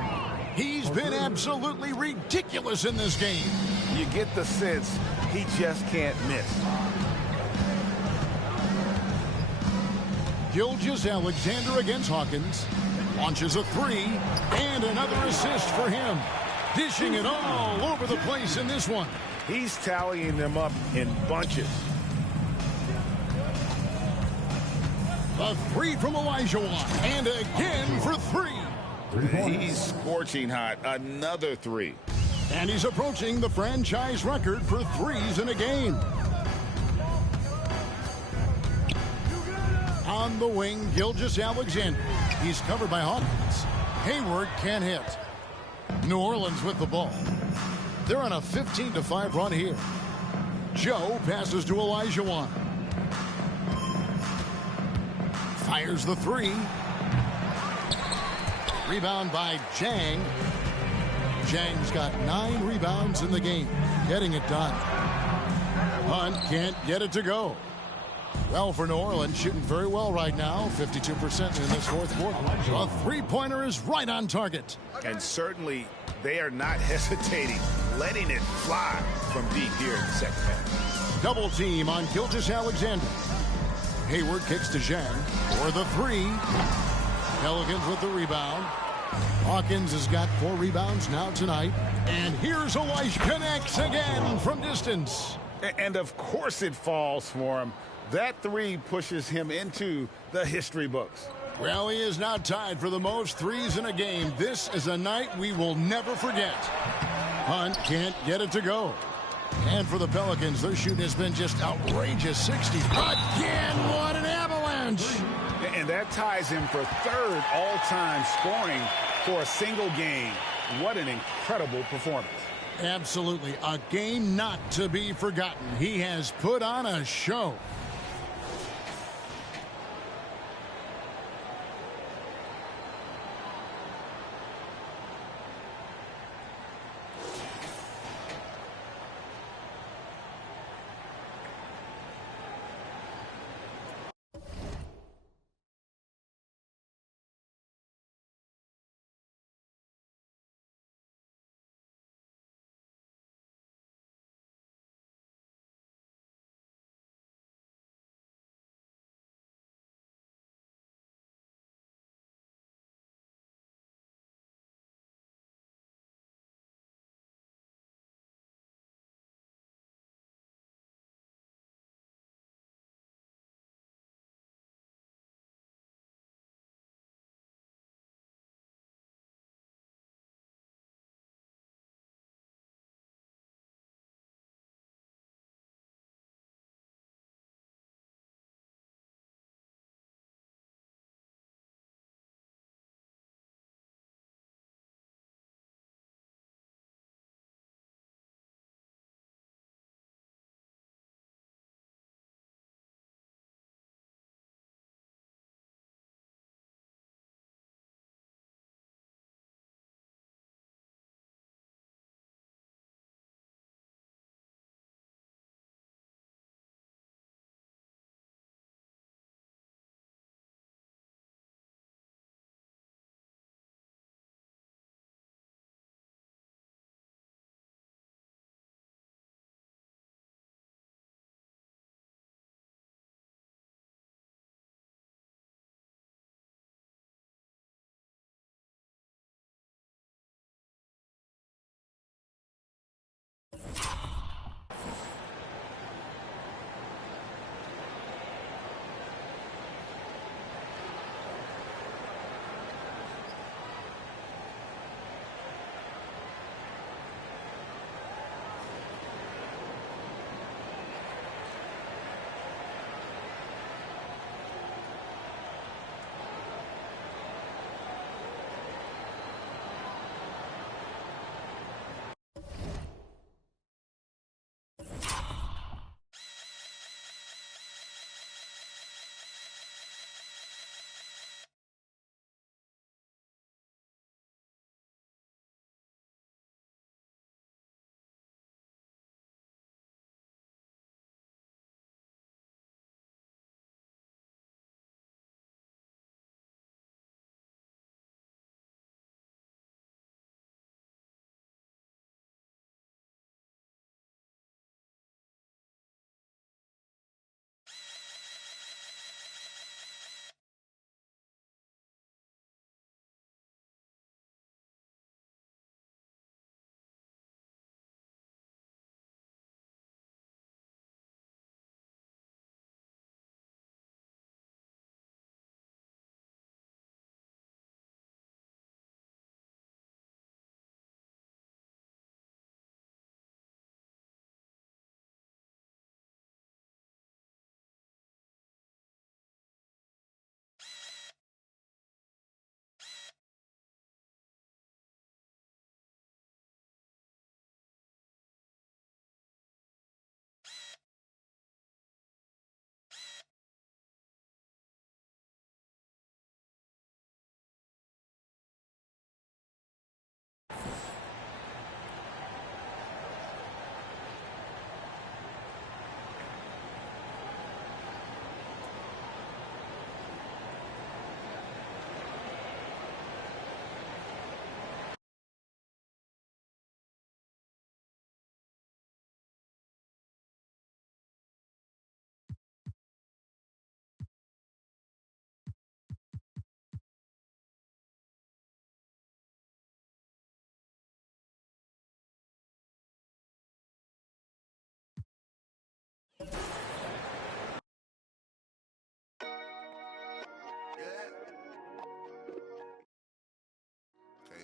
He's been absolutely ridiculous in this game. You get the sense he just can't miss. Gilgeous-Alexander against Hawkins. Launches a 3, and another assist for him. Dishing it all over the place in this one. He's tallying them up in bunches. A 3 from Olajuwon, and again for 3. He's scorching hot. Another 3. And he's approaching the franchise record for threes in a game. On the wing, Gilgeous-Alexander. He's covered by Hawkins. Hayward can't hit. New Orleans with the ball. They're on a 15-5 run here. Joe passes to Olajuwon. Fires the 3. Rebound by Jang. Jang's got 9 rebounds in the game. Getting it done. Hunt can't get it to go. Well, for New Orleans, shooting very well right now, 52% in this fourth quarter. A three-pointer is right on target. And certainly they are not hesitating, letting it fly from deep here in the second half. Double team on Gilgeous-Alexander. Hayward kicks to Zhang for the three. Pelicans with the rebound. Hawkins has got 4 rebounds now tonight. And here's Elias connects again from distance. And of course it falls for him. That three pushes him into the history books. Well, he is now tied for the most threes in a game. This is a night we will never forget. Hunt can't get it to go. And for the Pelicans, their shooting has been just outrageous. 60. Again, what an avalanche. And that ties him for 3rd all-time scoring for a single game. What an incredible performance. Absolutely. A game not to be forgotten. He has put on a show.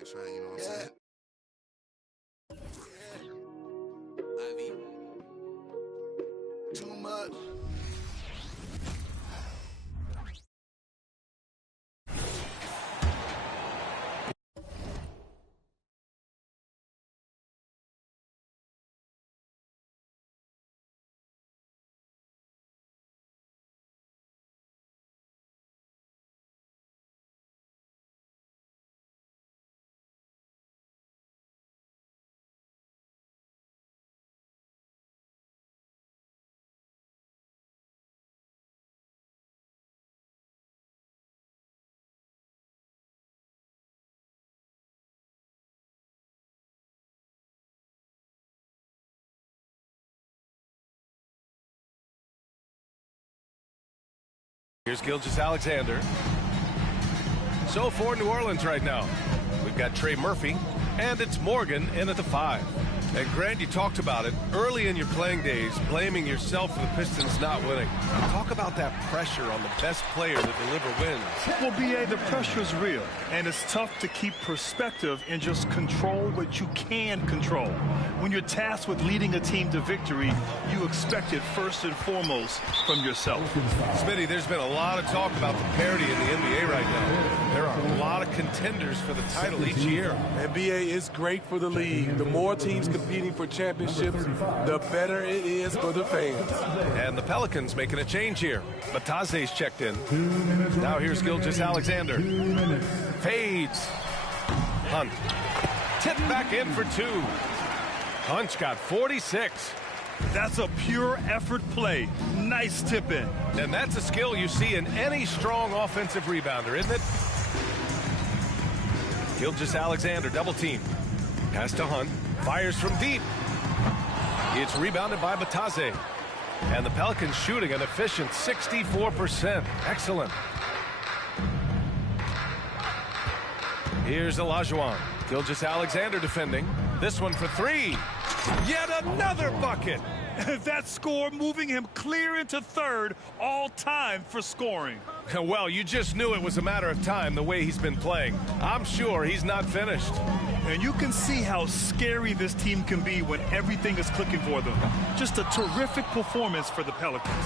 ain't trying, you know what I'm saying? Too much. Here's Gilgeous-Alexander. So for New Orleans right now, we've got Trey Murphy, and it's Morgan in at the 5. And Grant, you talked about it early in your playing days, blaming yourself for the Pistons not winning. Talk about that pressure on the best player to deliver wins. Well, B.A., the pressure's real, and it's tough to keep perspective and just control what you can control. When you're tasked with leading a team to victory, you expect it first and foremost from yourself. Smitty, there's been a lot of talk about the parity in the NBA right now. There are a lot of contenders for the title each year. NBA is great for the league. The more teams competing for championships, the better it is for the fans. And the Pelicans making a change here. Bataze's checked in. Now here's Gilgeous-Alexander. Fades. Hunt. Tipped back in for 2. Hunt's got 46. That's a pure effort play. Nice tip in. And that's a skill you see in any strong offensive rebounder, isn't it? Gilgeous-Alexander double team. Pass to Hunt. Fires from deep. It's rebounded by Bataze. And the Pelicans shooting an efficient 64%. Excellent. Here's Olajuwon. Gilgeous-Alexander defending. This one for 3. Yet another bucket. That score moving him clear into 3rd all time for scoring. Well, you just knew it was a matter of time the way he's been playing. I'm sure he's not finished. And you can see how scary this team can be when everything is clicking for them. Just a terrific performance for the Pelicans.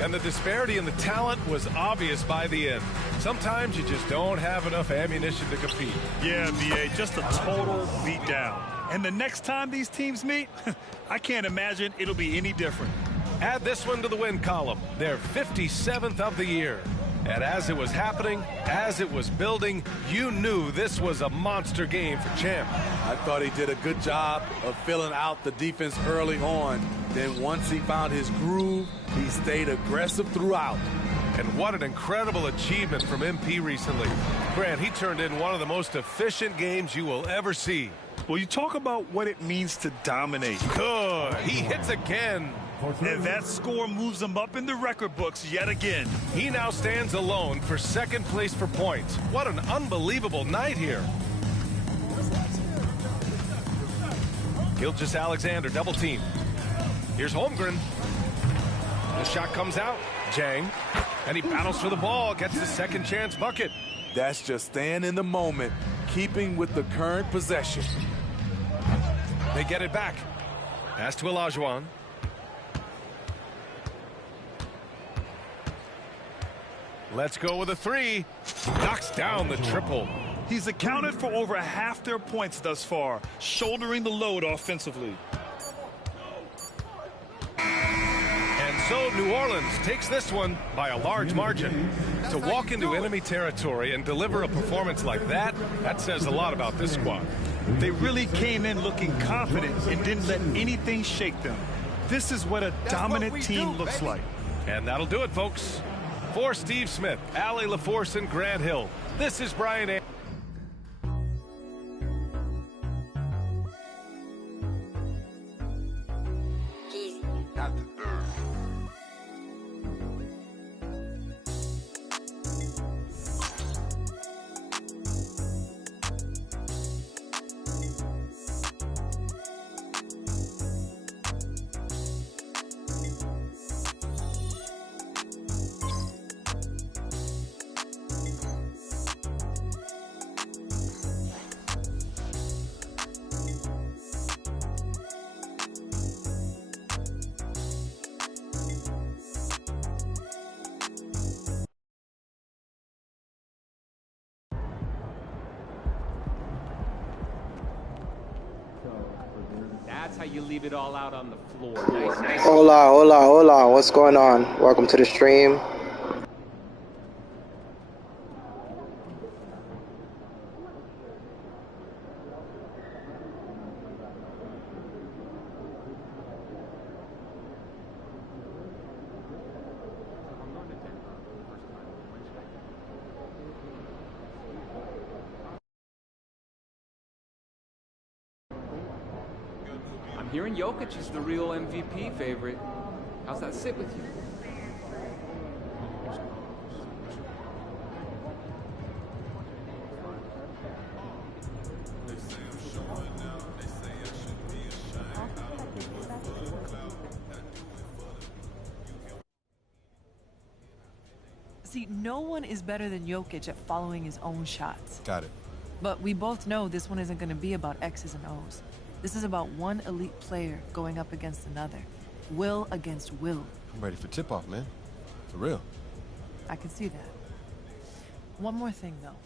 And the disparity in the talent was obvious by the end. Sometimes you just don't have enough ammunition to compete. Yeah, B.A., just a total beatdown. And the next time these teams meet, I can't imagine it'll be any different. Add this one to the win column. They're 57th of the year. And as it was happening, as it was building, you knew this was a monster game for Champ. I thought he did a good job of filling out the defense early on. Then once he found his groove, he stayed aggressive throughout. And what an incredible achievement from MP recently. Grant, he turned in one of the most efficient games you will ever see. Well, you talk about what it means to dominate. Good. He hits again. And that score moves him up in the record books yet again. He now stands alone for 2nd place for points. What an unbelievable night here. Gilgeous-Alexander double team. Here's Holmgren. The shot comes out. Jang. And he battles for the ball. Gets the second chance bucket. That's just staying in the moment, keeping with the current possession. They get it back. Pass to Olajuwon. Let's go with a 3. Knocks down the triple. He's accounted for over half their points thus far, shouldering the load offensively. And so New Orleans takes this one by a large margin. To walk into enemy territory and deliver a performance like that, that says a lot about this squad. They really came in looking confident and didn't let anything shake them. This is what a dominant team looks like. And that'll do it, folks. For Steve Smith, Allie LaForce, and Grant Hill, this is Brian Anderson. That's how you leave it all out on the floor. Nice. Hola, what's going on? Welcome to the stream. I'm hearing Jokic is the real MVP favorite. How's that sit with you? See, no one is better than Jokic at following his own shots. Got it. But we both know this one isn't going to be about X's and O's. This is about one elite player going up against another. Will against will. I'm ready for tip-off, man. For real. I can see that. One more thing, though.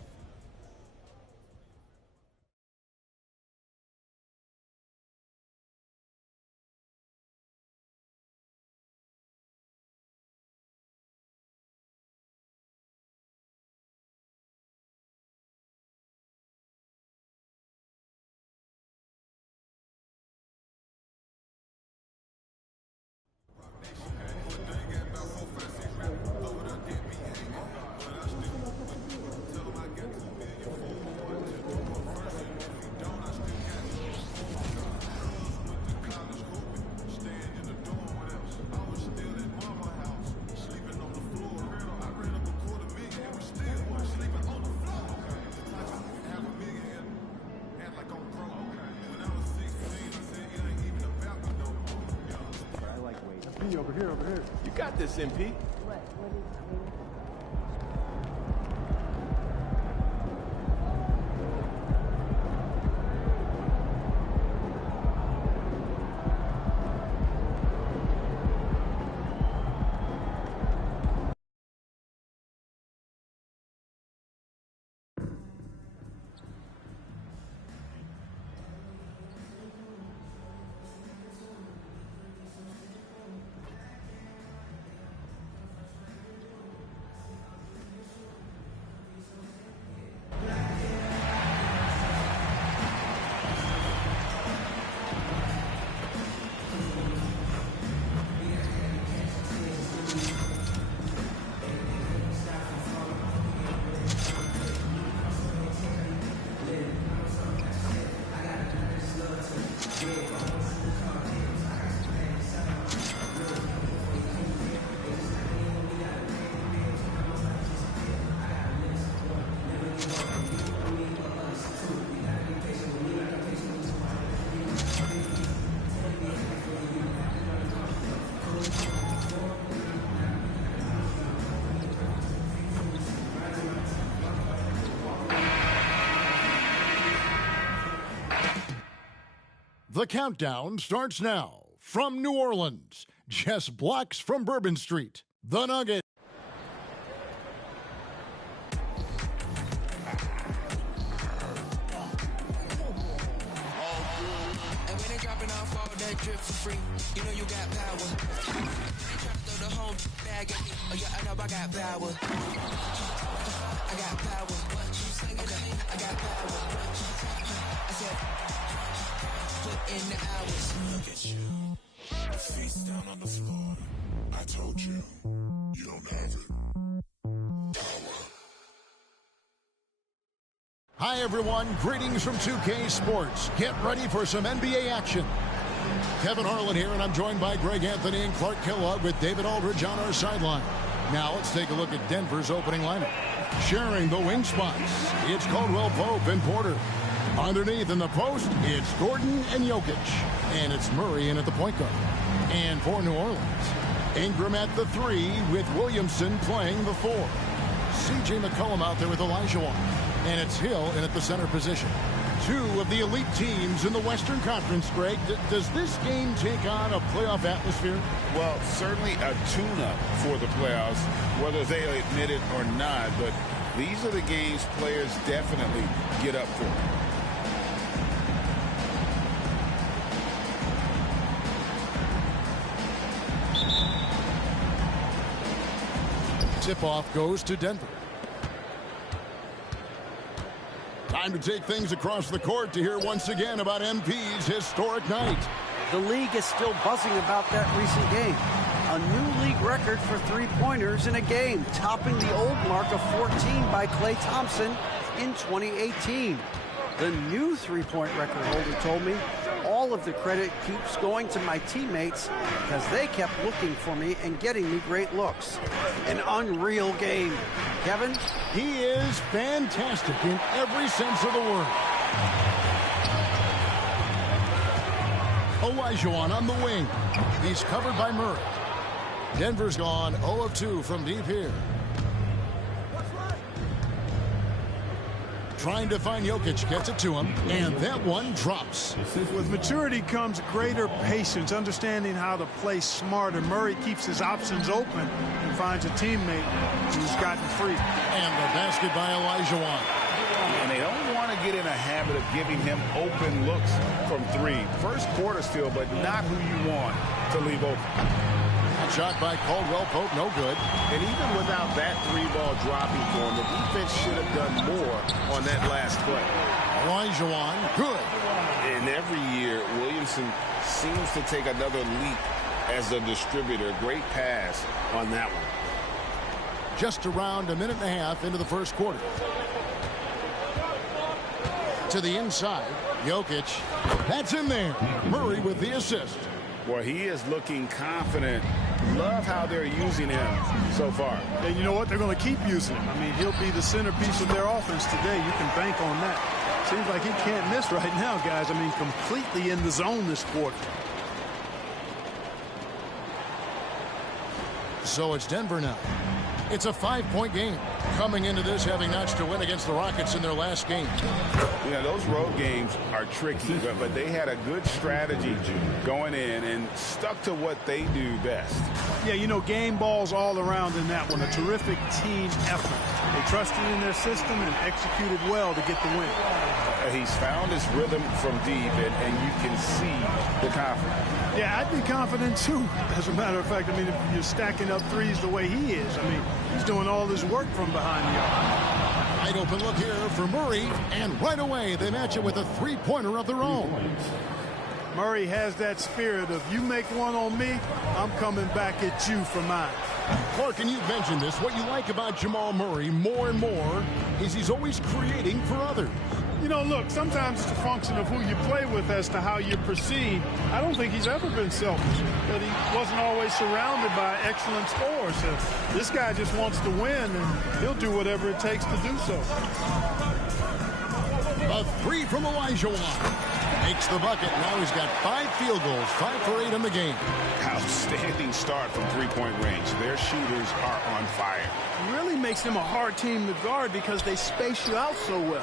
Over here. You got this, MP. The countdown starts now. From New Orleans, Jess Blocks from Bourbon Street, the Nugget. And when they dropping off all that drip for free, you know you got power. They try to throw the whole bag at me. Oh yeah, I know I got power. I got power. I got power. I said, put in the hours. Look at you. The feet's down on the floor. I told you, you don't have it. Hi, everyone. Greetings from 2K Sports. Get ready for some NBA action. Kevin Harlan here, and I'm joined by Greg Anthony and Clark Kellogg with David Aldridge on our sideline. Now, let's take a look at Denver's opening lineup. Sharing the wing spots, it's Caldwell Pope and Porter. Underneath in the post, it's Gordon and Jokic. And it's Murray in at the point guard. And for New Orleans, Ingram at the 3 with Williamson playing the 4. C.J. McCollum out there with Olajuwon. And it's Hill in at the center position. Two of the elite teams in the Western Conference, Greg. Does this game take on a playoff atmosphere? Well, certainly a tune-up for the playoffs, whether they admit it or not. But these are the games players definitely get up for. Tip-off goes to Denver. Time to take things across the court to hear once again about MP's historic night. The league is still buzzing about that recent game. A new league record for three-pointers in a game, topping the old mark of 14 by Klay Thompson in 2018. The new three-point record holder told me all of the credit keeps going to my teammates because they kept looking for me and getting me great looks. An unreal game. Kevin? He is fantastic in every sense of the word. Olajuwon on the wing. He's covered by Murray. Denver's gone 0 of 2 from deep here. Trying to find Jokic, gets it to him, and that one drops. With maturity comes greater patience, understanding how to play smarter. Murray keeps his options open and finds a teammate who's gotten free. And the basket by Olajuwon. And they don't want to get in a habit of giving him open looks from three. First quarter still, but not who you want to leave open. Shot by Caldwell Pope, no good. And even without that three-ball dropping for him, the defense should have done more on that last play. Olajuwon, good. And every year, Williamson seems to take another leap as a distributor. Great pass on that one. Just around a minute and a half into the first quarter. To the inside, Jokic. That's in there. Murray with the assist. Boy, he is looking confident. Love how they're using him so far. And you know what? They're going to keep using him. I mean, he'll be the centerpiece of their offense today. You can bank on that. Seems like he can't miss right now, guys. I mean, completely in the zone this quarter. So it's Denver now. It's a 5-point game. Coming into this, having notched a win against the Rockets in their last game. Yeah, those road games are tricky, but they had a good strategy going in and stuck to what they do best. Yeah, you know, game balls all around in that one. A terrific team effort. They trusted in their system and executed well to get the win. He's found his rhythm from deep, and you can see the confidence. Yeah, I'd be confident, too. As a matter of fact, I mean, if you're stacking up threes the way he is, I mean, he's doing all this work from behind the arc. Wide open look here for Murray, and right away they match it with a three-pointer of their own. Murray has that spirit of, you make one on me, I'm coming back at you for mine. Clark, and you've mentioned this, what you like about Jamal Murray more and more is he's always creating for others. You know, look, sometimes it's a function of who you play with as to how you're perceived. I don't think he's ever been selfish, but he wasn't always surrounded by excellent scorers. So this guy just wants to win, and he'll do whatever it takes to do so. A three from Olajuwon. Makes the bucket. Now he's got 5 field goals, 5 for 8 in the game. Outstanding start from three-point range. Their shooters are on fire. Really makes them a hard team to guard because they space you out so well.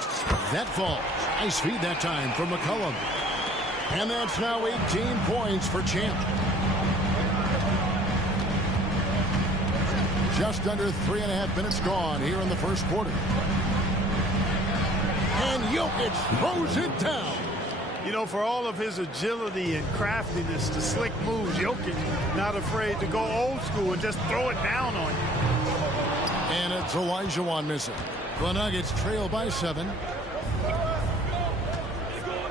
That falls. Nice feed that time from McCollum. And that's now 18 points for Champ. Just under 3.5 minutes gone here in the first quarter. And Jokic throws it down. You know, for all of his agility and craftiness, the slick moves, Jokic not afraid to go old school and just throw it down on you. And it's Olajuwon missing. The Nuggets trail by 7.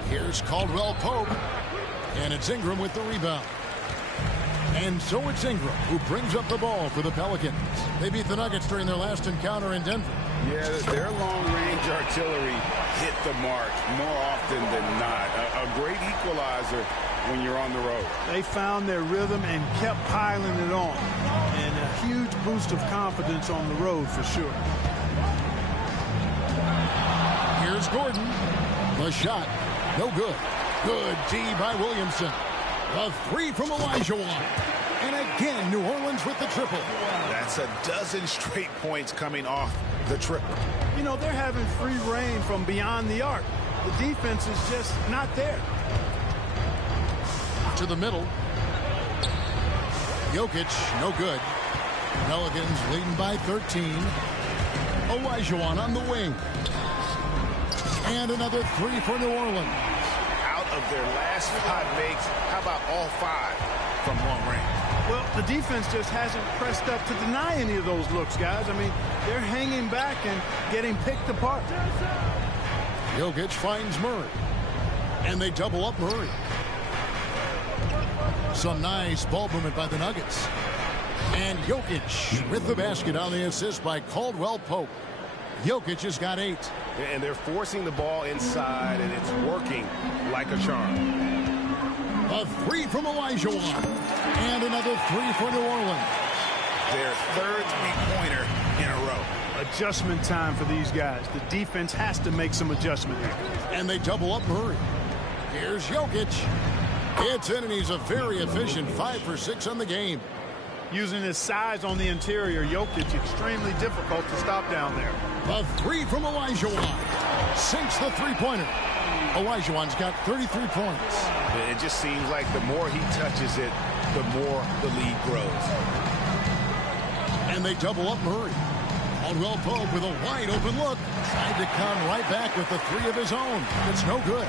Here's Caldwell Pope. And it's Ingram with the rebound. And so it's Ingram who brings up the ball for the Pelicans. They beat the Nuggets during their last encounter in Denver. Yeah, their long-range artillery hit the mark more often than not. A great equalizer when you're on the road. They found their rhythm and kept piling it on. And a huge boost of confidence on the road for sure. Here's Gordon. The shot. No good. Good D by Williamson. A three from Olajuwon. And again, New Orleans with the triple. That's a dozen straight points coming off the triple. You know, they're having free reign from beyond the arc. The defense is just not there. To the middle. Jokic, no good. Pelicans leading by 13. Olajuwon on the wing. And another three for New Orleans. Out of their last 5 makes, how about all 5 from long range? Well, the defense just hasn't pressed up to deny any of those looks, guys. I mean, they're hanging back and getting picked apart. Jokic finds Murray. And they double up Murray. Some nice ball movement by the Nuggets. And Jokic with the basket on the assist by Caldwell Pope. Jokic has got 8. And they're forcing the ball inside, and it's working like a charm. A 3 from Olajuwon. And another 3 for New Orleans. Their third three-pointer in a row. Adjustment time for these guys. The defense has to make some adjustment here. And they double up Murray. Here's Jokic. It's in, and he's a very efficient 5 for 6 on the game. Using his size on the interior, Jokic extremely difficult to stop down there. A 3 from Olajuwon. Sinks the three-pointer. Olajuwon's got 33 points. It just seems like the more he touches it, the more the lead grows. And they double up Murray. Caldwell Pope with a wide-open look. Tried to come right back with the 3 of his own. It's no good.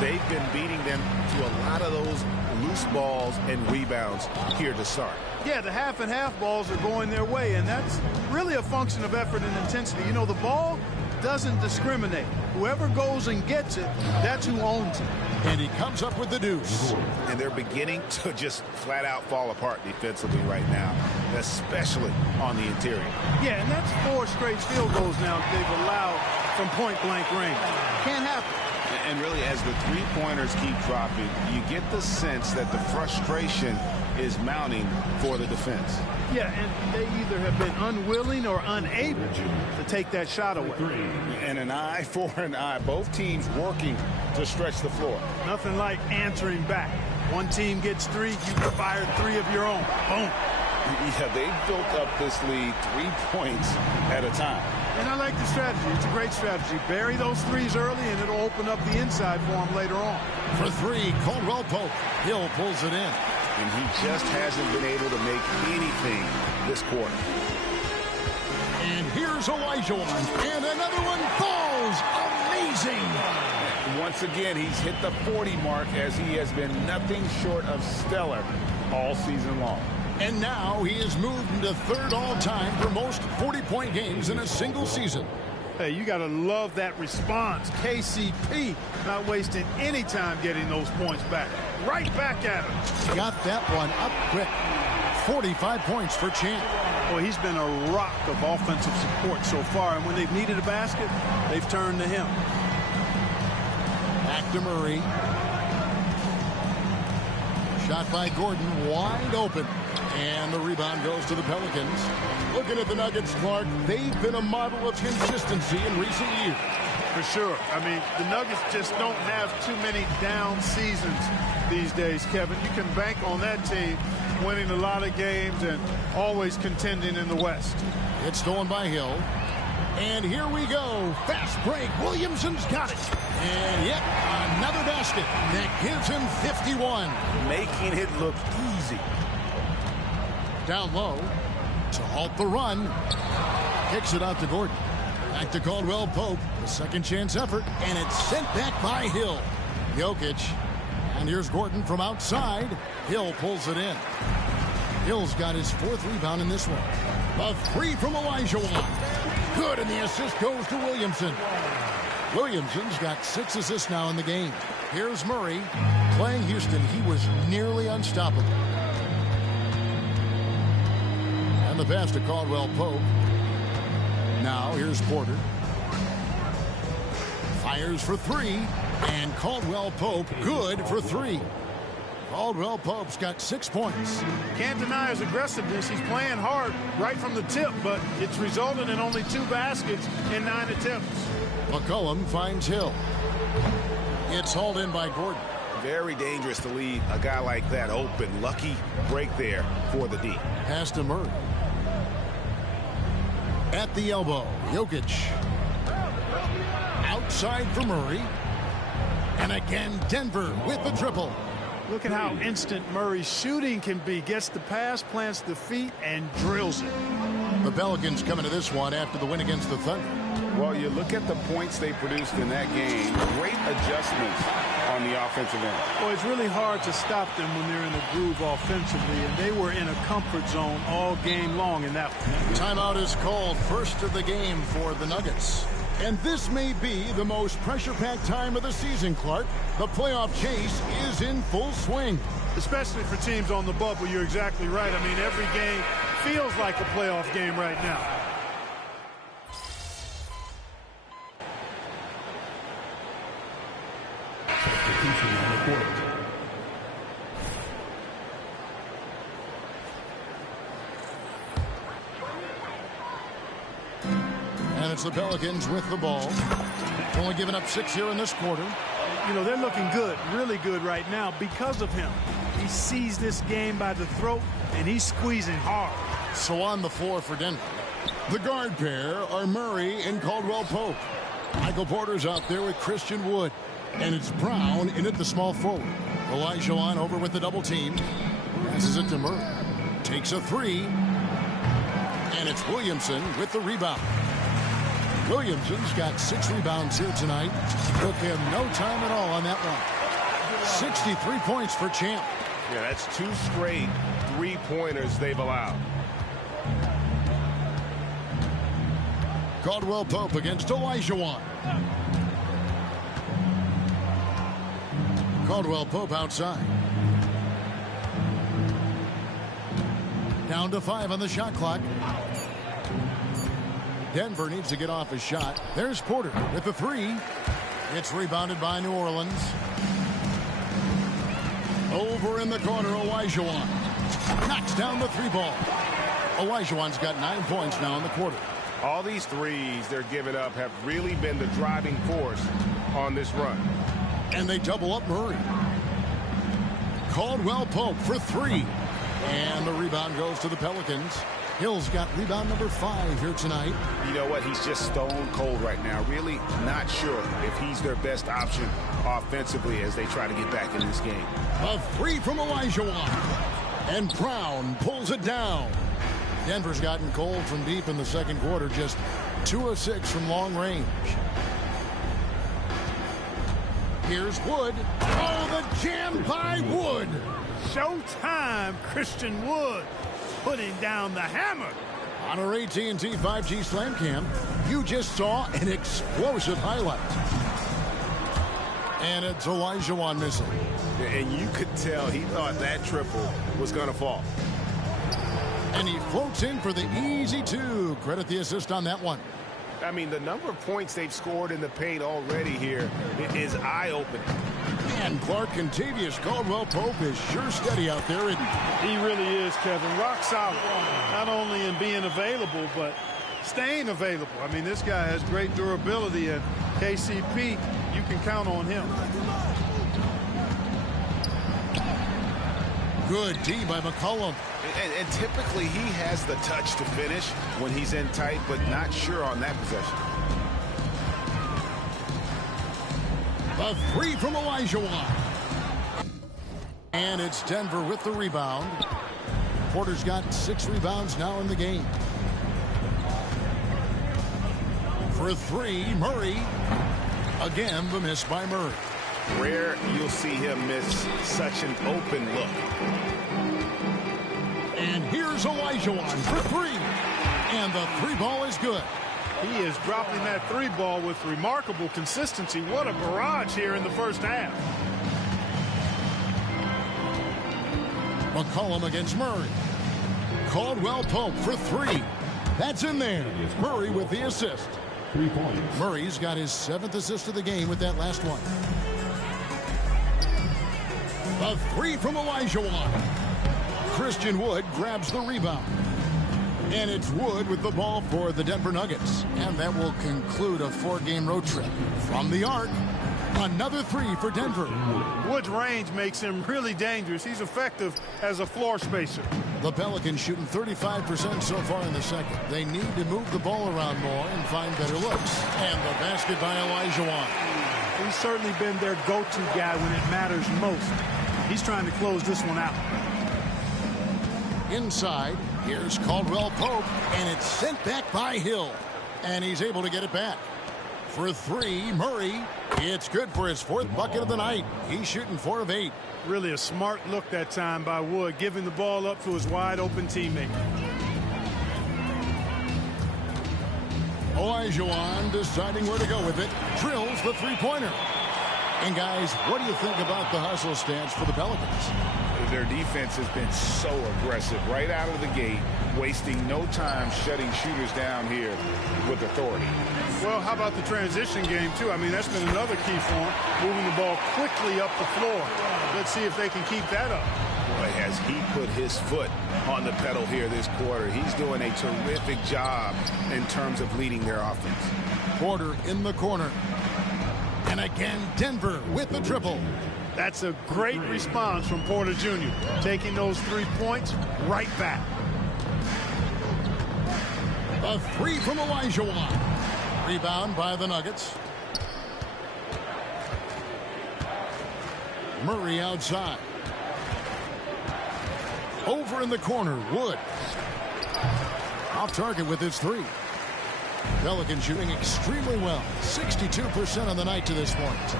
They've been beating them to a lot of those loose balls and rebounds here to start. Yeah, the half and half balls are going their way, and that's really a function of effort and intensity. You know, the ball doesn't discriminate. Whoever goes and gets it, that's who owns it. And he comes up with the deuce. And they're beginning to just flat out fall apart defensively right now, especially on the interior. Yeah, and that's 4 straight field goals now they've allowed from point-blank range. Can't happen. And really, as the three-pointers keep dropping, you get the sense that the frustration is mounting for the defense. Yeah, and they either have been unwilling or unable to take that shot away. And an eye for an eye. Both teams working to stretch the floor. Nothing like answering back. One team gets 3, you fired 3 of your own. Boom. Yeah, they've built up this lead 3 points at a time. And I like the strategy. It's a great strategy. Bury those 3s early, and it'll open up the inside for them later on. For 3, Caldwell Pope. Hill pulls it in. And he just hasn't been able to make anything this quarter. And here's Olajuwon. And another one falls. Amazing. Once again, he's hit the 40 mark as he has been nothing short of stellar all season long. And now he has moved into 3rd all-time for most 40-point games in a single season. Hey, you got to love that response. KCP not wasting any time getting those points back. Right back at him. Got that one up quick. 45 points for Champ. Well, he's been a rock of offensive support so far, and when they've needed a basket, they've turned to him. Back to Murray. Shot by Gordon, wide open. And the rebound goes to the Pelicans. Looking at the Nuggets, Clark, they've been a model of consistency in recent years. For sure. I mean, the Nuggets just don't have too many down seasons these days, Kevin. You can bank on that team winning a lot of games and always contending in the West. It's stolen by Hill. And here we go. Fast break. Williamson's got it. And yet another basket that gives him 51. Making it look easy. Down low to halt the run. Kicks it out to Gordon. Back to Caldwell Pope. A second chance effort. And it's sent back by Hill. Jokic. And here's Gordon from outside. Hill pulls it in. Hill's got his 4th rebound in this one. A 3 from Olajuwon. Good, and the assist goes to Williamson. Williamson's got 6 assists now in the game. Here's Murray. Playing Houston, he was nearly unstoppable. And the pass to Caldwell Pope. Now here's Porter. Fires for 3. And Caldwell Pope good for 3. Caldwell Pope's got 6 points. Can't deny his aggressiveness. He's playing hard right from the tip, but it's resulted in only 2 baskets in 9 attempts. McCollum finds Hill. It's hauled in by Gordon. Very dangerous to leave a guy like that open. Lucky break there for the D. Pass to Murray. At the elbow, Jokic. Outside for Murray. And again, Denver with the triple. Look at how instant Murray's shooting can be. Gets the pass, plants the feet, and drills it. The Pelicans coming to this one after the win against the Thunder. Well, you look at the points they produced in that game. Great adjustments on the offensive end. Well, it's really hard to stop them when they're in a groove offensively, and they were in a comfort zone all game long in that one. Timeout is called, first of the game for the Nuggets. And this may be the most pressure-packed time of the season, Clark. The playoff chase is in full swing. Especially for teams on the bubble, you're exactly right. I mean, every game feels like a playoff game right now. And it's the Pelicans with the ball. Only giving up 6 here in this quarter. You know, they're looking good, really good right now because of him. He sees this game by the throat, and he's squeezing hard. So on the floor for Denver, the guard pair are Murray and Caldwell Pope. Michael Porter's out there with Christian Wood. And it's Brown in at the small forward. Olajuwon over with the double team. Passes it to Murray. Takes a three. And it's Williamson with the rebound. Williamson's got 6 rebounds here tonight. Took him no time at all on that one. 63 points for Champ. Yeah, that's 2 straight three-pointers they've allowed. Caldwell Pope against Olajuwon. Caldwell Pope outside. Down to 5 on the shot clock. Denver needs to get off a shot. There's Porter with the 3. It's rebounded by New Orleans. Over in the corner, Olajuwon knocks down the 3 ball. Olajuwon's got 9 points now in the quarter. All these threes they're giving up have really been the driving force on this run. And they double up Murray. Caldwell Pope for 3. And the rebound goes to the Pelicans. Hill's got rebound number 5 here tonight. You know what? He's just stone cold right now. Really not sure if he's their best option offensively as they try to get back in this game. A 3 from Olajuwon. And Brown pulls it down. Denver's gotten cold from deep in the second quarter. Just 2 of 6 from long range. Here's Wood. Oh, the jam by Wood. Showtime, Christian Wood putting down the hammer. On our AT&T 5G Slam Cam, you just saw an explosive highlight. And it's Olajuwon missing. And you could tell he thought that triple was going to fall. And he floats in for the easy 2. Credit the assist on that one. I mean, the number of points they've scored in the paint already here is eye-opening. And Clark, Contavious Caldwell-Pope is sure steady out there, isn't he? He really is, Kevin. Rock solid. Not only in being available, but staying available. I mean, this guy has great durability, and KCP, you can count on him. Good D by McCollum. And typically he has the touch to finish when he's in tight, but not sure on that possession. A 3 from Olajuwon. And it's Denver with the rebound. Porter's got 6 rebounds now in the game. For 3, Murray. Again, the miss by Murray. Rare you'll see him miss such an open look. And here's Olajuwon for 3. And the 3 ball is good. He is dropping that 3 ball with remarkable consistency. What a barrage here in the first half. McCollum against Murray. Caldwell Pope for 3. That's in there. Murray with the assist. 3 points. Murray's got his 7th assist of the game with that last one. A 3 from Olajuwon. Christian Wood grabs the rebound. And it's Wood with the ball for the Denver Nuggets. And that will conclude a 4-game road trip. From the arc, another 3 for Denver. Wood's range makes him really dangerous. He's effective as a floor spacer. The Pelicans shooting 35% so far in the second. They need to move the ball around more and find better looks. And the basket by Olajuwon. He's certainly been their go-to guy when it matters most. He's trying to close this one out. Inside, here's Caldwell Pope, and it's sent back by Hill. And he's able to get it back. For three, Murray. It's good for his 4th bucket of the night. He's shooting 4 of 8. Really a smart look that time by Wood, giving the ball up to his wide-open teammate. Olajuwon deciding where to go with it. Drills the three-pointer. And, guys, what do you think about the hustle stance for the Pelicans? Their defense has been so aggressive right out of the gate, wasting no time shutting shooters down here with authority. Well, how about the transition game, too? I mean, that's been another key for him, moving the ball quickly up the floor. Let's see if they can keep that up. Boy, has he put his foot on the pedal here this quarter. He's doing a terrific job in terms of leading their offense. Porter in the corner. And again, Denver with the triple. That's a great response from Porter Jr., taking those 3 points right back. A 3 from Olajuwon. Rebound by the Nuggets. Murray outside. Over in the corner, Wood. Off target with his 3. Pelicans shooting extremely well. 62% on the night to this point.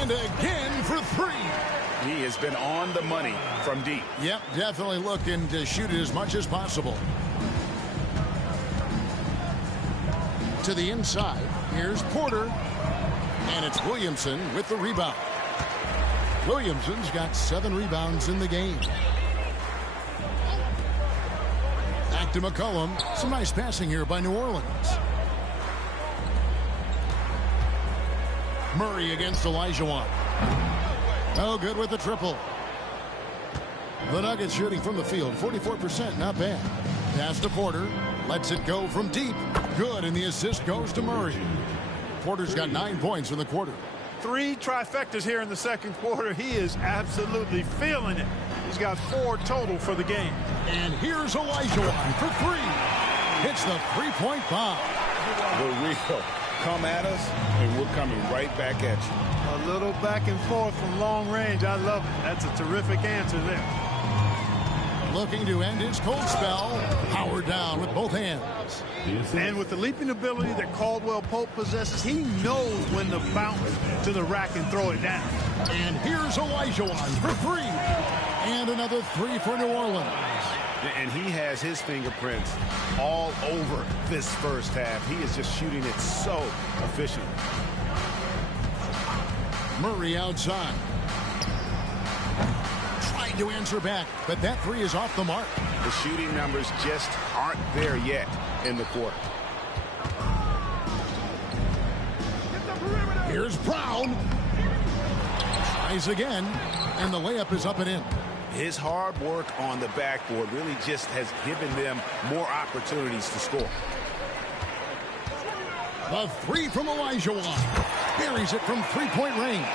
And again for 3. He has been on the money from deep. Yep, definitely looking to shoot it as much as possible. To the inside, here's Porter. And it's Williamson with the rebound. Williamson's got 7 rebounds in the game. Back to McCollum. Some nice passing here by New Orleans. Murray against Olajuwon. Oh, good with the triple. The Nuggets shooting from the field, 44%, not bad. Pass to Porter. Lets it go from deep. Good, and the assist goes to Murray. Porter's got 9 points in the quarter. 3 trifectas here in the second quarter. He is absolutely feeling it. He's got 4 total for the game. And here's Olajuwon for 3. Hits the three-point bomb. The real come at us, and we're coming right back at you. A little back and forth from long range. I love it. That's a terrific answer there. Looking to end his cold spell. Howard down with both hands. And with the leaping ability that Caldwell Pope possesses, he knows when to bounce to the rack and throw it down. And here's Olajuwon for 3. And another 3 for New Orleans. And he has his fingerprints all over this first half. He is just shooting it so efficiently. Murray outside. Trying to answer back, but that 3 is off the mark. The shooting numbers just aren't there yet in the quarter. Here's Brown. Tries again, and the layup is up and in. His hard work on the backboard really just has given them more opportunities to score. The 3 from Olajuwon. Buries it from three-point range.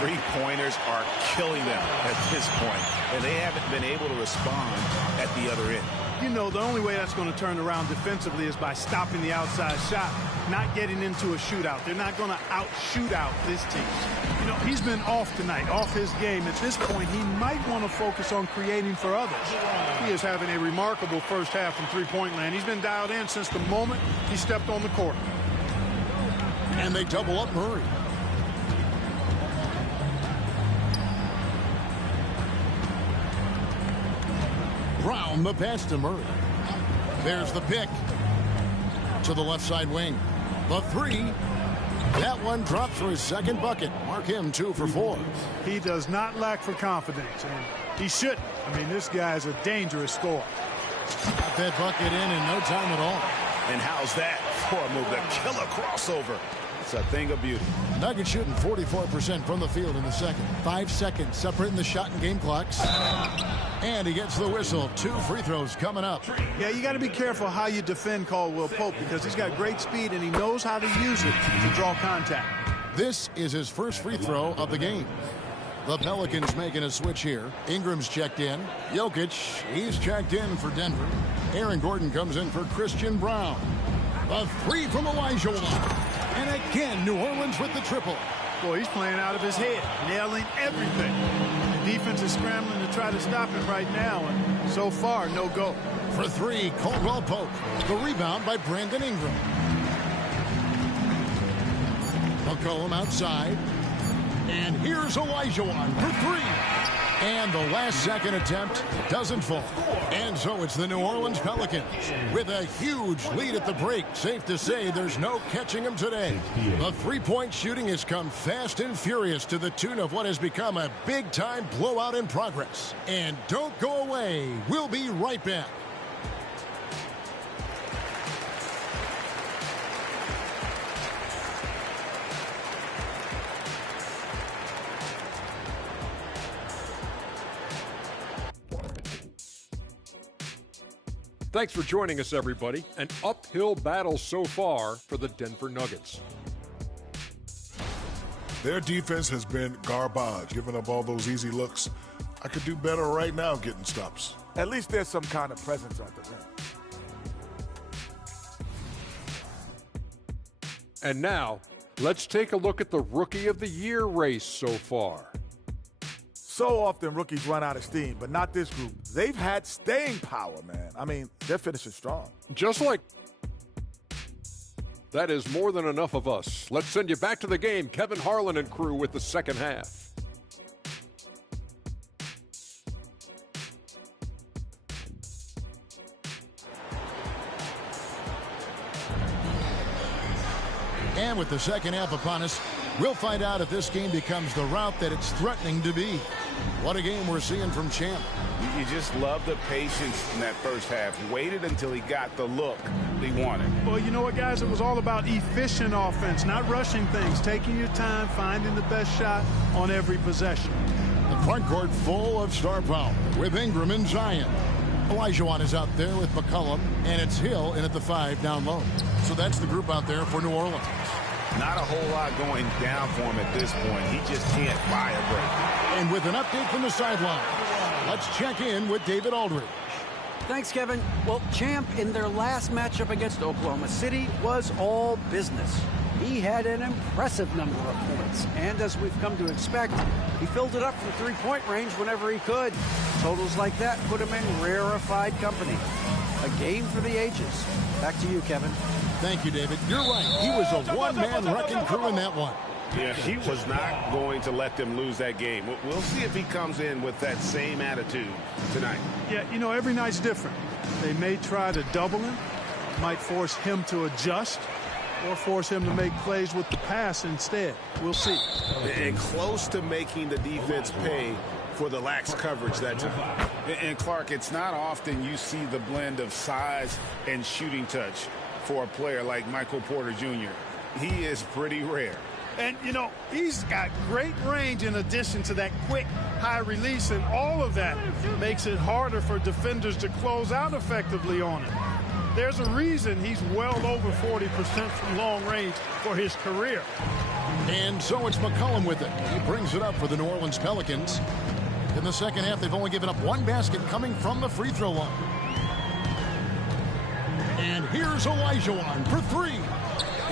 Three-pointers are killing them at this point, and they haven't been able to respond at the other end. You know, the only way that's going to turn around defensively is by stopping the outside shot, not getting into a shootout. They're not going to out-shoot out this team. You know, he's been off tonight, off his game. At this point, he might want to focus on creating for others. He is having a remarkable first half from three-point land. He's been dialed in since the moment he stepped on the court. And they double up Murray. Brown, the pass to Murray. There's the pick to the left side wing. The 3. That one drops for his second bucket. Mark him 2 for 4. He does not lack for confidence, and he shouldn't. I mean, this guy is a dangerous scorer. Got that bucket in no time at all. And how's that for a move? The killer crossover. It's a thing of beauty. Nuggets shooting 44% from the field in the second. 5 seconds separating the shot and game clocks. And he gets the whistle. 2 free throws coming up. Yeah, you got to be careful how you defend Caldwell Pope because he's got great speed and he knows how to use it to draw contact. This is his first free throw of the game. The Pelicans making a switch here. Ingram's checked in. Jokic, he's checked in for Denver. Aaron Gordon comes in for Christian Brown. A 3 from Olajuwon. And again, New Orleans with the triple. Boy, he's playing out of his head, nailing everything. The defense is scrambling to try to stop him right now, and so far, no go. For 3, Caldwell Pope. The rebound by Brandon Ingram. McCollum outside. And here's Olajuwon for three. And the last second attempt doesn't fall. And so it's the New Orleans Pelicans with a huge lead at the break. Safe to say there's no catching them today. The three-point shooting has come fast and furious to the tune of what has become a big-time blowout in progress. And don't go away. We'll be right back. Thanks for joining us, everybody. An uphill battle so far for the Denver Nuggets. Their defense has been garbage, giving up all those easy looks. I could do better right now getting stops. At least there's some kind of presence at the rim. And now, let's take a look at the Rookie of the Year race so far. So often rookies run out of steam, but not this group. They've had staying power, man. I mean, they're finishing strong. Just like that is more than enough of us. Let's send you back to the game. Kevin Harlan and crew with the second half. And with the second half upon us, we'll find out if this game becomes the route that it's threatening to be. What a game we're seeing from Champ. You just love the patience in that first half. Waited until he got the look he wanted. Well, you know what, guys? It was all about efficient offense, not rushing things, taking your time, finding the best shot on every possession. The front court full of star power with Ingram and Zion. Olajuwon is out there with McCollum, and it's Hill in at the 5 down low. So that's the group out there for New Orleans. Not a whole lot going down for him at this point. He just can't buy a break. And with an update from the sideline, let's check in with David Aldridge. Thanks, Kevin. Well, Champ, in their last matchup against Oklahoma City, was all business. He had an impressive number of points, and as we've come to expect, he filled it up from three-point range whenever he could. Totals like that put him in rarefied company. A game for the ages. Back to you, Kevin. Thank you, David. You're right. He was a one-man wrecking crew in that one. Yeah, he was not going to let them lose that game. We'll see if he comes in with that same attitude tonight. Yeah, you know, every night's different. They may try to double him, might force him to adjust, or force him to make plays with the pass instead. We'll see. And close to making the defense pay for the lax coverage that time. And Clark, it's not often you see the blend of size and shooting touch for a player like Michael Porter Jr. He is pretty rare. And, you know, he's got great range in addition to that quick, high release, and all of that makes it harder for defenders to close out effectively on him. There's a reason he's well over 40% from long range for his career. And so it's McCollum with it. He brings it up for the New Orleans Pelicans. In the second half, they've only given up one basket coming from the free throw line. And here's Olajuwon for three.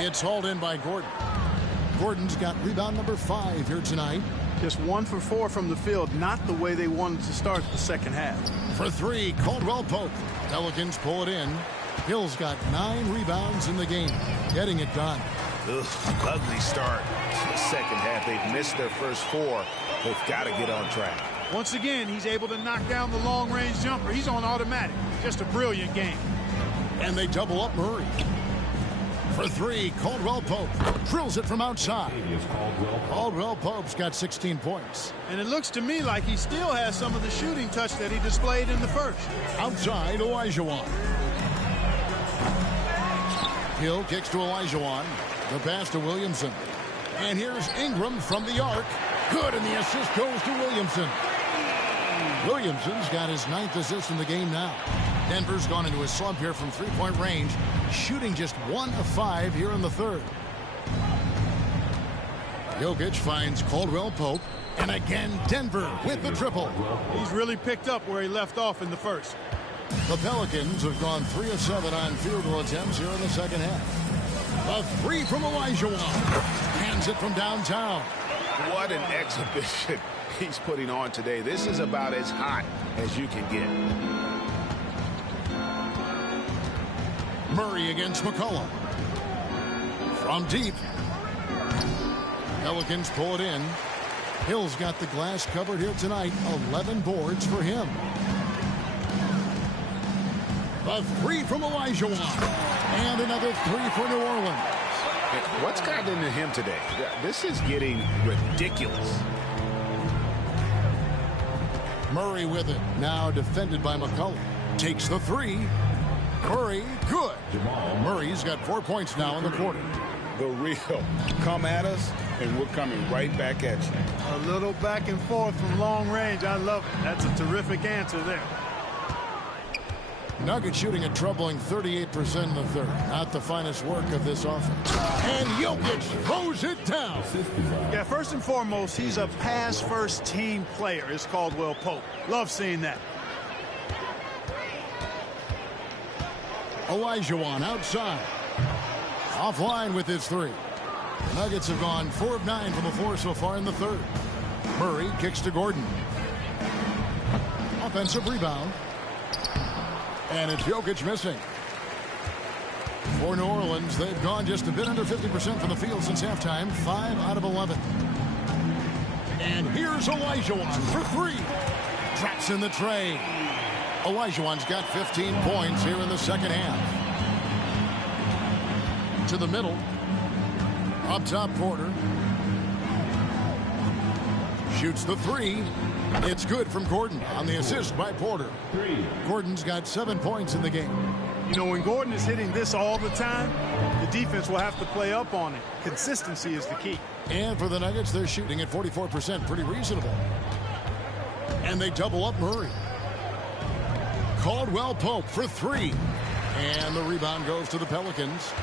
It's hauled in by Gordon. Gordon's got rebound number 5 here tonight. Just 1 for 4 from the field, not the way they wanted to start the second half. For 3, Caldwell Pope. Pelicans pull it in. Hill's got 9 rebounds in the game, getting it done. Ugh, ugly start to the second half. They've missed their first 4. They've got to get on track. Once again, he's able to knock down the long-range jumper. He's on automatic. Just a brilliant game. And they double up Murray. For 3, Caldwell Pope drills it from outside. Caldwell Pope's got 16 points. And it looks to me like he still has some of the shooting touch that he displayed in the first. Outside, Olajuwon. Hill kicks to Olajuwon. The pass to Williamson. And here's Ingram from the arc. Good, and the assist goes to Williamson. Williamson's got his 9th assist in the game now. Denver's gone into a slump here from three-point range, shooting just 1 of 5 here in the third. Jokic finds Caldwell Pope, and again Denver with the triple. He's really picked up where he left off in the first. The Pelicans have gone 3 of 7 on field goal attempts here in the second half. A 3 from Olajuwon. Hands it from downtown. What an exhibition he's putting on today. This is about as hot as you can get. Murray against McCollum. From deep. Pelicans pull it in. Hill's got the glass covered here tonight. 11 boards for him. A three from Olajuwon. And another three for New Orleans. What's gotten into him today? This is getting ridiculous. Murray with it. Now defended by McCollum. Takes the three. Murray, good. Murray's got 4 points now in the quarter. The real. Come at us, and we're coming right back at you. A little back and forth from long range. I love it. That's a terrific answer there. Nuggets shooting a troubling 38% in the third. Not the finest work of this offense. And Jokic throws it down. Yeah, first and foremost, he's a pass-first team player. It's Caldwell Pope. Love seeing that. Olajuwon outside. Offline with his three. The Nuggets have gone 4 of 9 from the floor so far in the third. Murray kicks to Gordon. Offensive rebound. And it's Jokic missing. For New Orleans, they've gone just a bit under 50% from the field since halftime. 5 out of 11. And here's Olajuwon for three. Drops in the tray. Olajuwon's got 15 points here in the second half. To the middle. Up top, Porter. Shoots the three. It's good from Gordon on the assist by Porter. Gordon's got 7 points in the game. You know, when Gordon is hitting this all the time, the defense will have to play up on it. Consistency is the key. And for the Nuggets, they're shooting at 44%. Pretty reasonable. And they double up Murray. Caldwell Pope for three. And the rebound goes to the Pelicans.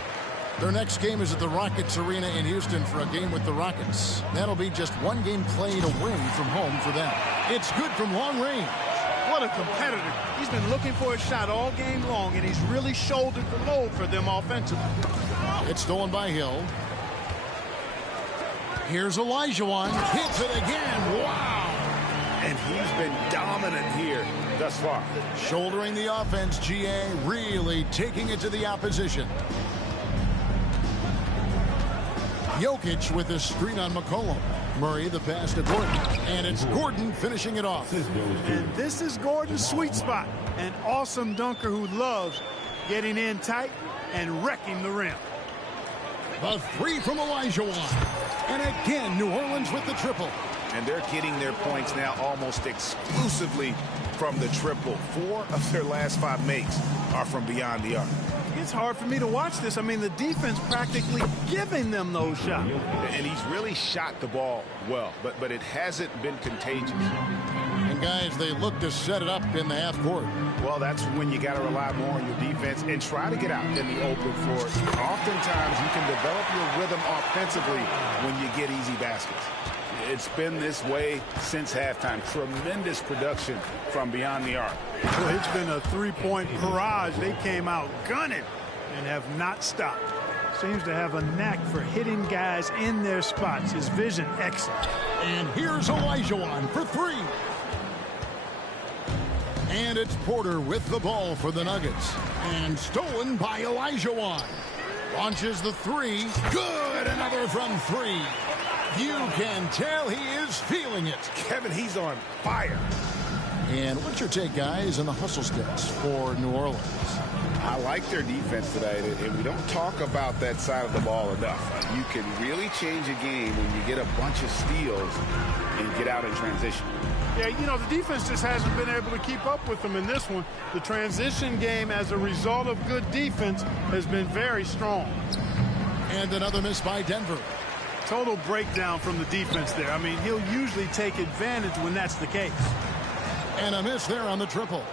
Their next game is at the Rockets Arena in Houston for a game with the Rockets. That'll be just one game played away from home for them. It's good from long range. What a competitor. He's been looking for a shot all game long, and he's really shouldered the load for them offensively. It's stolen by Hill. Here's Olajuwon. Hits it again. Wow. And he's been dominant here thus far. Shouldering the offense, GA, really taking it to the opposition. Jokic with a screen on McCollum. Murray the pass to Gordon. And it's Gordon finishing it off. And this is Gordon's sweet spot. An awesome dunker who loves getting in tight and wrecking the rim. The three from Olajuwon. And again, New Orleans with the triple. And they're getting their points now almost exclusively from the triple. 4 of their last 5 makes are from beyond the arc. It's hard for me to watch this. I mean, the defense practically giving them those shots. And he's really shot the ball well, but it hasn't been contagious. And guys, they look to set it up in the half court. Well, that's when you got to rely more on your defense and try to get out in the open floor. Oftentimes, you can develop your rhythm offensively when you get easy baskets. It's been this way since halftime. Tremendous production from beyond the arc. Well, it's been a three-point barrage. They came out gunning and have not stopped. Seems to have a knack for hitting guys in their spots. His vision excellent. And here's Olajuwon for three. And it's Porter with the ball for the Nuggets. And stolen by Olajuwon. Launches the three. Good. Another from three. You can tell he is feeling it. Kevin, he's on fire. And what's your take, guys, on the hustle steps for New Orleans? I like their defense today, and we don't talk about that side of the ball enough. You can really change a game when you get a bunch of steals and get out in transition. Yeah, you know, the defense just hasn't been able to keep up with them in this one. The transition game, as a result of good defense, has been very strong. And another miss by Denver. Total breakdown from the defense there. I mean, he'll usually take advantage when that's the case. And a miss there on the triple.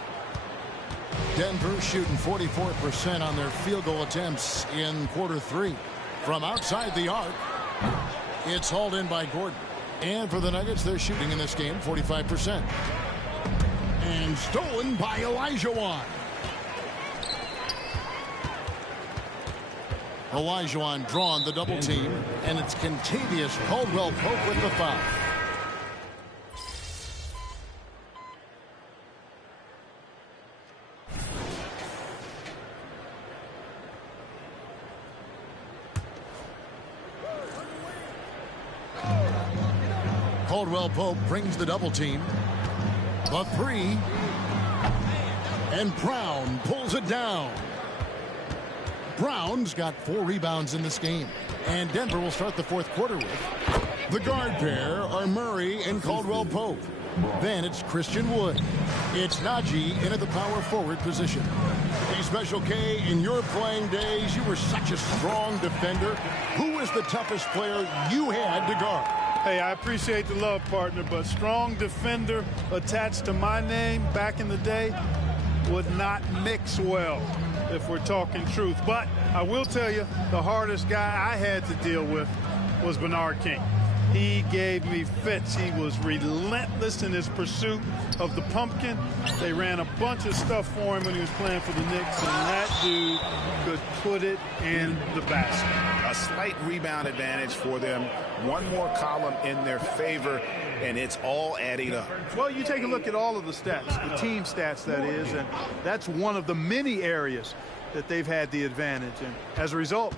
Denver shooting 44% on their field goal attempts in quarter 3. From outside the arc, it's hauled in by Gordon. And for the Nuggets, they're shooting in this game 45%. And stolen by Olajuwon. Olajuwon drawn the double team, and it's Kentavious Caldwell Pope with the foul. Caldwell Pope brings the double team. The three. And Brown pulls it down. Brown's got 4 rebounds in this game. And Denver will start the fourth quarter with. The guard pair are Murray and Caldwell Pope. Then it's Christian Wood. It's Najee in at the power forward position. Hey, Special K, in your playing days, you were such a strong defender. Who was the toughest player you had to guard? Hey, I appreciate the love, partner, but strong defender attached to my name back in the day would not mix well, if we're talking truth. But I will tell you, the hardest guy I had to deal with was Bernard King. He gave me fits. He was relentless in his pursuit of the pumpkin. They ran a bunch of stuff for him when he was playing for the Knicks, and that dude could put it in the basket. A slight rebound advantage for them. One more column in their favor, and it's all adding up. Well, you take a look at all of the stats, the team stats, that is, and that's one of the many areas that they've had the advantage, and as a result,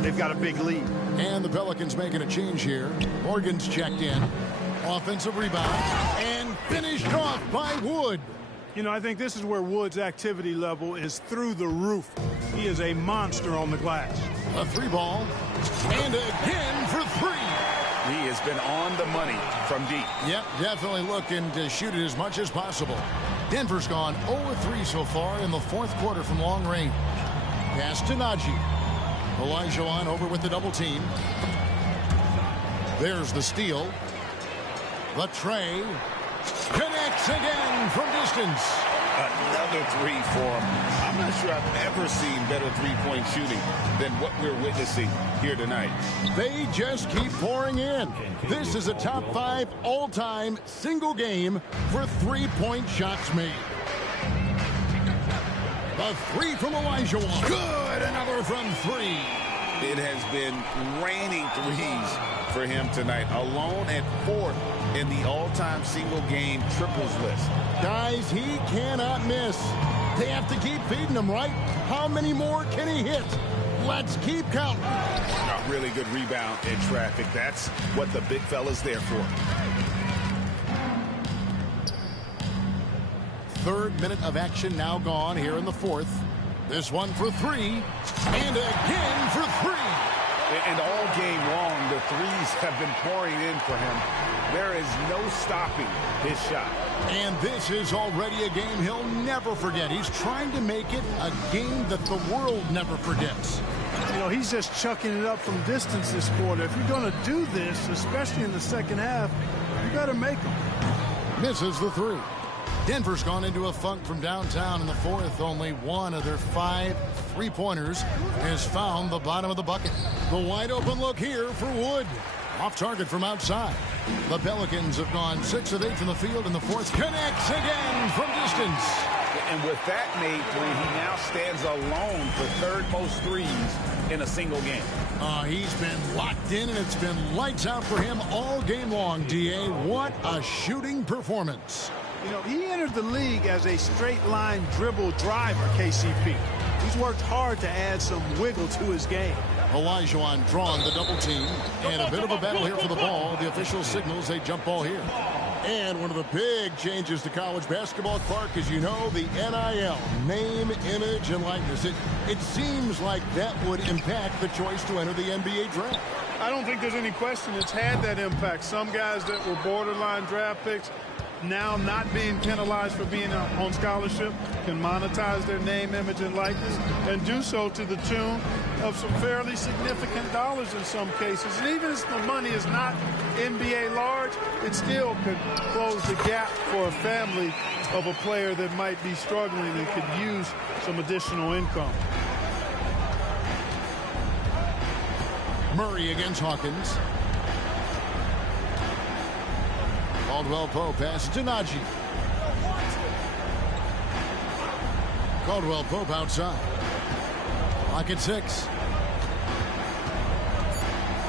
they've got a big lead. And the Pelicans making a change here. Morgan's checked in. Offensive rebound and finished off by Wood. You know, I think this is where Wood's activity level is through the roof. He is a monster on the glass. A 3-ball, and again for 3. He has been on the money from deep. Yep, definitely looking to shoot it as much as possible. Denver's gone 0-3 so far in the fourth quarter from long range. Pass to Najee. Olajuwon over with the double team. There's the steal. The tray. Connects again from distance. Another 3 for him. I'm not sure I've ever seen better three-point shooting than what we're witnessing here tonight. They just keep pouring in. This is a top 5 all-time single game for three-point shots made. A 3 from Olajuwon. Good, another from 3. It has been raining threes for him tonight, alone at 4th in the all-time single-game triples list. Guys, he cannot miss. They have to keep feeding him, right? How many more can he hit? Let's keep counting. A really good rebound in traffic. That's what the big fella's there for. 3rd minute of action now gone here in the 4th. This one for 3, and again for 3. And all game long, the threes have been pouring in for him. There is no stopping his shot. And this is already a game he'll never forget. He's trying to make it a game that the world never forgets. You know, he's just chucking it up from distance this quarter. If you're going to do this, especially in the second half, you got to make them. Misses the 3. Denver's gone into a funk from downtown in the 4th. Only one of their 5 three-pointers has found the bottom of the bucket. The wide open look here for Wood. Off target from outside. The Pelicans have gone 6 of 8 from the field in the 4th. Connects again from distance. And with that made 3, he now stands alone for 3rd most threes in a single game. He's been locked in, and it's been lights out for him all game long, D.A. What a shooting performance. You know, he entered the league as a straight-line dribble driver, KCP. He's worked hard to add some wiggle to his game. Olajuwon drawn the double team, and a bit of a battle here for the ball. The official signals a jump ball here. And one of the big changes to college basketball, Clark, as you know, the NIL, name, image, and likeness. It seems like that would impact the choice to enter the NBA draft. I don't think there's any question it's had that impact. Some guys that were borderline draft picks now not being penalized for being on scholarship can monetize their name, image, and likeness, and do so to the tune of some fairly significant dollars in some cases. And even if the money is not NBA large, it still could close the gap for a family of a player that might be struggling and could use some additional income. Murray against Hawkins. Caldwell Pope passes to Najee. Caldwell Pope outside. Clock at 6.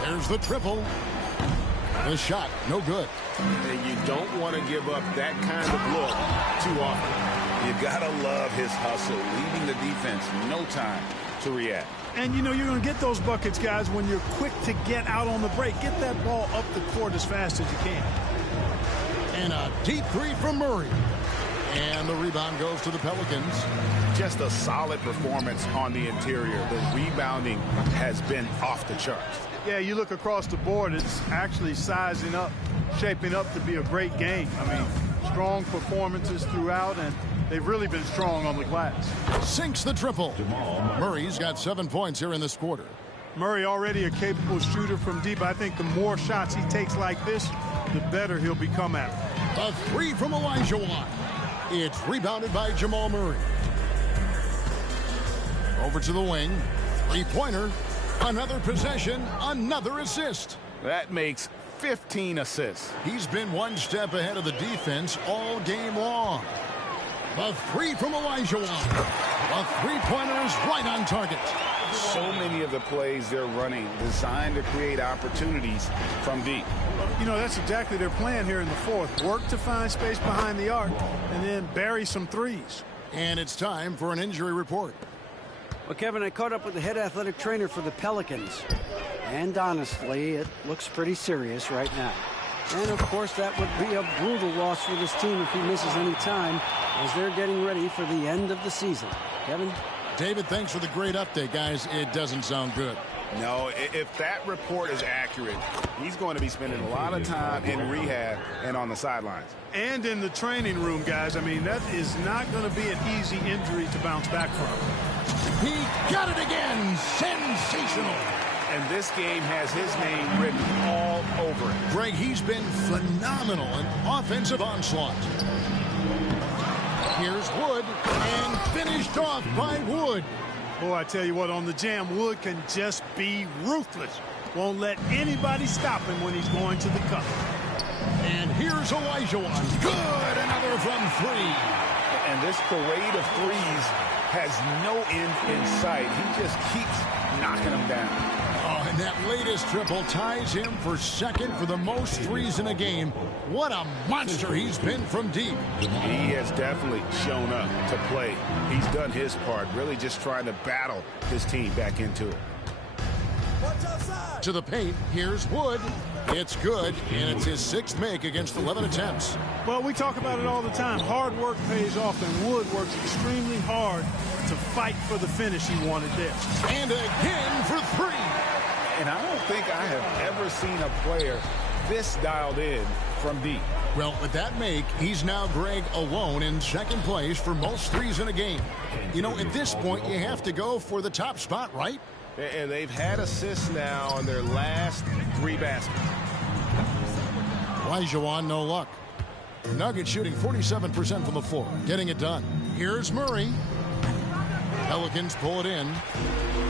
There's the triple. The shot, no good. And you don't want to give up that kind of look too often. You got to love his hustle, leaving the defense no time to react. And, you know, you're going to get those buckets, guys, when you're quick to get out on the break. Get that ball up the court as fast as you can. And a deep three from Murray. And the rebound goes to the Pelicans. Just a solid performance on the interior. The rebounding has been off the charts. Yeah, you look across the board, it's actually sizing up, shaping up to be a great game. I mean, strong performances throughout, and they've really been strong on the glass. Sinks the triple. Murray's got 7 points here in this quarter. Murray already a capable shooter from deep. I think the more shots he takes like this, the better he'll become at it. A three from Olajuwon. It's rebounded by Jamal Murray. Over to the wing. Three-pointer. Another possession. Another assist. That makes 15 assists. He's been one step ahead of the defense all game long. The three from Olajuwon. The three-pointer is right on target. So many of the plays they're running designed to create opportunities from deep. You know, that's exactly their plan here in the fourth. Work to find space behind the arc and then bury some threes. And it's time for an injury report. Well, Kevin, I caught up with the head athletic trainer for the Pelicans. And honestly, it looks pretty serious right now. And, of course, that would be a brutal loss for this team if he misses any time as they're getting ready for the end of the season. Kevin? David, thanks for the great update, guys. It doesn't sound good. No, if that report is accurate, he's going to be spending a lot of time in rehab and on the sidelines. And in the training room, guys. I mean, that is not going to be an easy injury to bounce back from. He got it again. Sensational. And this game has his name written all over it. Greg, he's been phenomenal in offensive onslaught. Here's Wood, and finished off by Wood. Boy, I tell you what, on the jam, Wood can just be ruthless. Won't let anybody stop him when he's going to the cup. And here's Olajuwon. Good, another from three. And this parade of threes has no end in sight. He just keeps knocking them down. Oh, and that latest triple ties him for second for the most threes in a game. What a monster he's been from deep. He has definitely shown up to play. He's done his part, really just trying to battle his team back into it. To the paint, here's Wood. It's good, and it's his sixth make against 11 attempts. Well, we talk about it all the time. Hard work pays off, and Wood works extremely hard to fight for the finish he wanted there. And again for three. And I don't think I have ever seen a player this dialed in from deep. Well, with that make, he's now, Greg, alone in second place for most threes in a game. You know, at this point, you have to go for the top spot, right? And they've had assists now on their last three baskets. Olajuwon, no luck. Nuggets shooting 47% from the floor, getting it done. Here's Murray. Pelicans pull it in.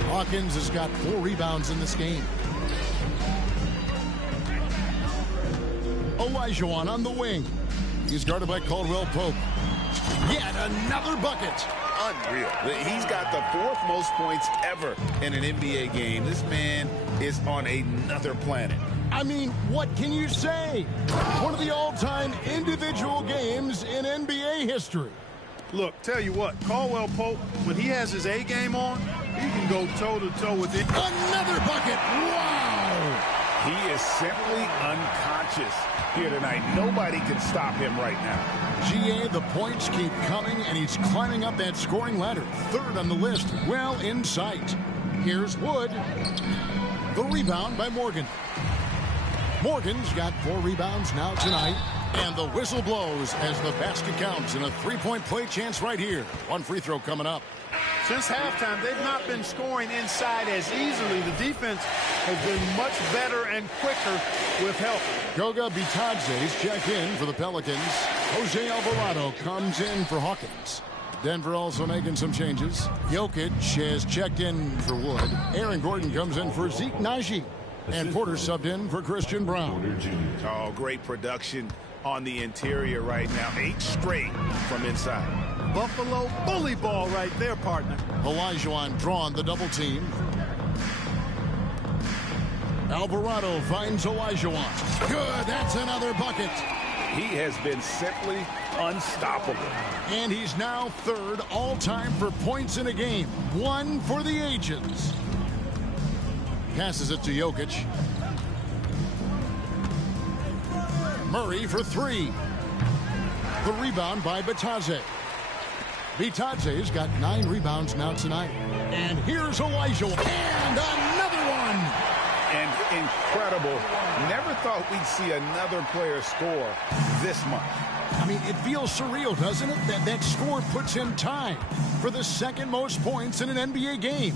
Hawkins has got 4 rebounds in this game. Olajuwon on the wing. He's guarded by Caldwell Pope. Yet another bucket. Unreal. He's got the 4th most points ever in an NBA game. This man is on another planet. I mean, what can you say? One of the all-time individual games in NBA history. Look, tell you what, Caldwell Pope, when he has his A game on, he can go toe-to-toe with it. Another bucket. Wow. He is simply unconscious here tonight. Nobody can stop him right now. GA, the points keep coming, and he's climbing up that scoring ladder. 3rd on the list, well in sight. Here's Wood. The rebound by Morgan. Morgan's got 4 rebounds now tonight. And the whistle blows as the basket counts, and a 3-point play chance right here. 1 free throw coming up. Since halftime, they've not been scoring inside as easily. The defense has been much better and quicker with help. Goga Bitadze's checked in for the Pelicans. Jose Alvarado comes in for Hawkins. Denver also making some changes. Jokic has checked in for Wood. Aaron Gordon comes in for Zeke Naji. And Porter subbed in for Christian Brown. Oh, great production on the interior right now. 8 straight from inside. Buffalo bully ball right there, partner. Olajuwon drawn the double team. Alvarado finds Olajuwon. Good, that's another bucket. He has been simply unstoppable. And he's now third all-time for points in a game. One for the ages. Passes it to Jokic. Murray for three. The rebound by Bitadze. Bitadze's got 9 rebounds now tonight. And here's Elijah. And another one. And incredible. Never thought we'd see another player score this month. I mean, it feels surreal, doesn't it? That score puts him tied for the second most points in an NBA game.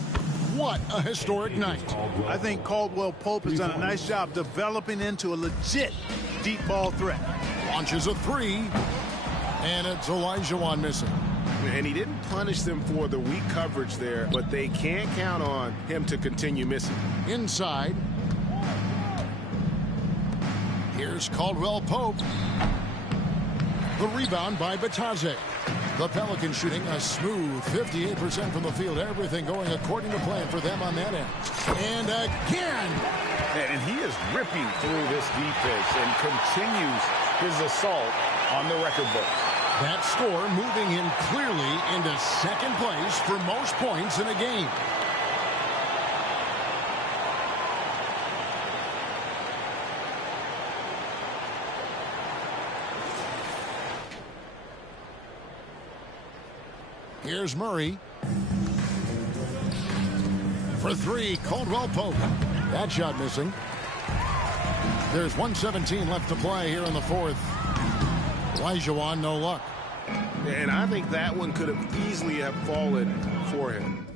What a historic night. I think Caldwell Pope has done a nice job developing into a legit deep ball threat. Launches a three, and it's Olajuwon missing. And he didn't punish them for the weak coverage there, but they can't count on him to continue missing. Inside. Here's Caldwell Pope. The rebound by Bitadze. The Pelicans shooting a smooth 58% from the field. Everything going according to plan for them on that end. And again. And he is ripping through this defense and continues his assault on the record book. That score moving him clearly into second place for most points in a game. Here's Murray. For three, Caldwell Pope. That shot missing. There's 1:17 left to play here in the fourth. Olajuwon, no luck. And I think that one could have easily have fallen for him.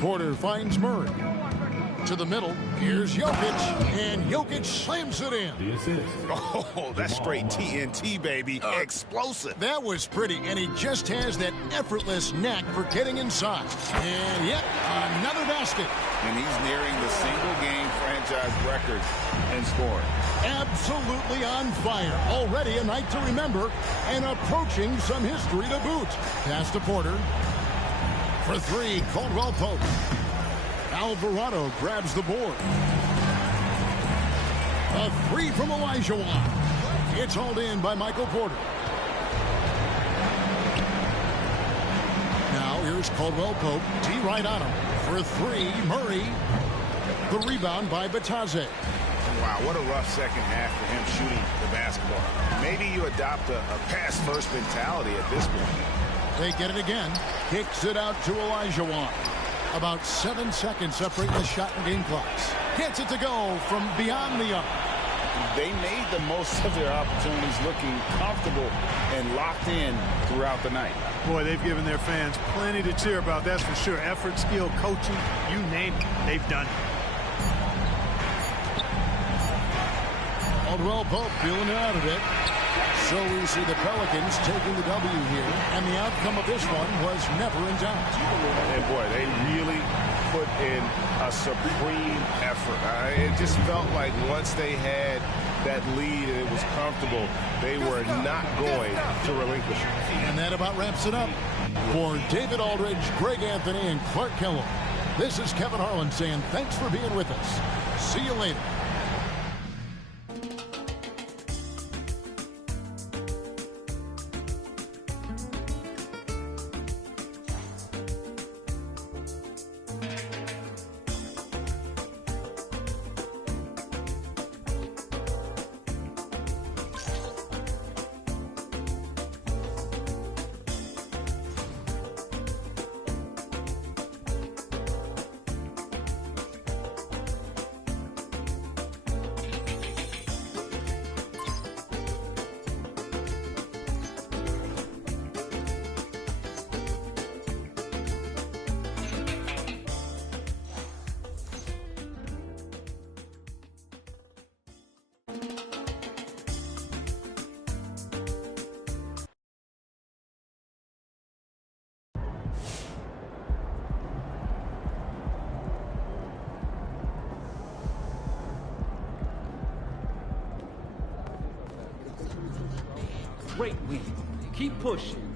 Porter finds Murray. To the middle. Here's Jokic. And Jokic slams it in. Oh, that's straight TNT, baby. Explosive. That was pretty. And he just has that effortless knack for getting inside. And yet, another basket. And he's nearing the single-game franchise record in scoring. Absolutely on fire. Already a night to remember. And approaching some history to boot. Pass to Porter. For three, Caldwell Pope. Alvarado grabs the board. A three from Olajuwon. It's hauled in by Michael Porter. Now here's Caldwell Pope. D right on him. For three, Murray. The rebound by Bitadze. Wow, what a rough second half for him shooting the basketball. Maybe you adopt a pass-first mentality at this point. They get it again. Kicks it out to Olajuwon. About 7 seconds separating the shot and game clocks. Gets it to go from beyond the arc. They made the most of their opportunities, looking comfortable and locked in throughout the night. Boy, they've given their fans plenty to cheer about, that's for sure. Effort, skill, coaching, you name it, they've done it. Caldwell Pope feeling it out a bit. So we see the Pelicans taking the W here, and the outcome of this one was never in doubt. And boy, they really put in a supreme effort. It just felt like once they had that lead and it was comfortable, they were not going to relinquish it. And that about wraps it up. For David Aldridge, Greg Anthony, and Clark Kellogg, this is Kevin Harlan saying thanks for being with us. See you later. Great win. Keep pushing.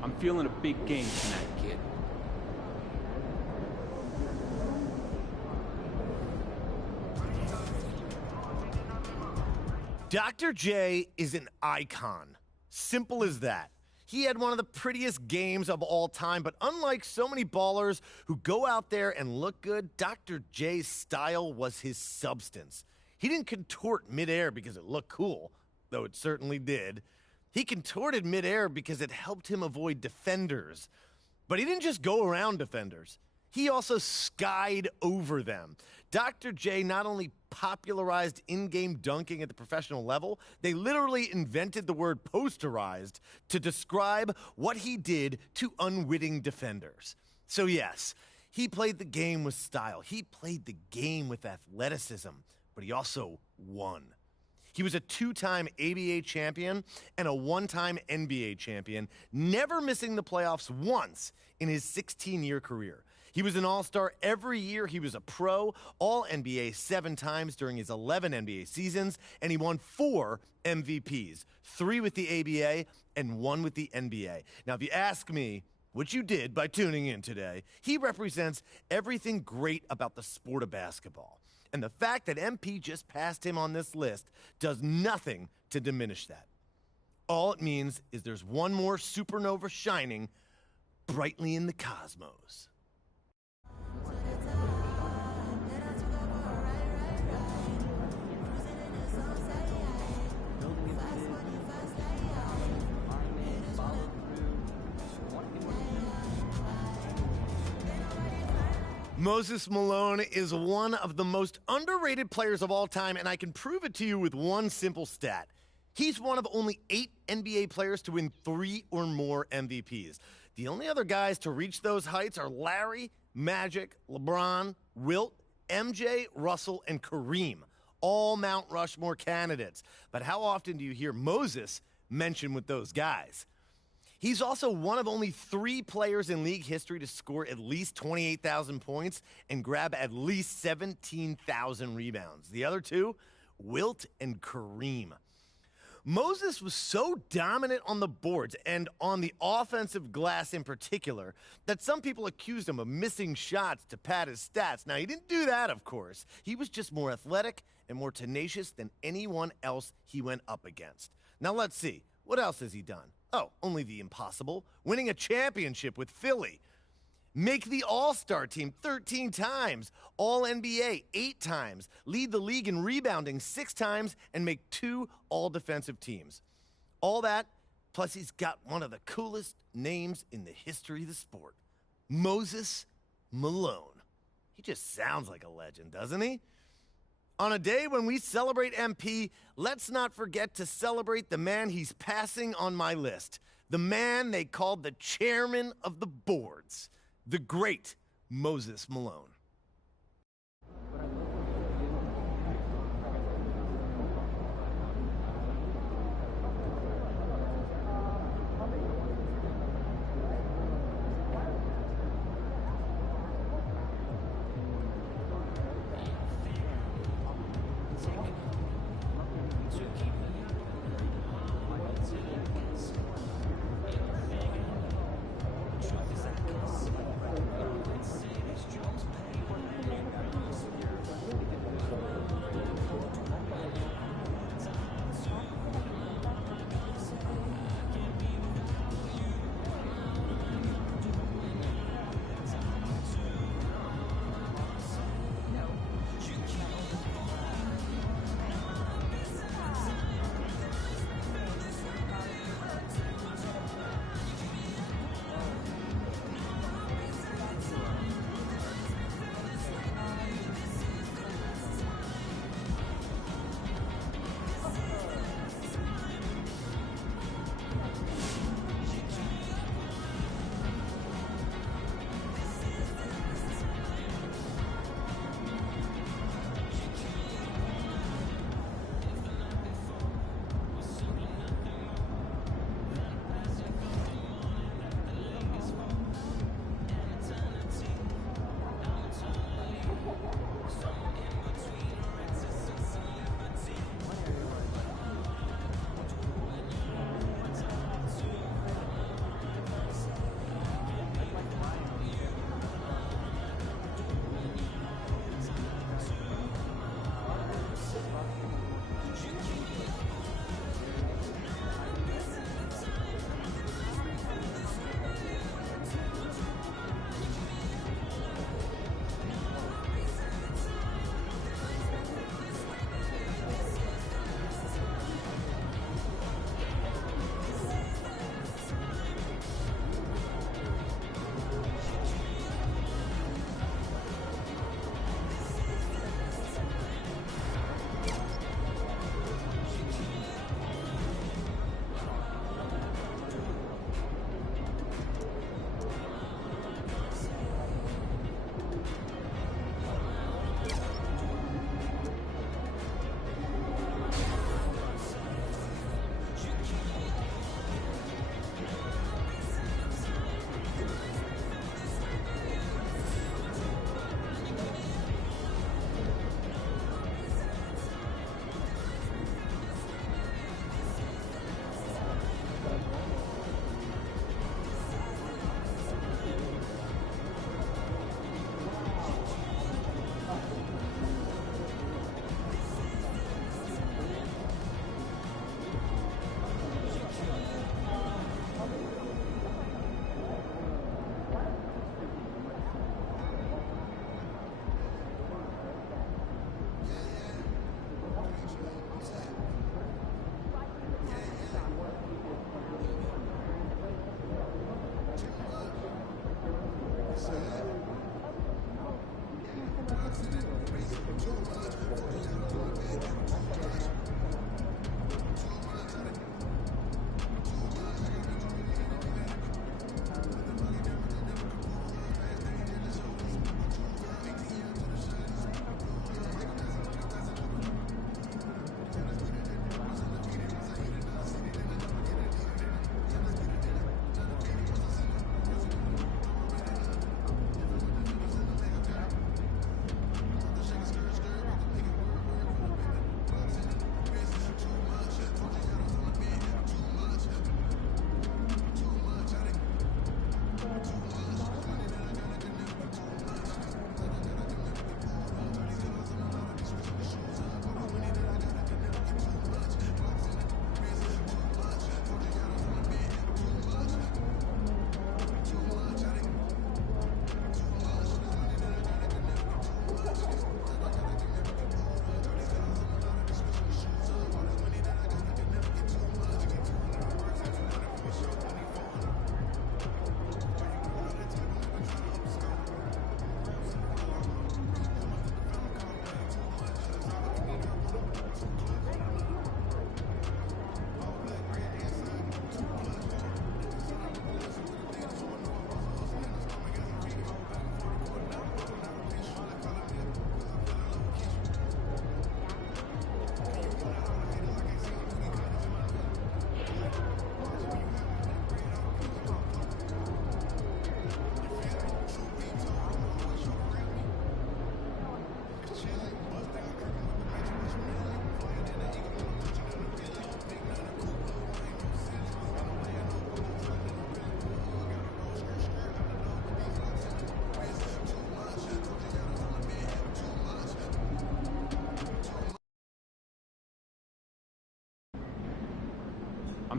I'm feeling a big game tonight, kid. Dr. J is an icon. Simple as that. He had one of the prettiest games of all time, but unlike so many ballers who go out there and look good, Dr. J's style was his substance. He didn't contort midair because it looked cool, though it certainly did. He contorted midair because it helped him avoid defenders. But he didn't just go around defenders. He also skied over them. Dr. J not only popularized in-game dunking at the professional level, they literally invented the word posterized to describe what he did to unwitting defenders. So yes, he played the game with style. He played the game with athleticism, but he also won. He was a two-time ABA champion and a one-time NBA champion, never missing the playoffs once in his 16-year career. He was an all-star every year he was a pro, all-NBA 7 times during his 11 NBA seasons, and he won 4 MVPs, 3 with the ABA and 1 with the NBA. Now, if you ask me, which you did by tuning in today, he represents everything great about the sport of basketball. And the fact that MP just passed him on this list does nothing to diminish that. All it means is there's one more supernova shining brightly in the cosmos. Moses Malone is one of the most underrated players of all time, and I can prove it to you with one simple stat. He's one of only 8 NBA players to win 3 or more MVPs. The only other guys to reach those heights are Larry, Magic, LeBron, Wilt, MJ, Russell, and Kareem, all Mount Rushmore candidates. But how often do you hear Moses mentioned with those guys? He's also one of only 3 players in league history to score at least 28,000 points and grab at least 17,000 rebounds. The other 2, Wilt and Kareem. Moses was so dominant on the boards and on the offensive glass in particular that some people accused him of missing shots to pad his stats. Now, he didn't do that, of course. He was just more athletic and more tenacious than anyone else he went up against. Now, let's see. What else has he done? Oh, only the impossible. Winning a championship with Philly. Make the All-Star team 13 times. All-NBA 8 times. Lead the league in rebounding 6 times and make 2 all-defensive teams. All that, plus he's got one of the coolest names in the history of the sport. Moses Malone. He just sounds like a legend, doesn't he? On a day when we celebrate MP, let's not forget to celebrate the man he's passing on my list. The man they called the chairman of the boards. The great Moses Malone.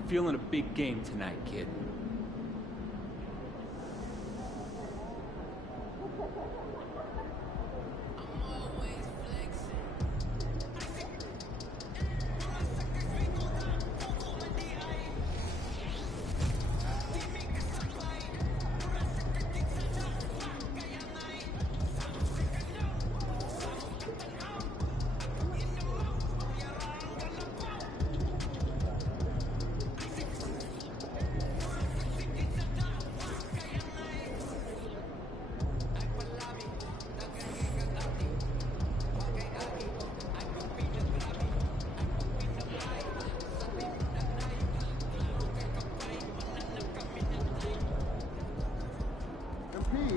feeling a big game tonight, kid.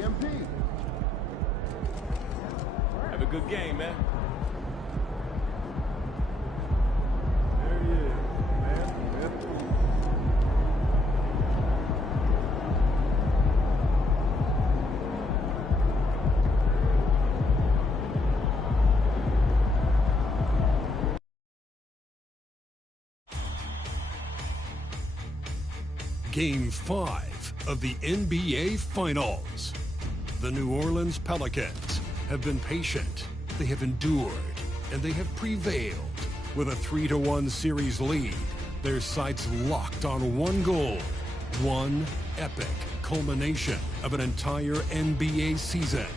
MP. Have a good game, man. There he is, man. Game 5 of the NBA Finals. The New Orleans Pelicans have been patient, they have endured, and they have prevailed. With a 3-1 series lead, their sights locked on one goal, one epic culmination of an entire NBA season.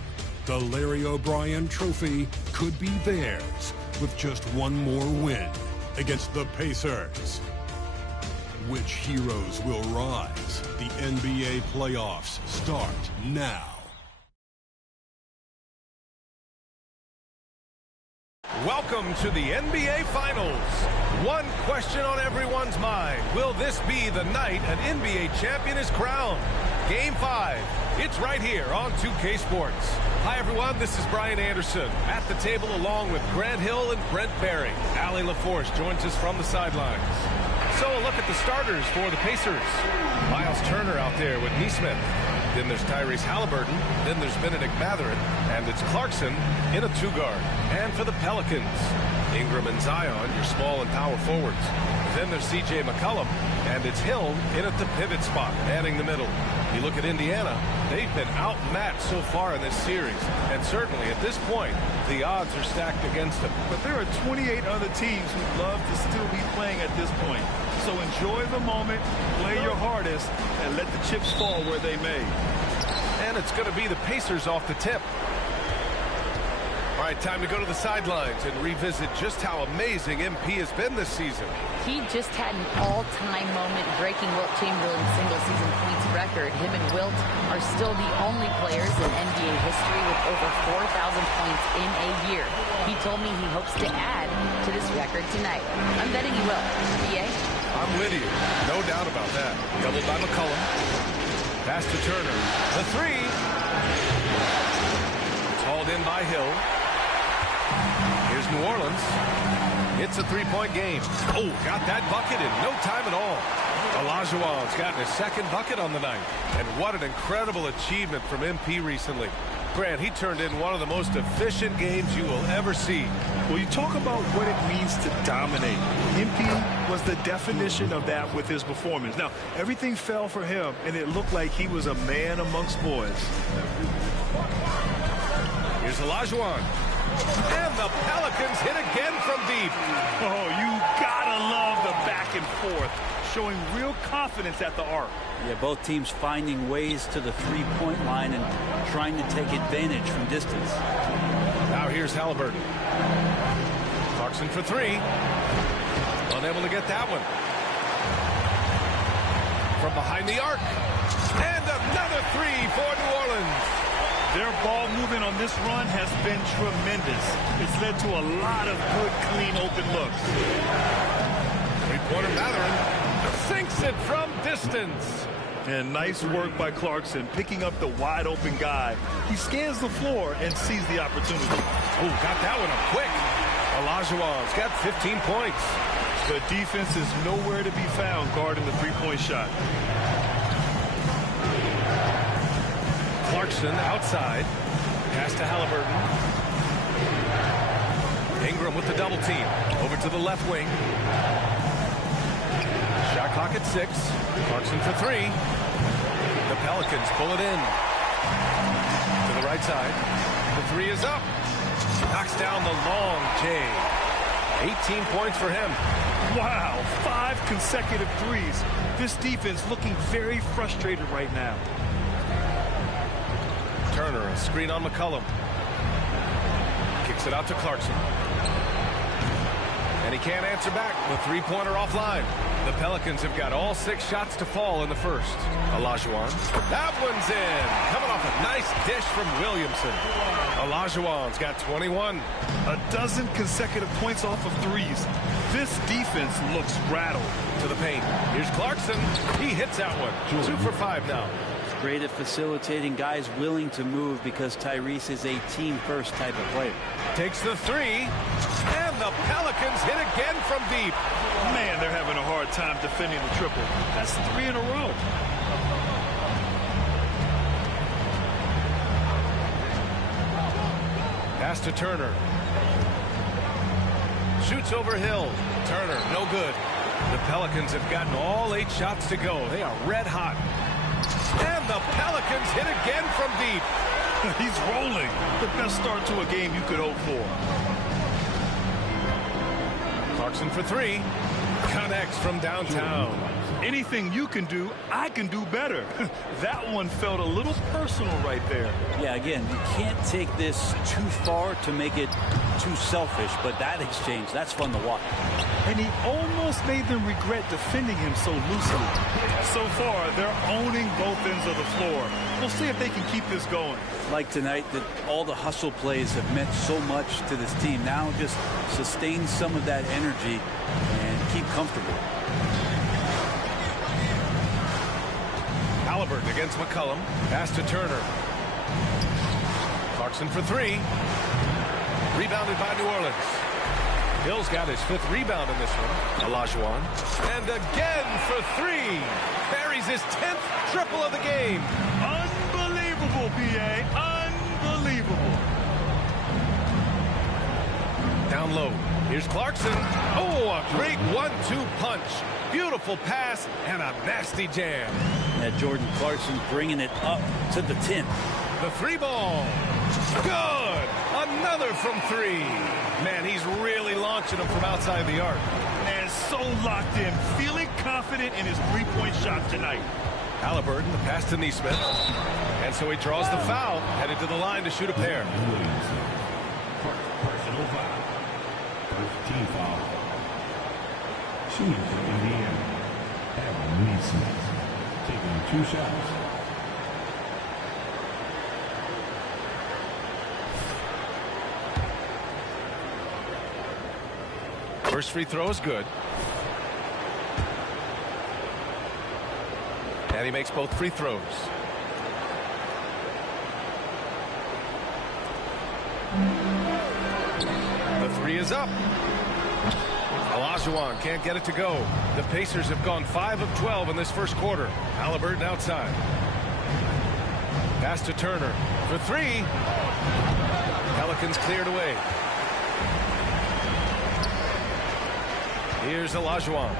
The Larry O'Brien Trophy could be theirs with just one more win against the Pacers. Which heroes will rise? The NBA playoffs start now. Welcome to the NBA Finals. One question on everyone's mind. Will this be the night an NBA champion is crowned? Game 5. It's right here on 2K Sports. Hi, everyone. This is Brian Anderson at the table along with Grant Hill and Brent Barry. Allie LaForce joins us from the sidelines. So a look at the starters for the Pacers. Miles Turner out there with Nesmith. Then there's Tyrese Halliburton. Then there's Benedict Mathurin. And it's Clarkson in a 2-guard. And for the Pelicans, Ingram and Zion, your small and power forwards. Then there's C.J. McCollum. And it's Hill in at the pivot spot, manning the middle. You look at Indiana, they've been outmatched so far in this series. And certainly at this point, the odds are stacked against them. But there are 28 other teams who'd love to still be playing at this point. So enjoy the moment, play your hardest, and let the chips fall where they may. And it's going to be the Pacers off the tip. All right, time to go to the sidelines and revisit just how amazing MP has been this season. He just had an all-time moment breaking Wilt Chamberlain's single-season points record. Him and Wilt are still the only players in NBA history with over 4,000 points in a year. He told me he hopes to add to this record tonight. I'm betting he will. BA? I'm with you. No doubt about that. Doubled by McCollum. Pass to Turner. The 3. It's hauled in by Hill. Here's New Orleans. It's a 3-point game. Oh, got that bucket in no time at all. Olajuwon's gotten his second bucket on the night. And what an incredible achievement from MP recently. Grant, he turned in one of the most efficient games you will ever see. Well, you talk about what it means to dominate. MP was the definition of that with his performance. Now, everything fell for him, and it looked like he was a man amongst boys. Here's Olajuwon. And the Pelicans hit again from deep. Oh, you gotta love the back and forth, showing real confidence at the arc. Yeah, both teams finding ways to the three-point line and trying to take advantage from distance. Now here's Halliburton. Clarkson for 3. Unable to get that one. From behind the arc. And another 3 for New Orleans. Their ball movement on this run has been tremendous. It's led to a lot of good, clean, open looks. Three-pointer Mathurin sinks it from distance. And nice work by Clarkson, picking up the wide-open guy. He scans the floor and sees the opportunity. Oh, got that one up quick. Olajuwon's got 15 points. The defense is nowhere to be found guarding the three-point shot. Clarkson outside. Pass to Halliburton. Ingram with the double team. Over to the left wing. Shot clock at 6. Clarkson for 3. The Pelicans pull it in. To the right side. The 3 is up. Knocks down the long J. 18 points for him. Wow, 5 consecutive threes. This defense looking very frustrated right now. Turner, a screen on McCollum. Kicks it out to Clarkson. And he can't answer back. The three-pointer offline. The Pelicans have got all 6 shots to fall in the first. Olajuwon. That one's in. Coming off a nice dish from Williamson. Olajuwon's got 21. A dozen consecutive points off of threes. This defense looks rattled. To the paint. Here's Clarkson. He hits that one. 2 for 5 now. Great at facilitating guys willing to move because Tyrese is a team-first type of player. Takes the 3, and the Pelicans hit again from deep. Man, they're having a hard time defending the triple. That's 3 in a row. Pass to Turner. Shoots over Hill. Turner, no good. The Pelicans have gotten all 8 shots to go. They are red hot. And the Pelicans hit again from deep. He's rolling. The best start to a game you could hope for. Clarkson for 3. Connects from downtown. Anything you can do, I can do better. That one felt a little personal right there. Yeah, again, you can't take this too far to make it too selfish, but that exchange, that's fun to watch. And he almost made them regret defending him so loosely. So far, they're owning both ends of the floor. We'll see if they can keep this going. Like tonight, that all the hustle plays have meant so much to this team. Now just sustain some of that energy and keep comfortable. Halliburton against McCollum. Pass to Turner. Clarkson for 3. Rebounded by New Orleans. Hill's got his 5th rebound in this one. Olajuwon. And again for 3. Buries his 10th triple of the game. Unbelievable, B.A. Unbelievable. Down low. Here's Clarkson. Oh, a great 1-2 punch. Beautiful pass and a nasty jam. Yeah, Jordan Clarkson bringing it up to the 10. The 3 ball. Good. Another from 3. Man, he's really launching them from outside the arc. Man, so locked in, feeling confident in his three-point shot tonight. Halliburton, the pass to Nesmith. And so he draws the foul, headed to the line to shoot a pair. Personal foul. First team foul. Shooting for Indiana. Aaron Nesmith taking 2 shots. First free throw is good. And he makes both free throws. The 3 is up. Olajuwon can't get it to go. The Pacers have gone 5 of 12 in this first quarter. Halliburton outside. Pass to Turner for 3. Pelicans cleared away. Here's Olajuwon.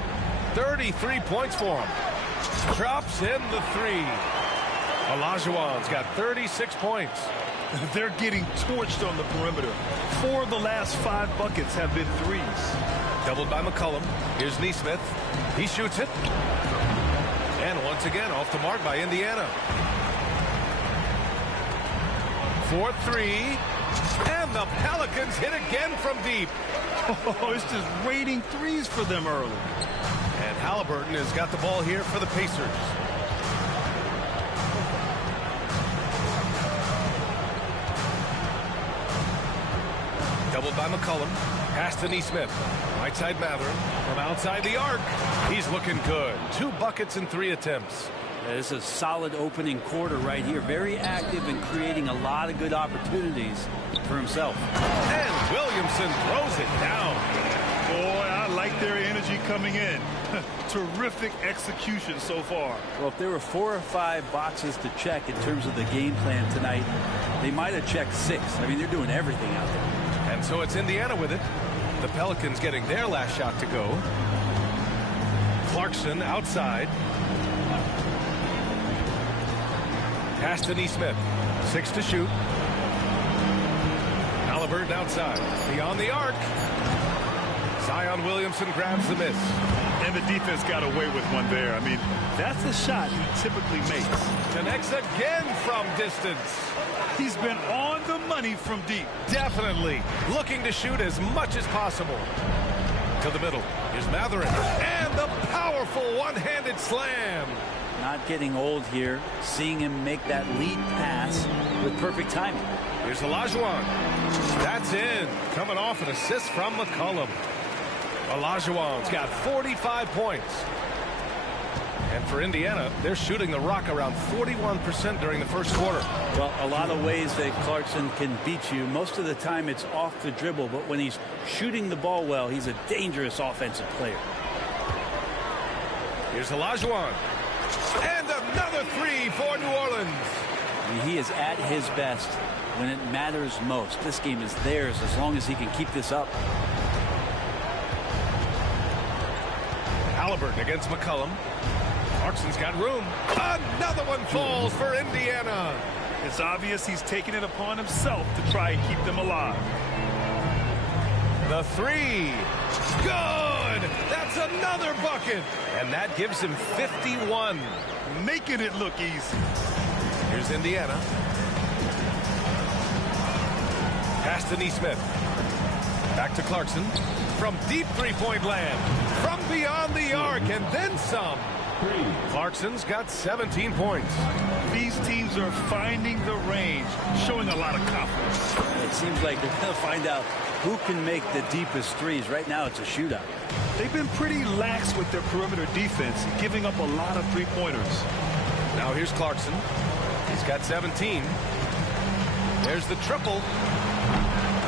33 points for him. Drops in the 3. Olajuwon's got 36 points. They're getting torched on the perimeter. 4 of the last 5 buckets have been threes. Doubled by McCollum. Here's Nesmith. He shoots it. And once again, off the mark by Indiana. 4-3. And the Pelicans hit again from deep. Oh, it's just raining threes for them early. And Halliburton has got the ball here for the Pacers. Doubled by McCollum. Pass to Nesmith. Right side Mathurin. From outside the arc. He's looking good. 2 buckets in 3 attempts. This is a solid opening quarter right here. Very active and creating a lot of good opportunities for himself. And Williamson throws it down. Boy, I like their energy coming in. Terrific execution so far. Well, if there were 4 or 5 boxes to check in terms of the game plan tonight, they might have checked 6. I mean, they're doing everything out there. And so it's Indiana with it. The Pelicans getting their last shot to go. Clarkson outside. Pass to Neesmith. 6 to shoot. Halliburton outside. Beyond the arc. Zion Williamson grabs the miss. And the defense got away with one there. I mean, that's a shot he typically makes. Connects again from distance. He's been on the money from deep. Definitely looking to shoot as much as possible. To the middle. Here's Mathurin. And the powerful one-handed slam. Not getting old here. Seeing him make that lead pass with perfect timing. Here's Olajuwon. That's in. Coming off an assist from McCollum. Olajuwon's got 45 points. And for Indiana, they're shooting the rock around 41% during the first quarter. Well, a lot of ways that Clarkson can beat you. Most of the time it's off the dribble, but when he's shooting the ball well, he's a dangerous offensive player. Here's Olajuwon. And another three for New Orleans. I mean, he is at his best when it matters most. This game is theirs as long as he can keep this up. Halliburton against McCollum. Clarkson's got room. Another one falls for Indiana. It's obvious he's taking it upon himself to try and keep them alive. The three. Good. That's another bucket. And that gives him 51. Making it look easy. Here's Indiana. Pass to Neesmith. Back to Clarkson. From deep three-point land. From beyond the arc and then some. Clarkson's got 17 points. These teams are finding the range, showing a lot of confidence. It seems like they're going to find out who can make the deepest threes. Right now it's a shootout. They've been pretty lax with their perimeter defense, giving up a lot of three-pointers. Now here's Clarkson. He's got 17. There's the triple.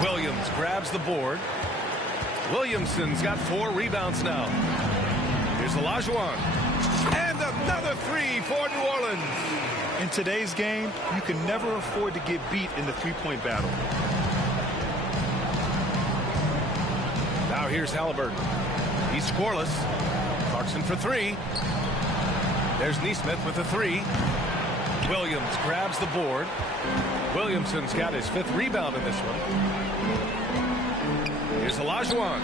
Williams grabs the board. Williamson's got 4 rebounds now. Here's Olajuwon. And another three for New Orleans. In today's game, you can never afford to get beat in the three-point battle. Now here's Halliburton. He's scoreless. Clarkson for 3. There's Neesmith with a 3. Williams grabs the board. Williamson's got his 5th rebound in this one. Here's Olajuwon.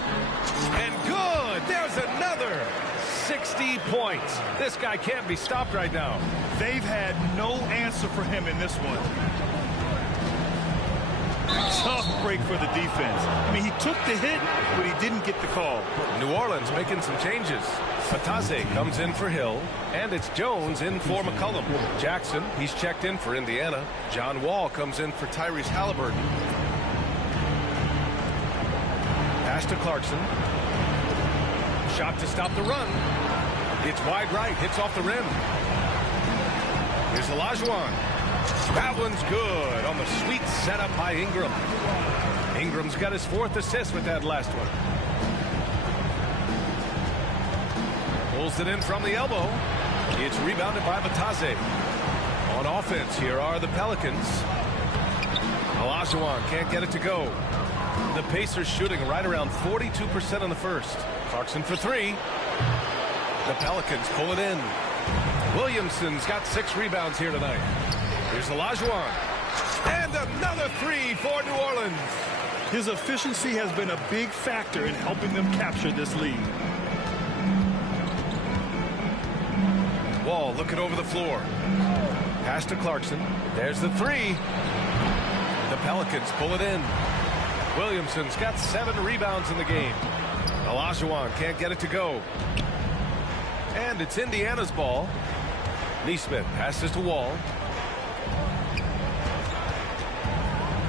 And good! There's another 60 points. This guy can't be stopped right now. They've had no answer for him in this one. Tough break for the defense. I mean, he took the hit, but he didn't get the call. New Orleans making some changes. Fatase comes in for Hill, and it's Jones in for McCollum. Jackson, he's checked in for Indiana. John Wall comes in for Tyrese Halliburton. Pass to Clarkson. Shot to stop the run. It's wide right, hits off the rim. Here's Olajuwon. That one's good on the sweet setup by Ingram. Ingram's got his 4th assist with that last one. Pulls it in from the elbow. It's rebounded by Batase. On offense, here are the Pelicans. Olajuwon can't get it to go. The Pacers shooting right around 42% in the first. Clarkson for 3. The Pelicans pull it in. Williamson's got 6 rebounds here tonight. Here's Olajuwon. And another 3 for New Orleans. His efficiency has been a big factor in helping them capture this lead. Wall looking over the floor. Pass to Clarkson. There's the 3. The Pelicans pull it in. Williamson's got 7 rebounds in the game. Olajuwon can't get it to go. And it's Indiana's ball. Neesmith passes to Wall.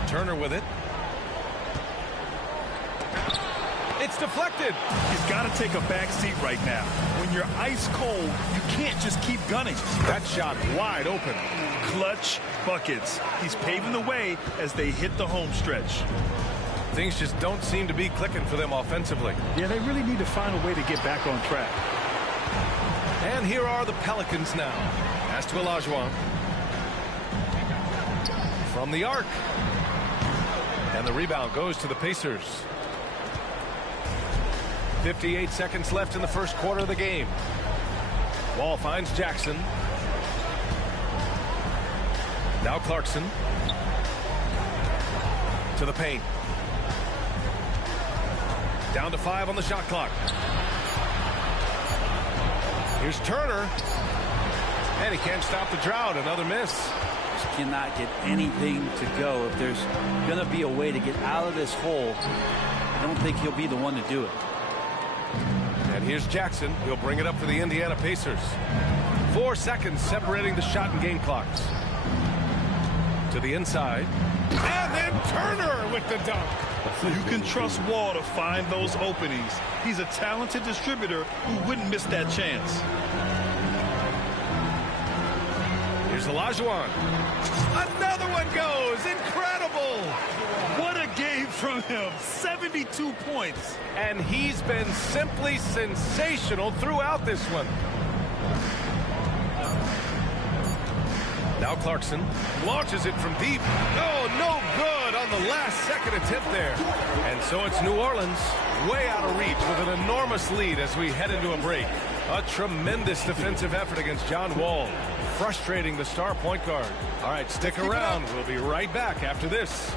Turner with it. It's deflected. He's got to take a back seat right now. When you're ice cold, you can't just keep gunning. That shot wide open. Clutch buckets. He's paving the way as they hit the home stretch. Things just don't seem to be clicking for them offensively. Yeah, they really need to find a way to get back on track. And here are the Pelicans now. Pass to Olajuwon. From the arc. And the rebound goes to the Pacers. 58 seconds left in the first quarter of the game. Wall finds Jackson. Now Clarkson. To the paint. Down to 5 on the shot clock. Here's Turner. And he can't stop the drought. Another miss. Just cannot get anything to go. If there's going to be a way to get out of this hole, I don't think he'll be the one to do it. And here's Jackson. He'll bring it up for the Indiana Pacers. 4 seconds separating the shot and game clocks. To the inside. And then Turner with the dunk. You can trust Wall to find those openings. He's a talented distributor who wouldn't miss that chance. Here's Olajuwon. Another one goes. Incredible. What a game from him. 72 points. And he's been simply sensational throughout this one. Now Clarkson launches it from deep. Oh, no good on the last second attempt there. And so it's New Orleans way out of reach with an enormous lead as we head into a break. A tremendous defensive effort against John Wall, frustrating the star point guard. All right, stick around. We'll be right back after this.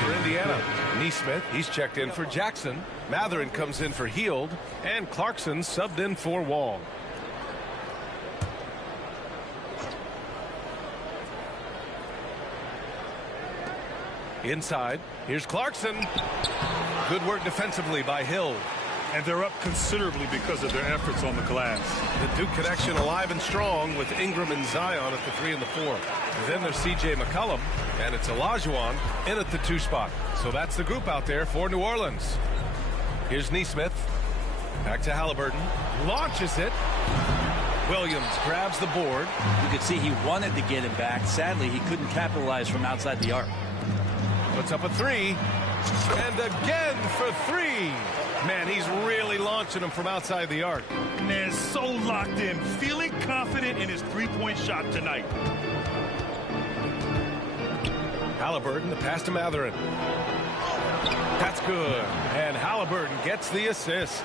For Indiana, Neesmith, he's checked in for Jackson. Mathurin comes in for Hield, and Clarkson subbed in for Wall. Inside, here's Clarkson. Good work defensively by Hill. And they're up considerably because of their efforts on the glass. The Duke connection alive and strong with Ingram and Zion at the 3 and the 4. And then there's C.J. McCollum, and it's Olajuwon in at the 2 spot. So that's the group out there for New Orleans. Here's Neesmith. Back to Halliburton. Launches it. Williams grabs the board. You could see he wanted to get it back. Sadly, he couldn't capitalize from outside the arc. Puts up a 3. And again for 3. Man, he's really launching them from outside the arc. Man, so locked in, feeling confident in his three-point shot tonight. Halliburton, the pass to Mathurin. That's good. And Halliburton gets the assist.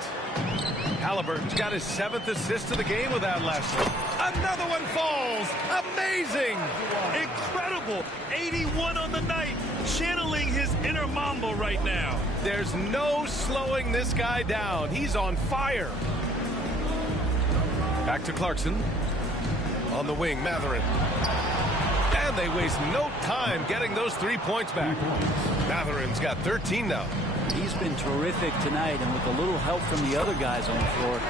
Halliburton's got his 7th assist of the game with that last one. Another one falls. Amazing. Incredible. 81 on the night. Channeling his inner Mamba right now. There's no slowing this guy down. He's on fire. Back to Clarkson. On the wing, Mathurin. And they waste no time getting those 3 points back. Mathurin's got 13 now. He's been terrific tonight, and with a little help from the other guys on the floor,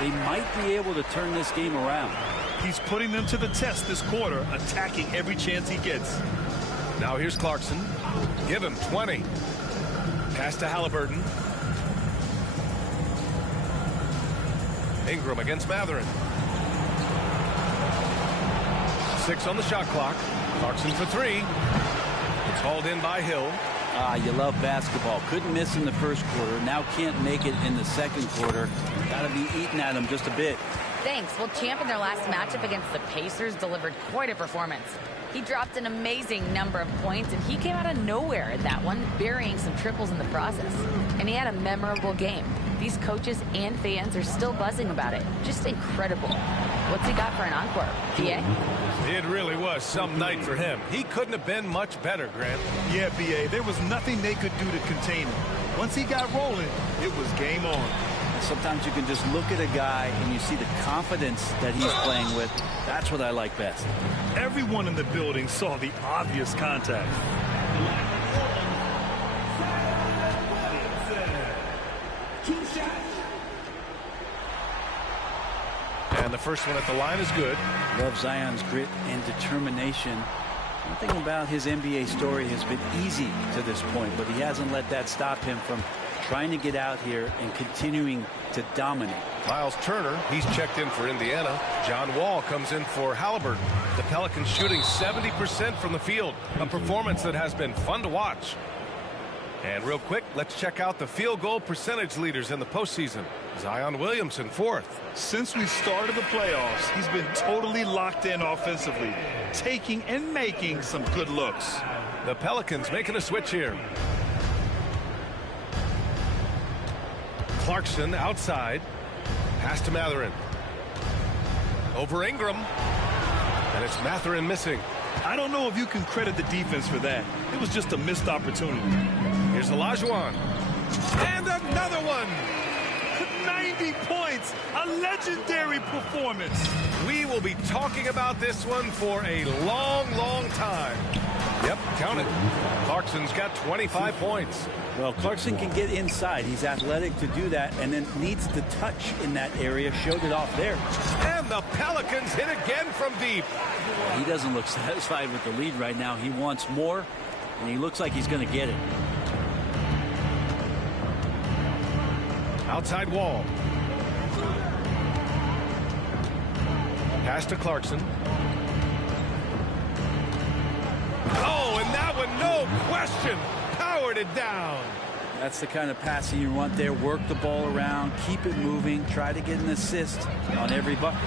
they might be able to turn this game around. He's putting them to the test this quarter, attacking every chance he gets. Now here's Clarkson. Give him 20. Pass to Halliburton. Ingram against Mathurin. 6 on the shot clock. Clarkson for 3. It's hauled in by Hill. You love basketball. Couldn't miss in the first quarter. Now can't make it in the second quarter. Got to be eating at him just a bit. Thanks. Well, Champ in their last matchup against the Pacers delivered quite a performance. He dropped an amazing number of points, and he came out of nowhere at that one, burying some triples in the process. And he had a memorable game. These coaches and fans are still buzzing about it. Just incredible. What's he got for an encore, B.A.? It really was some night for him. He couldn't have been much better, Grant. Yeah, B.A., there was nothing they could do to contain him. Once he got rolling, it was game on. Sometimes you can just look at a guy and you see the confidence that he's playing with. That's what I like best. Everyone in the building saw the obvious contact. And the first one at the line is good. Love Zion's grit and determination. One thing about his NBA story has been easy to this point, but he hasn't let that stop him from trying to get out here and continuing to dominate. Miles Turner, he's checked in for Indiana. John Wall comes in for Halliburton. The Pelicans shooting 70% from the field, a performance that has been fun to watch. And real quick, let's check out the field goal percentage leaders in the postseason. Zion Williamson, 4th. Since we started the playoffs, he's been totally locked in offensively, taking and making some good looks. The Pelicans making a switch here. Clarkson outside. Pass to Mathurin. Over Ingram. And it's Mathurin missing. I don't know if you can credit the defense for that. It was just a missed opportunity. Here's Olajuwon. And another one. 90 points. A legendary performance. We will be talking about this one for a long, long time. Yep, count it. Clarkson's got 25 points. Well, Clarkson can get inside. He's athletic to do that, and then needs to touch in that area. Showed it off there. And the Pelicans hit again from deep. He doesn't look satisfied with the lead right now. He wants more, and he looks like he's going to get it. Outside Wall. Pass to Clarkson. Oh, and that one, no question, powered it down. That's the kind of passing you want there. Work the ball around, keep it moving, try to get an assist on every bucket.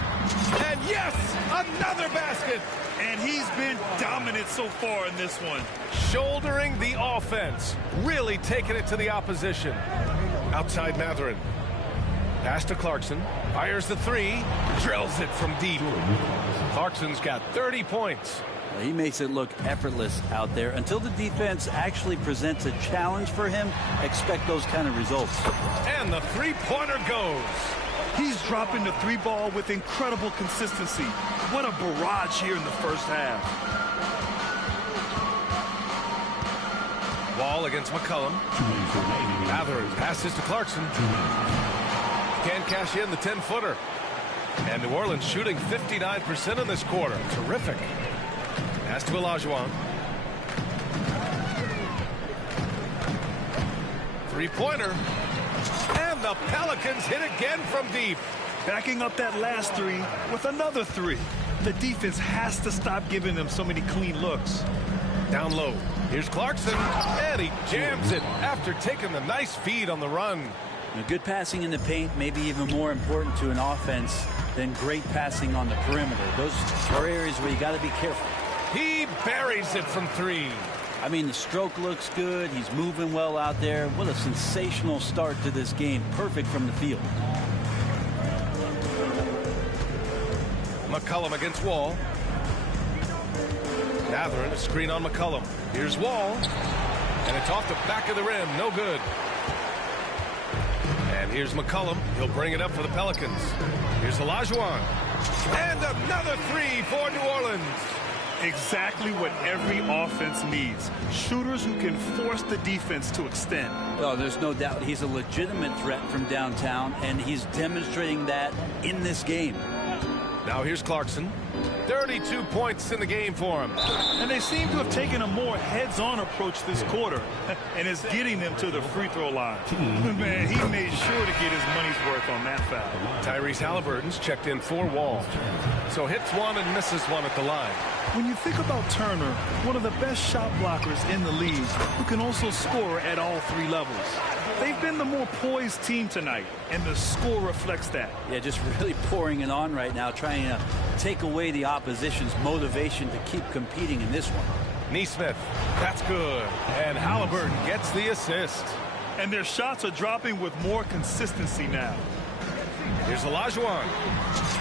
And yes, another basket. And he's been dominant so far in this one. Shouldering the offense, really taking it to the opposition. Outside Mathurin. Pass to Clarkson. Fires the 3. Drills it from deep. Clarkson's got 30 points. Well, he makes it look effortless out there. Until the defense actually presents a challenge for him, expect those kind of results. And the three-pointer goes. He's dropping the 3 ball with incredible consistency. What a barrage here in the first half. Wall against McCollum. Mathurin passes to Clarkson. Can't cash in the 10-footer. And New Orleans shooting 59% in this quarter. Terrific. Pass to Olajuwon. Three-pointer. And the Pelicans hit again from deep. Backing up that last 3 with another 3. The defense has to stop giving them so many clean looks. Down low. Here's Clarkson. And he jams it after taking the nice feed on the run. Now, good passing in the paint may be even more important to an offense than great passing on the perimeter. Those are areas where you got to be careful. He buries it from 3. I mean, the stroke looks good. He's moving well out there. What a sensational start to this game. Perfect from the field. McCollum against Wall. Mathurin, a screen on McCollum. Here's Wall. And it's off the back of the rim. No good. And here's McCollum. He'll bring it up for the Pelicans. Here's Olajuwon. And another 3 for New Orleans. Exactly what every offense needs. Shooters who can force the defense to extend. Well, there's no doubt he's a legitimate threat from downtown, and he's demonstrating that in this game. Now here's Clarkson. 32 points in the game for him. And they seem to have taken a more heads-on approach this quarter, and it's getting them to the free throw line. Man, he made sure to get his money's worth on that foul. Tyrese Halliburton's checked in for Wall. So hits one and misses one at the line. When you think about Turner, one of the best shot blockers in the league, who can also score at all 3 levels. They've been the more poised team tonight, and the score reflects that. Yeah, just really pouring it on right now, trying to take away the opposition's motivation to keep competing in this one. Nesmith, that's good. And Halliburton gets the assist. And their shots are dropping with more consistency now. Here's Olajuwon.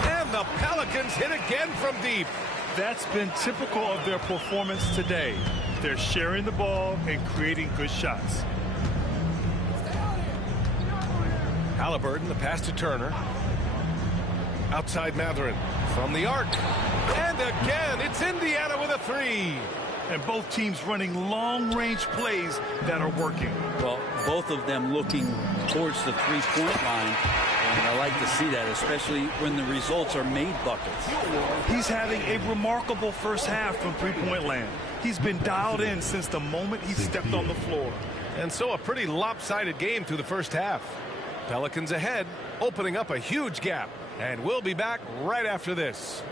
And the Pelicans hit again from deep. That's been typical of their performance today. They're sharing the ball and creating good shots. Halliburton, the pass to Turner. Outside Mathurin from the arc. And again, it's Indiana with a 3. And both teams running long-range plays that are working. Well, both of them looking towards the three-point line. And I like to see that, especially when the results are made buckets. He's having a remarkable first half from three-point land. He's been dialed in since the moment he stepped on the floor. And so a pretty lopsided game through the first half. Pelicans ahead, opening up a huge gap. And we'll be back right after this.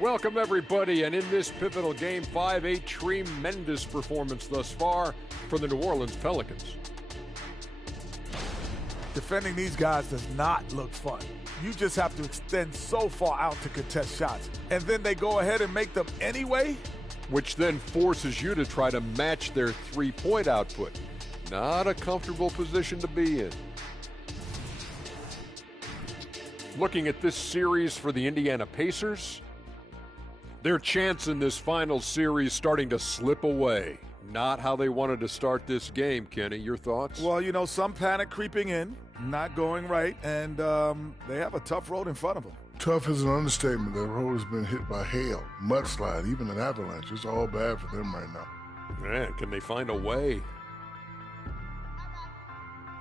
Welcome, everybody, and in this pivotal Game 5, a tremendous performance thus far for the New Orleans Pelicans. Defending these guys does not look fun. You just have to extend so far out to contest shots, and then they go ahead and make them anyway? Which then forces you to try to match their three-point output. Not a comfortable position to be in. Looking at this series for the Indiana Pacers, their chance in this final series starting to slip away. Not how they wanted to start this game, Kenny. Your thoughts? Well, you know, some panic creeping in, not going right, and they have a tough road in front of them. Tough is an understatement. Their road has been hit by hail, mudslide, even an avalanche. It's all bad for them right now. Man, can they find a way?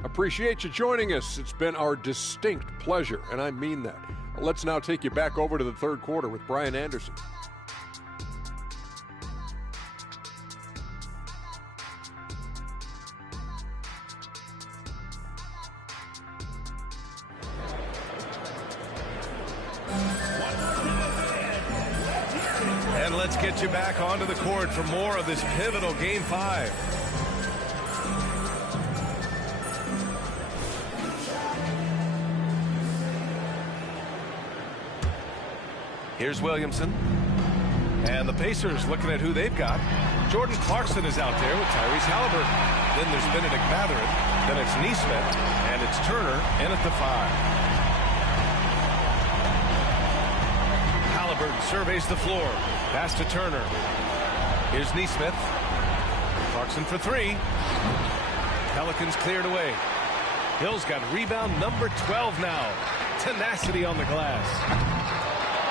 Appreciate you joining us. It's been our distinct pleasure, and I mean that. Let's now take you back over to the third quarter with Brian Anderson. And let's get you back onto the court for more of this pivotal Game 5. Here's Williamson. And the Pacers looking at who they've got. Jordan Clarkson is out there with Tyrese Halliburton. Then there's Benedict Mathurin. Then it's Nesmith. And it's Turner in at the 5. Halliburton surveys the floor. Pass to Turner. Here's Nesmith. Clarkson for 3. Pelicans cleared away. Hill's got rebound number 12 now. Tenacity on the glass.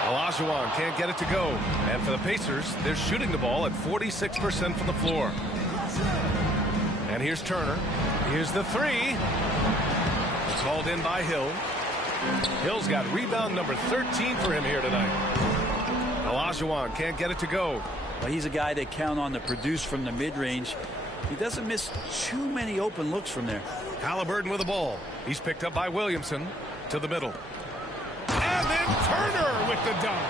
Olajuwon can't get it to go. And for the Pacers, they're shooting the ball at 46% from the floor. And here's Turner. Here's the 3. It's hauled in by Hill. Hill's got rebound number 13 for him here tonight. Olajuwon can't get it to go. Well, he's a guy they count on to produce from the mid-range. He doesn't miss too many open looks from there. Halliburton with the ball. He's picked up by Williamson to the middle. And then Turner with the dunk.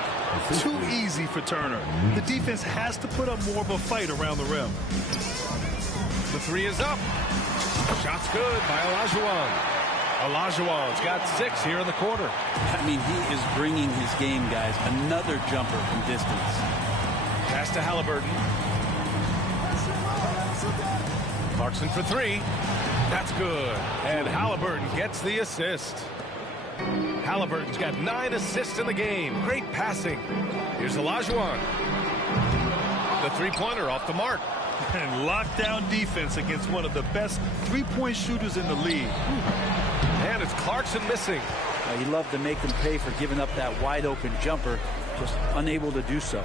Too easy for Turner. The defense has to put up more of a fight around the rim. The 3 is up. Shot's good by Olajuwon. Olajuwon's got 6 here in the quarter. I mean, he is bringing his game, guys. Another jumper from distance. Pass to Halliburton. Clarkson for 3. That's good. And Halliburton gets the assist. Halliburton's got 9 assists in the game. Great passing. Here's Olajuwon. The three-pointer off the mark. And lockdown defense against one of the best three-point shooters in the league. And it's Clarkson missing. He loved to make them pay for giving up that wide-open jumper. Just unable to do so.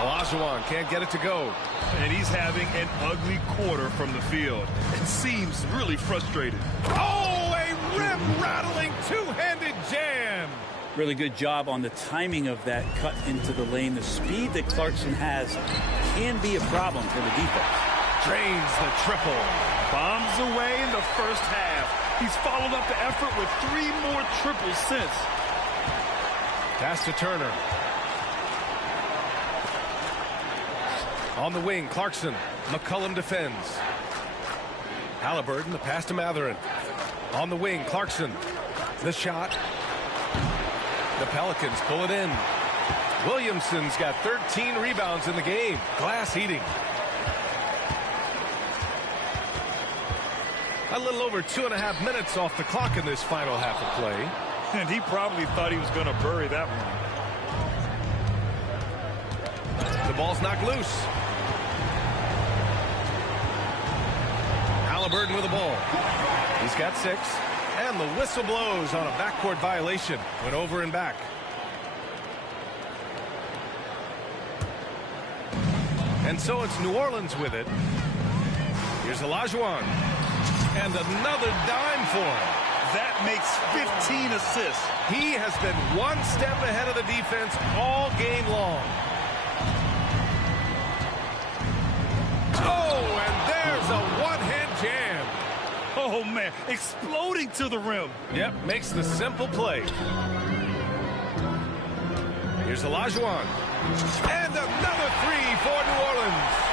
Olajuwon can't get it to go. And he's having an ugly quarter from the field. It seems really frustrated. Oh, a rim-rattling two-handed jam. Really good job on the timing of that cut into the lane. The speed that Clarkson has can be a problem for the defense. Drains the triple. Bombs away in the first half. He's followed up the effort with 3 more triples since. Pass to Turner. On the wing, Clarkson. McCollum defends. Halliburton, the pass to Mathurin. On the wing, Clarkson. The shot. The Pelicans pull it in. Williamson's got 13 rebounds in the game. Glass heating. A little over 2.5 minutes off the clock in this final half of play. And he probably thought he was going to bury that one. The ball's knocked loose. Halliburton with the ball. He's got 6. And the whistle blows on a backcourt violation. Went over and back. And so it's New Orleans with it. Here's Olajuwon. And another dime for him. That makes 15 assists. He has been one step ahead of the defense all game long. Oh, and there's a one-hand jam. Oh, man, exploding to the rim. Yep, makes the simple play. Here's Olajuwon. And another three for New Orleans.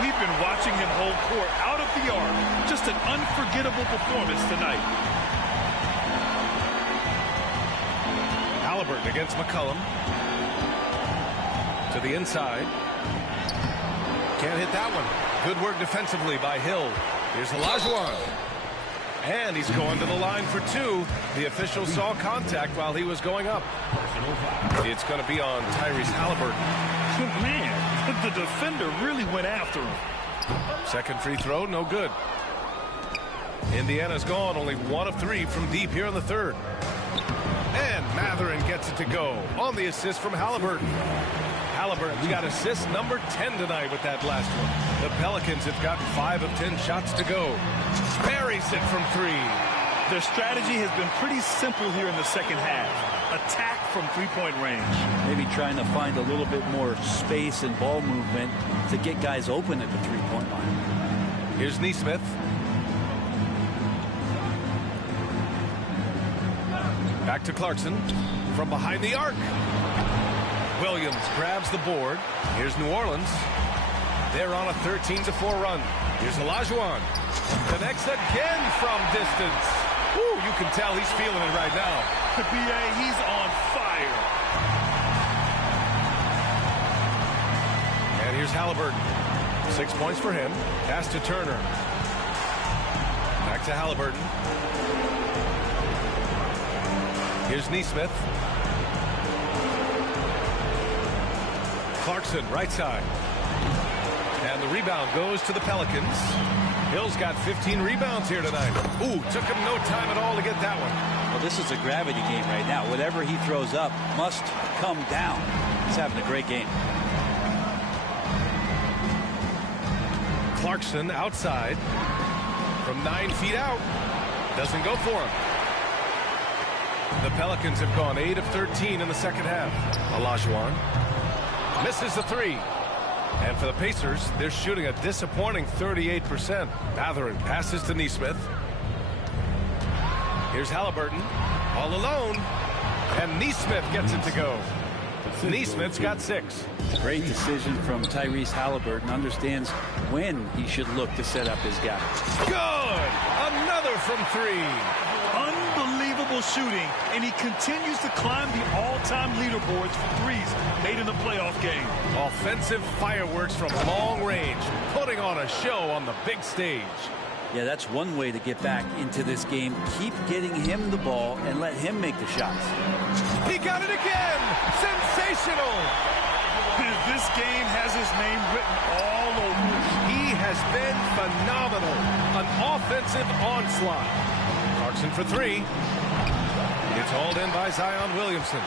We've been watching him hold court out of the arc. Just an unforgettable performance tonight. Haliburton against McCollum. To the inside. Can't hit that one. Good work defensively by Hill. Here's Olajuwon. And he's going to the line for two. The official saw contact while he was going up. It's going to be on Tyrese Haliburton. Man, the defender really went after him. Second free throw, no good. Indiana's gone, only 1 of 3 from deep here in the third. And Mathurin gets it to go on the assist from Haliburton. Haliburton's got assist number 10 tonight with that last one. The Pelicans have got 5 of 10 shots to go. Buries it from 3. Their strategy has been pretty simple here in the second half. Attack from three-point range. Maybe trying to find a little bit more space and ball movement to get guys open at the three-point line. Here's Nesmith. Back to Clarkson from behind the arc. Williams grabs the board. Here's New Orleans. They're on a 13-4 run. Here's Olajuwon. Connects again from distance. Woo, you can tell he's feeling it right now. B.A., he's on fire. And here's Haliburton. 6 points for him. Pass to Turner. Back to Haliburton. Here's Nesmith. Clarkson, right side. And the rebound goes to the Pelicans. Hill's got 15 rebounds here tonight. Ooh, took him no time at all to get that one. Well, this is a gravity game right now. Whatever he throws up must come down. He's having a great game. Clarkson outside from 9 feet out. Doesn't go for him. The Pelicans have gone 8 of 13 in the second half. Olajuwon misses the three. And for the Pacers, they're shooting a disappointing 38%. Mathurin passes to Nesmith. Here's Haliburton all alone. And Nesmith gets it to go. Nesmith's got 6. Great decision from Tyrese Haliburton. Understands when he should look to set up his guy. Good! Another from 3. Unbelievable shooting, and he continues to climb the all-time leaderboards for threes made in the playoff game. Offensive fireworks from long range, putting on a show on the big stage. Yeah, that's one way to get back into this game. Keep getting him the ball and let him make the shots. He got it again! Sensational! This game has his name written all over it. He has been phenomenal. An offensive onslaught. Clarkson for 3. It's hauled in by Zion Williamson.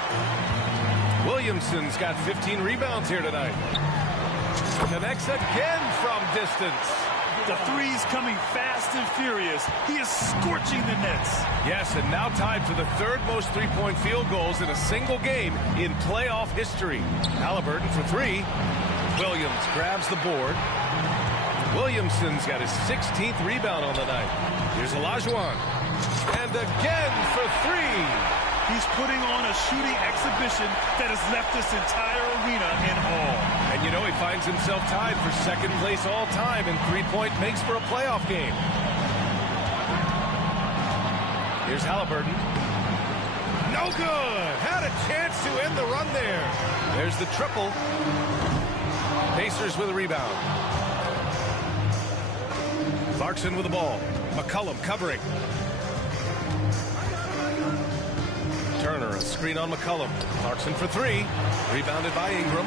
Williamson's got 15 rebounds here tonight. Connects again from distance. The three's coming fast and furious. He is scorching the nets. Yes, and now tied for the 3rd most three-point field goals in a single game in playoff history. Haliburton for 3. Williams grabs the board. Williamson's got his 16th rebound on the night. Here's Olajuwon. And again for 3. He's putting on a shooting exhibition that has left this entire arena in awe. And you know he finds himself tied for 2nd place all time in three-point makes for a playoff game. Here's Haliburton. No good. Had a chance to end the run there. There's the triple. Pacers with a rebound. Clarkson with the ball. McCollum covering. Turner, a screen on McCollum. Clarkson for 3. Rebounded by Ingram.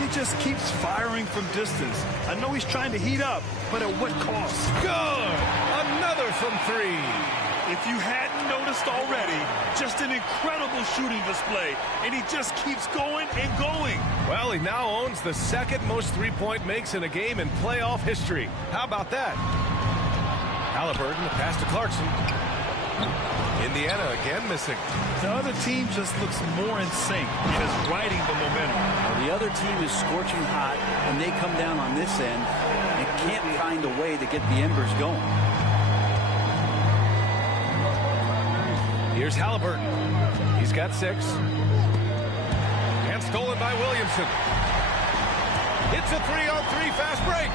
He just keeps firing from distance. I know he's trying to heat up, but at what cost? Good! Another from 3. If you hadn't noticed already, just an incredible shooting display, and he just keeps going and going. Well, he now owns the 2nd most three-point makes in a game in playoff history. How about that? Halliburton, the pass to Clarkson. Indiana again missing. The other team just looks more in sync, just riding the momentum. Well, the other team is scorching hot, and they come down on this end and can't find a way to get the embers going. Here's Halliburton. He's got 6. And stolen by Williamson. It's a 3-on-3 fast break.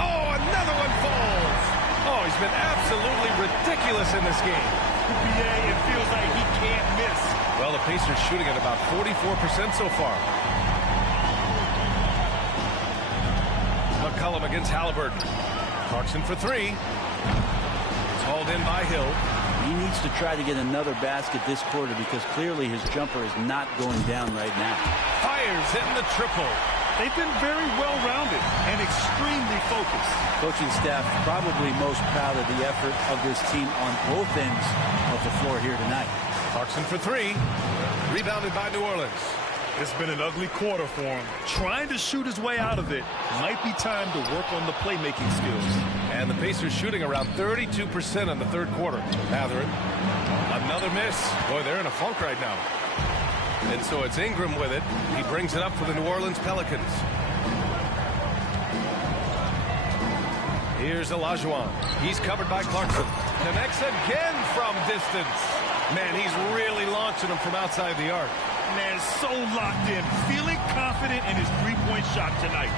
Oh, another one falls. Oh, he's been absolutely ridiculous in this game. Yeah, it feels like he can't miss. Well, the Pacers shooting at about 44% so far. McCollum against Halliburton. Clarkson for 3. It's hauled in by Hill. He needs to try to get another basket this quarter because clearly his jumper is not going down right now. Fires in the triple. They've been very well-rounded and extremely focused. Coaching staff probably most proud of the effort of this team on both ends of the floor here tonight. Clarkson for 3. Rebounded by New Orleans. It's been an ugly quarter for him. Trying to shoot his way out of it. Might be time to work on the playmaking skills. And the Pacers shooting around 32% in the third quarter. Mathurin. Another miss. Boy, they're in a funk right now. And so it's Ingram with it. He brings it up for the New Orleans Pelicans. Here's Olajuwon. He's covered by Clarkson. Connects again from distance. Man, he's really launching him from outside the arc. Man, so locked in. Feeling confident in his three-point shot tonight.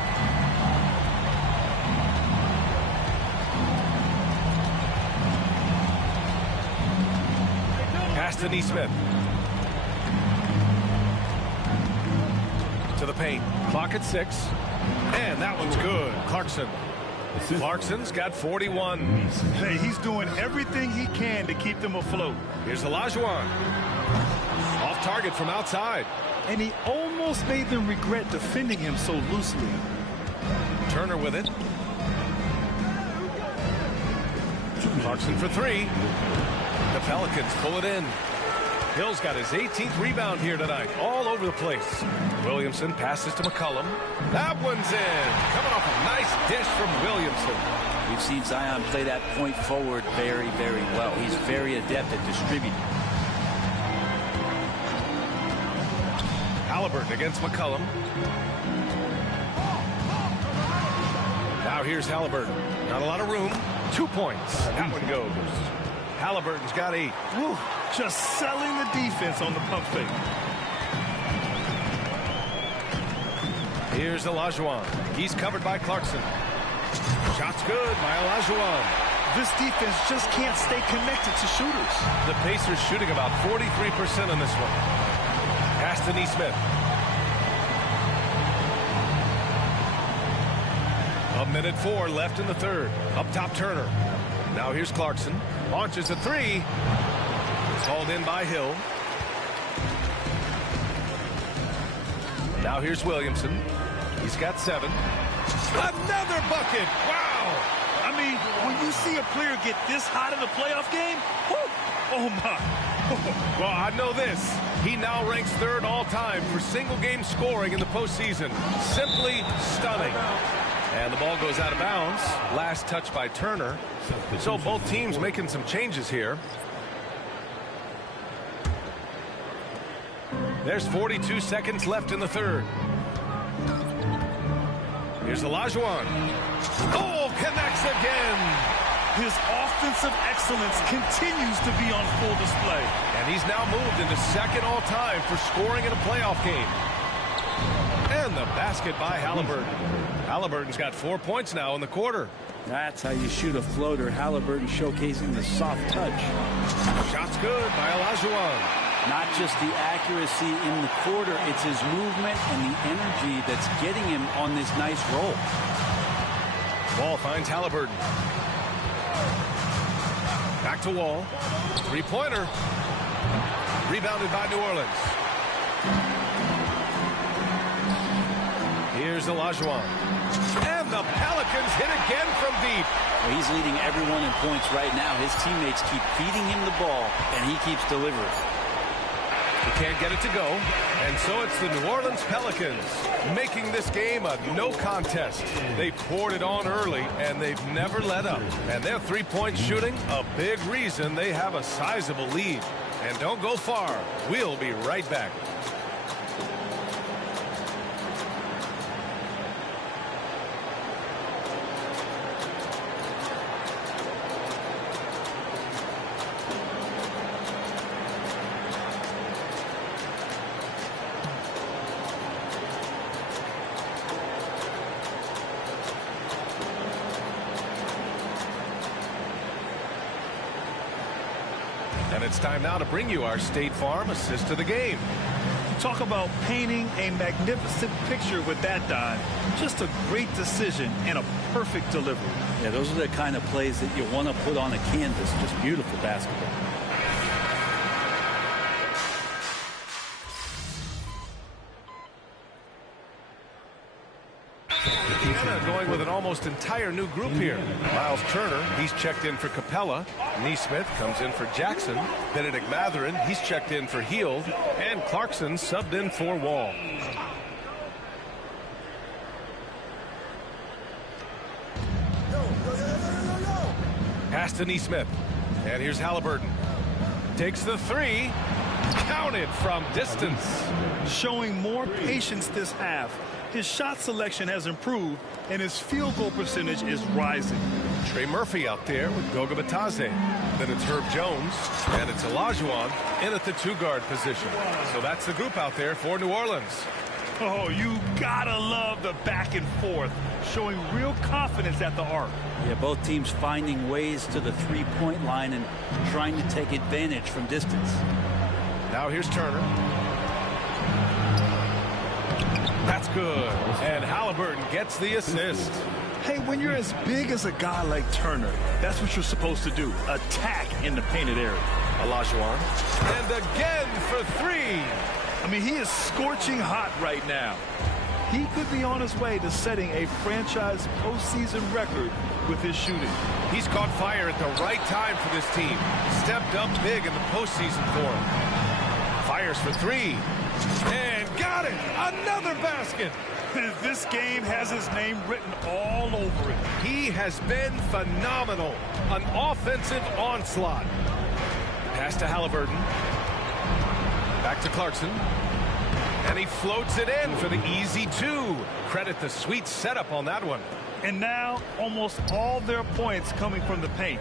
Pass to Nesmith. To the paint. Clock at 6. And that one's good. Clarkson. Clarkson's got 41. Hey, he's doing everything he can to keep them afloat. Here's Olajuwon. Off target from outside. And he almost made them regret defending him so loosely. Turner with it. Clarkson for 3. The Pelicans pull it in. Hill's got his 18th rebound here tonight. All over the place. Williamson passes to McCollum. That one's in. Coming off a nice dish from Williamson. We've seen Zion play that point forward very, very well. He's very adept at distributing. Halliburton against McCollum. Now here's Halliburton. Not a lot of room. 2 points. That one goes. Halliburton's got 8. Woo, just selling the defense on the pump fake. Here's Olajuwon. He's covered by Clarkson. Shot's good by Olajuwon. This defense just can't stay connected to shooters. The Pacers shooting about 43% on this one. Pass to Nesmith. A minute 4 left in the third. Up top, Turner. Now here's Clarkson. Launches a 3. It's hauled in by Hill. Now here's Williamson. He's got 7. Another bucket. Wow. I mean, when you see a player get this hot in a playoff game, whoo, oh my. Well, I know this. He now ranks 3rd all-time for single-game scoring in the postseason. Simply stunning. And the ball goes out of bounds. Last touch by Turner. So both teams making some changes here. There's 42 seconds left in the third. Here's Olajuwon. Oh, connects again. His offensive excellence continues to be on full display. And he's now moved into 2nd all-time for scoring in a playoff game. And the basket by Halliburton. Halliburton's got 4 points now in the quarter. That's how you shoot a floater. Halliburton showcasing the soft touch. Shot's good by Olajuwon. Not just the accuracy in the quarter, it's his movement and the energy that's getting him on this nice roll. Wall finds Halliburton. Back to Wall. 3-pointer. Rebounded by New Orleans. Here's Olajuwon. And the Pelicans hit again from deep. Well, he's leading everyone in points right now. His teammates keep feeding him the ball, and he keeps delivering. He can't get it to go. And so it's the New Orleans Pelicans making this game a no contest. They poured it on early, and they've never let up. And their three-point shooting, a big reason they have a sizable lead. And don't go far. We'll be right back. And it's time now to bring you our State Farm assist to the game. Talk about painting a magnificent picture with that dive. Just a great decision and a perfect delivery. Yeah, those are the kind of plays that you want to put on a canvas. Just beautiful basketball. Indiana going with an almost entire new group here. Miles Turner, he's checked in for Capella. Neesmith comes in for Jackson. Benedict Mathurin, he's checked in for Hield. And Clarkson subbed in for Wall. Pass to Neesmith. And here's Halliburton. Takes the three. Counted from distance. Showing more patience this half. His shot selection has improved, and his field goal percentage is rising. Trey Murphy out there with Goga Batadze. Then it's Herb Jones, and it's Olajuwon in at the two-guard position. So that's the group out there for New Orleans. Oh, you gotta love the back and forth, showing real confidence at the arc. Yeah, both teams finding ways to the three-point line and trying to take advantage from distance. Now here's Turner. That's good. And Halliburton gets the assist. Hey, when you're as big as a guy like Turner, that's what you're supposed to do. Attack in the painted area. Olajuwon. And again for three. I mean, he is scorching hot right now. He could be on his way to setting a franchise postseason record with his shooting. He's caught fire at the right time for this team. Stepped up big in the postseason for him. Fires for three. And got it! Another basket! This game has his name written all over it. He has been phenomenal. An offensive onslaught. Pass to Halliburton. Back to Clarkson. And he floats it in for the easy two. Credit the sweet setup on that one. And now almost all their points coming from the paint.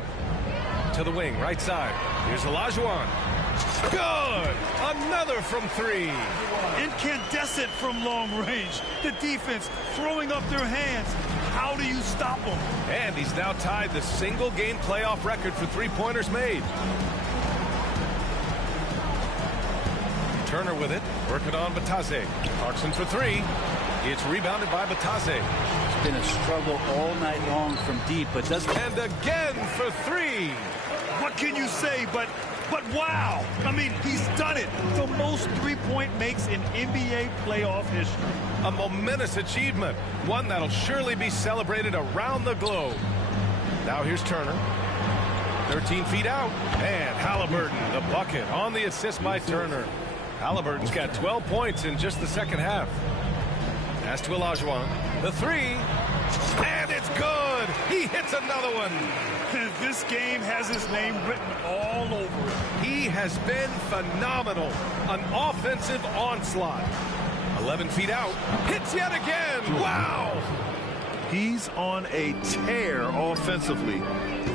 To the wing, right side. Here's Olajuwon. Good! Another from three. Incandescent from long range. The defense throwing up their hands. How do you stop them? And he's now tied the single-game playoff record for three-pointers made. Turner with it, working on Batadze. Clarkson for three. It's rebounded by Batadze. It's been a struggle all night long from deep, but doesn't. And again for three. What can you say but wow? I mean, he's done it. The most three-point makes in NBA playoff history. A momentous achievement. One that'll surely be celebrated around the globe. Now here's Turner. 13 feet out. And Halliburton, the bucket on the assist by Turner. Halliburton's got 12 points in just the second half. Pass to Olajuwon. The three. And it's good. He hits another one. This game has his name written all over it. He has been phenomenal. An offensive onslaught. 11 feet out. Hits yet again. Wow. He's on a tear offensively,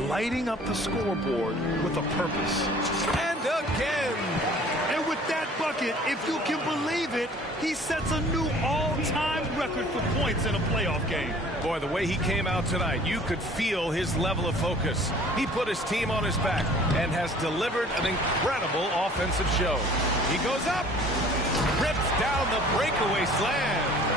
lighting up the scoreboard with a purpose. And again. And with that bucket, if you can believe it, he sets a new all-time record for points in a playoff game. Boy, the way he came out tonight, you could feel his level of focus. He put his team on his back and has delivered an incredible offensive show. He goes up, rips down the breakaway slam.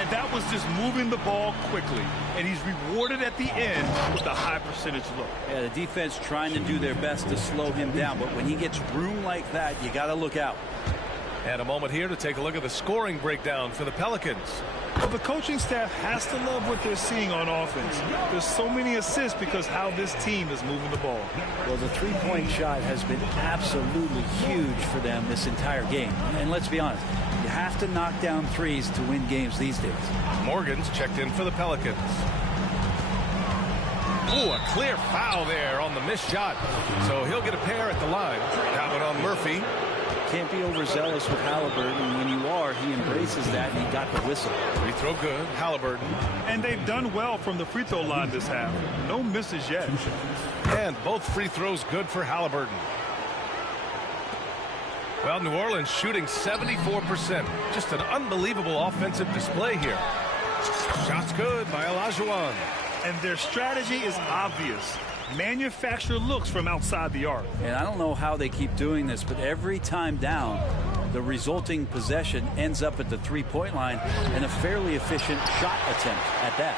And that was just moving the ball quickly. And he's rewarded at the end with a high percentage look. Yeah, the defense trying to do their best to slow him down. But when he gets room like that, you got to look out. And a moment here to take a look at the scoring breakdown for the Pelicans. Well, the coaching staff has to love what they're seeing on offense. There's so many assists because how this team is moving the ball. Well, the three-point shot has been absolutely huge for them this entire game. And let's be honest, you have to knock down threes to win games these days. Morgan's checked in for the Pelicans. Ooh, a clear foul there on the missed shot. So he'll get a pair at the line. That one on Murphy. Can't be overzealous with Halliburton. When you are, he embraces that, and he got the whistle. Free throw good. Halliburton. And they've done well from the free throw line this half. No misses yet. And both free throws good for Halliburton. Well, New Orleans shooting 74%. Just an unbelievable offensive display here. Shots good by Olajuwon. And their strategy is obvious. Manufacture looks from outside the arc. And I don't know how they keep doing this, but every time down, the resulting possession ends up at the three-point line and a fairly efficient shot attempt at that.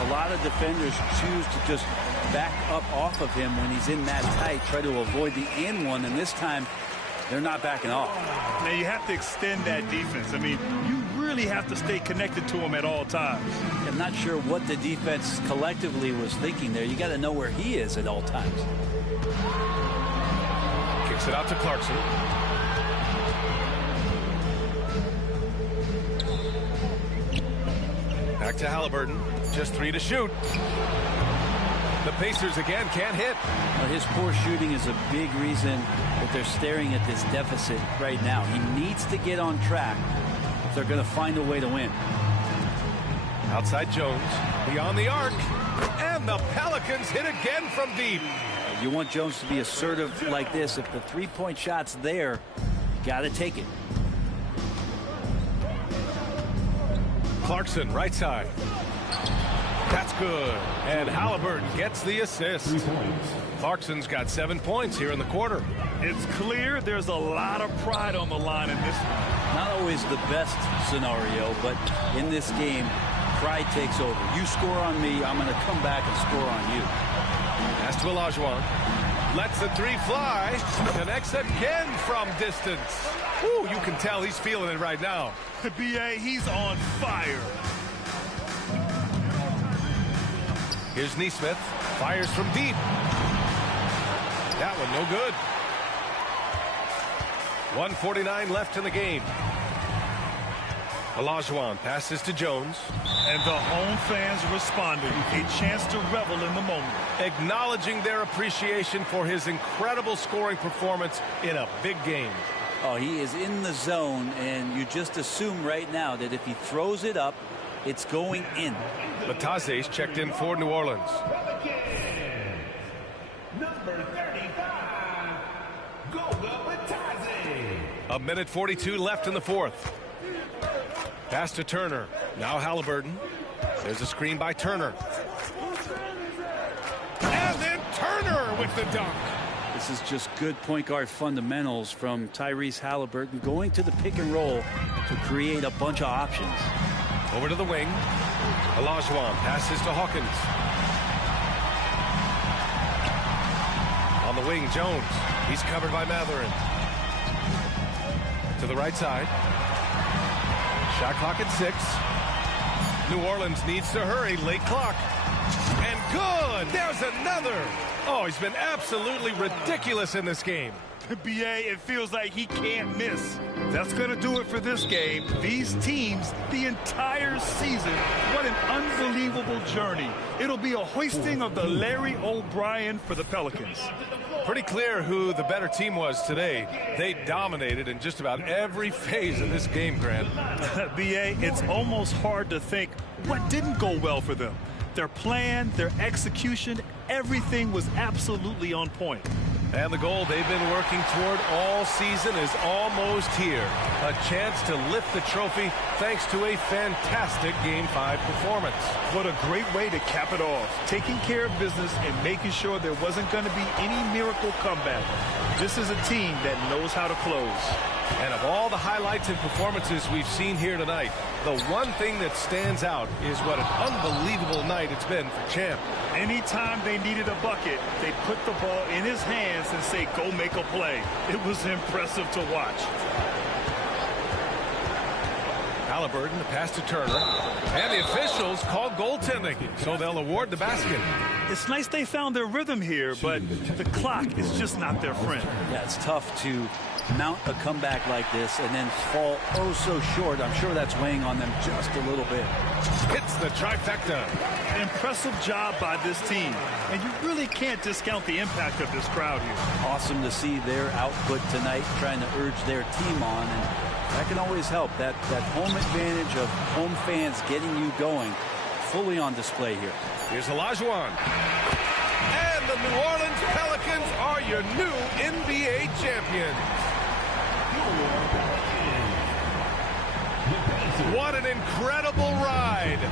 A lot of defenders choose to just back up off of him when he's in that tight, try to avoid the and one, and this time they're not backing off. Now you have to extend that defense. I mean, you really have to stay connected to him at all times. I'm not sure what the defense collectively was thinking there. You got to know where he is at all times. Kicks it out to Clarkson. Back to Halliburton. Just 3 to shoot. The Pacers again can't hit. Well, his poor shooting is a big reason that they're staring at this deficit right now. He needs to get on track if they're going to find a way to win. Outside Jones, beyond the arc, and the Pelicans hit again from deep. You want Jones to be assertive like this. If the three-point shot's there, you got to take it. Clarkson, right side. That's good. And Halliburton gets the assist. Clarkson's got 7 points here in the quarter. It's clear there's a lot of pride on the line in this one. Not always the best scenario, but in this game, pride takes over. You score on me, I'm going to come back and score on you. Pass to Olajuwon. Lets the three fly. Connects again from distance. Ooh, you can tell he's feeling it right now. B.A., he's on fire. Here's Nesmith. Fires from deep. That one no good. 1:49 left in the game. Olajuwon passes to Jones. And the home fans responding. A chance to revel in the moment. Acknowledging their appreciation for his incredible scoring performance in a big game. Oh, he is in the zone, and you just assume right now that if he throws it up, it's going in. Batase's checked in for New Orleans. Number 35, Goga Batase. A minute 42 left in the fourth. Pass to Turner. Now Halliburton. There's a screen by Turner. And then Turner with the dunk. This is just good point guard fundamentals from Tyrese Halliburton, going to the pick and roll to create a bunch of options. Over to the wing. Olajuwon passes to Hawkins. On the wing, Jones. He's covered by Mathurin. To the right side. Shot clock at 6. New Orleans needs to hurry. Late clock. And good. There's another. Oh, he's been absolutely ridiculous in this game. B.A., it feels like he can't miss. That's going to do it for this game. These teams, the entire season, what an unbelievable journey. It'll be a hoisting of the Larry O'Brien for the Pelicans. Pretty clear who the better team was today. They dominated in just about every phase of this game, Grant. B.A., it's almost hard to think what didn't go well for them. Their plan, their execution, everything was absolutely on point. And the goal they've been working toward all season is almost here. A chance to lift the trophy thanks to a fantastic Game 5 performance. What a great way to cap it off. Taking care of business and making sure there wasn't going to be any miracle comeback. This is a team that knows how to close. And of all the highlights and performances we've seen here tonight, the one thing that stands out is what an unbelievable night it's been for Champ. Anytime they needed a bucket, they put the ball in his hands and say, go make a play. It was impressive to watch. Halliburton, the pass to Turner. And the officials call goaltending, so they'll award the basket. It's nice they found their rhythm here, but the clock is just not their friend. Yeah, it's tough to mount a comeback like this and then fall oh so short. I'm sure that's weighing on them just a little bit. Hits the trifecta. Impressive job by this team, and you really can't discount the impact of this crowd here. Awesome to see their output tonight, trying to urge their team on, and that can always help. That home advantage of home fans getting you going, fully on display here. Here's Olajuwon. And the New Orleans Pelicans are your new NBA champions. What an incredible ride.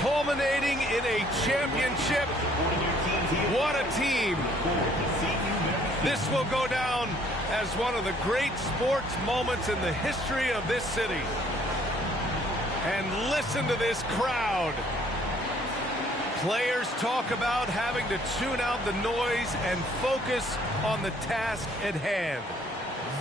Culminating in a championship. What a team. This will go down as one of the great sports moments in the history of this city. And listen to this crowd. Players talk about having to tune out the noise and focus on the task at hand.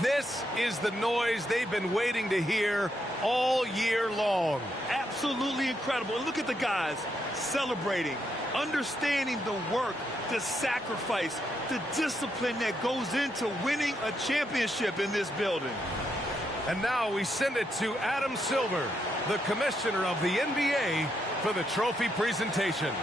This is the noise they've been waiting to hear all year long. Absolutely incredible. And look at the guys celebrating, understanding the work, the sacrifice, the discipline that goes into winning a championship in this building. And now we send it to Adam Silver, the commissioner of the NBA, for the trophy presentation.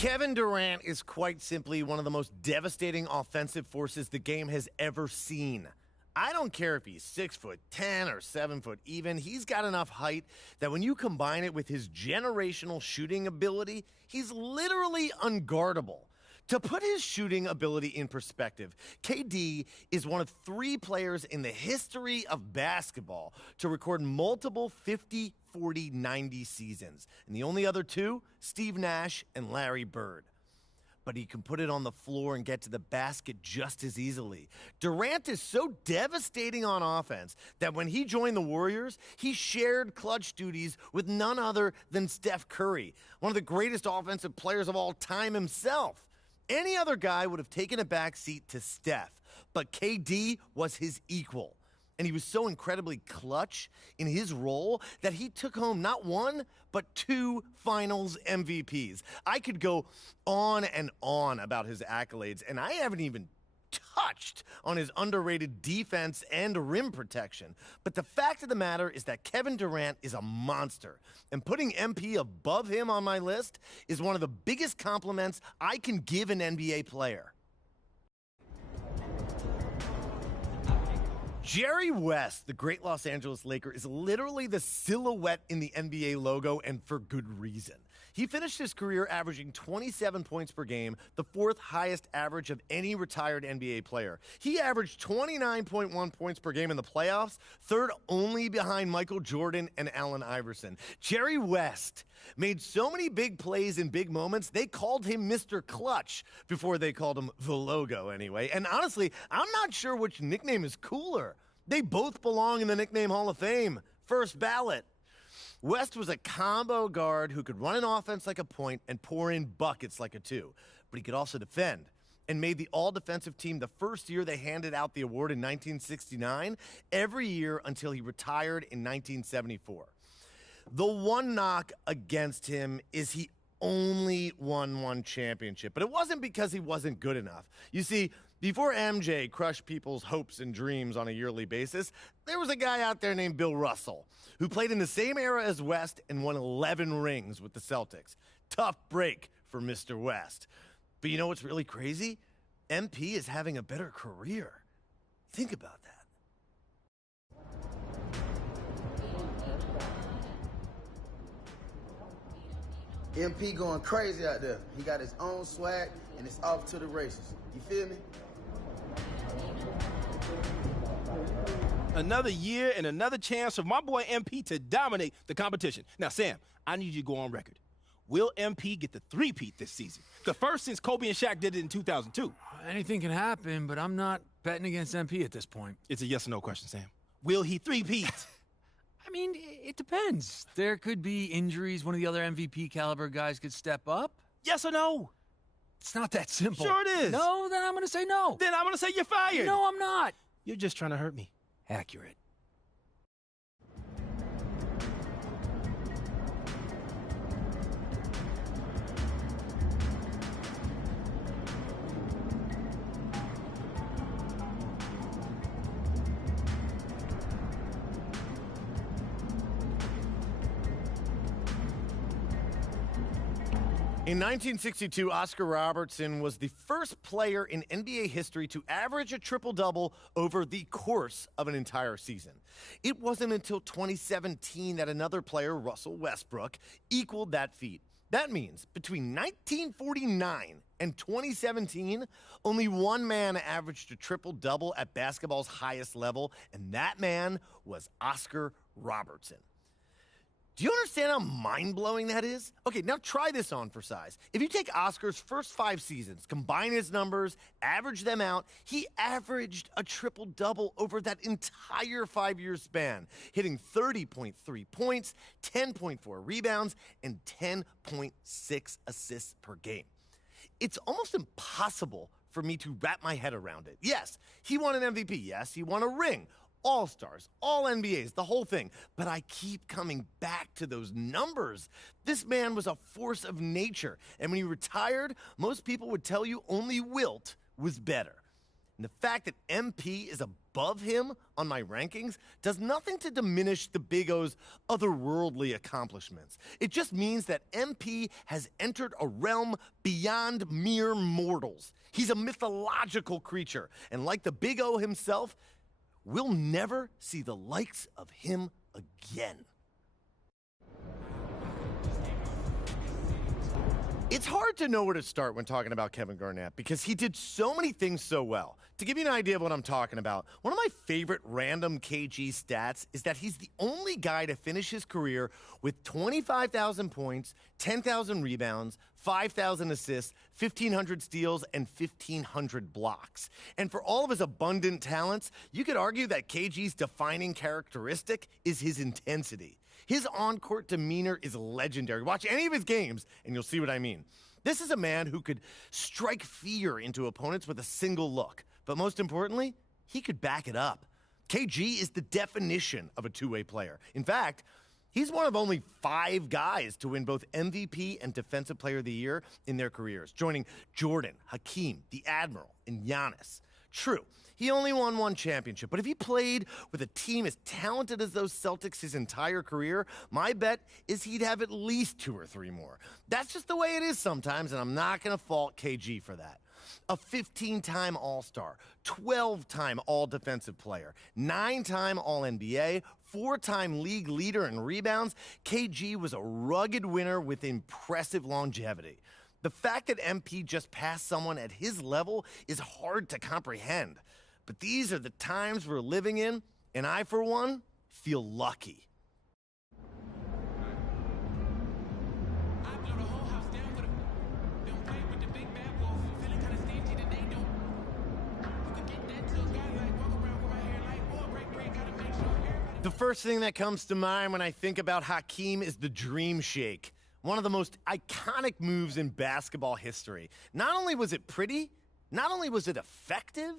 Kevin Durant is quite simply one of the most devastating offensive forces the game has ever seen. I don't care if he's 6'10" or 7 foot even. He's got enough height that when you combine it with his generational shooting ability, he's literally unguardable. To put his shooting ability in perspective, KD is one of 3 players in the history of basketball to record multiple 50, 40, 90 seasons. And the only other 2, Steve Nash and Larry Bird. But he can put it on the floor and get to the basket just as easily. Durant is so devastating on offense that when he joined the Warriors, he shared clutch duties with none other than Steph Curry, one of the greatest offensive players of all time himself. Any other guy would have taken a back seat to Steph, but KD was his equal. And he was so incredibly clutch in his role that he took home not 1, but 2 finals MVPs. I could go on and on about his accolades, and I haven't even touched on his underrated defense and rim protection. But the fact of the matter is that Kevin Durant is a monster, and putting MP above him on my list is one of the biggest compliments I can give an NBA player. Jerry West, the great Los Angeles Laker, is literally the silhouette in the NBA logo, and for good reason. He finished his career averaging 27 points per game, the 4th highest average of any retired NBA player. He averaged 29.1 points per game in the playoffs, 3rd only behind Michael Jordan and Allen Iverson. Jerry West made so many big plays in big moments, they called him Mr. Clutch before they called him the logo anyway. And honestly, I'm not sure which nickname is cooler. They both belong in the Nickname Hall of Fame, first ballot. West was a combo guard who could run an offense like a point and pour in buckets like a 2, but he could also defend and made the all-defensive team the first year they handed out the award in 1969, every year until he retired in 1974. The one knock against him is he only won 1 championship, but it wasn't because he wasn't good enough. You see, before MJ crushed people's hopes and dreams on a yearly basis, there was a guy out there named Bill Russell who played in the same era as West and won 11 rings with the Celtics. Tough break for Mr. West. But you know what's really crazy? MP is having a better career. Think about that. MP going crazy out there. He got his own swag, and it's off to the races. You feel me? Another year and another chance for my boy MP to dominate the competition. Now, Sam, I need you to go on record. Will MP get the 3-peat this season? The first since Kobe and Shaq did it in 2002. Anything can happen, but I'm not betting against MP at this point. It's a yes or no question, Sam. Will he 3-peat? I mean, it depends. There could be injuries. One of the other MVP caliber guys could step up. Yes or no? It's not that simple. Sure it is. No, then I'm going to say no. Then I'm going to say you're fired. No, I'm not. You're just trying to hurt me. Accurate. In 1962, Oscar Robertson was the first player in NBA history to average a triple-double over the course of an entire season. It wasn't until 2017 that another player, Russell Westbrook, equaled that feat. That means between 1949 and 2017, only one man averaged a triple-double at basketball's highest level, and that man was Oscar Robertson. Do you understand how mind-blowing that is? Okay, now try this on for size. If you take Oscar's first 5 seasons, combine his numbers, average them out, he averaged a triple-double over that entire 5-year span, hitting 30.3 points, 10.4 rebounds, and 10.6 assists per game. It's almost impossible for me to wrap my head around it. Yes, he won an MVP. Yes, he won a ring. All-Stars, All-NBAs, the whole thing. But I keep coming back to those numbers. This man was a force of nature. And when he retired, most people would tell you only Wilt was better. And the fact that MP is above him on my rankings does nothing to diminish the Big O's otherworldly accomplishments. It just means that MP has entered a realm beyond mere mortals. He's a mythological creature, and like the Big O himself, we'll never see the likes of him again. It's hard to know where to start when talking about Kevin Garnett because he did so many things so well. To give you an idea of what I'm talking about, one of my favorite random KG stats is that he's the only guy to finish his career with 25,000 points, 10,000 rebounds, 5,000 assists, 1,500 steals, and 1,500 blocks. And for all of his abundant talents, you could argue that KG's defining characteristic is his intensity. His on-court demeanor is legendary. Watch any of his games, and you'll see what I mean. This is a man who could strike fear into opponents with a single look. But most importantly, he could back it up. KG is the definition of a two-way player. In fact, he's one of only 5 guys to win both MVP and Defensive Player of the Year in their careers, joining Jordan, Hakeem, the Admiral, and Giannis. True, he only won 1 championship, but if he played with a team as talented as those Celtics his entire career, my bet is he'd have at least 2 or 3 more. That's just the way it is sometimes, and I'm not going to fault KG for that. A 15-time All-Star, 12-time All-Defensive Player, 9-time All-NBA, 4-time league leader in rebounds, KG was a rugged winner with impressive longevity. The fact that MP just passed someone at his level is hard to comprehend. But these are the times we're living in, and I, for one, feel lucky. The first thing that comes to mind when I think about Hakeem is the Dream Shake. One of the most iconic moves in basketball history. Not only was it pretty, not only was it effective,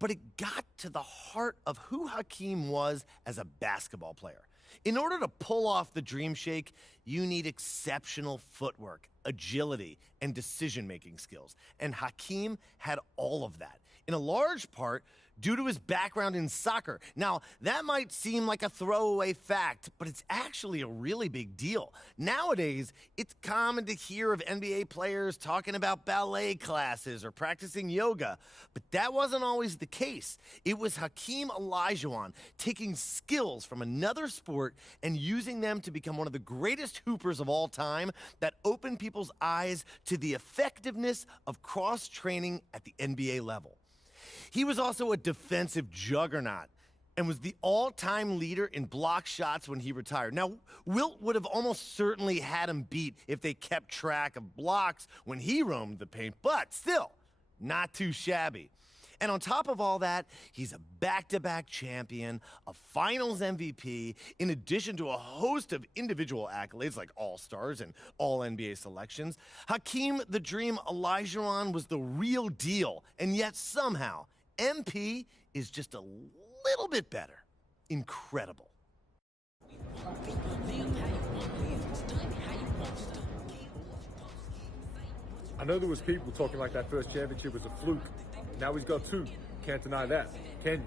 but it got to the heart of who Hakeem was as a basketball player. In order to pull off the Dream Shake, you need exceptional footwork, agility, and decision-making skills. And Hakeem had all of that, in a large part due to his background in soccer. Now, that might seem like a throwaway fact, but it's actually a really big deal. Nowadays, it's common to hear of NBA players talking about ballet classes or practicing yoga, but that wasn't always the case. It was Hakeem Olajuwon taking skills from another sport and using them to become one of the greatest hoopers of all time that opened people's eyes to the effectiveness of cross-training at the NBA level. He was also a defensive juggernaut and was the all-time leader in block shots when he retired. Now, Wilt would have almost certainly had him beat if they kept track of blocks when he roamed the paint, but still, not too shabby. And on top of all that, he's a back-to-back champion, a finals MVP, in addition to a host of individual accolades like All-Stars and All-NBA selections. Hakeem the Dream Olajuwon was the real deal, and yet somehow, MP is just a little bit better. Incredible. I know there was people talking like that first championship was a fluke. Now he's got 2. Can't deny that, can you?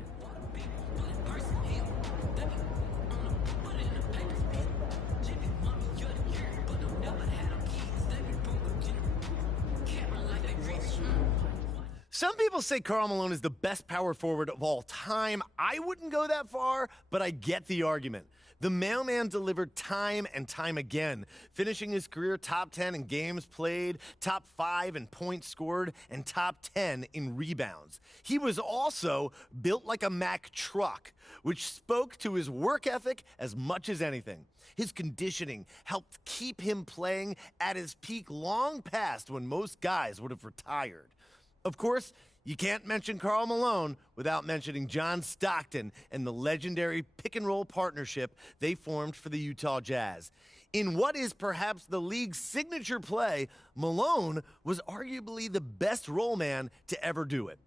Some people say Karl Malone is the best power forward of all time. I wouldn't go that far, but I get the argument. The mailman delivered time and time again, finishing his career top 10 in games played, top 5 in points scored, and top 10 in rebounds. He was also built like a Mack truck, which spoke to his work ethic as much as anything. His conditioning helped keep him playing at his peak long past when most guys would have retired. Of course, you can't mention Karl Malone without mentioning John Stockton and the legendary pick-and-roll partnership they formed for the Utah Jazz. In what is perhaps the league's signature play, Malone was arguably the best roll man to ever do it.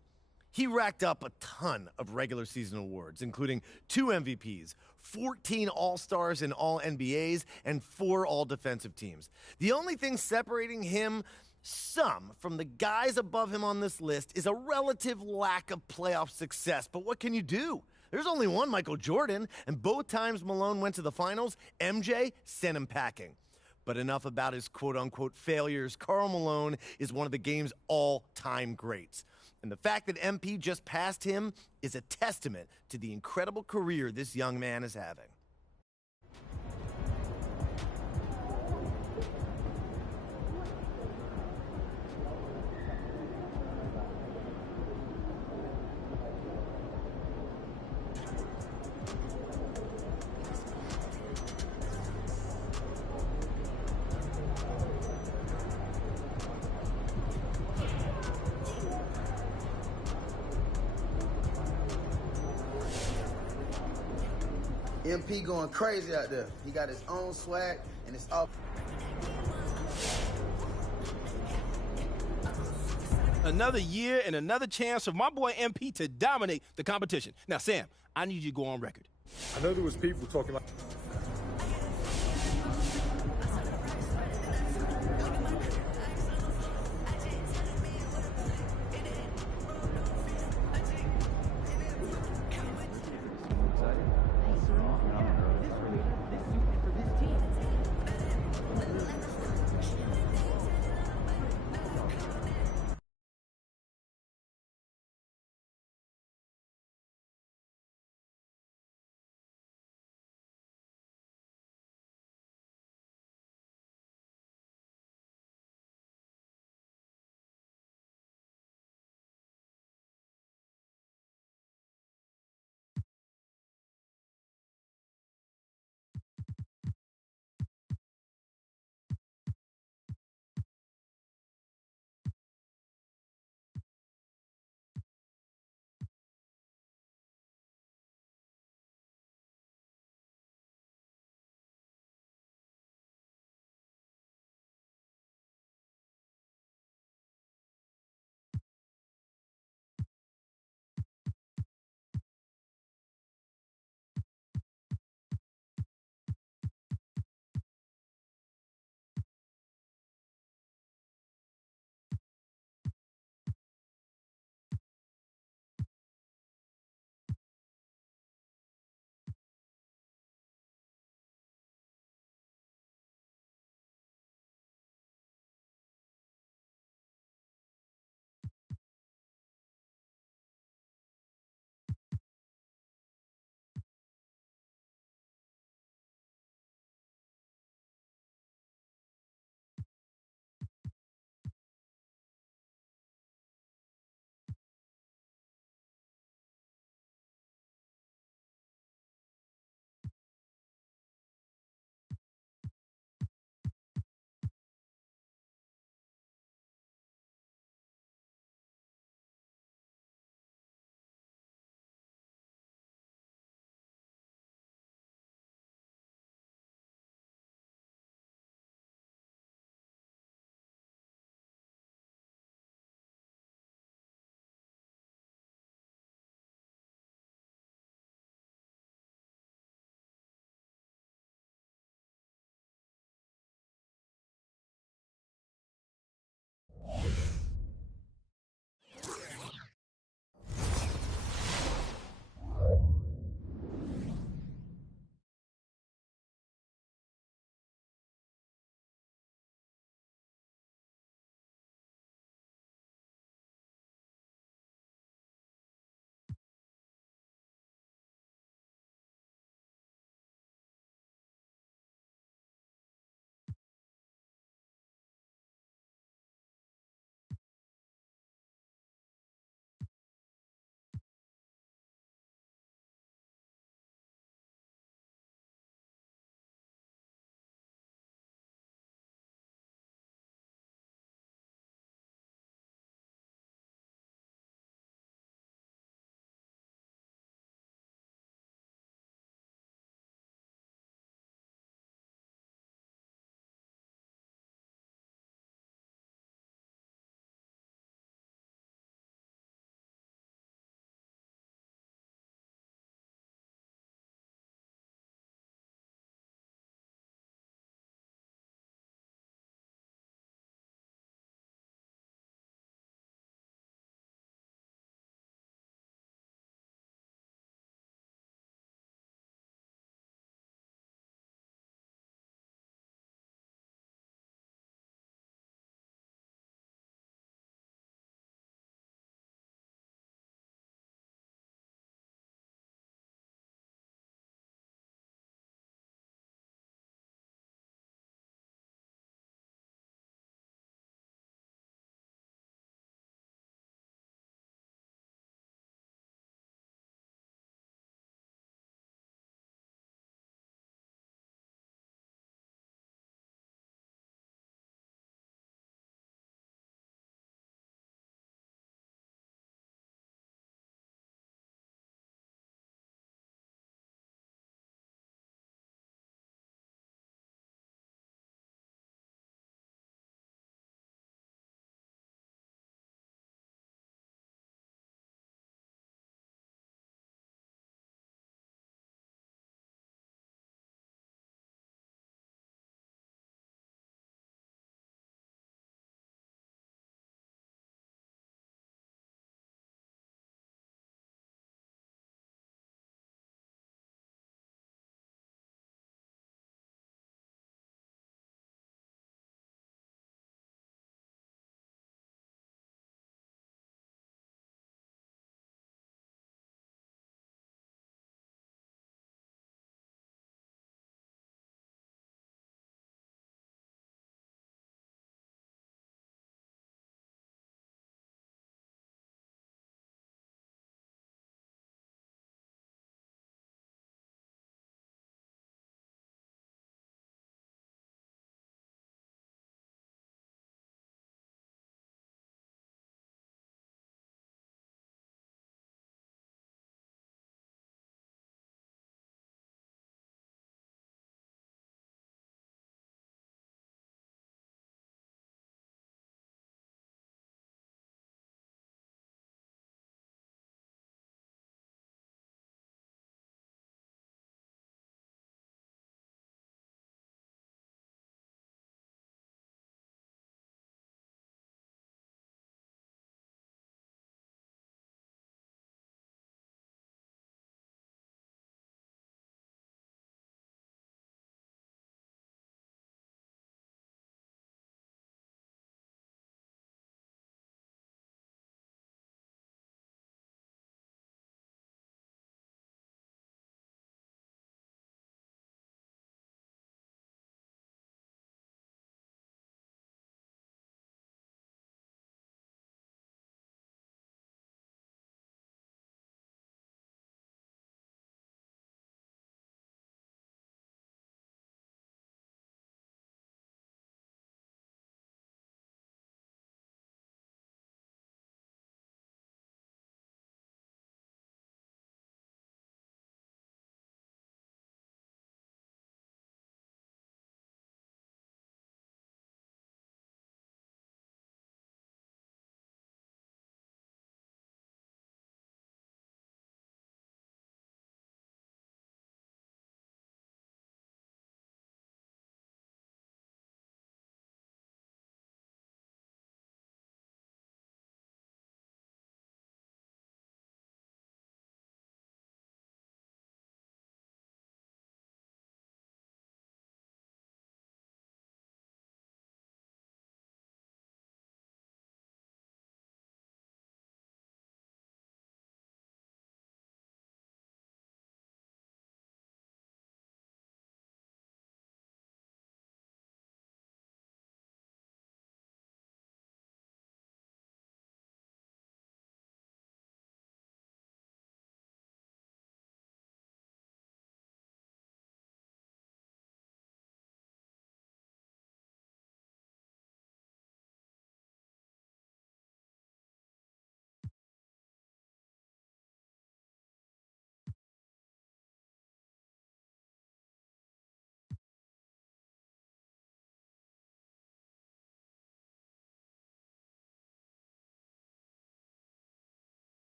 He racked up a ton of regular season awards, including 2 MVPs, 14 All-Stars and All-NBAs, and 4 All-Defensive teams. The only thing separating him Some from the guys above him on this list is a relative lack of playoff success, but what can you do? There's only one Michael Jordan, and both times Malone went to the finals, MJ sent him packing. But enough about his quote-unquote failures. Karl Malone is one of the game's all-time greats. And the fact that MP just passed him is a testament to the incredible career this young man is having. MP going crazy out there. He got his own swag, and it's off. Another year and another chance for my boy MP to dominate the competition. Now, Sam, I need you to go on record. I know there was people talking like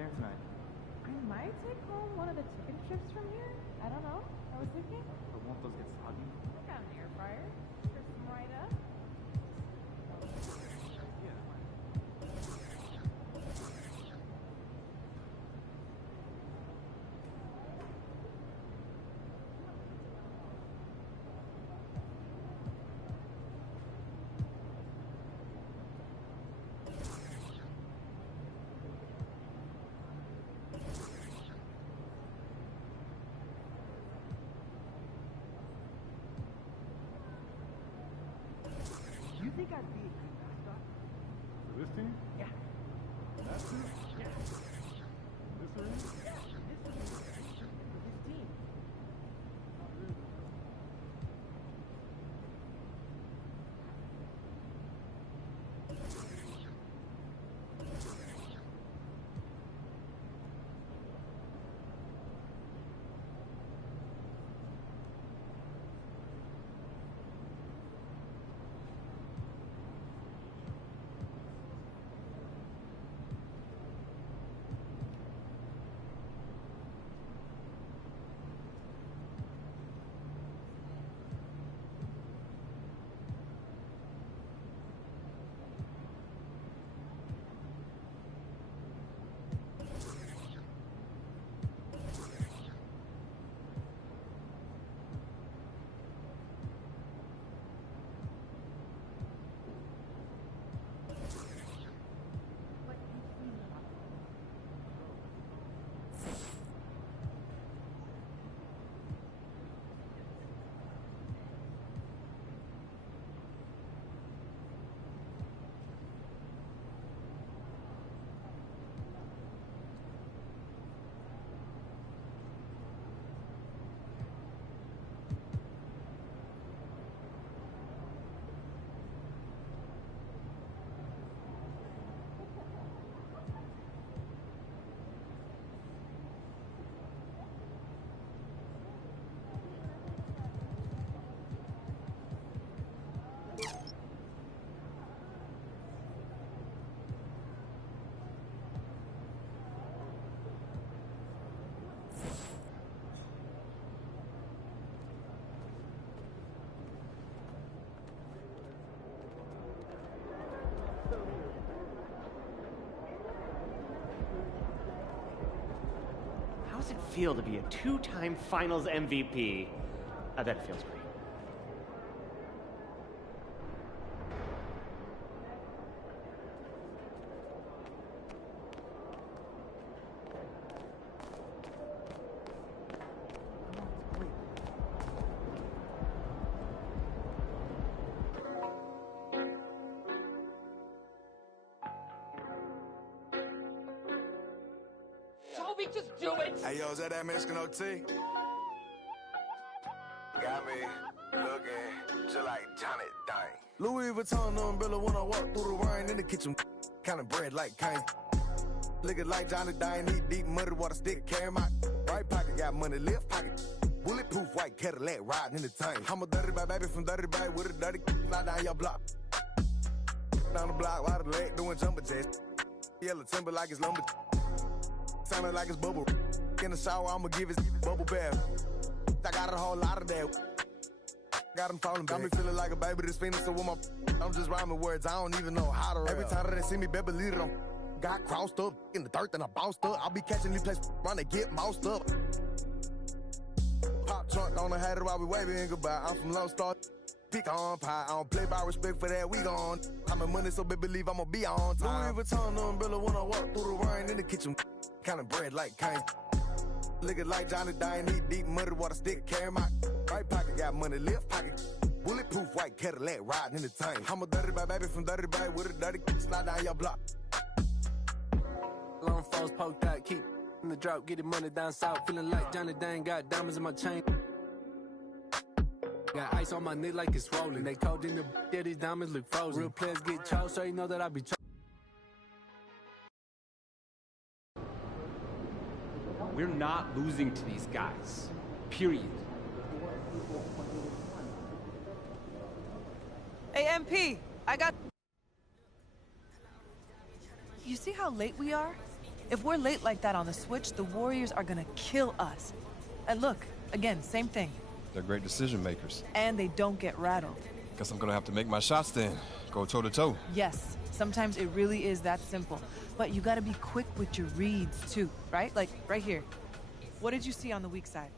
dinner tonight? I might take home one of the chicken strips from here. I don't know. I was thinking. But won't those get soggy? I got an air fryer. Crisp them right up. You think I'd be a good mascot? For this team? Yeah. That team? Yeah. This arena? Yeah. This is for his team. How does it feel to be a two-time Finals MVP? I bet it feels great. Toby, just do it! Hey, yo, is that Mexican OT? Got me looking just like Johnny Dang. Louis Vuitton umbrella when I walk through the rain in the kitchen. Kind of bread like Kane. Looking like Johnny Dang, need deep muddy water stick, carry my right pocket, got money, left pocket. Bulletproof white Cadillac riding in the tank. I'm a dirty bad baby from dirty bag with a dirty fly down your block. Down the block, while the leg doing jumper jacks. Yellow timber like it's lumber. Sounding like it's bubble. In the shower, I'ma give it bubble bath. I got a whole lot of that. Got him falling back. Got me feeling like a baby that's spinning, so with my I'm just rhyming words, I don't even know how to rap. Every time that they see me, better believe it, I'm got crossed up in the dirt, then I bounced up. I'll be catching these places, run to get moused up. Pop trunk on the hat while we waving goodbye. I'm from Lone Star. Pick on pie. I don't play by respect for that. We gone. I'm in money, so baby believe I'ma be on time. Louis Vuitton umbrella when I walk through the rain in the kitchen. Kind of bread like Kane. Looking like Johnny Dang, need deep muddy water stick, carry my right pocket, got money, left pocket. Bulletproof white Cadillac riding in the tank. I'm a dirty bad baby from dirty bag with a dirty slide down your block. Long falls poked out, keep in the drop, getting money down south. Feeling like Johnny Dang, got diamonds in my chain. Got ice on my neck like it's rolling. They cold in the yeah, these diamonds look frozen. Real players get chose, so you know that I be We're not losing to these guys. Period. Hey, MP, I got... You see how late we are? If we're late like that on the switch, the Warriors are gonna kill us. And look, again, same thing. They're great decision makers. And they don't get rattled. Guess I'm gonna have to make my shots then. Go toe to toe. Yes, sometimes it really is that simple. But you gotta be quick with your reads too, right? Like right here. What did you see on the weak side?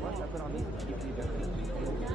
Plus, I put on these to give you the